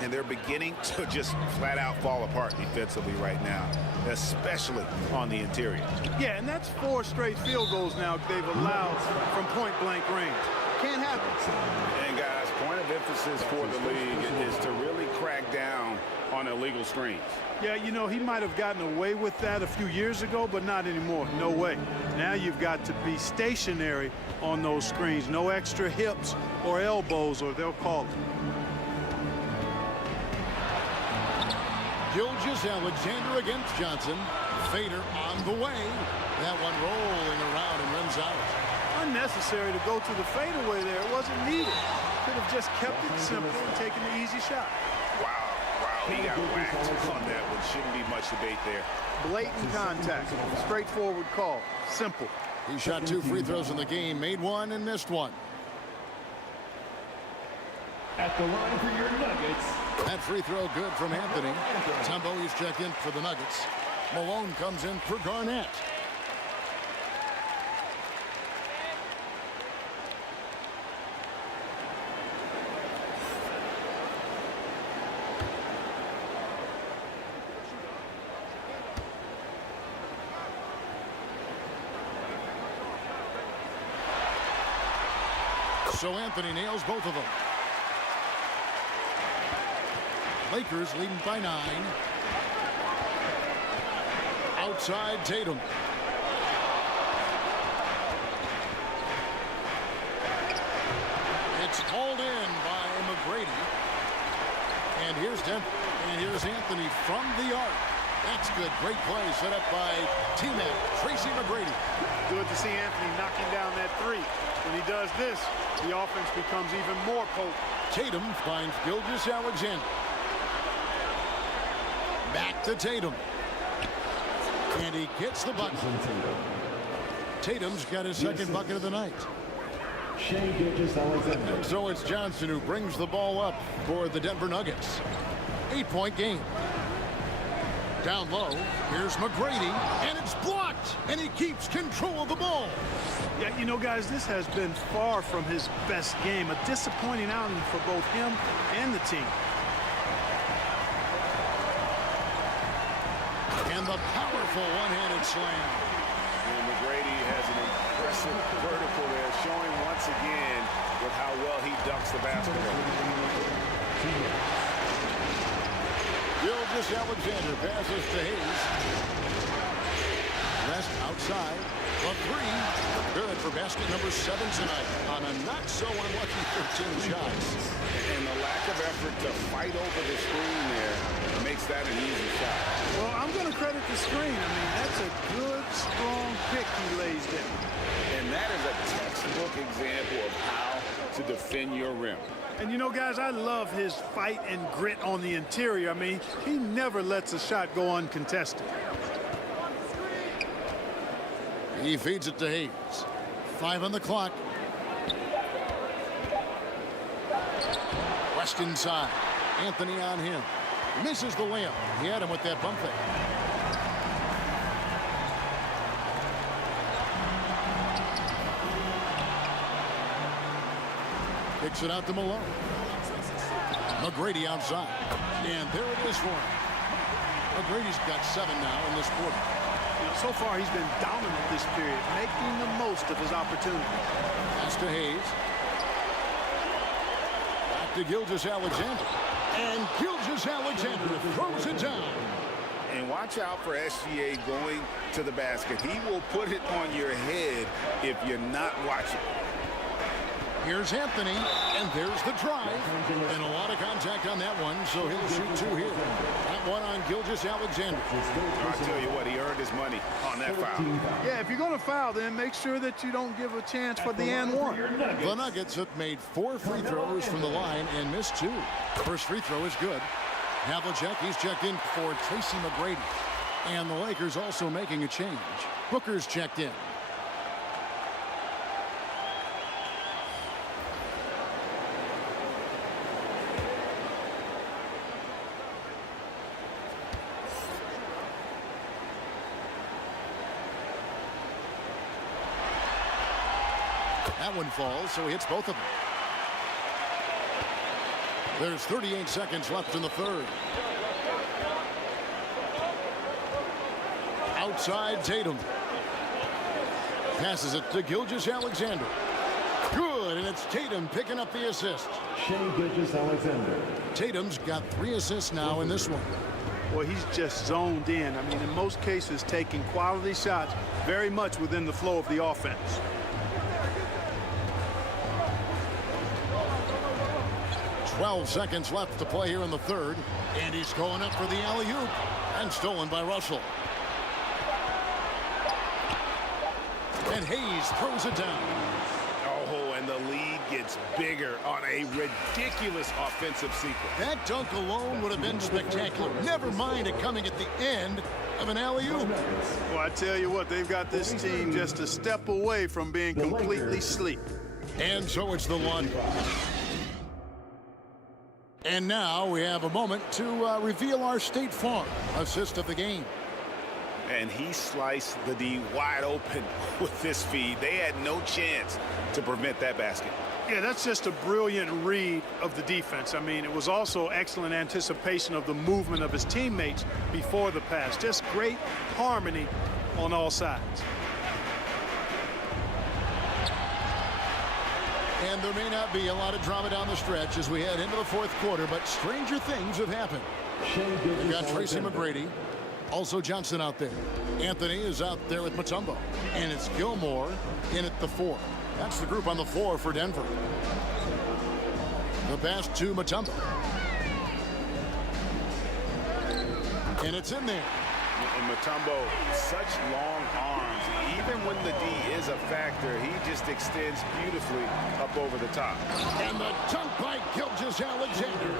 And they're beginning to just flat out fall apart defensively right now, especially on the interior. Yeah, and that's 4 straight field goals now they've allowed from point-blank range. Can't happen. And guys, point of emphasis for the league is to really crack down on illegal screens. Yeah, you know, he might have gotten away with that a few years ago, but not anymore. No way. Now you've got to be stationary on those screens. No extra hips or elbows, or they'll call it. Gilgeous-Alexander against Johnson. Fader on the way. That one rolling around and runs out. Unnecessary to go to the fadeaway there. It wasn't needed. Could have just kept it simple and taken the easy shot. Wow, he got whacked on that one. Shouldn't be much debate there. Blatant contact. Straightforward call. Simple. He shot 2 free throws in the game, made 1 and missed 1. At the line for your Nuggets. That free throw good from Anthony. Tumbo, he's checked in for the Nuggets. Malone comes in for Garnett. So Anthony nails both of them. Lakers leading by 9. Outside Tatum. It's hauled in by McGrady. And here's Anthony from the arc. That's good. Great play set up by teammate Tracy McGrady. Good to see Anthony knocking down that 3. When he does this, the offense becomes even more potent. Tatum finds Gilgeous-Alexander. Back to Tatum. And he gets the bucket. Tatum's got his second bucket of the night. So it's Johnson who brings the ball up for the Denver Nuggets. 8-point game. Down low, here's McGrady, and it's blocked, and he keeps control of the ball. Yeah, you know, guys, this has been far from his best game. A disappointing outing for both him and the team. And the powerful one-handed slam. And McGrady has an impressive vertical there, showing once again with how well he dunks the basketball. Gilgeous-Alexander passes to Hayes. West outside. The 3. Good for basket number 7 tonight on a not-so-unlucky 13 shots. And the lack of effort to fight over the screen there makes that an easy shot. Well, I'm going to credit the screen. I mean, that's a good, strong pick he lays down. And that is a textbook example of how to defend your rim. And you know, guys, I love his fight and grit on the interior. I mean, he never lets a shot go uncontested. He feeds it to Hayes. 5 on the clock. West inside. Anthony on him. Misses the layup. He had him with that bump fake. Kicks it out to Malone. McGrady outside. And there it is for him. McGrady's got 7 now in this quarter. So far, he's been dominant this period, making the most of his opportunity. Pass to Hayes. Back to Gilgeous-Alexander. And Gilgeous-Alexander throws it down. And watch out for SGA going to the basket. He will put it on your head if you're not watching. Here's Anthony, and there's the drive. And a lot of contact on that one, so he'll shoot two here. That one on Gilgeous-Alexander. I'll tell you what, he earned his money on that foul. Yeah, if you're going to foul, then make sure that you don't give a chance for the and one. The Nuggets have made 4 free throws from the line and missed 2. First free throw is good. Havlicek, he's checked in for Tracy McGrady. And the Lakers also making a change. Booker's checked in. That one falls, so he hits both of them. There's 38 seconds left in the third. Outside Tatum. Passes it to Gilgeous-Alexander. Good, and it's Tatum picking up the assist. Shai Gilgeous-Alexander. Tatum's got 3 assists now in this one. Well, he's just zoned in. I mean, in most cases, taking quality shots very much within the flow of the offense. Twelve seconds left to play here in the third. And he's going up for the alley-oop. And stolen by Russell. And Hayes throws it down. Oh, and the lead gets bigger on a ridiculous offensive sequence. That dunk alone would have been spectacular. Never mind it coming at the end of an alley-oop. Well, I tell you what, they've got this team just a step away from being completely asleep. And so it's the one. And now we have a moment to reveal our State Farm assist of the game. And he sliced the D wide open with this feed. They had no chance to prevent that basket. Yeah, that's just a brilliant read of the defense. I mean, it was also excellent anticipation of the movement of his teammates before the pass. Just great harmony on all sides. And there may not be a lot of drama down the stretch as we head into the fourth quarter, but stranger things have happened. We've got Tracy McGrady, also Johnson out there. Anthony is out there with Mutombo. And it's Gilmore in at the 4. That's the group on the floor for Denver. The pass to Mutombo. And it's in there. And Mutombo, such long arms. Even when the D is a factor, he just extends beautifully up over the top. And the dunk by Gilgeous-Alexander.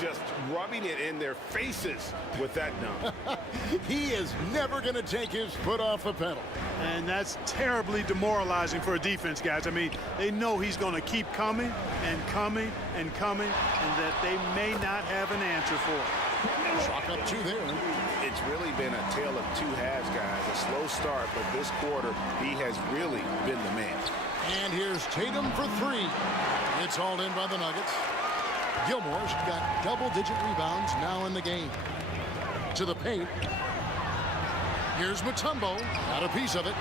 Just rubbing it in their faces with that dunk. He is never going to take his foot off the pedal. And that's terribly demoralizing for a defense, guys. I mean, they know he's going to keep coming and coming and coming, and that they may not have an answer for it. Chalk up 2 there. It's really been a tale of 2 halves, guys. A slow start, but this quarter, he has really been the man. And here's Tatum for 3. It's hauled in by the Nuggets. Gilmore's got double-digit rebounds now in the game. To the paint. Here's Mutombo. Got a piece of it.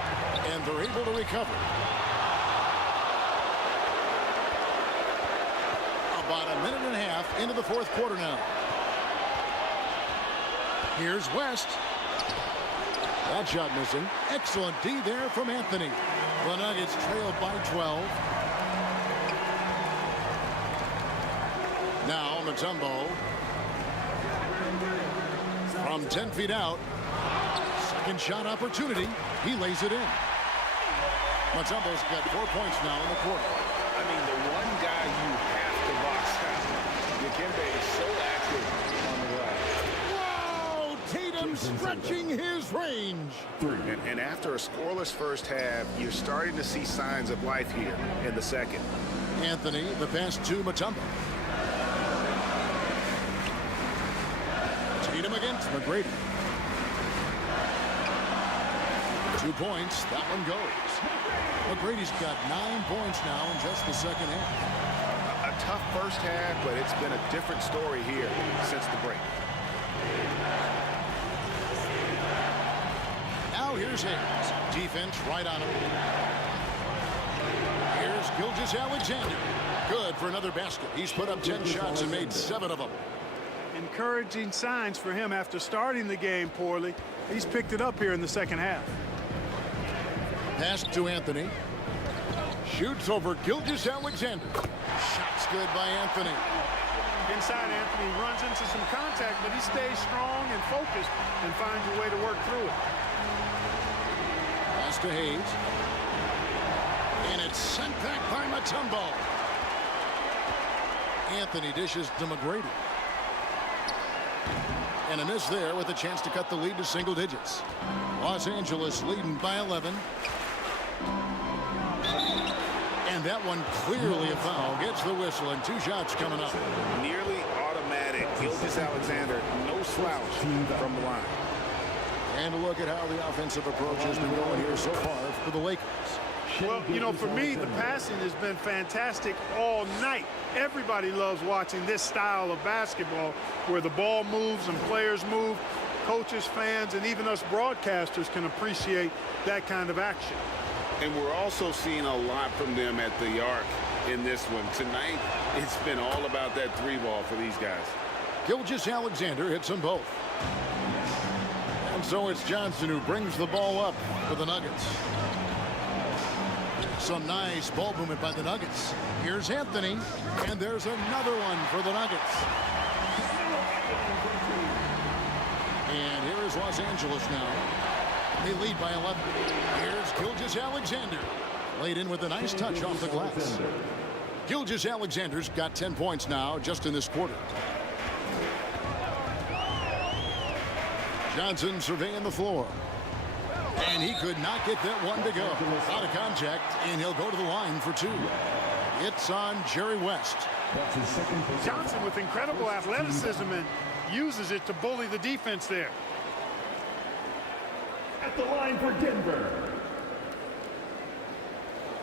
And they're able to recover. About a minute and a half into the fourth quarter now. Here's West. That shot missing. Excellent D there from Anthony. The Nuggets trailed by 12. Now Mutombo. From 10 feet out. Second shot opportunity. He lays it in. Mutombo's got 4 points now in the quarter. I mean, the one guy you have to box out. Dikembe is so active on the glass. Tatum stretching his range. And after a scoreless first half, you're starting to see signs of life here in the second. Anthony, the pass to Mutombo. Tatum against McGrady. 2 points. That one goes. McGrady's got 9 points now in just the second half. A tough first half, but it's been a different story here since the break. now here's Hayes. Defense right on him. Here's Gilgeous-Alexander. Good for another basket. He's put up 10 shots and made 7 of them. Encouraging signs for him after starting the game poorly. He's picked it up here in the second half. Pass to Anthony. Shoots over Gilgeous-Alexander. Shots good by Anthony. Inside, Anthony runs into some contact, but he stays strong and focused and finds a way to work through it. Pass to Hayes. And it's sent back by Mutombo. Anthony dishes to McGrady. And a miss there with a chance to cut the lead to single digits. Los Angeles leading by 11. And that one clearly a foul. Gets the whistle and 2 shots coming up. Nearly automatic. Gilgeous-Alexander, no slouch from the line. And a look at how the offensive approach has been going here so far for the Lakers. Well, you know, for me, the passing has been fantastic all night. Everybody loves watching this style of basketball where the ball moves and players move. Coaches, fans, and even us broadcasters can appreciate that kind of action. And we're also seeing a lot from them at the arc in this one. Tonight, it's been all about that 3-ball for these guys. Gilgeous-Alexander hits them both. And so it's Johnson who brings the ball up for the Nuggets. Some nice ball movement by the Nuggets. Here's Anthony, and there's another one for the Nuggets. And here is Los Angeles now. They lead by 11. Here's Gilgeous-Alexander. Laid in with a nice touch off the glass. Gilgeous-Alexander's got 10 points now just in this quarter. Johnson surveying the floor. And he could not get that one to go. Out of contact, and he'll go to the line for 2. It's on Jerry West. Johnson with incredible athleticism and uses it to bully the defense there. At the line for Denver,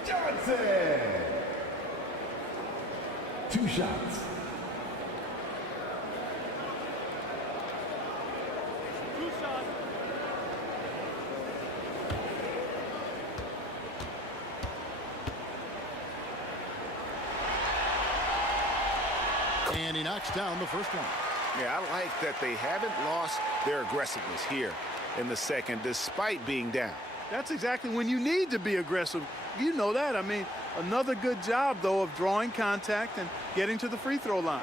Johnson. 2 shots. And he knocks down the first one. Yeah, I like that they haven't lost their aggressiveness here in the second, despite being down. That's exactly when you need to be aggressive. You know that. I mean, another good job, though, of drawing contact and getting to the free throw line.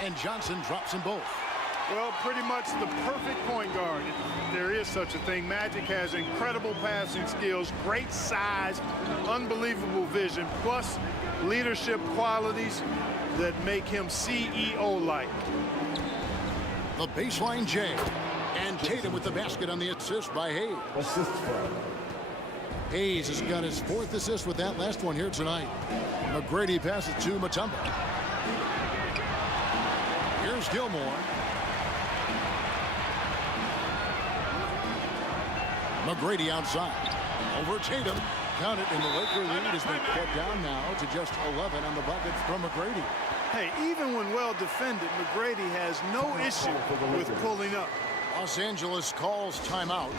And Johnson drops them both. Well, pretty much the perfect point guard. If there is such a thing. Magic has incredible passing skills, great size, unbelievable vision, plus leadership qualities that make him CEO-like. The baseline J. And Tatum with the basket on the assist by Hayes. Hayes has got his 4th assist with that last one here tonight. McGrady passes to Mutombo. Here's Gilmore. McGrady outside. Over Tatum. Count it, and the Laker lead has been cut down now to just 11 on the bucket from McGrady. Hey, even when well defended, McGrady has no issue with pulling up. Los Angeles calls timeout.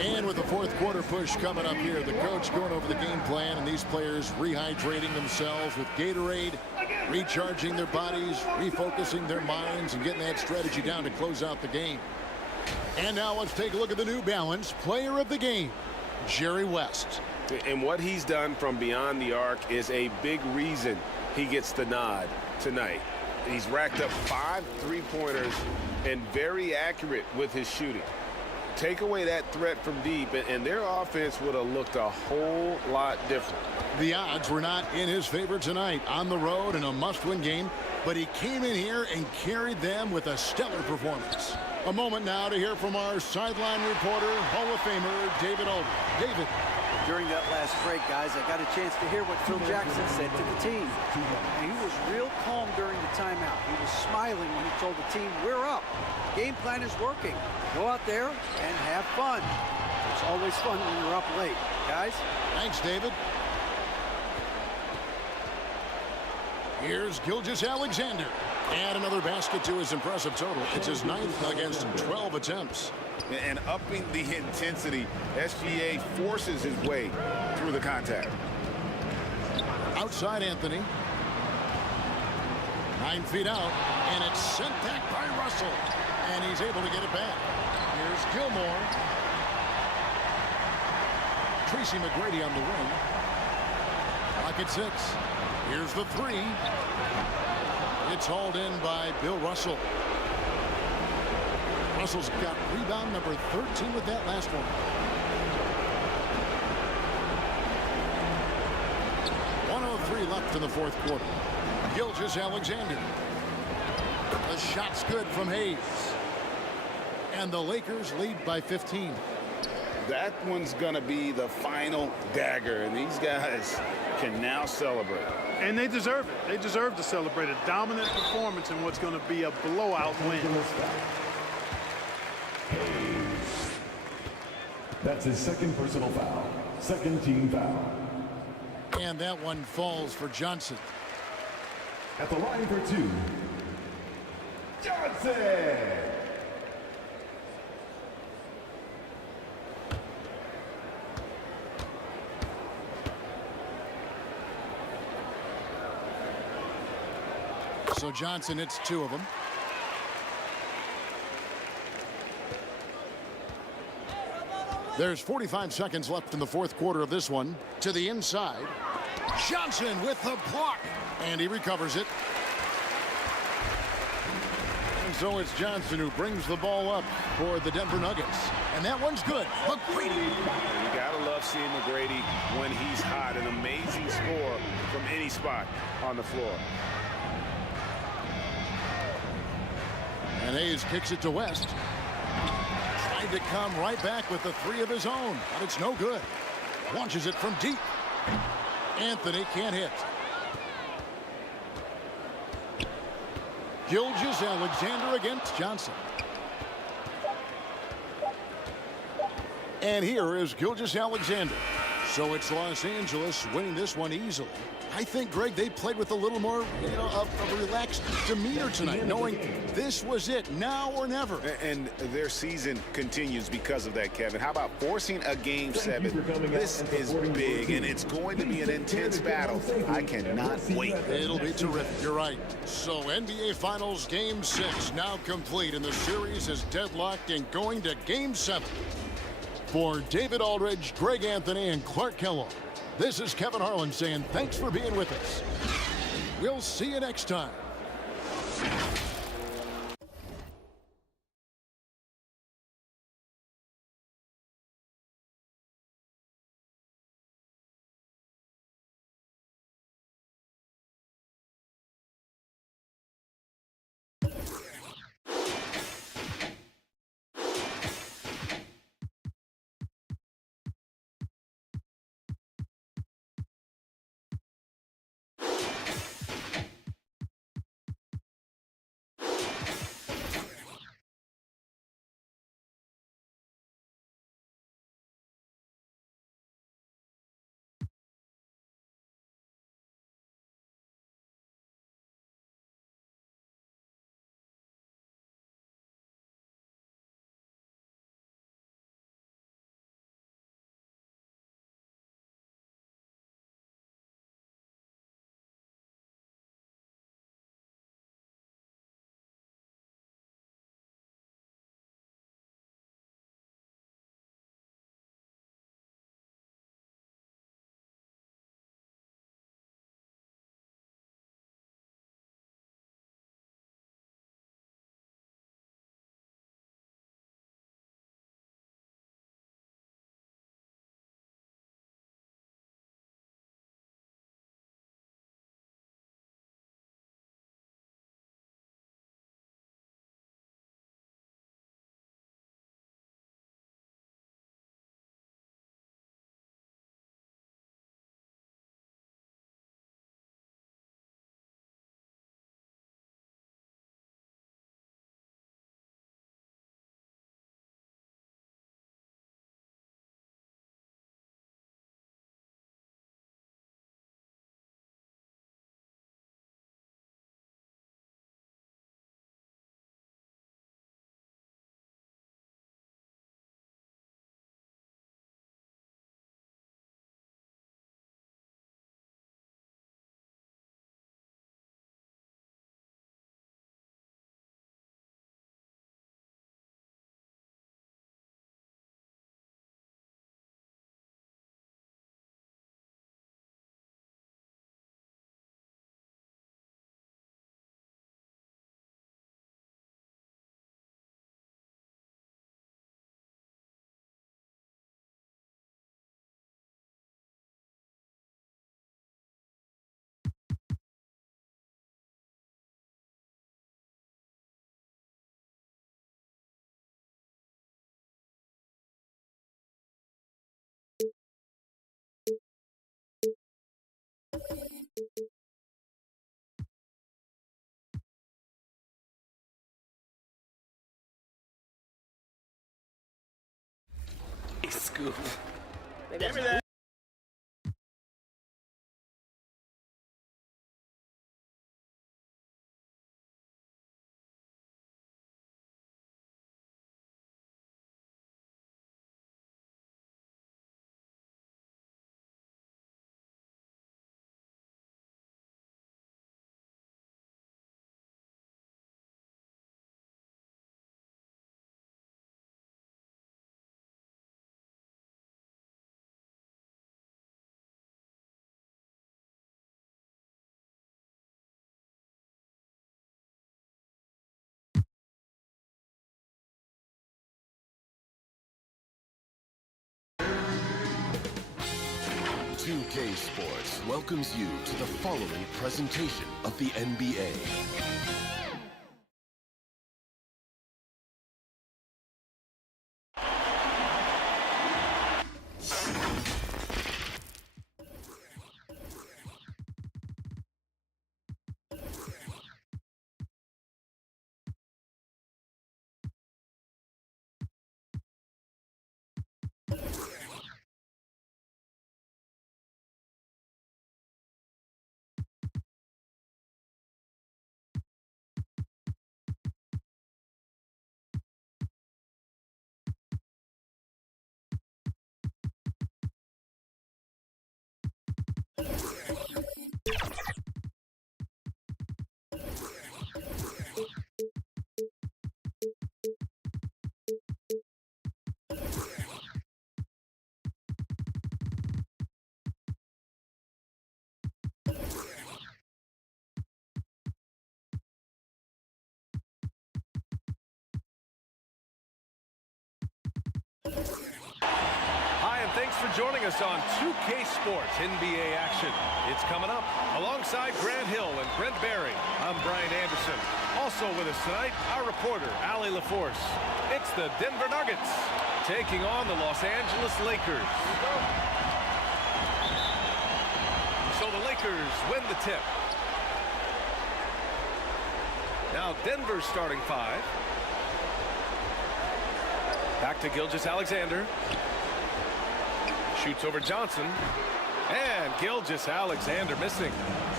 And with the 4th quarter push coming up here, the coach going over the game plan, and these players rehydrating themselves with Gatorade, recharging their bodies, refocusing their minds, and getting that strategy down to close out the game. And now let's take a look at the New Balance player of the game, Jerry West. And what he's done from beyond the arc is a big reason he gets the nod tonight. He's racked up 5 3-pointers and very accurate with his shooting. Take away that threat from deep, and their offense would have looked a whole lot different. The odds were not in his favor tonight on the road in a must-win game, but he came in here and carried them with a stellar performance. A moment now to hear from our sideline reporter, Hall of Famer David Aldridge. David. During that last break, guys, I got a chance to hear what Phil Jackson said to the team. And he was real calm during the timeout. He was smiling when he told the team, we're up. Game plan is working. Go out there and have fun. It's always fun when you're up late. Guys? Thanks, David. Here's Gilgeous Alexander. And another basket to his impressive total. It's his 9th against 12 attempts. And upping the intensity, SGA forces his way through the contact. Outside Anthony. 9 feet out. And it's sent back by Russell. And he's able to get it back. Here's Gilmore. Tracy McGrady on the wing. Clock at 6. Here's the 3. It's hauled in by Bill Russell. Russell's got rebound number 13 with that last one. 1:03 left in the fourth quarter. Gilgeous Alexander. The shot's good from Hayes. And the Lakers lead by 15. That one's going to be the final dagger, and these guys can now celebrate. And they deserve it. They deserve to celebrate a dominant performance in what's going to be a blowout win. That's his second personal foul. Second team foul. And that one falls for Johnson. At the line for 2, Johnson. So Johnson hits 2 of them. There's 45 seconds left in the fourth quarter of this one. To the inside. Johnson with the block. And he recovers it. And so it's Johnson who brings the ball up for the Denver Nuggets. And that one's good. McGrady. You gotta love seeing McGrady when he's hot. An amazing score from any spot on the floor. And Hayes kicks it to West. Tried to come right back with the 3 of his own, but it's no good. Launches it from deep. Anthony can't hit. Gilgeous Alexander against Johnson. And here is Gilgeous Alexander. So it's Los Angeles winning this one easily. I think, Greg, they played with a little more, of a relaxed demeanor tonight, knowing this was it, now or never. And their season continues because of that, Kevin. How about forcing a Game 7? This is big, and it's going to be an intense battle. I cannot wait. It'll be terrific. You're right. So NBA Finals Game 6 now complete, and the series is deadlocked and going to Game 7. For David Aldridge, Greg Anthony, and Clark Kellogg, this is Kevin Harlan saying thanks for being with us. We'll see you next time. big scoop. Give me that. .2K Sports welcomes you to the following presentation of the NBA. Hi, and thanks for joining us on 2K Sports NBA action. It's coming up alongside Grant Hill and Brent Barry. I'm Brian Anderson. Also with us tonight, our reporter, Allie LaForce. It's the Denver Nuggets taking on the Los Angeles Lakers. So the Lakers win the tip. Now Denver's starting five. Back to Gilgeous-Alexander. Shoots over Johnson. And Gilgeous-Alexander missing.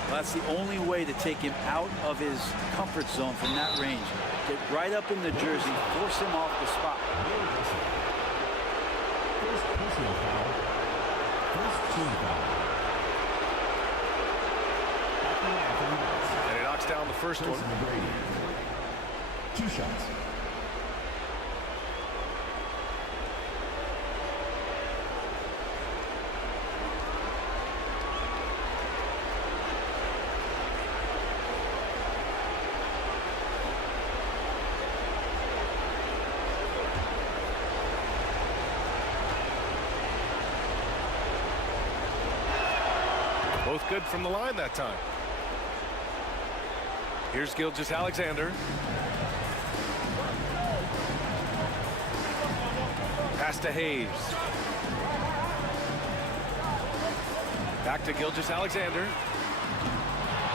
That's the only way to take him out of his comfort zone from that range. Get right up in the jersey, force him off the spot. First personal foul. First team foul. And he knocks down the first one. Two shots. Both good from the line that time. Here's Gilgeous-Alexander. Pass to Hayes. Back to Gilgeous-Alexander.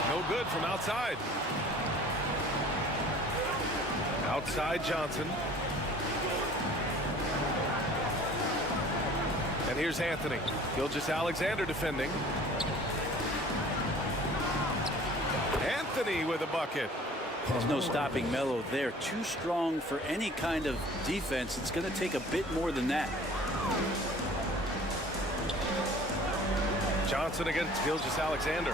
No good from outside. Outside Johnson. And here's Anthony. Gilgeous-Alexander defending. Anthony with a bucket. There's no stopping Melo there. Too strong for any kind of defense. It's going to take a bit more than that. Johnson against Gilgeous-Alexander.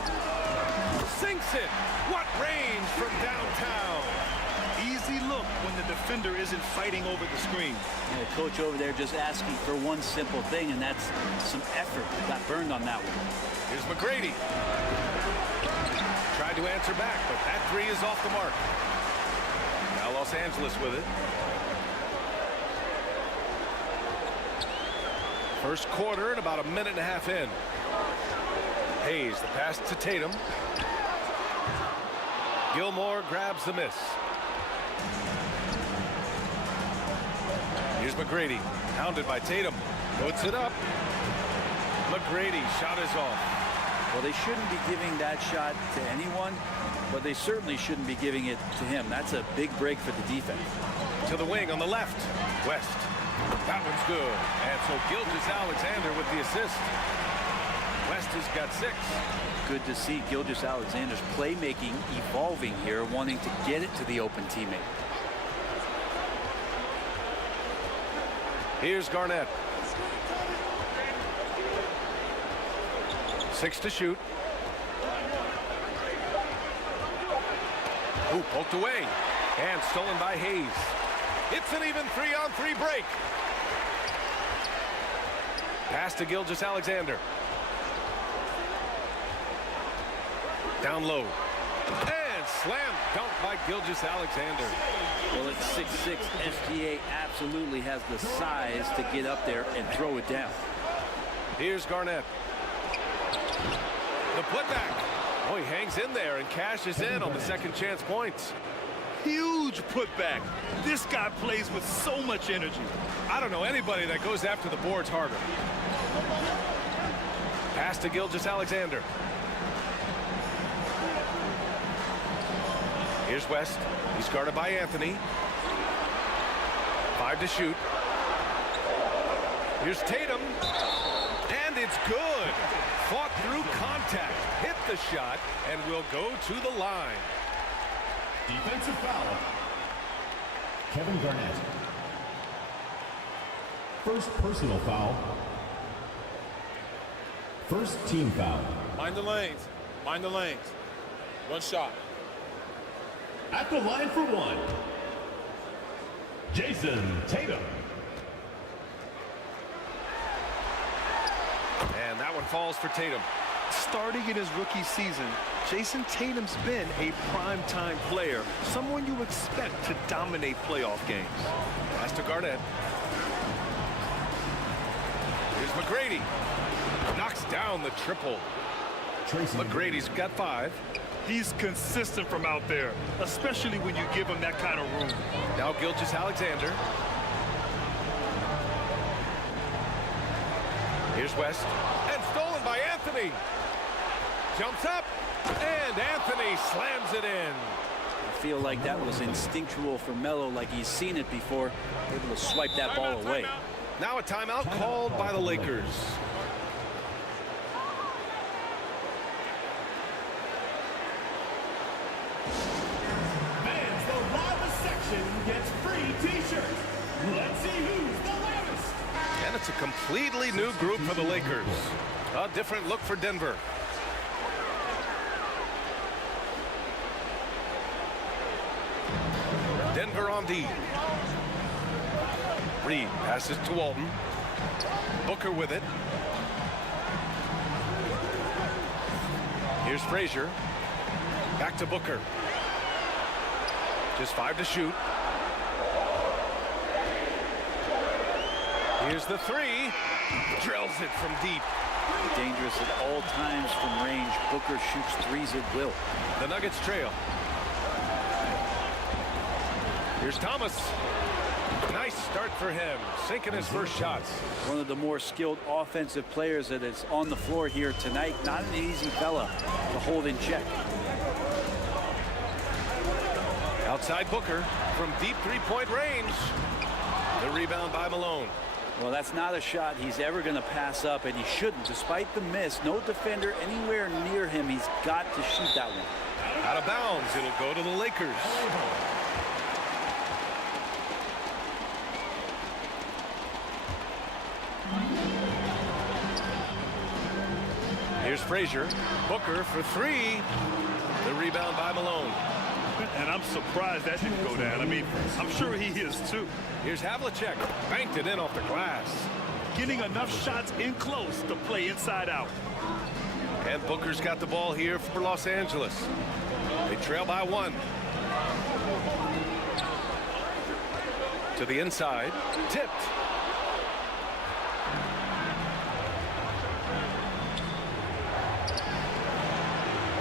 Sinks it. What range from downtown. Easy look when the defender isn't fighting over the screen. And the coach over there just asking for one simple thing, and that's some effort. Got burned on that one. Here's McGrady. Tried to answer back, but that three is off the mark. Now Los Angeles with it. First quarter and about a minute and a half in. Hayes, the pass to Tatum. Gilmore grabs the miss. Here's McGrady, hounded by Tatum. Puts it up. McGrady, shot is off. Well, they shouldn't be giving that shot to anyone, but they certainly shouldn't be giving it to him. That's a big break for the defense. To the wing on the left. West That one's good. And so Gilgeous-Alexander with the assist. West has got 6. Good to see Gilgeous-Alexander's playmaking evolving here, wanting to get it to the open teammate. Here's Garnett. 6 to shoot. Ooh, poked away. And stolen by Hayes. It's an even 3-on-3 break. Pass to Gilgeous-Alexander. Down low. And slam dunk by Gilgeous-Alexander. Well, at 6'6", SGA absolutely has the size to get up there and throw it down. Here's Garnett. The putback. Oh, he hangs in there and cashes in on the second chance points. Huge putback. This guy plays with so much energy. I don't know anybody that goes after the boards harder. Pass to Gilgeous-Alexander. Here's West. He's guarded by Anthony. 5 to shoot. Here's Tatum. And it's good. Fought through contact. Hit the shot and will go to the line. Defensive foul. Kevin Garnett. First personal foul. First team foul. Mind the lanes. Mind the lanes. One shot. At the line for 1. Jason Tatum. And that one falls for Tatum. Starting in his rookie season, Jason Tatum's been a prime-time player, someone you expect to dominate playoff games. Pass to Garnett. Here's McGrady. Knocks down the triple. McGrady's got 5. He's consistent from out there, especially when you give him that kind of room. Now Gilgeous-Alexander. Here's West. And stolen by Anthony. Jumps up. And Anthony slams it in. I feel like that was instinctual for Melo, like he's seen it before, able to swipe that ball away. Now a timeout called by the Lakers. Fans, the loudest section gets free t-shirts. Let's see who's the loudest. And it's a completely new group for the Lakers. A different look for Denver. Denver on D. Reed passes to Walton. Booker with it. Here's Frazier. Back to Booker. Just 5 to shoot. Here's the 3. Drills it from deep. Dangerous at all times from range. Booker shoots threes at will. The Nuggets trail. Here's Thomas. Nice start for him, sinking his first shots. One of the more skilled offensive players that is on the floor here tonight. Not an easy fella to hold in check. Outside Booker from deep three-point range. The rebound by Malone. Well, that's not a shot he's ever going to pass up, and he shouldn't. Despite the miss, no defender anywhere near him. He's got to shoot that one. Out of bounds, it'll go to the Lakers. Here's Frazier. Booker for 3. The rebound by Malone. And I'm surprised that didn't go down. I mean, I'm sure he is too. Here's Havlicek. Banked it in off the glass. Getting enough shots in close to play inside out. And Booker's got the ball here for Los Angeles. They trail by 1. To the inside. Tipped.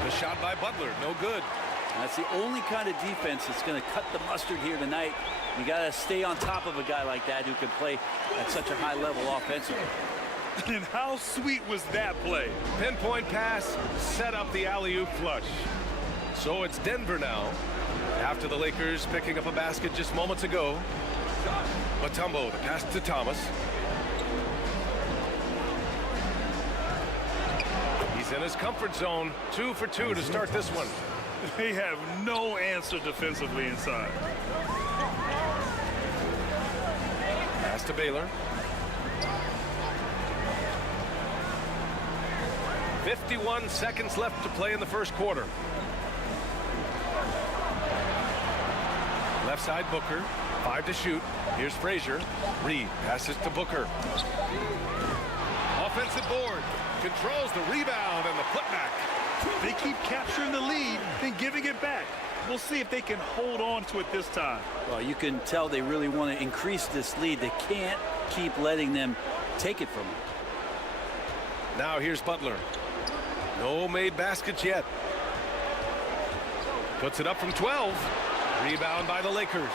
The shot by Butler. No good. That's the only kind of defense that's going to cut the mustard here tonight. You got to stay on top of a guy like that who can play at such a high level offensively. And how sweet was that play? Pinpoint pass, set up the alley-oop flush. So it's Denver now. After the Lakers picking up a basket just moments ago. Mutombo, the pass to Thomas. He's in his comfort zone. 2 for 2 to start this one. They have no answer defensively inside. Pass to Baylor. 51 seconds left to play in the first quarter. Left side, Booker. 5 to shoot. Here's Frazier. Reed passes to Booker. Offensive board. Controls the rebound and the putback. They keep capturing the lead, then giving it back. We'll see if they can hold on to it this time. Well, you can tell they really want to increase this lead. They can't keep letting them take it from them. Now here's Butler. No made baskets yet. Puts it up from 12. Rebound by the Lakers.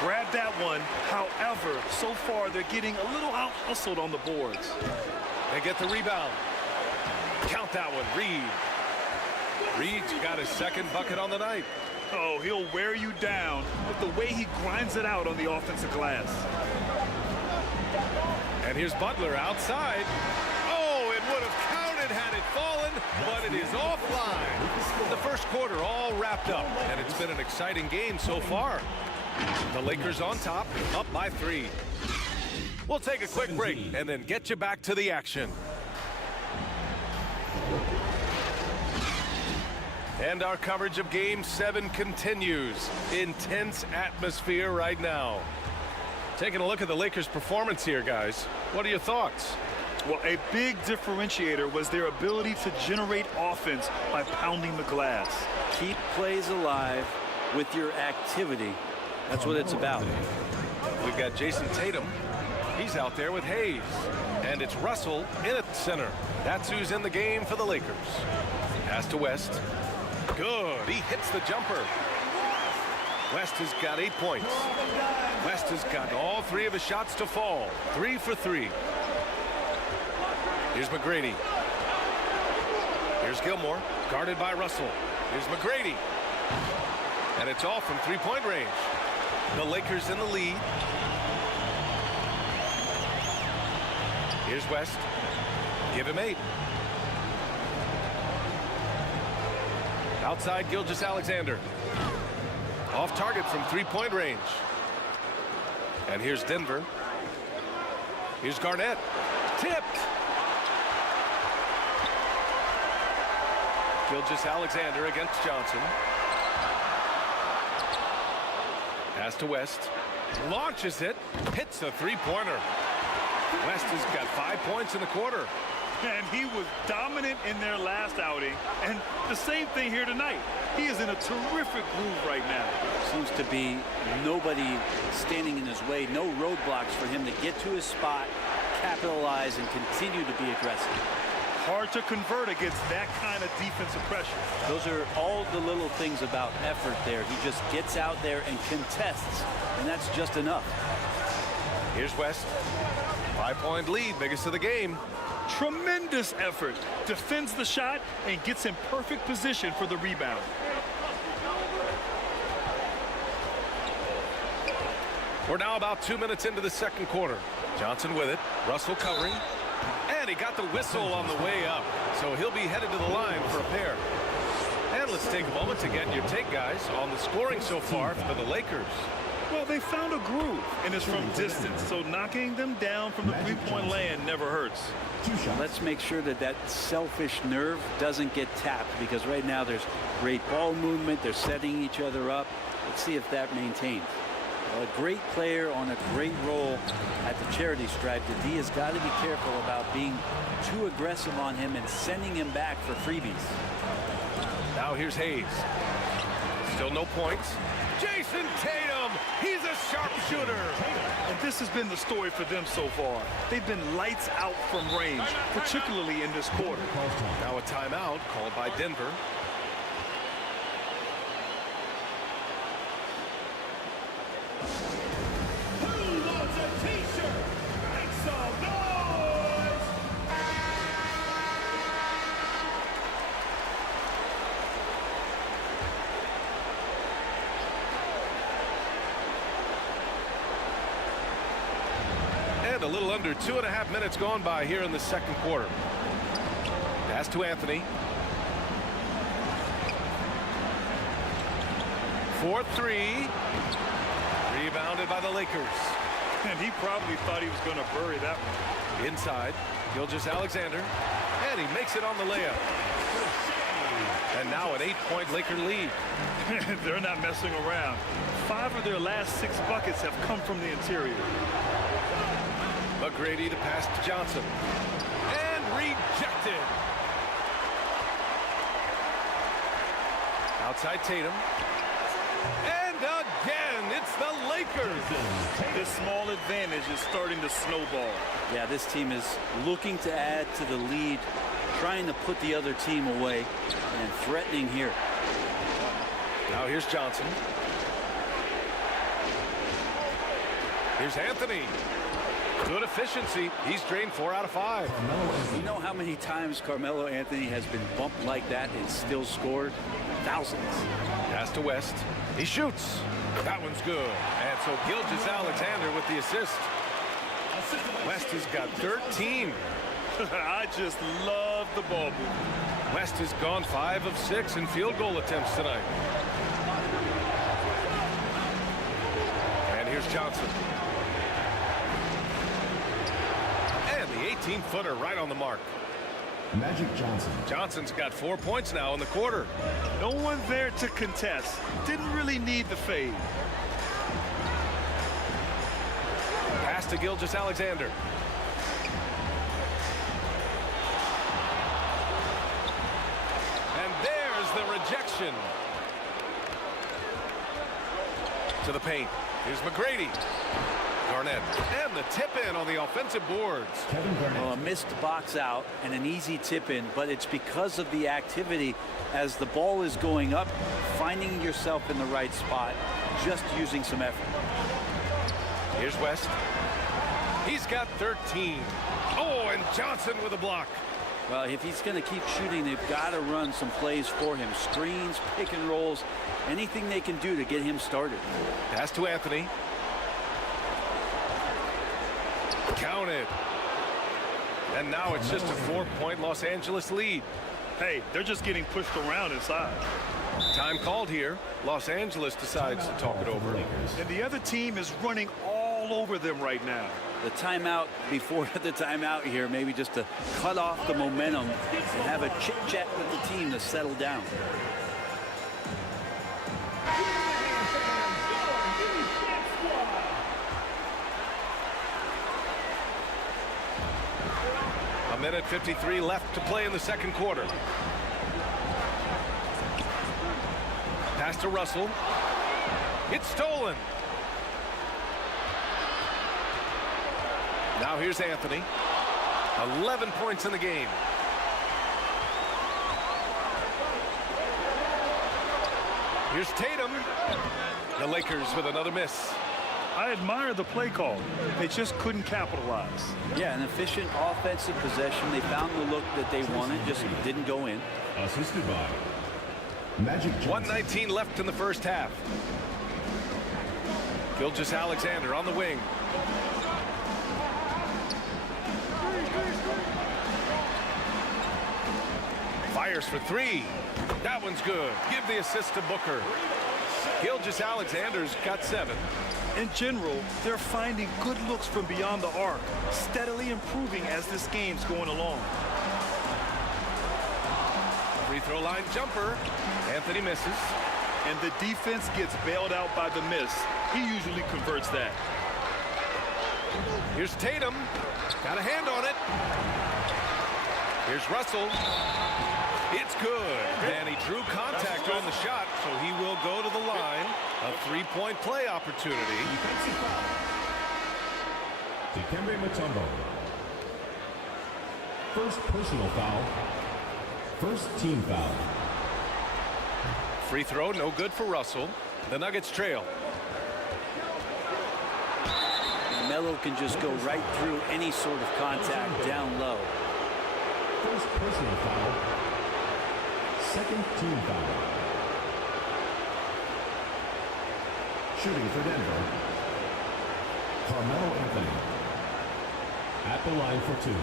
Grab that one. However, so far they're getting a little out-hustled on the boards. They get the rebound. Count that one, Reed. Reed's got his second bucket on the night. Oh, he'll wear you down with the way he grinds it out on the offensive glass. And here's Butler outside. Oh, it would have counted had it fallen, but it is offline. The first quarter all wrapped up, and it's been an exciting game so far. The Lakers on top, up by 3. We'll take a quick break and then get you back to the action. And our coverage of Game 7 continues. Intense atmosphere right now. Taking a look at the Lakers' performance here, guys. What are your thoughts? Well, a big differentiator was their ability to generate offense by pounding the glass. Keep plays alive with your activity. That's what it's about. We've got Jason Tatum. He's out there with Hayes. And it's Russell in at center. That's who's in the game for the Lakers. Pass to West. Good. He hits the jumper. West has got 8 points. West has gotten all 3 of his shots to fall. 3 for 3. Here's McGrady. Here's Gilmore, guarded by Russell. Here's McGrady. And it's all from 3-point range. The Lakers in the lead. Here's West. Give him 8. Outside Gilgeous-Alexander. Off target from 3-point range. And here's Denver. Here's Garnett. Tipped. Gilgeous-Alexander against Johnson. Pass to West. Launches it. Hits a 3-pointer. West has got 5 points in the quarter. And he was dominant in their last outing. And the same thing here tonight. He is in a terrific groove right now. Seems to be nobody standing in his way. No roadblocks for him to get to his spot, capitalize, and continue to be aggressive. Hard to convert against that kind of defensive pressure. Those are all the little things about effort there. He just gets out there and contests, and that's just enough. Here's West. 5-point lead, biggest of the game. Tremendous effort. Defends the shot and gets in perfect position for the rebound. We're now about 2 minutes into the second quarter. Johnson with it. Russell covering. And he got the whistle on the way up. So he'll be headed to the line for a pair. And let's take a moment to get your take, guys, on the scoring so far for the Lakers. Well, they found a groove, and it's from distance, so knocking them down from the three-point land never hurts. Let's make sure that that selfish nerve doesn't get tapped, because right now there's great ball movement. They're setting each other up. Let's see if that maintains. Well, a great player on a great role at the charity stripe. The D has got to be careful about being too aggressive on him and sending him back for freebies. Now here's Hayes. Still no points. Jason Tatum, he's a sharpshooter. And this has been the story for them so far. They've been lights out from range, particularly in this quarter. Now a timeout called by Denver. Who wants a t-shirt? Make some noise! a little under 2.5 minutes gone by here in the second quarter. Pass to Anthony. 4-3. Rebounded by the Lakers. And he probably thought he was going to bury that one. Inside, Gilgeous-Alexander. And he makes it on the layup. And now an 8-point Laker lead. They're not messing around. 5 of their last 6 buckets have come from the interior. McGrady to pass to Johnson. And rejected. Outside Tatum. And again, it's the Lakers. This small advantage is starting to snowball. Yeah, this team is looking to add to the lead, trying to put the other team away, and threatening here. Now here's Johnson. Here's Anthony. Good efficiency. He's drained 4 out of 5. You know how many times Carmelo Anthony has been bumped like that and still scored? Thousands. Pass to West. He shoots. That one's good. And so Gilgeous-Alexander with the assist. West has got 13. I just love the ball movement. West has gone 5 of 6 in field goal attempts tonight. And here's Johnson. And the 18-footer right on the mark. Magic Johnson. Johnson's got 4 points now in the quarter. No one there to contest. Didn't really need the fade. Pass to Gilgeous-Alexander. And there's the rejection. To the paint. Here's McGrady. Garnett. And the tip-in on the offensive boards. Well, a missed box out and an easy tip-in, but it's because of the activity as the ball is going up, finding yourself in the right spot, just using some effort. Here's West. He's got 13. Oh, and Johnson with a block. Well, if he's going to keep shooting, they've got to run some plays for him. Screens, pick and rolls, anything they can do to get him started. Pass to Anthony. Counted. And now it's just a 4-point Los Angeles lead. Hey, they're just getting pushed around inside. Time called here. Los Angeles decides to talk it over. And the other team is running all over them right now. The timeout before the timeout here, maybe just to cut off the momentum and have a chit-chat with the team to settle down. A minute 53 left to play in the second quarter. Pass to Russell. It's stolen. Now here's Anthony. 11 points in the game. Here's Tatum. The Lakers with another miss. I admire the play call. They just couldn't capitalize. Yeah, an efficient offensive possession. They found the look that they wanted, just didn't go in. Assisted by Magic Johnson. 1:19 left in the first half. Gilgeous-Alexander on the wing. Fires for 3. That one's good. Give the assist to Booker. Gilgeous-Alexander's got 7. In general, they're finding good looks from beyond the arc, steadily improving as this game's going along. Free throw line jumper. Anthony misses. And the defense gets bailed out by the miss. He usually converts that. Here's Tatum. Got a hand on it. Here's Russell. It's good. And he drew contact on the shot, so he will go to the line. A 3-point play opportunity. Dikembe Mutombo. First personal foul. First team foul. Free throw, no good for Russell. The Nuggets trail. Melo can just go right through any sort of contact down low. First personal foul. Second team foul. Shooting for Denver, Carmelo Anthony. at the line for 2.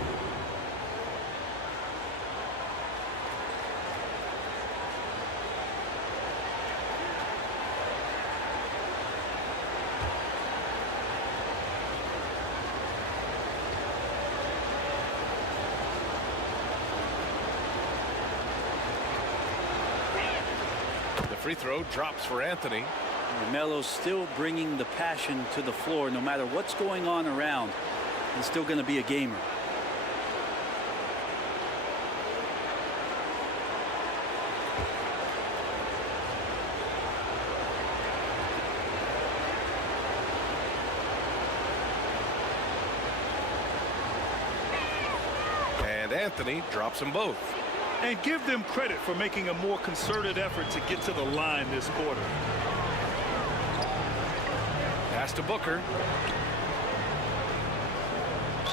Free throw drops for Anthony. And Melo's still bringing the passion to the floor. No matter what's going on around, he's still going to be a gamer. And Anthony drops them both. And give them credit for making a more concerted effort to get to the line this quarter. Pass to Booker.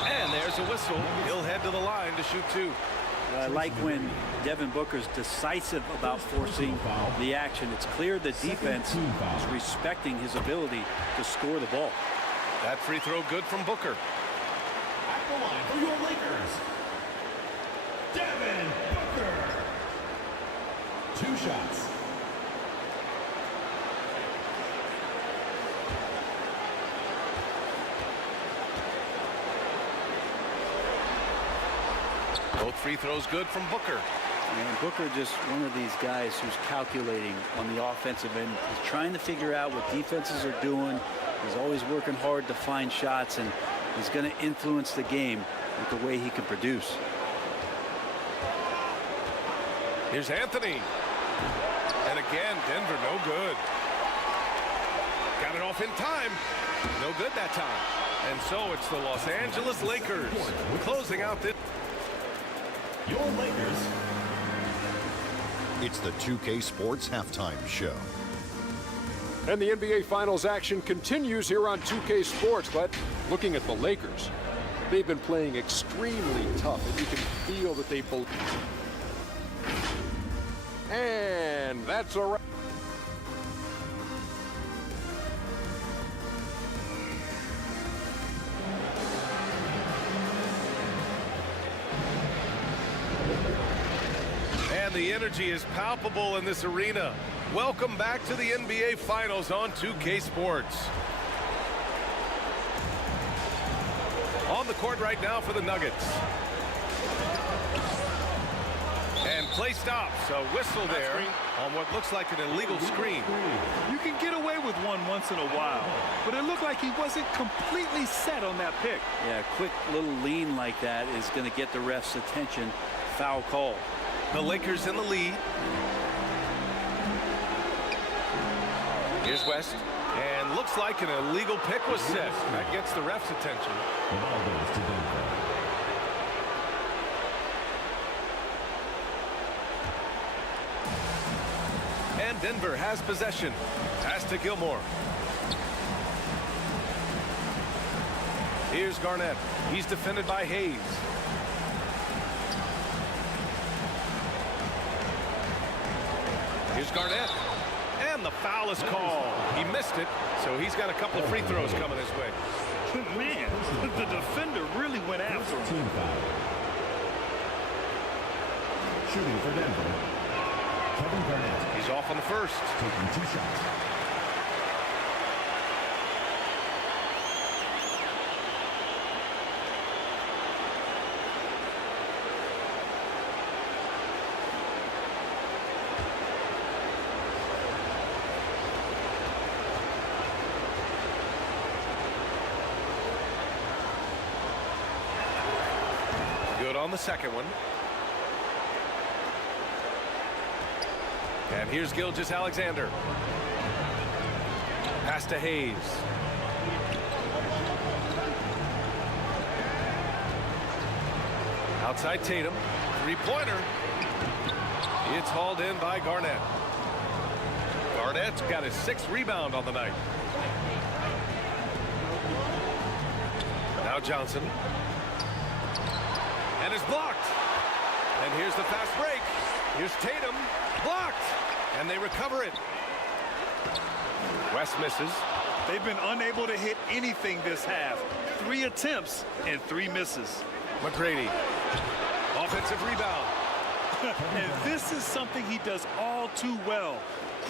And there's a whistle. He'll head to the line to shoot 2. I like when Devin Booker's decisive about forcing the action. It's clear the defense is respecting his ability to score the ball. That free throw good from Booker. At the line for your Lakers, Devin Booker. 2 shots. Both free throws good from Booker. And Booker just one of these guys who's calculating on the offensive end. He's trying to figure out what defenses are doing. He's always working hard to find shots, and he's going to influence the game with the way he can produce. Here's Anthony. And again, Denver no good. Got it off in time. No good that time. And so it's the Los Angeles Lakers closing out this. Your Lakers. It's the 2K Sports Halftime Show. And the NBA Finals action continues here on 2K Sports. But looking at the Lakers, they've been playing extremely tough, and you can feel that they both. And that's a wrap. And the energy is palpable in this arena. Welcome back to the NBA Finals on 2K Sports. On the court right now for the Nuggets. And play stops. A whistle there on what looks like an illegal screen. You can get away with one once in a while, but it looked like he wasn't completely set on that pick. Yeah, a quick little lean like that is going to get the ref's attention. Foul call. The Lakers in the lead. Here's West. And looks like an illegal pick was set. That gets the ref's attention. The ball goes to Denver. And Denver has possession. Pass to Gilmore. Here's Garnett. He's defended by Hayes. Here's Garnett. And the foul is called. He missed it, so he's got a couple of free throws coming his way. Man, the defender really went after him. Team foul. Shooting for Denver, Kevin Garnett. He's off on the first. Taking 2 shots. Good on the second one. And here's Gilgeous-Alexander. Pass to Hayes. Outside Tatum. Three-pointer. It's hauled in by Garnett. Garnett's got his 6th rebound on the night. Now Johnson. And is blocked. And here's the fast break. Here's Tatum. Blocked. And they recover it. West misses. They've been unable to hit anything this half. 3 attempts and 3 misses. McGrady, offensive rebound. And this is something he does all too well.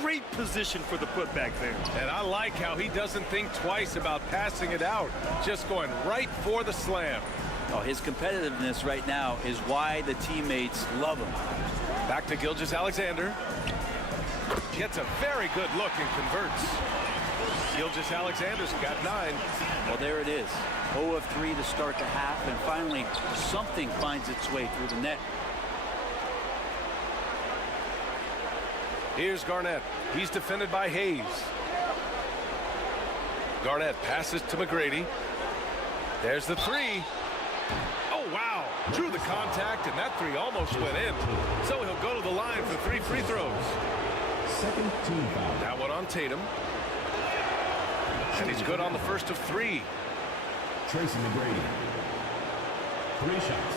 Great position for the putback there. And I like how he doesn't think twice about passing it out, just going right for the slam. Oh, his competitiveness right now is why the teammates love him. Back to Gilgeous-Alexander. Gets a very good look and converts. Gilgeous-Alexander's got 9. Well, there it is. 0 of 3 to start the half, and finally something finds its way through the net. Here's Garnett. He's defended by Hayes. Garnett passes to McGrady. There's the 3. Oh, wow. Drew the contact, and that 3 almost went in. So he'll go to the line for 3 free throws. Second team foul. That one on Tatum. And he's good on the first of 3. Tracy McGrady. 3 shots.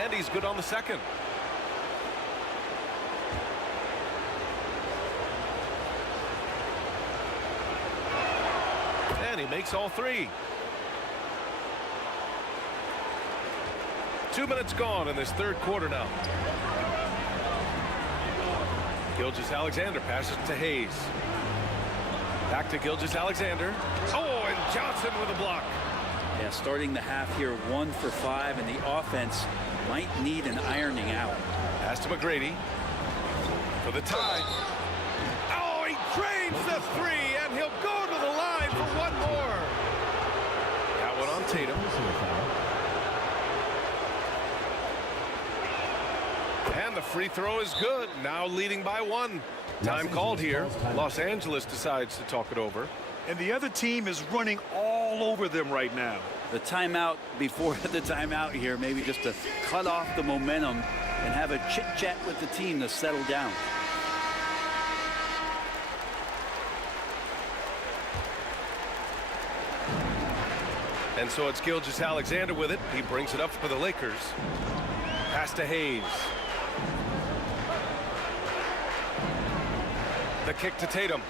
And he's good on the second. And he makes all 3. 2 minutes gone in this third quarter now. Gilgeous-Alexander passes to Hayes. Back to Gilgeous-Alexander. Oh, and Johnson with a block. Yeah, starting the half here 1 for 5, and the offense might need an ironing out. Pass to McGrady for the tie. Oh, he drains the 3, and he'll go to the line for 1 more. That one on Tatum. And the free throw is good. Now leading by 1. Time called here. Los Angeles decides to talk it over. And the other team is running all over them right now. The timeout before the timeout here, maybe just to cut off the momentum and have a chit-chat with the team to settle down. And so it's Gilgeous-Alexander with it. He brings it up for the Lakers. Pass to Hayes. The kick to Tatum.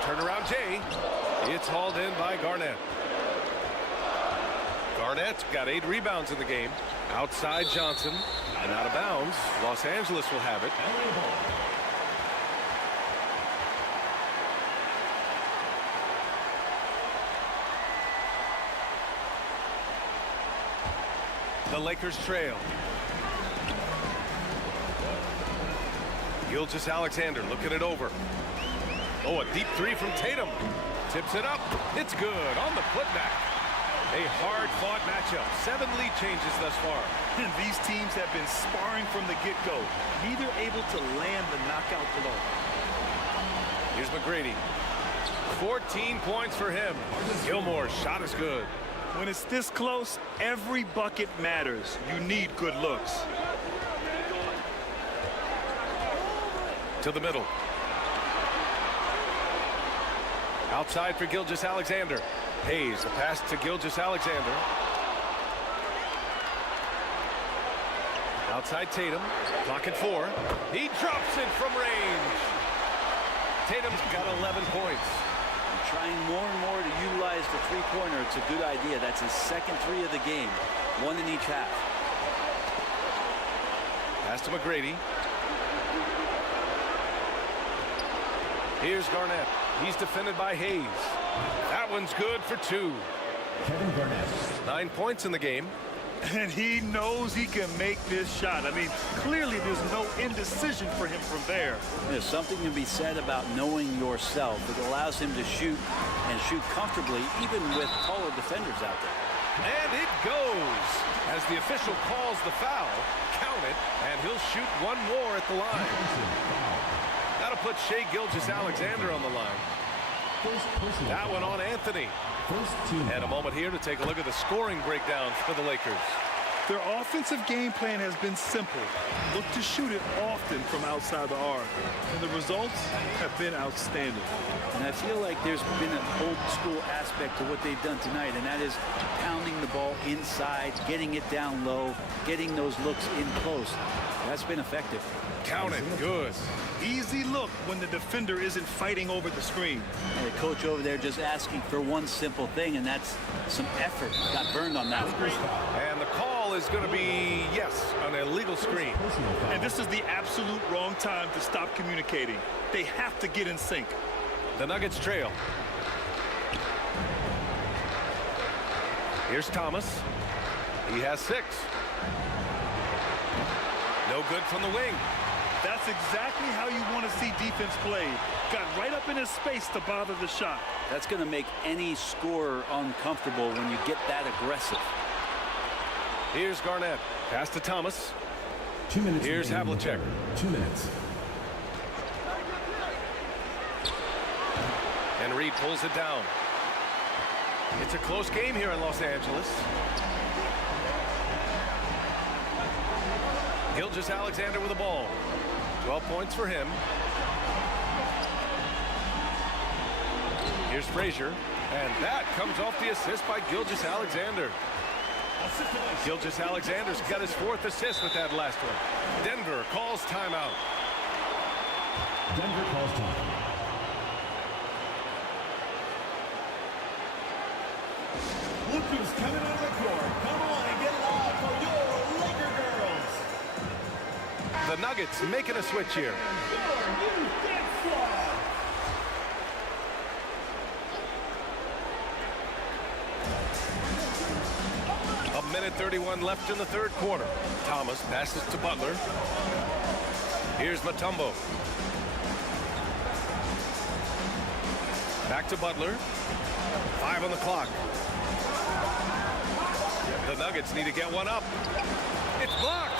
Turnaround Jay. It's hauled in by Garnett. Garnett's got 8 rebounds in the game. Outside Johnson. And out of bounds. Los Angeles will have it. The Lakers trail. Gilgeous-Alexander looking it over. Oh, a deep 3 from Tatum. Tips it up. It's good on the putback. A hard-fought matchup. 7 lead changes thus far. And these teams have been sparring from the get-go. Neither able to land the knockout blow. Here's McGrady. 14 points for him. Gilmore's shot is good. When it's this close, every bucket matters. You need good looks. To the middle. Outside for Gilgeous-Alexander. Hayes, the pass to Gilgeous-Alexander. Outside Tatum. Clock at 4. He drops it from range. Tatum's got 11 points. Trying more and more to utilize the three-pointer. It's a good idea. That's his second 3 of the game. 1 in each half. Pass to McGrady. Here's Garnett. He's defended by Hayes. That one's good for 2. Kevin Garnett. 9 points in the game. And he knows he can make this shot. I mean, clearly there's no indecision for him from there. There's something to be said about knowing yourself. It allows him to shoot and shoot comfortably, even with taller defenders out there. And it goes. As the official calls the foul, count it, and he'll shoot 1 more at the line. That'll put Shai Gilgeous-Alexander on the line. That one on Anthony. And a moment here to take a look at the scoring breakdown for the Lakers. Their offensive game plan has been simple. Look to shoot it often from outside the arc. And the results have been outstanding. And I feel like there's been an old school aspect to what they've done tonight, and that is pounding the ball inside, getting it down low, getting those looks in close. That's been effective. Count it. Good. Easy look when the defender isn't fighting over the screen. And the coach over there just asking for one simple thing, and that's some effort. Got burned on that. And the call is going to be, yes, an illegal screen. And this is the absolute wrong time to stop communicating. They have to get in sync. The Nuggets trail. Here's Thomas. He has 6. No good from the wing. That's exactly how you want to see defense played. Got right up in his space to bother the shot. That's going to make any scorer uncomfortable when you get that aggressive. Here's Garnett. Pass to Thomas. 2 minutes. Here's Havlicek. 2 minutes. And Reed pulls it down. It's a close game here in Los Angeles. Gilgeous-Alexander with the ball. 12 points for him. Here's Frazier. And that comes off the assist by Gilgeous-Alexander. Gilgeous-Alexander's got his 4th assist with that last one. Denver calls timeout. Denver calls time. Look who's coming on the court. Come on and get loud for your Laker girls. The Nuggets making a switch here. A minute 31 left in the 3rd quarter. Thomas passes to Butler. Here's Mutombo. Back to Butler. 5 on the clock. The Nuggets need to get one up. It's blocked.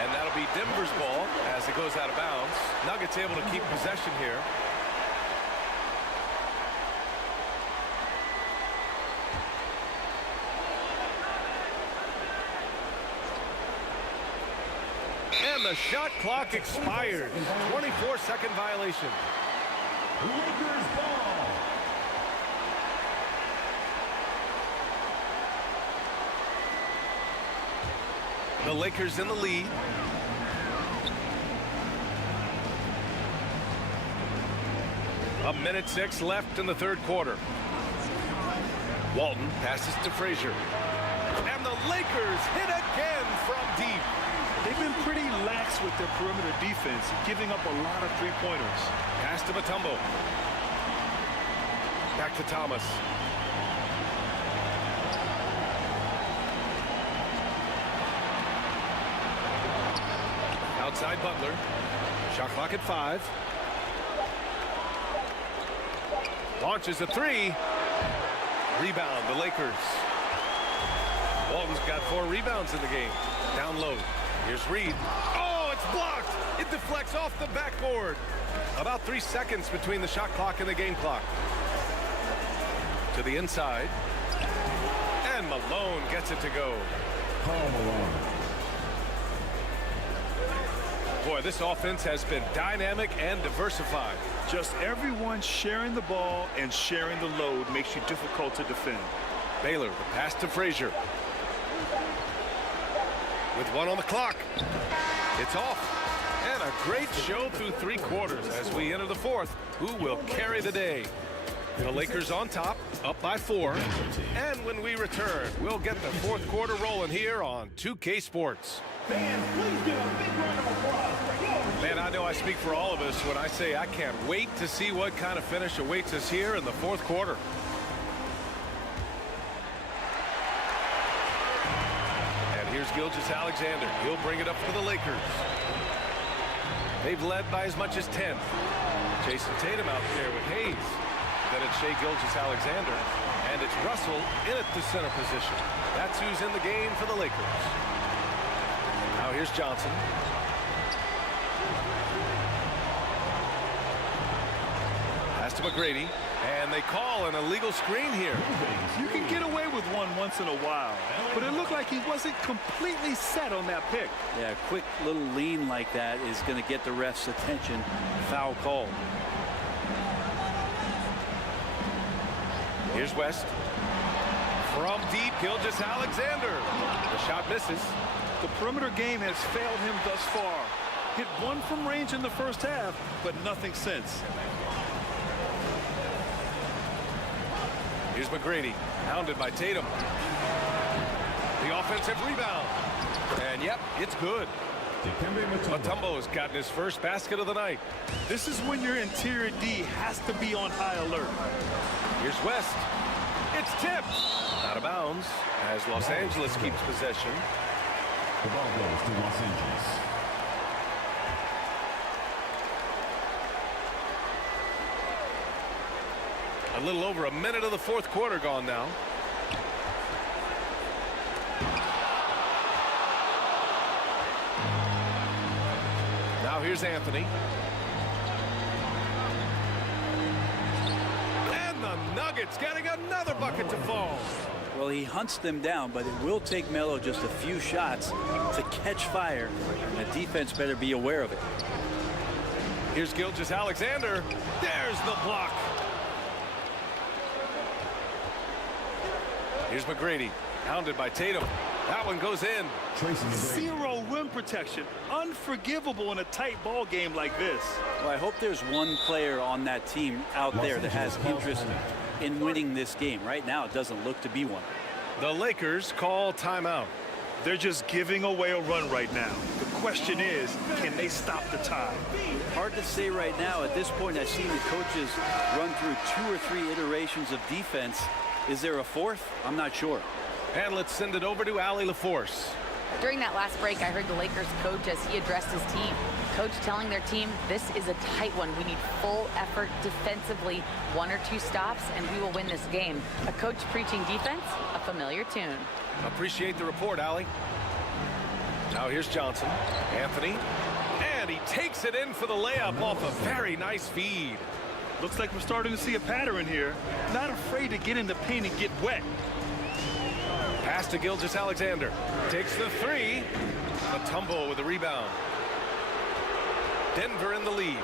And that'll be Denver's ball as it goes out of bounds. Nuggets able to keep possession here. And the shot clock expires. 24-second violation. Lakers ball. The Lakers in the lead. A minute 6 left in the 3rd quarter. Walton passes to Frazier. And the Lakers hit again from deep. They've been pretty lax with their perimeter defense, giving up a lot of three-pointers. Pass to Mutombo. Back to Thomas. Outside Butler. Shot clock at 5. Launches a 3. Rebound, the Lakers. Walton's got 4 rebounds in the game. Down low. Here's Reed. Oh, it's blocked. It deflects off the backboard. About 3 seconds between the shot clock and the game clock. To the inside. And Malone gets it to go. Karl Malone. Boy, this offense has been dynamic and diversified. Just everyone sharing the ball and sharing the load makes you difficult to defend. Baylor, the pass to Frazier. With 1 on the clock. It's off. And a great show through 3 quarters as we enter the 4th. Who will carry the day? The Lakers on top, up by 4. And when we return, we'll get the 4th quarter rolling here on 2K Sports. Fans, please give a big round of applause for your... Man, I know I speak for all of us when I say I can't wait to see what kind of finish awaits us here in the 4th quarter. And here's Gilgeous-Alexander. He'll bring it up for the Lakers. They've led by as much as 10. Jason Tatum out there with Hayes. Then it's Shai Gilgeous-Alexander. And it's Russell in at the center position. That's who's in the game for the Lakers. Now here's Johnson. Pass to McGrady. And they call an illegal screen here. You can get away with one once in a while, but it looked like he wasn't completely set on that pick. Yeah, a quick little lean like that is going to get the ref's attention. Foul call. Here's West. From deep, Gilgeous-Alexander. The shot misses. The perimeter game has failed him thus far. Hit one from range in the first half, but nothing since. Here's McGrady, hounded by Tatum. The offensive rebound. And yep, it's good. Mutombo's gotten his first basket of the night. This is when your interior D has to be on high alert. Here's West. It's tipped. Out of bounds as Los Angeles keeps possession. The ball goes to Los Angeles. A little over a minute of the fourth quarter gone now. Now here's Anthony. And the Nuggets getting another bucket to fall. Well, he hunts them down, but it will take Melo just a few shots to catch fire. And the defense better be aware of it. Here's Gilgeous-Alexander. There's the block. Here's McGrady, hounded by Tatum. That one goes in. Zero rim protection. Unforgivable in a tight ball game like this. Well, I hope there's one player on that team out there that has interest in winning this game. Right now, it doesn't look to be one. The Lakers call timeout. They're just giving away a run right now. The question is, can they stop the tide? Hard to say right now. At this point, I've seen the coaches run through 2 or 3 iterations of defense. Is there a fourth? I'm not sure. And let's send it over to Allie LaForce. During that last break, I heard the Lakers coach as he addressed his team. Coach telling their team, this is a tight one. We need full effort defensively, 1 or 2 stops, and we will win this game. A coach preaching defense, a familiar tune. Appreciate the report, Allie. Now here's Johnson. Anthony. And he takes it in for the layup off a very nice feed. Looks like we're starting to see a pattern here. Not afraid to get in the paint and get wet. Pass to Gilgeous-Alexander. Takes the 3. Mutombo with the rebound. Denver in the lead.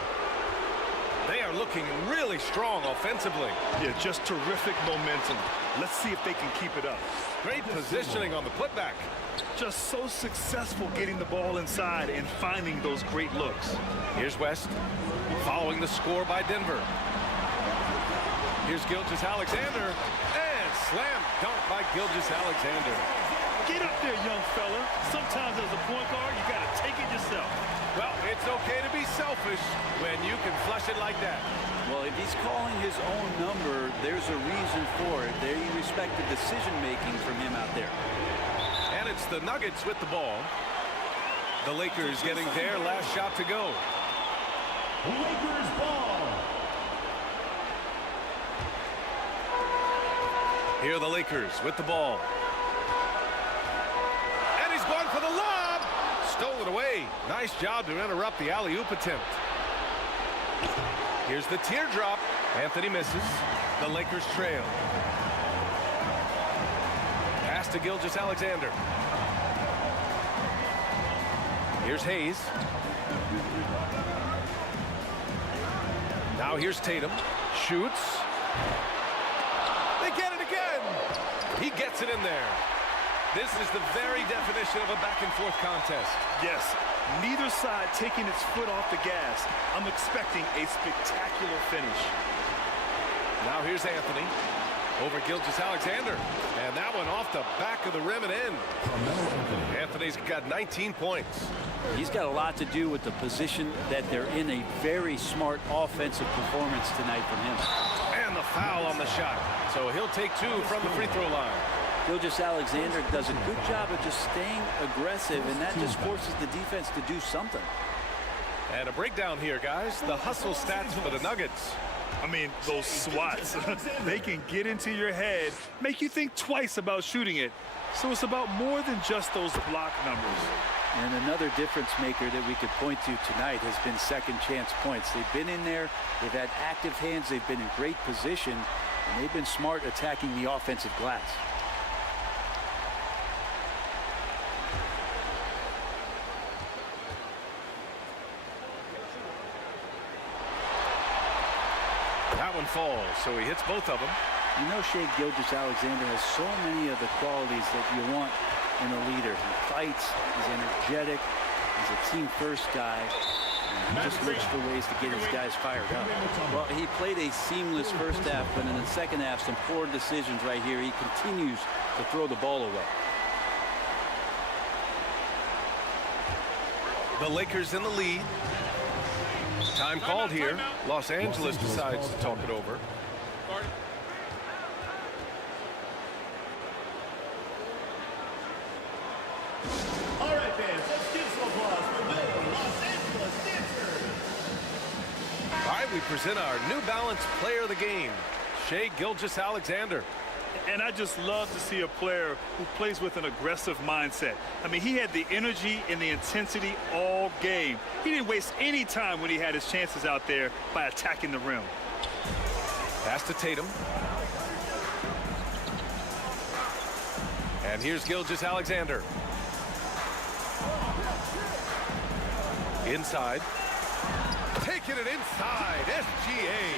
They are looking really strong offensively. Yeah, just terrific momentum. Let's see if they can keep it up. Great positioning on the putback. Just so successful getting the ball inside and finding those great looks. Here's West, following the score by Denver. Here's Gilgeous-Alexander, and slam dunk by Gilgeous-Alexander. Get up there, young fella. Sometimes as a point guard, you got to take it yourself. Well, it's okay to be selfish when you can flush it like that. Well, if he's calling his own number, there's a reason for it. They respect the decision-making from him out there. And it's the Nuggets with the ball. The Lakers getting their last shot to go. Lakers ball. Here are the Lakers with the ball. And he's going for the lob. Stolen away. Nice job to interrupt the alley-oop attempt. Here's the teardrop. Anthony misses. The Lakers trail. Pass to Gilgeous-Alexander. Here's Hayes. Now here's Tatum. Shoots. They get it again. He gets it in there. This is the very definition of a back-and-forth contest. Yes, neither side taking its foot off the gas. I'm expecting a spectacular finish. Now here's Anthony over Gilgeous-Alexander. And that one off the back of the rim and in. Anthony's got 19 points. He's got a lot to do with the position that they're in. A very smart offensive performance tonight from him. And the foul on the shot. So he'll take 2 from the free throw line. Gilgeous-Alexander does a good job of just staying aggressive, and that just forces the defense to do something. And a breakdown here, guys. The hustle stats for the Nuggets. I mean, those swats, they can get into your head, make you think twice about shooting it. So it's about more than just those block numbers. And another difference maker that we could point to tonight has been second chance points. They've been in there, they've had active hands, they've been in great position, and they've been smart attacking the offensive glass. That one falls, so he hits both of them. You know, Shai Gilgeous-Alexander has so many of the qualities that you want in a leader. He fights, he's energetic, he's a team-first guy, and he just looks for ways to get his guys fired up. Well, he played a seamless first half, but in the second half, some poor decisions right here. He continues to throw the ball away. The Lakers in the lead. Time called here. Los Angeles decides to talk it over. All right, fans, let's give some applause for the Los Angeles Dancers. All right, we present our New Balance player of the game, Shai Gilgeous-Alexander. And I just love to see a player who plays with an aggressive mindset. I mean, he had the energy and the intensity all game. He didn't waste any time when he had his chances out there by attacking the rim. Pass to Tatum. And here's Gilgeous-Alexander. Inside. Taking it inside. SGA.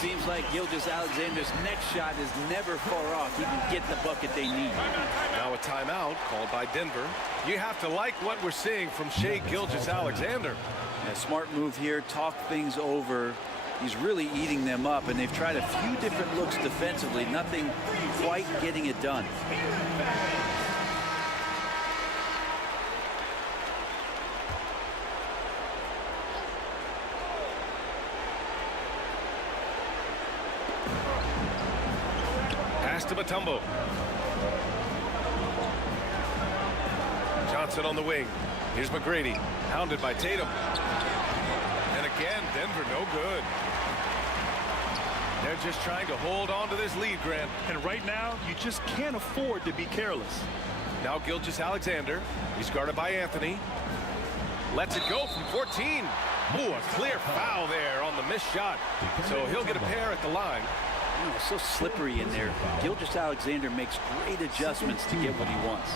Seems like Gilgeous-Alexander's next shot is never far off. He can get the bucket they need. Now a timeout called by Denver. You have to like what we're seeing from Shai Gilgeous-Alexander. A smart move here, talk things over. He's really eating them up, and they've tried a few different looks defensively. Nothing quite getting it done. To Mutombo. Johnson on the wing. Here's McGrady, hounded by Tatum. And again, Denver no good. They're just trying to hold on to this lead, Grant. And right now, you just can't afford to be careless. Now Gilgeous-Alexander. He's guarded by Anthony. Lets it go from 14. Ooh, a clear foul there on the missed shot. So he'll get a pair at the line. You know, it's so slippery in there. Gilgeous-Alexander makes great adjustments to get what he wants.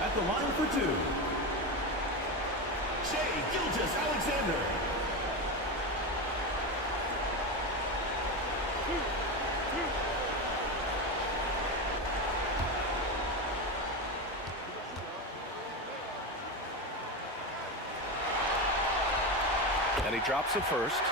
At the line for two, Shai Gilgeous-Alexander. And he drops it first.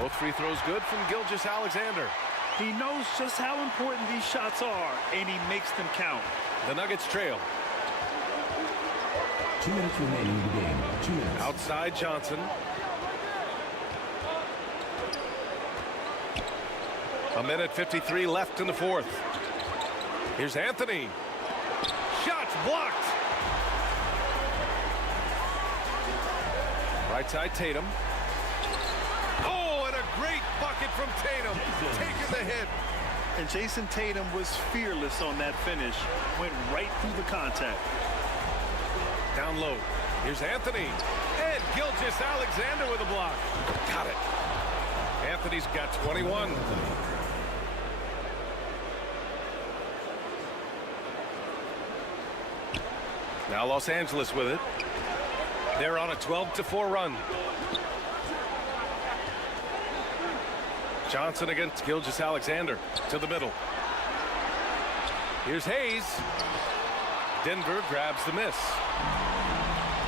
Both free throws good from Gilgeous-Alexander. He knows just how important these shots are, and he makes them count. The Nuggets trail. 2 minutes remaining in the game. 2 minutes. Outside Johnson. A minute 53 left in the fourth. Here's Anthony. Shots blocked. Right side Tatum. Oh, and a great bucket from Tatum. Taking the hit. And Jason Tatum was fearless on that finish. Went right through the contact. Down low. Here's Anthony. And Gilgeous-Alexander with a block. Got it. Anthony's got 21. Now Los Angeles with it. They're on a 12-4 run. Johnson against Gilgeous-Alexander to the middle. Here's Hayes. Denver grabs the miss.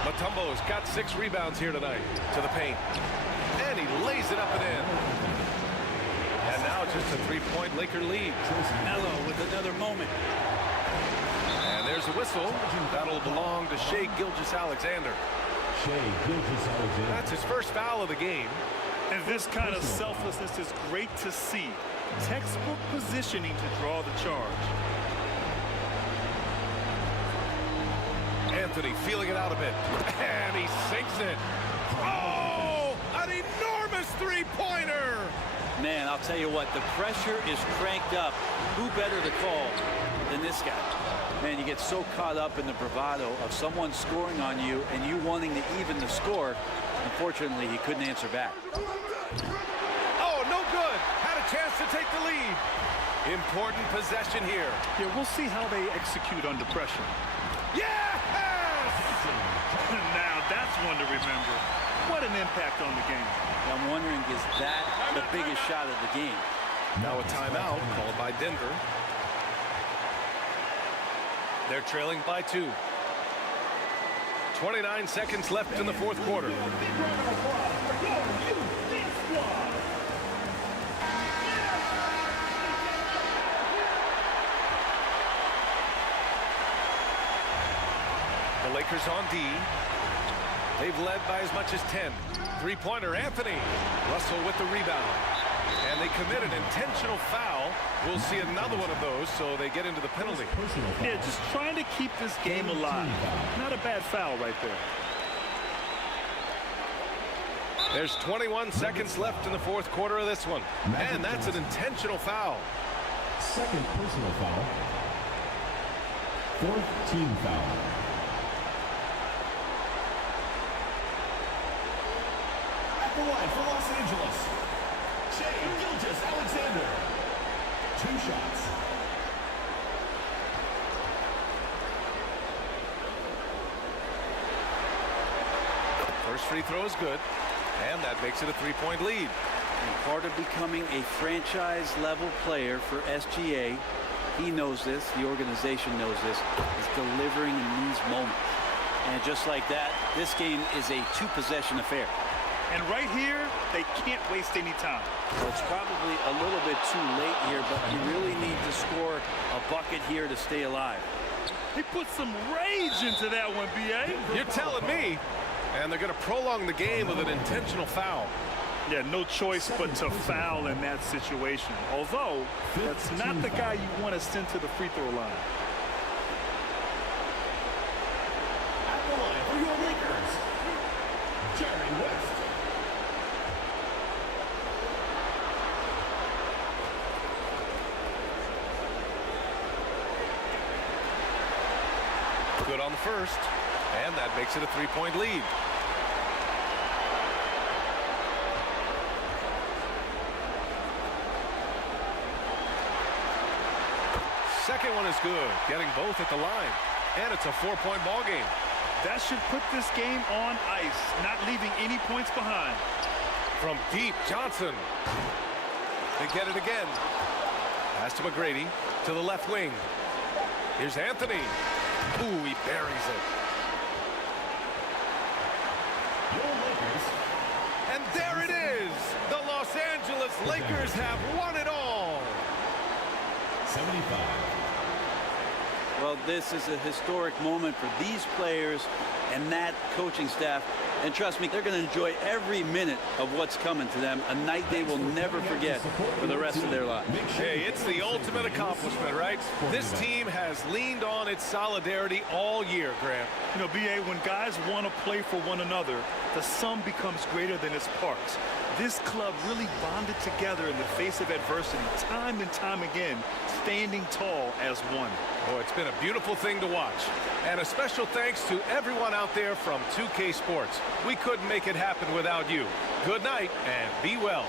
Mutombo's got 6 rebounds here tonight to the paint. And he lays it up and in. And now just a 3-point Laker lead. Melo with another moment. And there's a whistle. That'll belong to Shai Gilgeous-Alexander. Shai Gilgeous-Alexander. That's his first foul of the game. And this kind of selflessness is great to see. Textbook positioning to draw the charge. Anthony feeling it out a bit. And he sinks it. Oh, an enormous three-pointer. Man, I'll tell you what, the pressure is cranked up. Who better to call than this guy? Man, you get so caught up in the bravado of someone scoring on you and you wanting to even the score. Unfortunately, he couldn't answer back. Oh, no good. Had a chance to take the lead. Important possession here. Yeah, we'll see how they execute under pressure. Yes! Now that's one to remember. What an impact on the game. I'm wondering, is that the biggest shot of the game? Now a timeout called by Denver. They're trailing by 2. 29 seconds left in the fourth quarter. The Lakers on D. They've led by as much as 10. Three-pointer, Anthony. Russell with the rebound. And they commit an intentional foul. We'll see another one of those, so they get into the penalty. Yeah, just trying to keep this game alive. Not a bad foul right there. There's 21 seconds left in the fourth quarter of this one. And that's an intentional foul. Second personal foul. Fourth team foul. At the line for Los Angeles, Alexander. 2 shots. First free throw is good, and that makes it a 3-point lead. And part of becoming a franchise-level player for SGA, he knows this, the organization knows this, is delivering in these moments. And just like that, this game is a 2-possession affair. And right here, they can't waste any time. Well, it's probably a little bit too late here, but you really need to score a bucket here to stay alive. He put some rage into that one, B.A. You're telling me. And they're going to prolong the game with an intentional foul. Yeah, no choice but to foul in that situation. Although, that's not the guy you want to send to the free throw line. At the line for your Lakers, Jerry West. Good on the first, and that makes it a 3-point lead. Second one is good, getting both at the line, and it's a 4-point ball game. That should put this game on ice, not leaving any points behind. From deep, Johnson. They get it again. Pass to McGrady, to the left wing. Here's Anthony. Ooh, he buries it. Your Lakers. And there it is. The Los Angeles Lakers have won it all. 75. Well, this is a historic moment for these players and that coaching staff. And trust me, they're going to enjoy every minute of what's coming to them. A night they will never forget for the rest of their lives. Hey, it's the ultimate accomplishment, right? This team has leaned on its solidarity all year, Graham. You know, B.A., when guys want to play for one another, the sum becomes greater than its parts. This club really bonded together in the face of adversity, time and time again, standing tall as one. Oh, it's been a beautiful thing to watch. And a special thanks to everyone out there from 2K Sports. We couldn't make it happen without you. Good night and be well.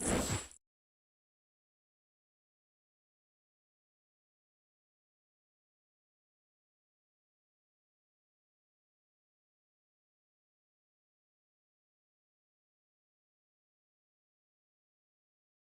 Three.